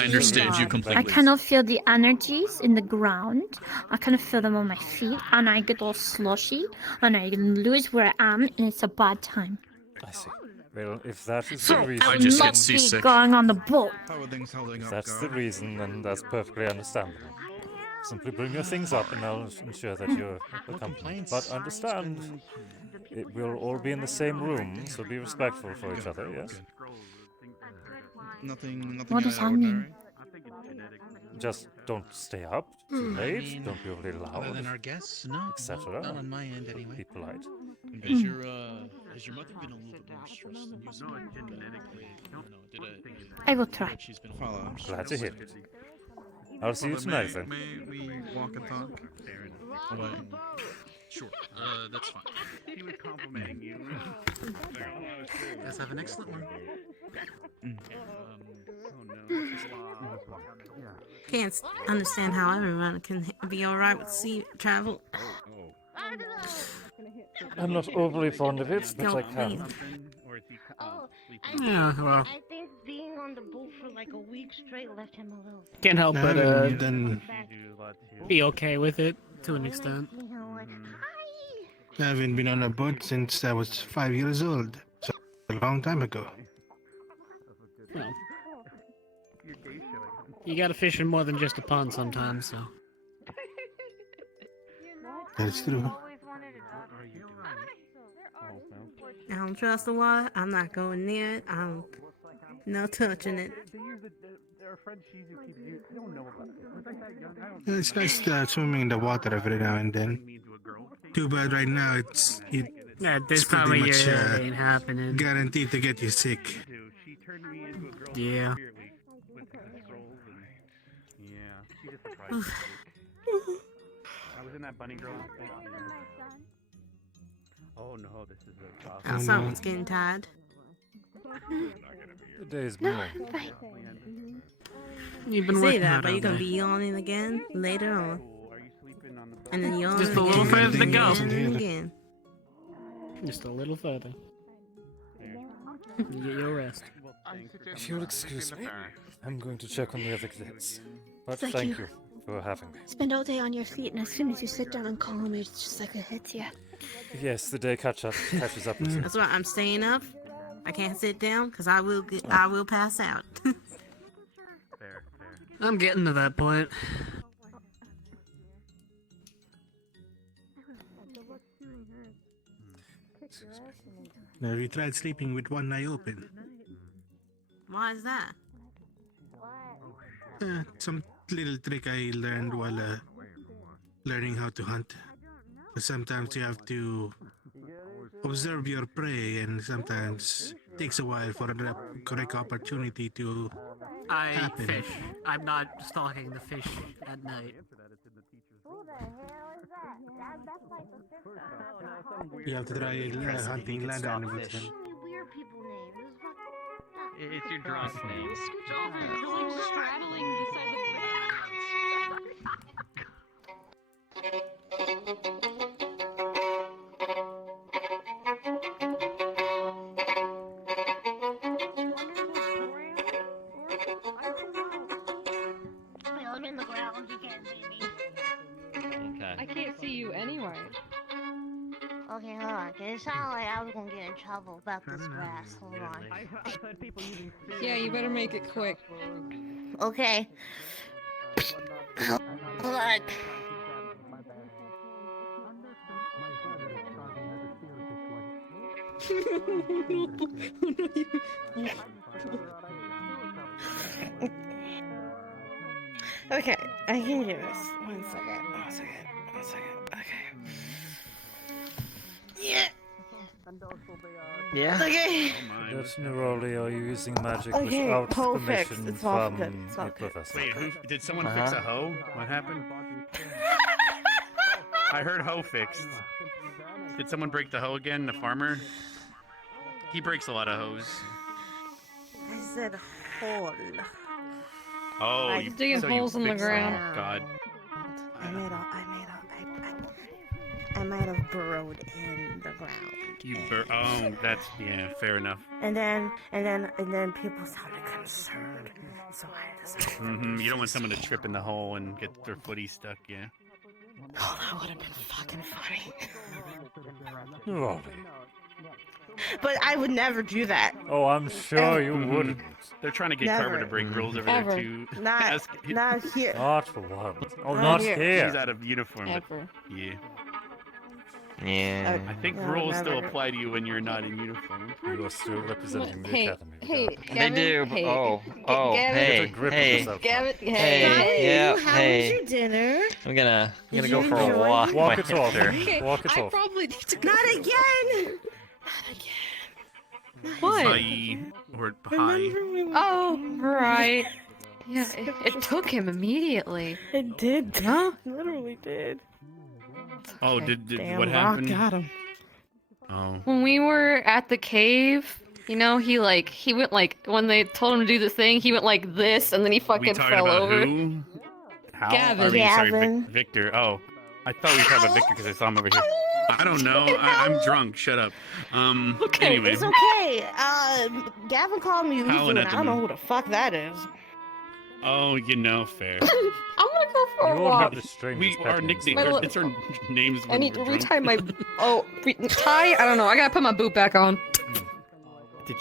understand you I completely. cannot feel the energies in the ground. I cannot feel them on my feet, and I get all sloshy, and I lose where I am, and it's a bad time. I see. Well, if that is So the reason, I will not be going on the boat. if that's the reason, then that's perfectly understandable. Simply bring your things up, and I'll ensure that you're accompanied. But understand, it will all be in the same room, so be respectful for each other. Yes. Nothing. What does that mean? Just don't stay up too late. Don't be overly loud. Other than our guests, no. Etc. Not on my end, anyway. Be polite. Has your mother been a little bit more stressed than usual? I will try. She's been Glad to hear it. I'll see you tonight then. May we walk and talk? Sure, that's fine. He was complimenting you. You guys have an excellent one. Can't understand how everyone can be alright with sea travel. I'm not overly fond of it, but I Don't can. leave. Yeah, well, I think being on the boat for like a week straight left him a little. can't help but Then be okay with it to an extent. I haven't been on a boat since I was 5 years old. So a long time ago. Well, you gotta fish in more than just a pond sometimes, so. That's true. I don't trust the water. I'm not going near it. I'm no touching it. It's nice swimming in the water every now and then. Too bad right now Yeah, this it's time of pretty year much it ain't happening. guaranteed to get you sick. Yeah. I was in that bunny girl. Oh no, this is a Someone's getting tired. The day's No, more. I'm fine. You've been Say working that, hard but all you're gonna day. be yawning again later on. And then yawning Just a little again, further to go. and again. Just a little further. You get your rest. If you'll excuse me, I'm going to check on the other cadets. But Thank thank you. you for having me. Spend all day on your feet, and as soon as you sit down and calm, it's just like it hits you. Yes, the day catches up with you. That's why I'm staying up. I can't sit down because I will pass out. I'm getting to that point. Have you tried sleeping with one eye open? Why is that? Some little trick I learned while learning how to hunt. Sometimes you have to observe your prey, and sometimes it takes a while for the correct opportunity to I happen? fish. I'm not stalking the fish at night. You have to try hunting land animals then. Weird people names. It's your drunk name. Scooch over. You're like straddling beside the I'm in the ground. You can't see me. Okay. I can't see you anyway. Okay, hold on. It sounded like I was gonna get in trouble about this grass. Hold on. I've heard people using Yeah, you better make it quick. Okay. Hold on. Okay, I can do this. One second. Okay. Yeah. Yeah. Okay. That's Neroli. Are you using magic Okay, without whole fix. permission It's all from good. It's all the good. professor? Wait, did someone fix a hoe? What happened? I heard hoe fixed. Did someone break the hoe again? The farmer? He breaks a lot of hoes. I said hole. Oh, I- you Digging so holes you in the fixed ground. Oh, God. I might have burrowed in the ground. Oh, that's fair enough. And then people sounded concerned. So I decided. You don't want someone to trip in the hole and get their footy stuck, yeah. Oh, that would have been fucking funny. Neroli. But I would never do that. Oh, I'm sure you wouldn't. They're trying to get Never. Carver to break rules over Ever. there too. Not here. Not for what? Oh, Not not here. here. She's out of uniform. But Ever. yeah. Yeah. I think No, rules still never. apply to you when you're not in uniform. You are still representing the Hey, academy. hey, They Gavin, do. Hey, Oh, G- oh, Gavin, hey, Get a grip of hey, yourself. Gavin, hey, How yeah, was hey. your dinner? I'm gonna Did go you for a enjoy walk. it? Walk my it off. sister. Okay, Walk it I off. probably need to go. Not again. What? Bye or hi. Oh, right. Yeah, it took him immediately. It did. Huh? Literally did. Oh, did Damn, what Rock happened? got him. Oh. When we were at the cave, he went like, when they told him to do the thing, he went like this, and then he We fucking talking fell about over. who? Hal? Gavin. I mean, sorry, Gavin. Victor. Oh, I thought we were talking about Victor because I saw him over here. I don't know. I'm drunk. Shut up. Okay, Anyway. It's okay. Gavin called me Howling Luzu, and at I the don't know moon. who the fuck that is. Oh, fair. I'm gonna go for You a all walk. have the strangest Our pet names. nicknames. My It's our names. I When need to we're drunk. retie my tie. I don't know. I gotta put my boot back on. Did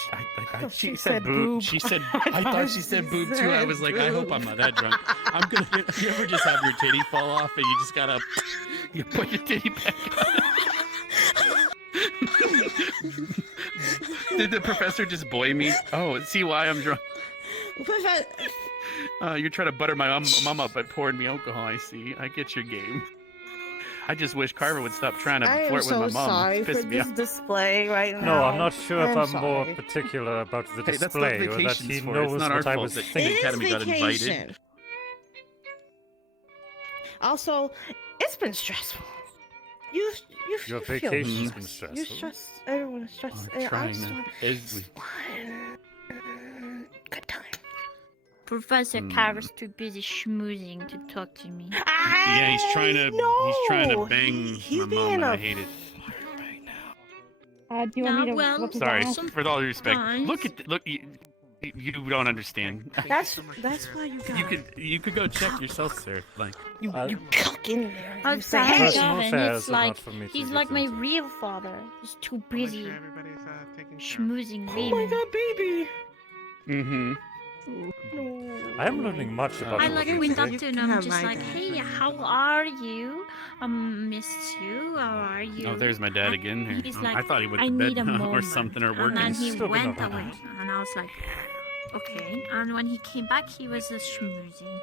she She said said boob. boob. She said. I I thought thought she said she boob too. I said was like, I hope I'm not that drunk. I'm gonna. You ever just have your titty fall off and you just gotta. You put your titty back on. Did the professor just boy me? Oh, see why I'm drunk. You're trying to butter my mom up by pouring me alcohol. I see. I get your game. I just wish Carver would stop trying to I am flirt so with my mom. sorry It's for pissed me this off. display right now. No, I'm not sure if I'm more sorry. particular about the Hey, that's what display or that vacation's he for. knows It's not our what I fault was that thinking. the Academy got invited. Vacation. Also, it's been stressful. You Your feel vacation's stressed. been stressful. You stress. Everyone is stressed. I'm and trying I just to. want Is- good time. Professor Carver's too busy schmoozing to talk to me. Yeah, he's trying to. He's trying to bang my mom. And I hate it. Do you want me to well, look his Sorry, ass? with all due respect. Sometimes. Look at look. You don't understand. That's why you got. You could go check yourself, sir. Like You cook in there. I'm You say, sorry, hey, Personal Gavin. affairs It's are like not for me to he's get like my into. real father. He's too busy Everybody's taking schmoozing oh women. my god, baby. Mm-hmm. I am learning much about I you like these went up days. to him and I'm have just my like, dad. hey, how are you? Missed you. How are you? Oh, there's my dad again. Here. He's Oh, like, I thought he went I to bed need a or moment. something or And working. then he Still been went around. away, and I was like, okay. And when he came back, he was schmoozing.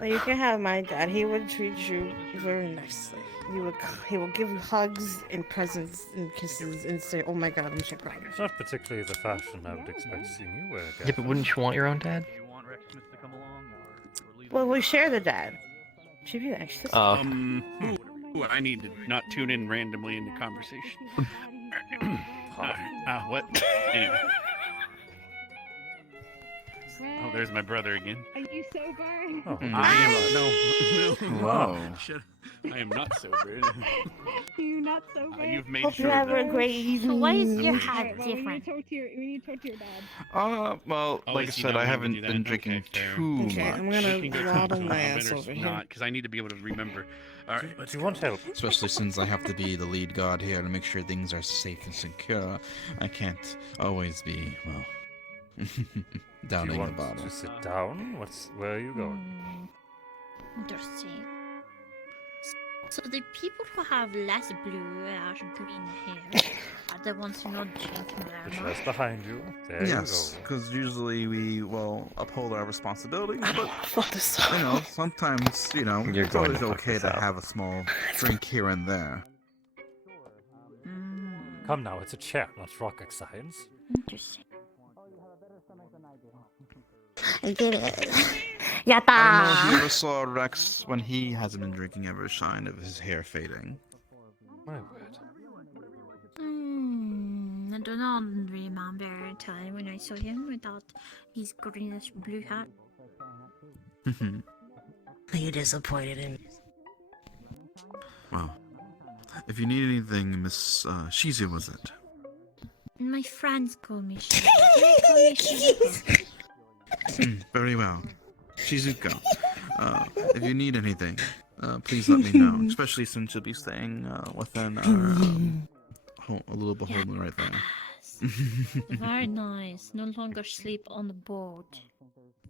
Well, you can have my dad. He would treat you very nicely. he will give you hugs and presents and kisses and say, "Oh my God, I'm so proud." It's not particularly the fashion I would expect seeing you wear. Yeah, but wouldn't you want your own dad? Well, we share the dad. Should be that. Oh. Ooh, I need to not tune in randomly into conversation. What? Anyway. Oh, there's my brother again. Are you sober? Oh, I am no. Whoa. I am not sober. You're not sober? You've made Hope sure you have that a great evening. Why is your Well, hat We need different? to talk to your dad. Well, Oh, like I is he said, not I willing to haven't do that? been drinking fair. too Okay, much. I'm gonna We can go waddle talk my to him. ass Better over here. not, because I need to be able to remember. All right. But you want help? Especially since I have to be the lead god here to make sure things are safe and secure. I can't always be, well, Do downing you the want bottle. to sit down? Where are you going? Interesting. So the people who have less blue or green hair are the ones who not drink very It's much. just behind you. There Yes, you go. because usually we, well, uphold our responsibilities, but, sometimes, You're it's going always to fuck okay this to up. have a small drink here and there. Come now, it's a chair, not rocket science. Interesting. I did it. I don't know if you Yatta! ever saw Rex when he hasn't been drinking ever shine of his hair fading. My word. I do not remember a time when I saw him without his greenish blue hat. Are you disappointed in me? Well, if you need anything, Miss Shizu, was it? My friends call me Shizuka. They call me Shizuka. Very well. Shizuka, if you need anything, please let me know. Especially since you'll be staying within our a little bit home right there. Very nice. No longer sleep on the boat.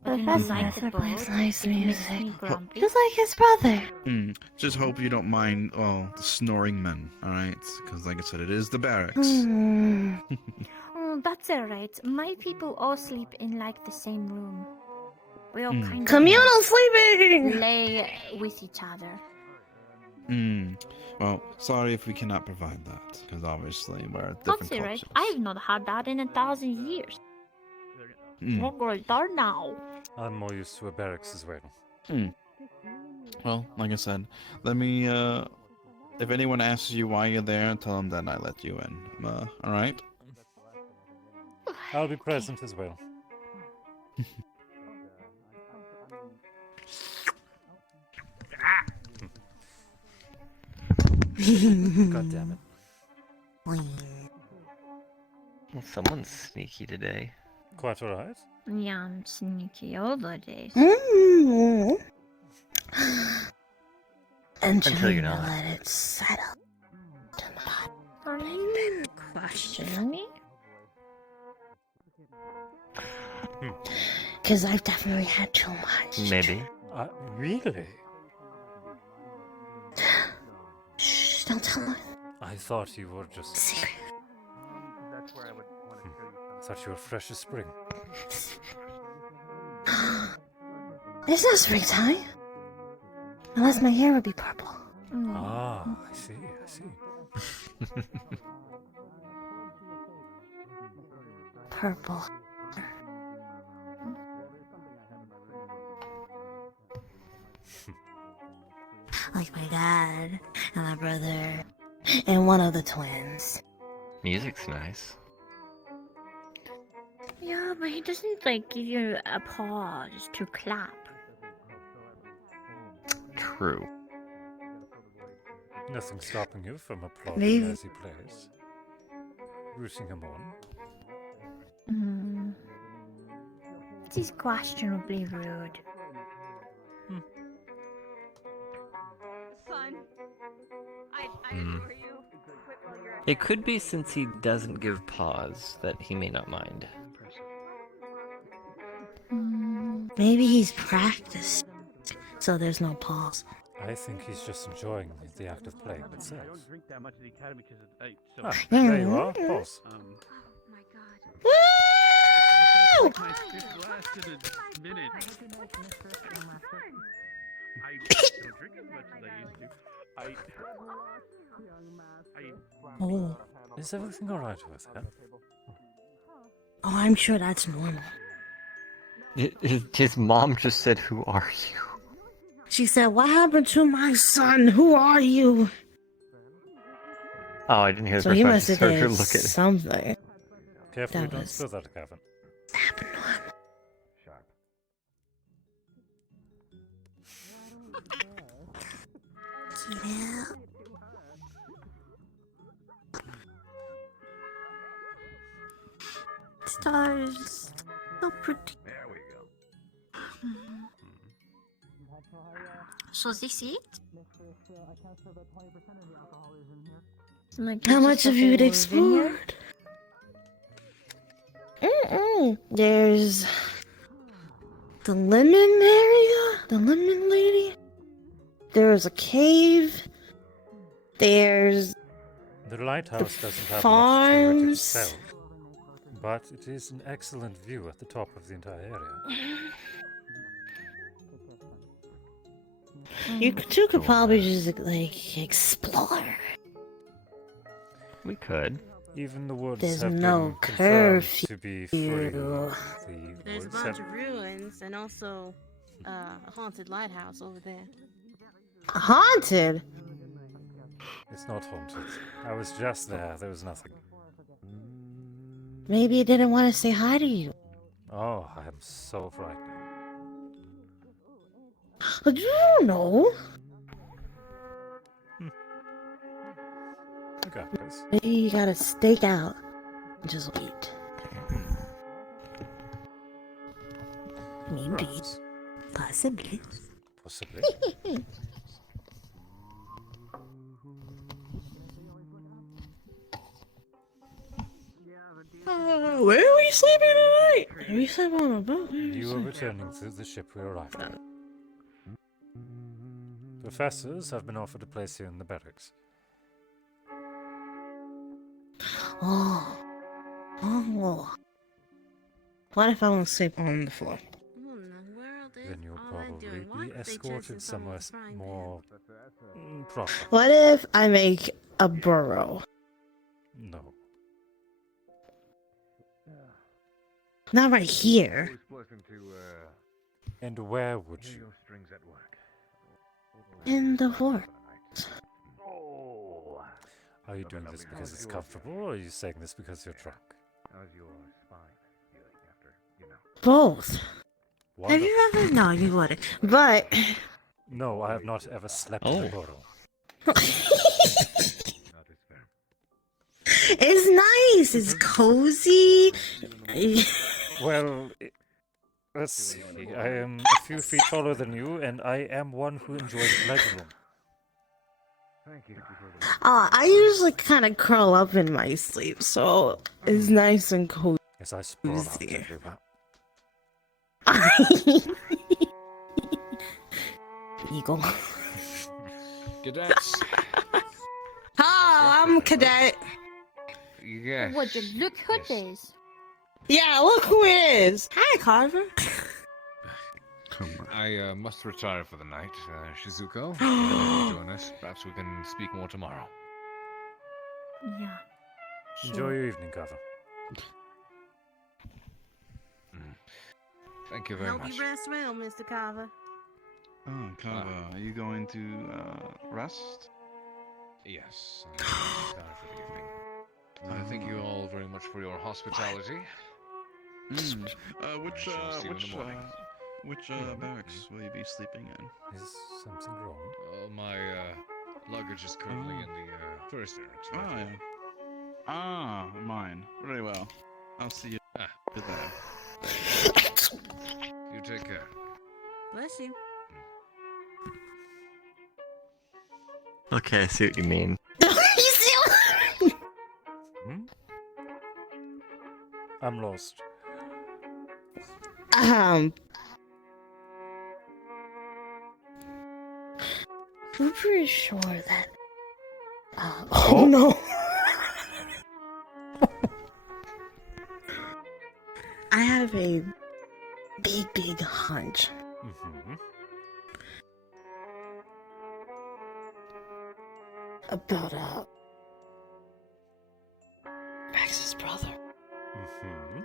I The do not best like the answer boat. plays nice It makes music. me grumpy. Just like his brother. Just hope you don't mind, the snoring men, alright? Because like I said, it is the barracks. Oh, that's alright. My people all sleep in like the same room. We all kind of Communal sleeping! lay with each other. Well, sorry if we cannot provide that, because obviously we're That's different alright. cultures. I have not had that in 1,000 years. What will I do now? I'm more used to a barracks as well. Well, like I said, let me, if anyone asks you why you're there, tell them that I let you in. Alright? I'll be present as well. God damn it. Well, someone's sneaky today. Quite alright. Yeah, I'm sneaky all the days. And Until you're trying to not. let it settle. Are you questioning me? Because I've definitely had too much. Maybe. Really? Shh, don't tell him. I thought you were just... Secret. I thought you were fresh as spring. It's not springtime. Unless my hair would be purple. Ah, I see, I see. Purple. Like my dad and my brother and one of the twins. Music's nice. Yeah, but he doesn't like give you a pause to clap. True. Nothing stopping you from applauding Maybe. as he plays. Rooting him on. It is questionably rude. Son, I Hmm. adore you. Quit while you're It could be since he doesn't give pause that he may not mind. Maybe he's practiced, so there's no pause. I think he's just enjoying the act of playing itself. I don't drink that much at the academy because Ah, there you are, pause. My fifth lasted a minute. I don't drink as much as I used to. Oh. Is everything alright with her? Oh, I'm sure that's normal. His mom just said, "Who are you?" She said, "What happened to my son? Who are you?" Oh, I didn't hear the So first he one. I must just have heard her did look at it. something. Careful you That don't was spill that, Gavin. happened to him. Yeah. Stars. So pretty. There we go. So this it? How much have you explored? There's the lemon area, the lemon lady. There's a cave. There's The lighthouse doesn't have much to it farms. itself, but it is an excellent view at the top of the entire area. You two could probably just like explore. We could. Even the woods There's have no been confirmed curfew. to be free. The There's a woods bunch have... of ruins and also a haunted lighthouse over there. Haunted? It's not haunted. I was just there. There was nothing. Maybe it didn't want to say hi to you. Oh, I am so frightening. But you don't know. Okay, guys. Maybe you gotta stake out and just wait. Maybe. Perhaps. Possibly. Possibly. Where are we sleeping tonight? We sleep on a boat. You are returning to the ship we arrived on. Professors have been offered a place here in the barracks. Oh. Oh. What if I want to sleep on the floor? Then you'll probably be escorted somewhere more proper. What if I make a burrow? No. Not right here. And where would you? In the forest. Are you doing this because it's comfortable, or are you saying this because you're drunk? Both. Wonderful. Have you ever? No, you wouldn't. But. No, I have not ever slept in a burrow. It's nice. It's cozy. Well, let's see. I am a few feet taller than you, and I am one who enjoys legroom. Thank you. I usually kind of curl up in my sleep, so it's nice and cozy. Yes, I sprawl out everywhere. Eagle. Cadets. Hi, I'm Cadet. Yes. Would you look who it is? Yeah, look who it is. Hi, Carver. I must retire for the night. Shizuko, join us. Perhaps we can speak more tomorrow. Yeah. Enjoy your evening, Carver. Thank you very Hope much. you rest well, Mr. Carver. Oh, Kava, are you going to rest? Yes, I'm retired for the evening. I thank you all very much for your hospitality. Which which barracks will you be sleeping in? Is something wrong? My luggage is currently in the first barracks. Oh, yeah. Ah, mine. Very well. I'll see you there. You take care. Bless you. Okay, I see what you mean. I'm lost. I'm pretty sure that. Oh no! I have a big hunch. about Max's brother. Mm-hmm.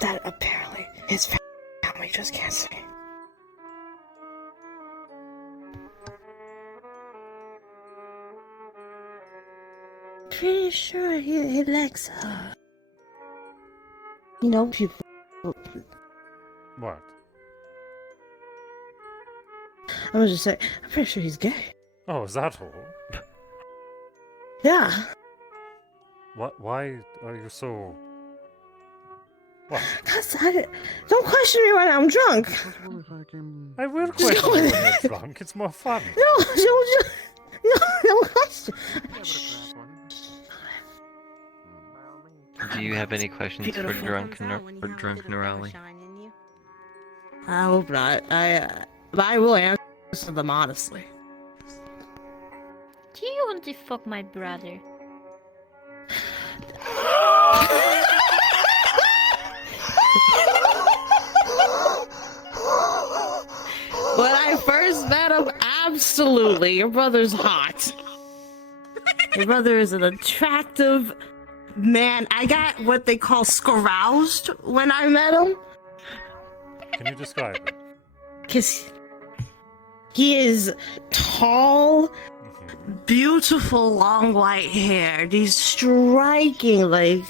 That apparently his family just can't say. Pretty sure he likes people. What? I was just saying, I'm pretty sure he's gay. Oh, is that all? Yeah. What? Why are you so? What? Don't question me when I'm drunk. I will question you when you're drunk. It's more fun. No, don't question. Do you have any questions for drunk Neurali? I hope not. But I will answer them honestly. Do you want to fuck my brother? When I first met him, absolutely. Your brother's hot. Your brother is an attractive man. I got what they call scaroused when I met him. Can you describe it? Because he is tall, beautiful, long white hair. These striking, like,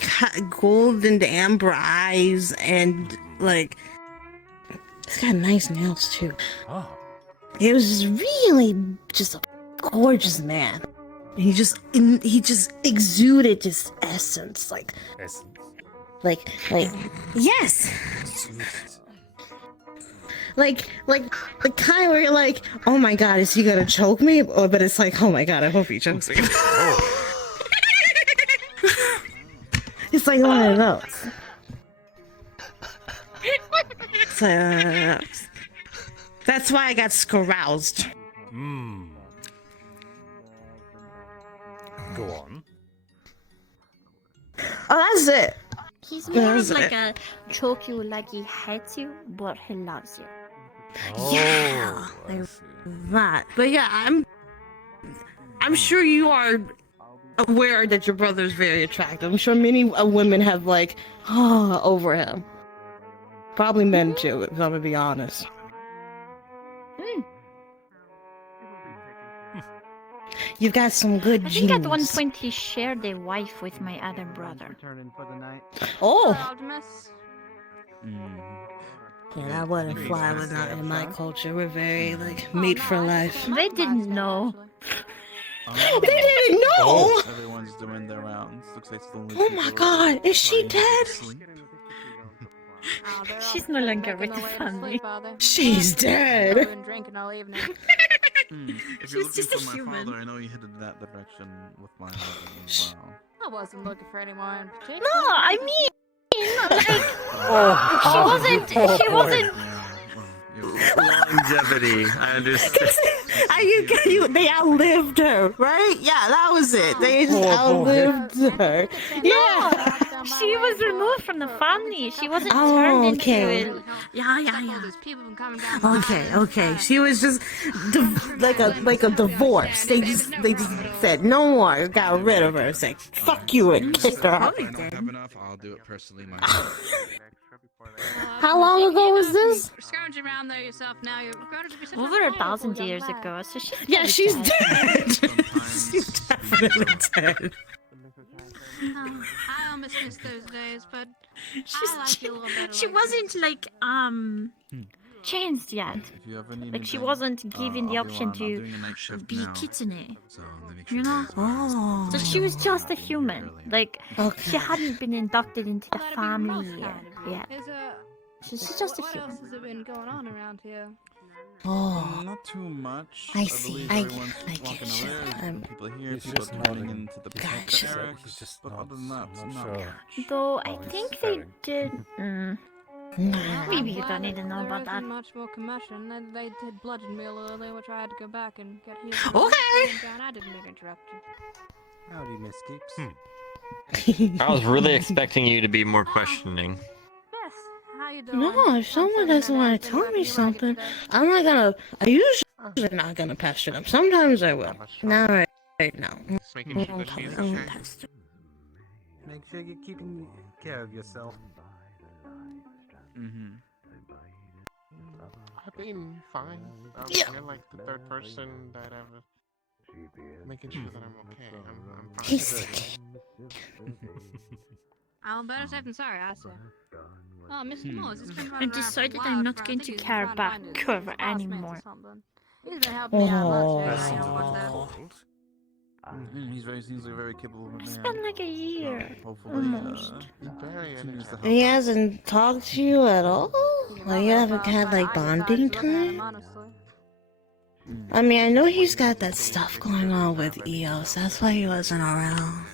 golden amber eyes, and, like, he's got nice nails, too. Oh. It was really just a gorgeous man. He just exuded just essence, like yes, like the kind where you're like, oh my god, is he gonna choke me? But it's like, oh my god, I hope he chokes me. It's like one of those. It's like one of those. That's why I got scaroused. Go on. Oh, that's it. He's more That's of like it. a choke you like he hates you, but he loves you. Yeah, like that. But yeah, I'm sure you are aware that your brother's very attractive. I'm sure many women have like over him. Probably men too, if I'm gonna be honest. You've got some good I genes. think at one point he shared a wife with my other brother. Oh. Mm. Yeah, that wouldn't fly with not in my culture. We're very like made for life. They didn't know. They didn't know. Everyone's doing their rounds. Looks like it's the only Oh my god, is she dead? She's no longer with the family. She's dead. I've been drinking all evening. If you're She's looking just a for my human. father, I know you headed that direction with my husband as well. I wasn't looking for anyone in particular. No, I mean, like, Oh, she wasn't. Longevity. I understand. They outlived her, right? Yeah, that was it. They just outlived her. Yeah. She was removed from the family. She wasn't Oh, turned okay. into it. Yeah. Okay. She was just like a divorce. They just said no more. Got rid of her. It's like fuck you and kicked her out. I don't have enough. I'll do it personally myself. How long ago was this? Scrounging around there yourself now. You're grown to be such Over 1,000 years ago, so she's Yeah, she's dead. She's definitely dead. I almost miss those days, but I like you a little better. She wasn't like changed yet. If you ever need Like she anything, wasn't given the I'll be option around. I'm to doing a night shift be now, kitsune. so let me make sure You know? Oh. So she was just a human. Like she hadn't been inducted into the family yet. She's just a What human. else has been going on around here? Oh. Not too much. I see. believe I everyone's get walking you. around, people here, He's people just turning nodding. into the Gotcha. barracks, He's just but other than nods. that, I'm not not sure. much. Though I he's think they staring. did. Maybe you don't need to know about that. Much more commotion. They did bludgeon me a little earlier, which I had to go back and get healed. Okay. I didn't mean to interrupt you. Howdy, Miss Keeps. I was really expecting you to be more questioning. Yes. How you doing? No, if someone doesn't want to tell me something, I'm not gonna. I usually usually not gonna patch it up. Sometimes I will. Not right now. Just making sure that I she's won't okay. patch it. Make sure you're keeping care of yourself. Mm-hmm. I've been fine. Yeah. You're like the third person that I've making sure that I'm okay. I'm fine. He's sick. I'm better safe than sorry, I say. Oh, Mr. Moores, he's been I running around decided for I'm wild not for- I going think to he's been care trying to about find his Curve classmates or anymore. something. He's been helping me out much. That I seems a don't want little that. cold. Seems like a very capable man. It's been like a year. Hopefully, Almost. Very continues to help. He hasn't talked to you at all? Like, you haven't had, like, bonding time? I mean, I know he's got that stuff going on with EOS. That's why he wasn't around.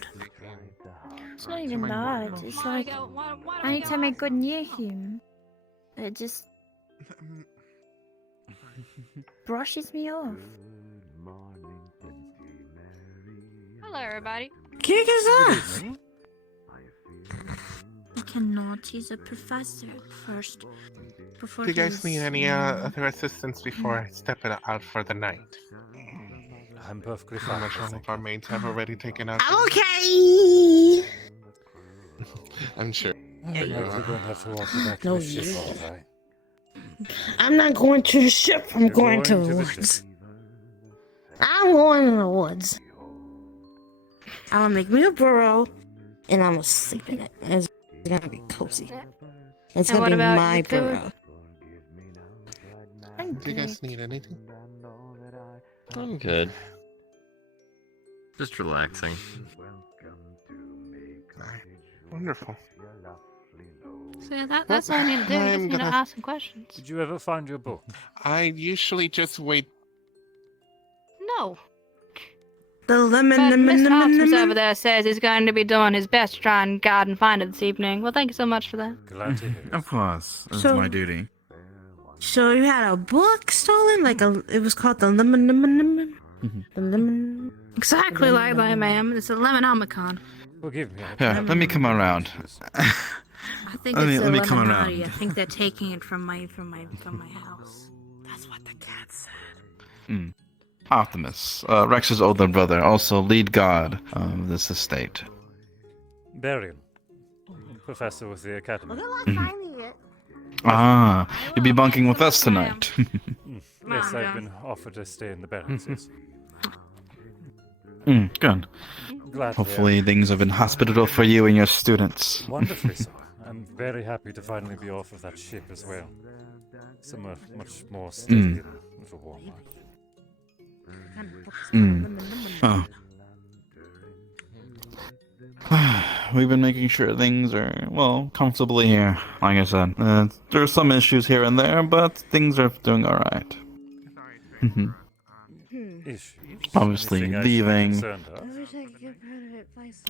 It's not even that. It's like anytime I go near him, it just brushes me off. Hello, everybody. Kick his ass! I cannot. He's a professor first. Before Do you guys he's, need any other assistance before I step it out for the night? I'm perfectly I'm fine. not sure if our mates have already taken out. I'm okay! I'm sure. You're going to have to walk you back to No, the ship, you- all right? I'm not going to the ship, I'm going to the the woods. ship. I'm going to the woods. I'm gonna make me a burrow, and I'm gonna sleep in it. And it's gonna be cozy. It's And gonna what be about my you two? burrow. Do you guys need anything? I'm good. Just relaxing. Wonderful. So yeah, that's all I need to do. You just I'm need to gonna- ask some questions. Did you ever find your book? I usually just wait. No. The lemon, But lemon, Mr. lemon, Optimus lemon. over there says he's going to be doing his best to try and guard and find it this evening. Well, thank you so much for that. Glad to hear it. Of course, it's So- my duty. So you had a book stolen? Like it was called the lemon, lemon, lemon? The lemon... Exactly like that, ma'am. It's a Lemonomicon. Forgive me. Yeah, let me come around. I think Let it's me a come Lemonati. around. I think they're taking it from my house. That's what the cat said. Optimus, Rex's older brother, also lead god of this estate. Berion, professor with the academy. Ah, you'll be bunking with us tonight. Yes, I've been offered to stay in the barracks. Yes. Good. Glad to Hopefully things have been hospitable for you and your students. Wonderfully so. I'm very happy to finally be off of that ship as well. Somewhere much more steady and a little warmer. Oh. We've been making sure things are, well, comfortably here. Like I said, there are some issues here and there, but things are doing alright. Issues? Obviously, Anything I should be leaving. concerned of? I wish I could get better advice.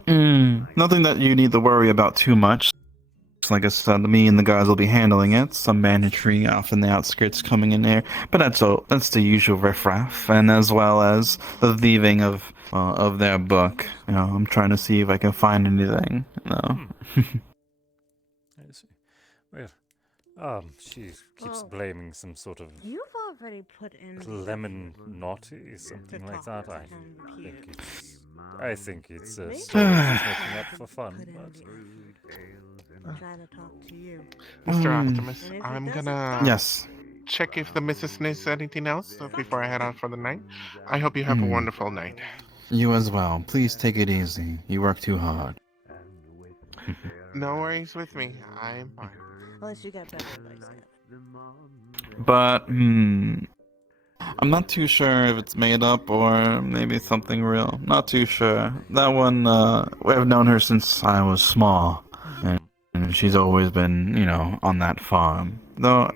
Nothing that you need to worry about too much. Like I said, me and the guys will be handling it. Some banditry off in the outskirts coming in there, but that's the usual riffraff, and as well as the thieving of their book. You know, I'm trying to see if I can find anything. I see. Well, she keeps blaming some sort of You've already put in... lemon naughty, something like that. I think it's a story she's making up for fun, but... I'm trying to talk to you. Mr. Optimus, I'm gonna Yes. check if the missus needs anything else before I head out for the night. I hope you have a wonderful night. You as well. Please take it easy. You work too hard. No worries with me. I'm fine. Unless you get better advice. But I'm not too sure if it's made up or maybe something real. Not too sure. That one, I've known her since I was small, and she's always been, you know, on that farm. Though.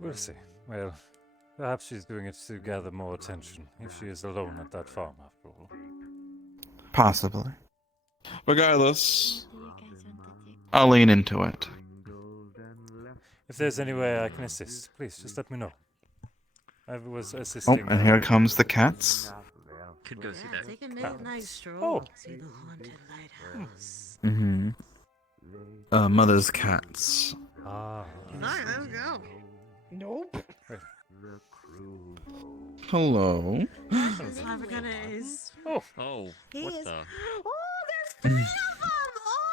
We'll see. Well, perhaps she's doing it to gather more attention, if she is alone at that farm, after all. Possibly. Regardless, I'll lean into it. If there's any way I can assist, please just let me know. I was Oh, assisting... and here comes the cats. Could go see that. Take a midnight stroll. Oh. See the haunted lighthouse. Mother's cats. Ah. Alright, let's go. Nope. Hello. Flabbergast. Oh, He what is. the? Oh, there's 3 of them! Oh,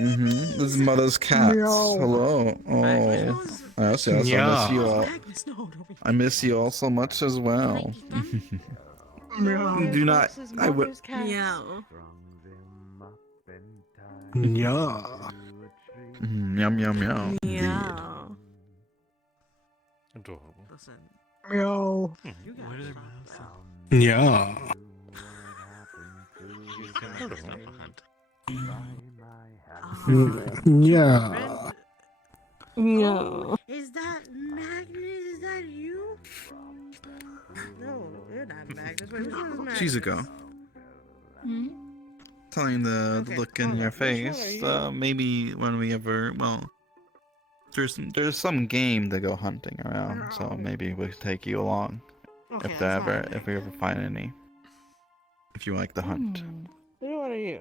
Mm-hmm. This is mother's cats. Meow. Hello. Oh. Yes, yes. I miss you all. Magnus, no, don't be I miss you all so much as well. Do not. I would. Meow. Yeah. Meow meow meow. Indeed. Meow. Adorable. Listen. Meow. You gotta stop that. Yeah. Yeah. No. Is that Magnus? Is that you? No, you're not Magnus. Wait, which one is Magnus? Shizuko. Telling the look in your face. Maybe when we ever, well, there's some game to go hunting around, so maybe we could take you along Okay, if we ever find any. If you like the hunt. Which one are you?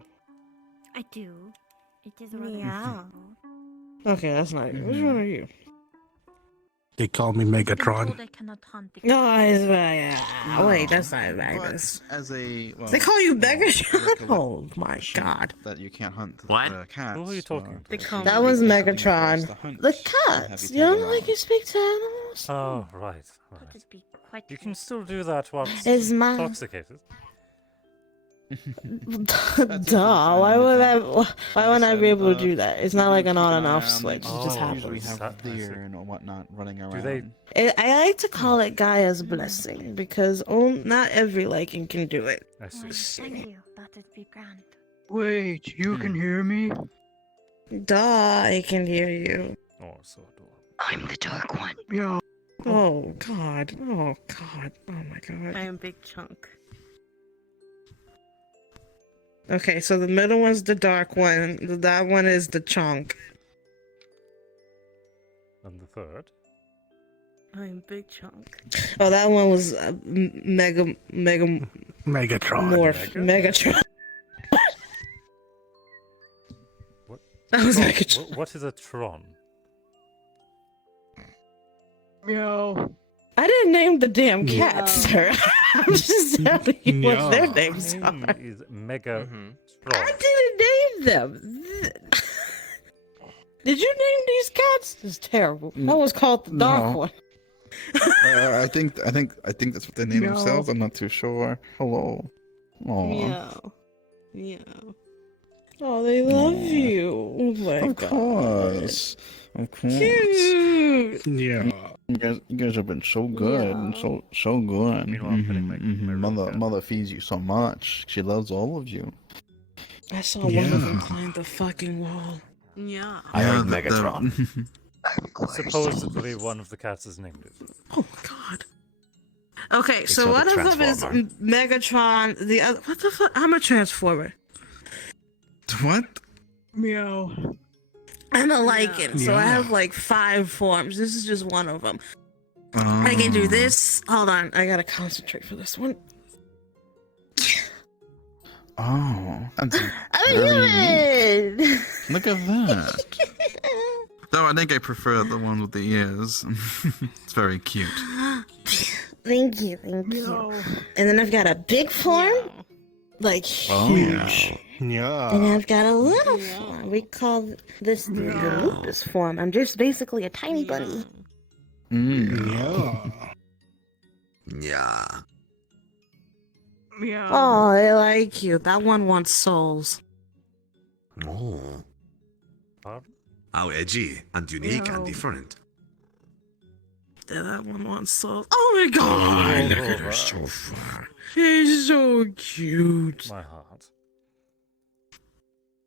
I do. It is rather Meow. Okay, that's not you. Which one are you? They call me Megatron. I cannot hunt the No, it's wait, that's not Magnus. But as a well, They call you Megatron? recollect Oh my god. that you can't hunt What? cats. Who are you talking to? That was Megatron. The cats. You don't like you speak to animals? Oh, right. You can still do that while It's my- intoxicated. Duh. Why wouldn't I be able to do that? It's not like an on and off switch. It just Usually happens. have deer and whatnot running around. I like to call it Gaia's blessing because not every liking can do it. I see. Thank you. That would be grand. Wait, you can hear me? Duh, I can hear you. Oh, so adorable. I'm the dark one. Yeah. Oh god. Oh god. Oh my god. I am Big Chunk. Okay, so the middle one's the dark one. That one is the chunk. And the third? I'm Big Chunk. Oh, that one was Megatron. Morph. Megatron. What? That was Tron? Megatron. What is a Tron? Meow. I didn't name the damn cats, sir. I'm just telling you what their My names name are. is Mega I didn't name them. Did you name these cats? This is terrible. That was called the dark No. one. I think that's what they name Meow. themselves. I'm not too sure. Hello. Aww. Meow. Meow. Oh, they love you. Oh my Of god. course. Of course. Cute. Yeah. You guys have been so good and so good. Meanwhile, I'm putting Mother feeds you so much. She loves all of you. I saw one of them climb the fucking wall. Yeah. I heard Megatron. Supposedly one of the cats is named it. Oh god. Okay, so Except one the of them is Transformer. Megatron. The other, what the fuck? I'm a Transformer. What? Meow. I'm a Lycan, so I Yeah. have like 5 forms. This is just one of them. Oh. I can do this. Hold on, I gotta concentrate for this one. Oh. That's I'm very human. neat. Look at that. Though I think I prefer the one with the ears. It's very cute. Thank you, thank you. And then I've got a big form, like Oh. huge. Yeah. And I've got a little form. We call this the lupus form. I'm just basically a tiny bunny. Yeah. Yeah. Meow. Oh, I like you. That one wants souls. Oh. How edgy and unique and different. Yeah, that one wants souls. Oh my god! Look at her so far. He's so cute. My heart.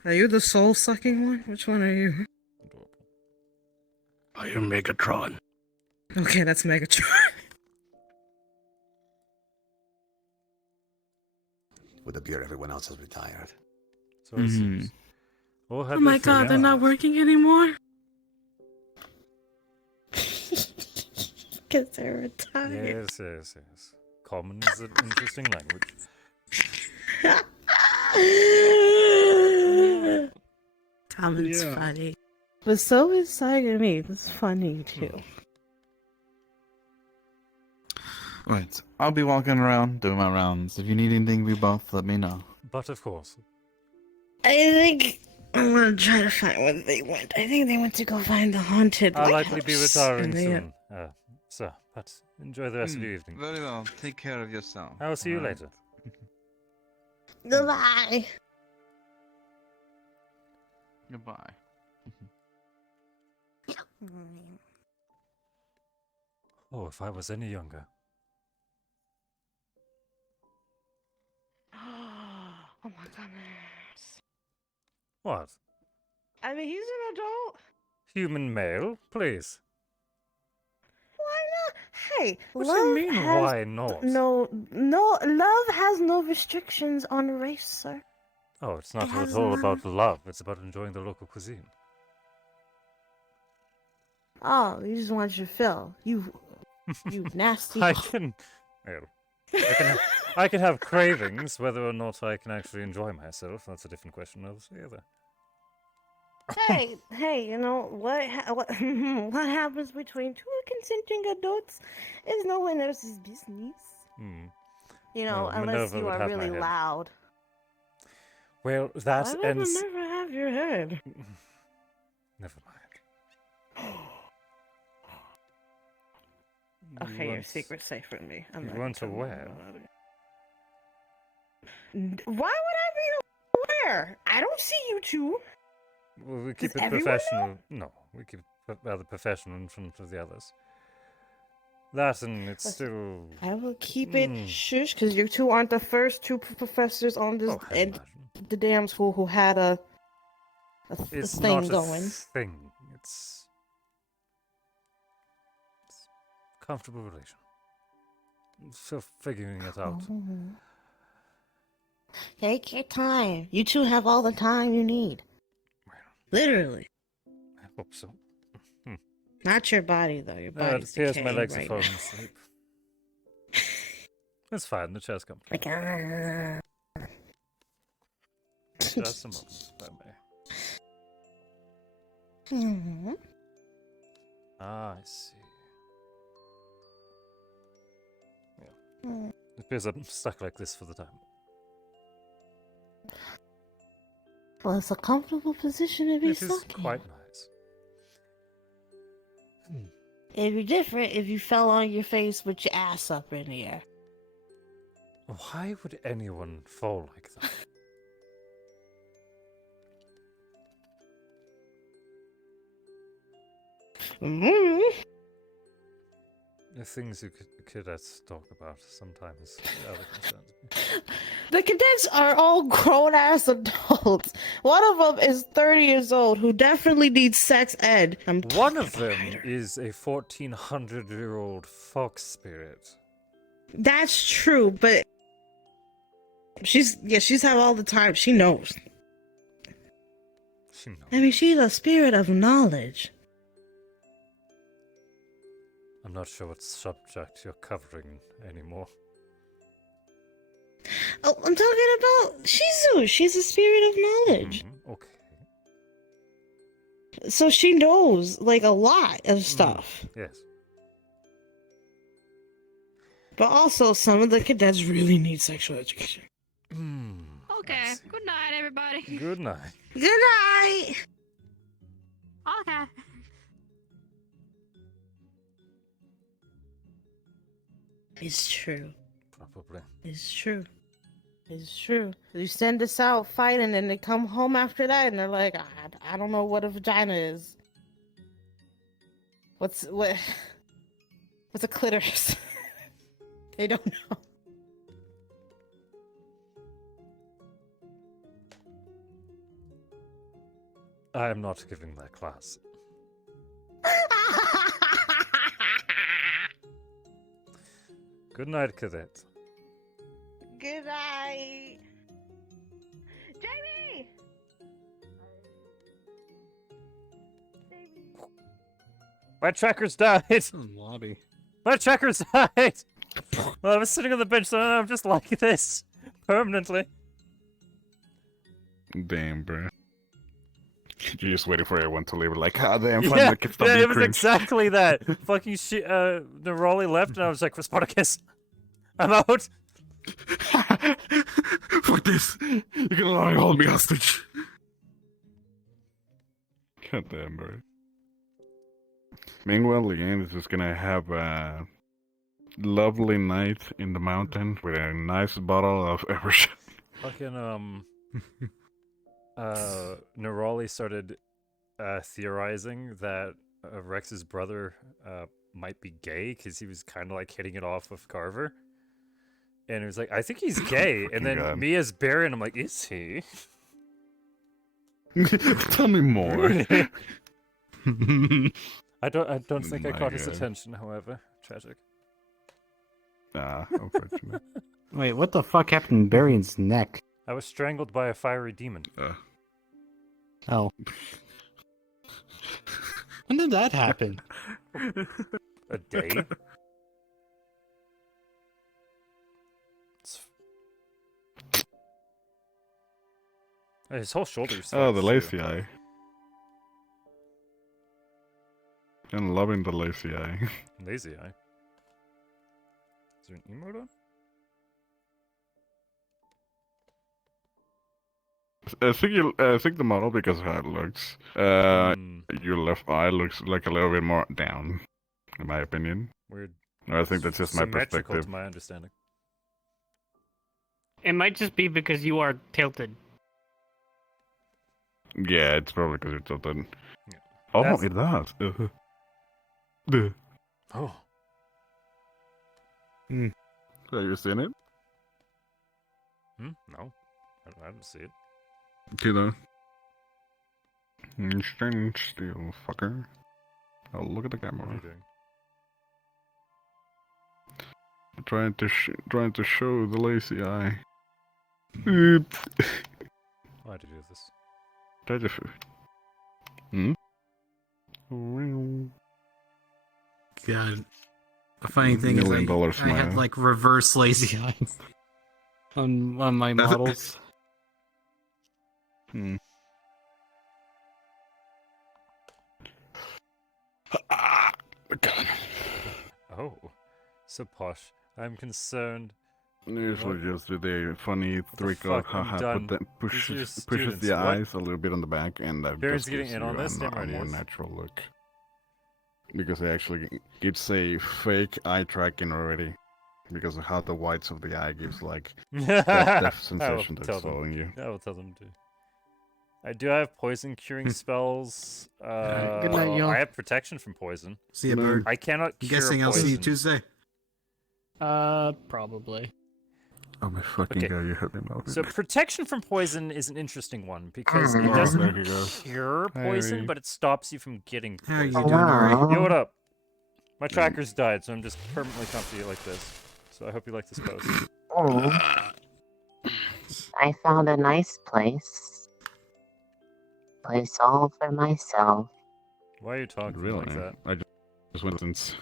Are you the soul sucking one? Which one are you? I am Megatron. Okay, that's Megatron. With a beer, everyone else has retired. So it seems. All had Oh my their god, fun they're not out. working anymore? Because they're retired. Yes. Common is an interesting language. Common's Yeah. funny. But so is Sagami. That's funny too. Right, I'll be walking around, doing my rounds. If you need anything, we both let me know. But of course. I think I'm gonna try to find where they went. I think they went to go find the haunted I'll lighthouse. likely be retiring and they- soon, sir. But enjoy the rest of your evening. Very well. Take care of yourself. I will see you alright? later. Goodbye. Goodbye. Oh, if I was any younger. Oh my goodness. What? I mean, he's an adult. Human male? Please. Why not? Hey, What do love you mean, has why not? no. Love has no restrictions on race, sir. Oh, it's not It at has all none. about love. It's about enjoying the local cuisine. Oh, you just want your fill. You nasty. I can... Well, I can have cravings. Whether or not I can actually enjoy myself, that's a different question altogether. Hey, you know what? What happens between two consenting adults is no one else's business. You know, Well, unless Minerva you would are have my really head. loud. Well, that I would ends... never have your head. Never mind. Okay, your secret's safe with me. I'm You not weren't gonna tell aware. nobody. Why would I be aware? I don't see you two. Well, we keep Does it everyone professional. No, we keep it rather professional in front of the others. That and it's still... I will keep it shush, because you two aren't the first two professors on this and the damn school who had a It's thing not going. a thing. It's a comfortable relation. Still figuring it out. Take your time. You two have all the time you need. Literally. I hope so. Not your body, though. Your It body's appears my decaying legs right are falling now. asleep. It's fine, the chair's comfortable. Like, Just a moment, if I may. Mhm. Ah, I see. Yeah. Mm. It appears I'm stuck like this for the time. Well, it's a comfortable position to be It is stuck in. quite nice. It'd be different if you fell on your face with your ass up in the air. Why would anyone fall like that? The things you cadets talk about sometimes rather concerns me. The cadets are all grown-ass adults. One of them is 30 years old who definitely needs sex ed. One of them is a 1400-year-old fox spirit. That's true, but she's had all the time. She knows. She knows. I mean, she's a spirit of knowledge. I'm not sure what subject you're covering anymore. Oh, I'm talking about Shizu. She's a spirit of knowledge. Okay. So she knows, like, a lot of stuff. Yes. But also, some of the cadets really need sexual education. Okay. Good night, everybody. Good night. Good night! Okay. It's true. Probably. It's true. It's true. You send us out fighting and they come home after that and they're like, I don't know what a vagina is. What's a clitoris? They don't know. I am not giving that class. Good night, cadet. Good night. Jamie! My trackers died! Lobby. My trackers died! Well, I was sitting on the bench, so I'm just like this. Permanently. Damn, bro. You're just waiting for everyone to leave. Like, ah, damn, Yeah, finally can stop yeah, being it was cringe. exactly that. Fucking shit. Neroli left, and I was like, for Spartacus, I'm out. Fuck this. You're gonna let me hold me hostage. God damn, bro. Meanwhile, Leanne is just gonna have a lovely night in the mountain with a nice bottle of Everclear. Fucking Neroli started theorizing that Rex's brother might be gay because he was kind of like hitting it off with Carver, and he was like, "I think he's gay." And then God. me as Berion, I'm like, "Is he?" Tell me more. I don't think I My caught his God. attention. However, tragic. Unfortunate. Wait, what the fuck happened to Berion's neck? I was strangled by a fiery demon. Oh. When did that happen? A day. His whole shoulder's Oh, the fucked, lazy too. eye. I'm loving the lazy eye. Lazy eye. Is there an emote on? I think the model, because of how it looks, your left eye looks like a little bit more down, in my opinion. Weird. I think that's just my Symmetrical perspective. to my understanding. It might just be because you are tilted. Yeah, it's probably because you're tilted. Yeah. Oh, That's- it does. Oh. Have you seen it? No. I didn't see it. You know. Stand still, fucker. Oh, look at the camera. What are you doing? Trying to show the lazy eye. Why'd you do this? Try to. God. The funny thing is, $1 million I smile. have like reverse lazy eyes on my models. God. Oh. So posh. I'm concerned. Usually just do the funny trick of fuck? I'm haha, done. but then These are your pushes students. the What? eyes a little bit on the back, and that Barry's just getting gives in you on this, a damn right he more is. natural look. Because it actually gives a fake eye tracking already, because of how the whites of the eye gives like that depth sensation that's following you. I will tell them to. I do have poison curing spells. Good night, y'all. I have protection from poison. See ya, Bird. I cannot I'm cure guessing I'll see you poison. Tuesday. Probably. Oh my fucking Okay. god, you hit me melted. So protection from poison is an interesting one because it Oh, doesn't there you go. cure poison, Hey. but it stops you from getting How are you poison. doing, Ari? Yo, what up? My tracker's died, so I'm just permanently comfy like this. So I hope you like this post. Oh. I found a nice place. Place all for myself. Why are you talking Really? like that? I just went since.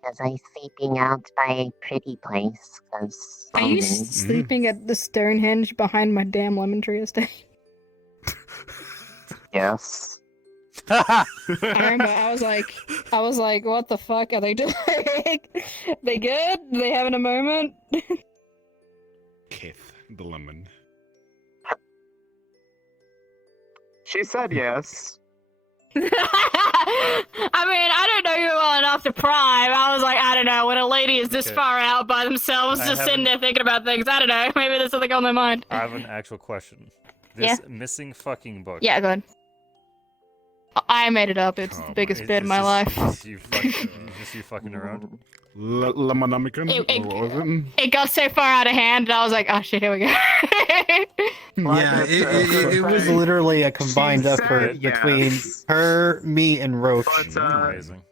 Because I'm sleeping out by a pretty place. Because Are you sleeping at the Stonehenge behind my damn lemon tree estate? Yes. I remember I was like, what the fuck are they doing? They good? They having a moment? Kith, the lemon. She said yes. I mean, I don't know you well enough to prime. I was like, I don't know, when a lady is this Okay. far out by themselves, I just sitting haven't- there thinking about things, I don't know, maybe there's something on their mind. I have an actual question. This missing fucking book. Yeah, go ahead. I made it up. It's the biggest bit of my life. Just you fucking around. Lemonomican? It- Or what was it? It got so far out of hand, and I was like, oh shit, here we go. Yeah, it was literally a combined She effort said between yes. her, me, and Roach. But, Amazing.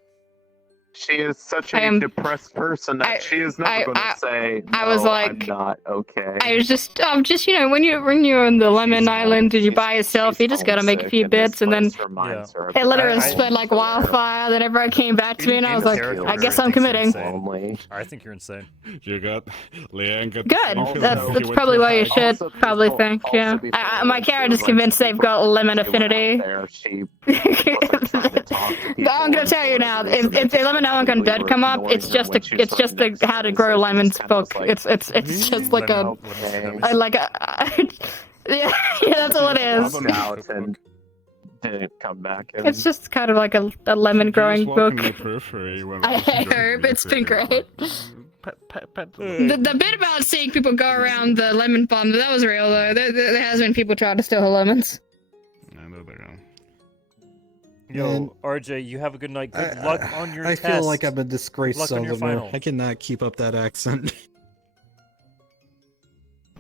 She is such I a am- depressed person that she is never going to say, I was "No, like- I'm not okay." I was just you know, when you're on the Lemon Island and you're by yourself, you just gotta make a few bits, and then it literally spread like wildfire. Then everyone came back to me, and I was like, I guess I'm committing. I think you're insane. You got Leanne got Good. That's probably what you should probably think. Yeah. My character's convinced they've got lemon affinity. But I'm gonna tell you now, if the Lemon Island Undead come up, it's just a how to grow lemons book. It's just like a yeah, that's all it is. And didn't come back. It's just kind of like a lemon growing book. I hope it's been great. The bit about seeing people go around the lemon farm, that was real though. There has been people trying to steal her lemons. I know they are. Yo, RJ, you have a good night. Good luck on your test. I feel like I'm a disgraced Good luck on your southerner. final. I cannot keep up that accent.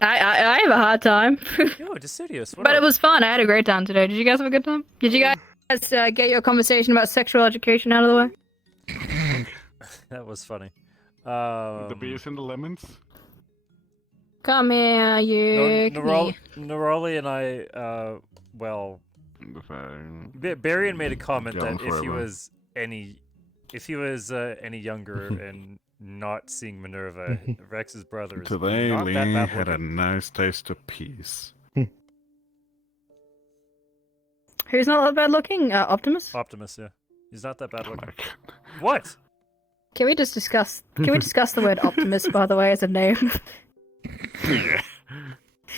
I have a hard time. Yo, Decidius, what But up? it was fun. I had a great time today. Did you guys have a good time? Did you guys get your conversation about sexual education out of the way? That was funny. The beers and the lemons? Come here, you. Nerali and I, well, Berion made a comment Gone that if he forever. was any younger and not seeing Minerva, Rex's brother is Today, not that Leanne bad had a looking. nice taste of peace. Who's not that bad looking? Optimus? Optimus, yeah. He's not that bad looking. What? Can we discuss the word Optimus, by the way, as a name? Yeah.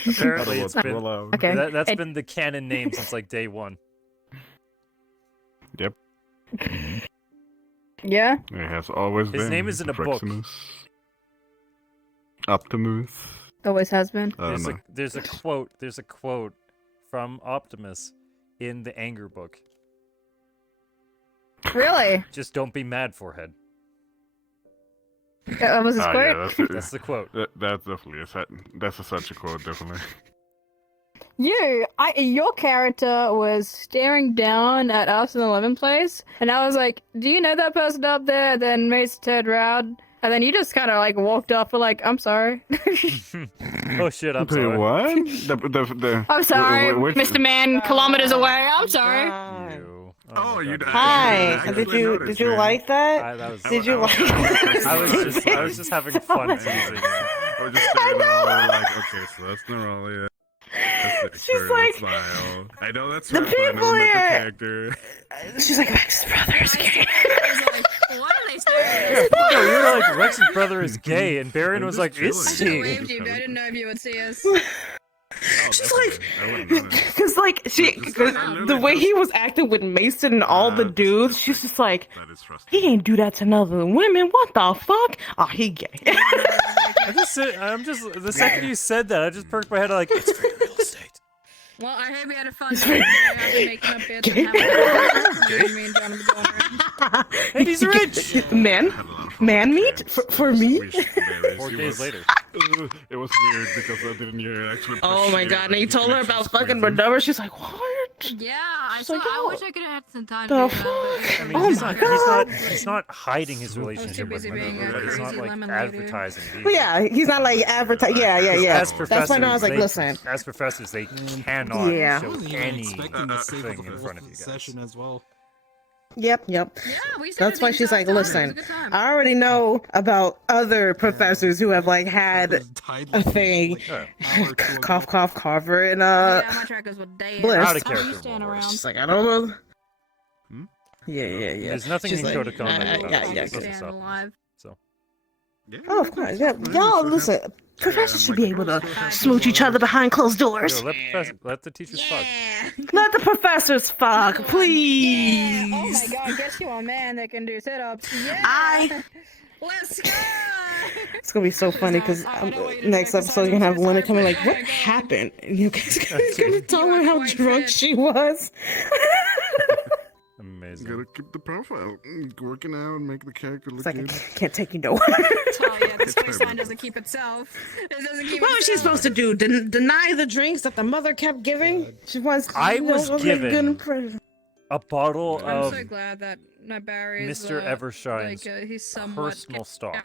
Apparently, it's been Okay. that's been the canon name since like day one. Yep. Yeah? It has always been. His name is in a book. Reximus. Optimus. Always has been. There's a quote from Optimus in the anger book. Really? Just don't be mad, forehead. That was his quote? Yeah, That's the quote. That's definitely that's such a quote, definitely. Your character was staring down at us in the lemon place, and I was like, "Do you know that person up there?" Then Mace turned around, and then you just kind of like walked off. We're like, "I'm sorry." Oh shit! I'm Wait, sorry. what? I'm sorry, which- Mr. Man, kilometers away. I'm sorry. Oh, you died. Hi. Did you like that? Did you like I was just having fun teasing. We're just staring at all, we're like, okay, so that's Nerali. That's She's like, smile. I know that's the right, but I people never met the here- character. She's like, Rex's brother is gay. Why are they staring Yeah, at us? no, you were like Rex's brother is gay, and Berion was like, "Is I she?" waved you, but I didn't know if you would see us. She's like, because like the way he was acting with Mason and all the dudes, she's just like, he ain't do that to none of the women. What the fuck? Oh, he gay. I'm just the second you said that, I just perked my head like, it's free real estate. Well, I hope you had a fun time. I've been making up bits and having me and John have been going around. And he's rich. Man meat for me. 4 days later. It was weird because I didn't hear actually. Oh my god! And he told her about fucking Minerva. She's like, what? Yeah, I wish I could have had some time The to do that. I mean, Oh he's my not, God. he's not hiding his relationship with busy being Minerva, a but it's not crazy like lemon lady. advertising. But yeah, he's not like advertising. Yeah. As That's when I was like, listen. As professors, they cannot Yeah. show any expecting to save thing up in for front of you guys. session as well. Yep. we said That's it why the she's like, entire time. It was listen, a good time. I already know about other professors who have like had a thing. Cough, cough, Carver, and Yeah, my trackers were dead. Bliss. Out of How are you character, staying more or around? She's like, I don't know. Yeah. There's nothing She's in like, Code of Conduct about yeah. it. Doesn't Staying stop. alive. So. Oh, of course. Yeah. Y'all, listen. Professors should be able to smooch each other behind closed doors. Yo, let the teachers fuck. Let the professors fuck, Oh please. my god, get you a man that can do sit-ups. Yeah! Let's go! It's gonna be so funny because next episode you're gonna have Lena coming like, what happened? And you guys gonna tell her how drunk she was. Amazing. Gotta keep the profile working out and make the character look It's like, I good. can't take you nowhere. Oh yeah, the space sign doesn't keep itself. It doesn't keep What was she supposed to do? Deny the drinks that the mother kept giving? She wants. I was like, given good impression. a bottle I'm of so glad that Barry's Mr. Evershine's he's somewhat personal stock.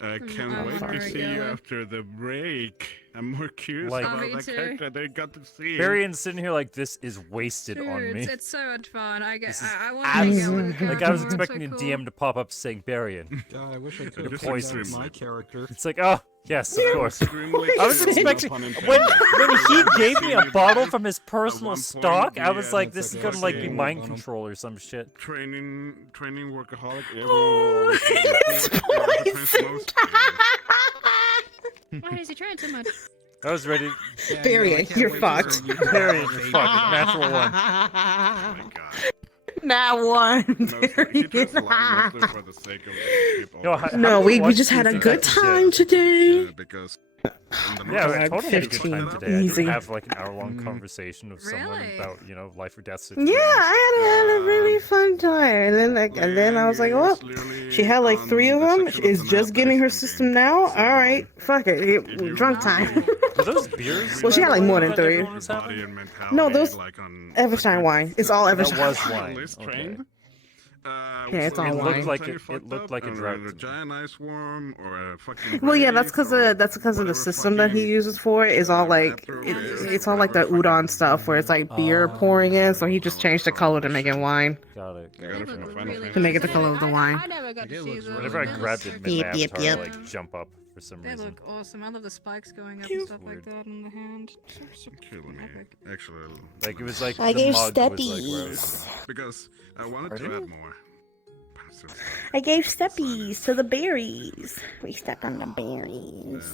I can't wait to see you after the break. I'm more curious Like- about me that too. character they got to see. Barion's sitting here like, this is wasted on Dude, me. it's so much fun. I This is want to get with the like, I character was more, expecting it's a so DM to pop up saying, Berion, God, I wish I the could have poisons. my character. It's like, oh, yes, of course. Extremely I was cool, expecting, no pun when intended. he gave me a bottle from his personal At one point, stock, I we was had like, this is a gonna like be fucking mind control or some shit. Training workaholic. It's poisoned. Why is he trying so much? I was ready. Berion, you're fucked. Berion, you're fucked. Natural one. Oh my god. Not one. He just lied mostly for the sake of people. Yo, how No, many we watches just do you had a think good I did? time today. Because Yeah, I Like totally had a good 15, time today. I easy. did have like an hour-long conversation with someone Really? about, you know, life or death Yeah, situations. I had a really fun time, and then I was like, well, she had like 3 of them. Is just getting her system now. All right, fuck it, drunk time. Were those beers? Well, she had like more than 3. body and mentality, No, those like on Everstein wine. It's all That Everstein. was wine. list Okay. trained. Yeah, it's all It wine. looked like it looked like a drug. A giant ice worm or a fucking. Well, yeah, that's wraith because or of the whatever system that he fucking- uses for it is all like it's all like the udon stuff where it's like beer pouring in. So he just changed the color to make it wine, Got it. I got it from a Final Really to make it the good. color of the wine. I never got to see those. Whenever I They grabbed look it, so- made my Yep, avatar yep. like jump up for some They reason. look awesome. I love the spikes going up and stuff like that in the hand. So Killing me. epic. Actually, Like it was like I the gave mug was like where I was steppies. because I wanted to add more. passive stuff. I gave steppies to the berries. We stepped on the berries.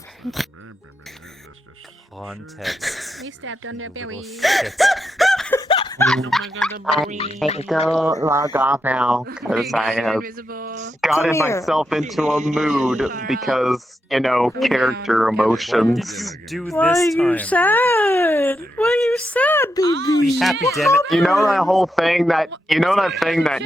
Context. We stepped on their berries. I need to log off now because I have gotten myself into a mood because, you know, character emotions. Why are you sad? Why are you sad, baby? Be happy, damn it. You know that whole thing that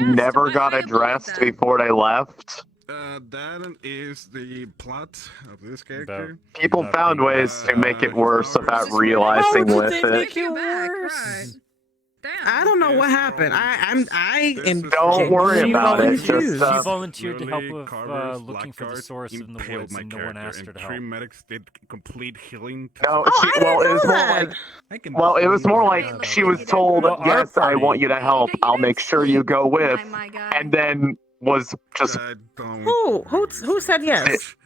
never got addressed before they left? That is the plot of this character. People found ways to make it worse without realizing with it. I don't know what happened. I am. Don't worry about it. She Just volunteered to help with looking for the source in the woods, and no one asked her to help. Three medics did complete healing. no. It was more like she was told, "Yes, I want you to help. I'll make sure you go with," and then was just Who said yes?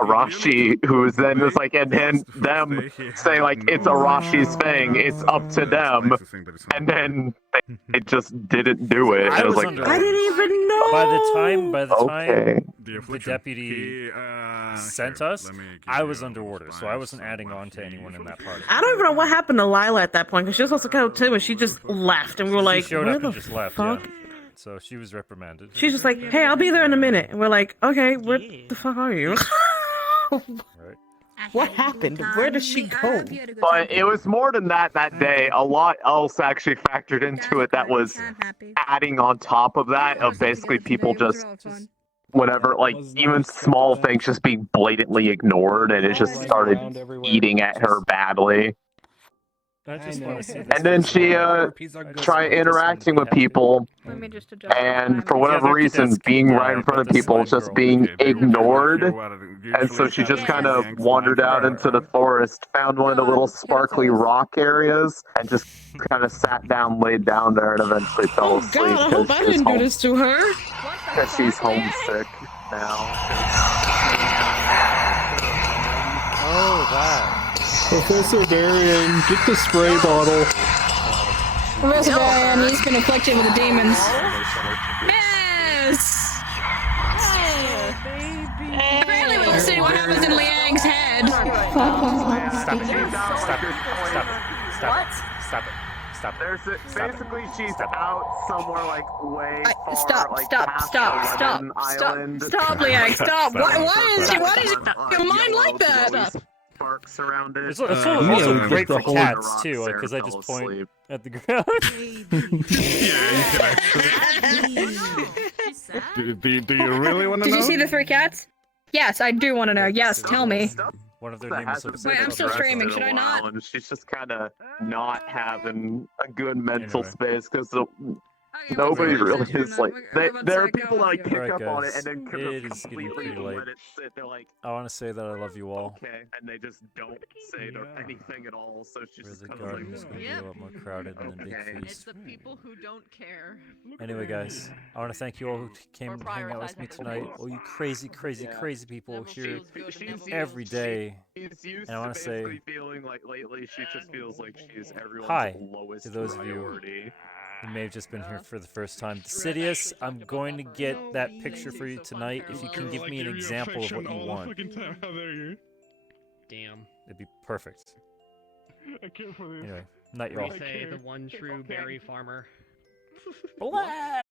Arashi, who then was like, and then them say like it's Arashi's thing, it's up to them, and then they just didn't do it. I was was like, under- I didn't even know. By the time Okay. the deputy sent us, I was under order, so I wasn't adding on to anyone in that party. I don't even know what happened to Lila at that point because she was supposed to go too, and she just left, and we were like, she showed "Where up the and just left. fuck?" Yeah. So she was reprimanded. She's just like, "Hey, I'll be there in a minute," and we're like, "Okay, where the fuck are you?" What happened? Where did she go? But it was more than that day. A lot else actually factored into it that was adding on top of that of basically people just whatever, like even small things just being blatantly ignored, and it just started eating at her badly. And then she tried interacting with people, and for whatever reason, being right in front of people, just being ignored. And so she just kind of wandered out into the forest, found one of the little sparkly rock areas, and just kind of sat down, laid down there, and eventually fell asleep. God, I hope I didn't do this to her. Because she's homesick now. Oh, that. Professor Berion, get the spray bottle. Professor Berion, he's been afflicted with the demons. Miss! Apparently we'll see what happens in Liang's head. Stop it. Stop it. Stop it. Stop it. Stop it. Stop it. Basically, she's out somewhere like way far, Stop, like stop, past stop, Lemon stop, Island. stop, Liang, stop. Why is your mind like that? Sparks around it. It's also great for cats too, because I just point at the ground. Do you really want to know? Did you see the 3 cats? Yes, I do want to know. Yes, tell me. One of their that names hasn't is been Wait, I'm still addressed streaming, in a should I while, not? And she's just kind of not having a good mental space because nobody really is like. There are people that like pick Alright, up on it guys, and then it is getting completely pretty late. let it sit. They're like, I want to say that I love you all. okay, and they just don't say anything at all. So she's Where just the kind garden is of going like, to be a lot more crowded than the big okay. feast. It's the people who don't care. Anyway, guys, I want to thank you all who came to hang out with me tonight. All you crazy, crazy, crazy people here every day. She's used And I want to to say basically feeling like lately she just feels like she's everyone's hi lowest to those of you priority. who may have just been here for the first time. Sidious, I'm going to get that picture for you tonight. If you can give me an example of what you want, Damn. it'd be perfect. I can't believe. Anyway, night, y'all. Say the one true berry farmer. Black!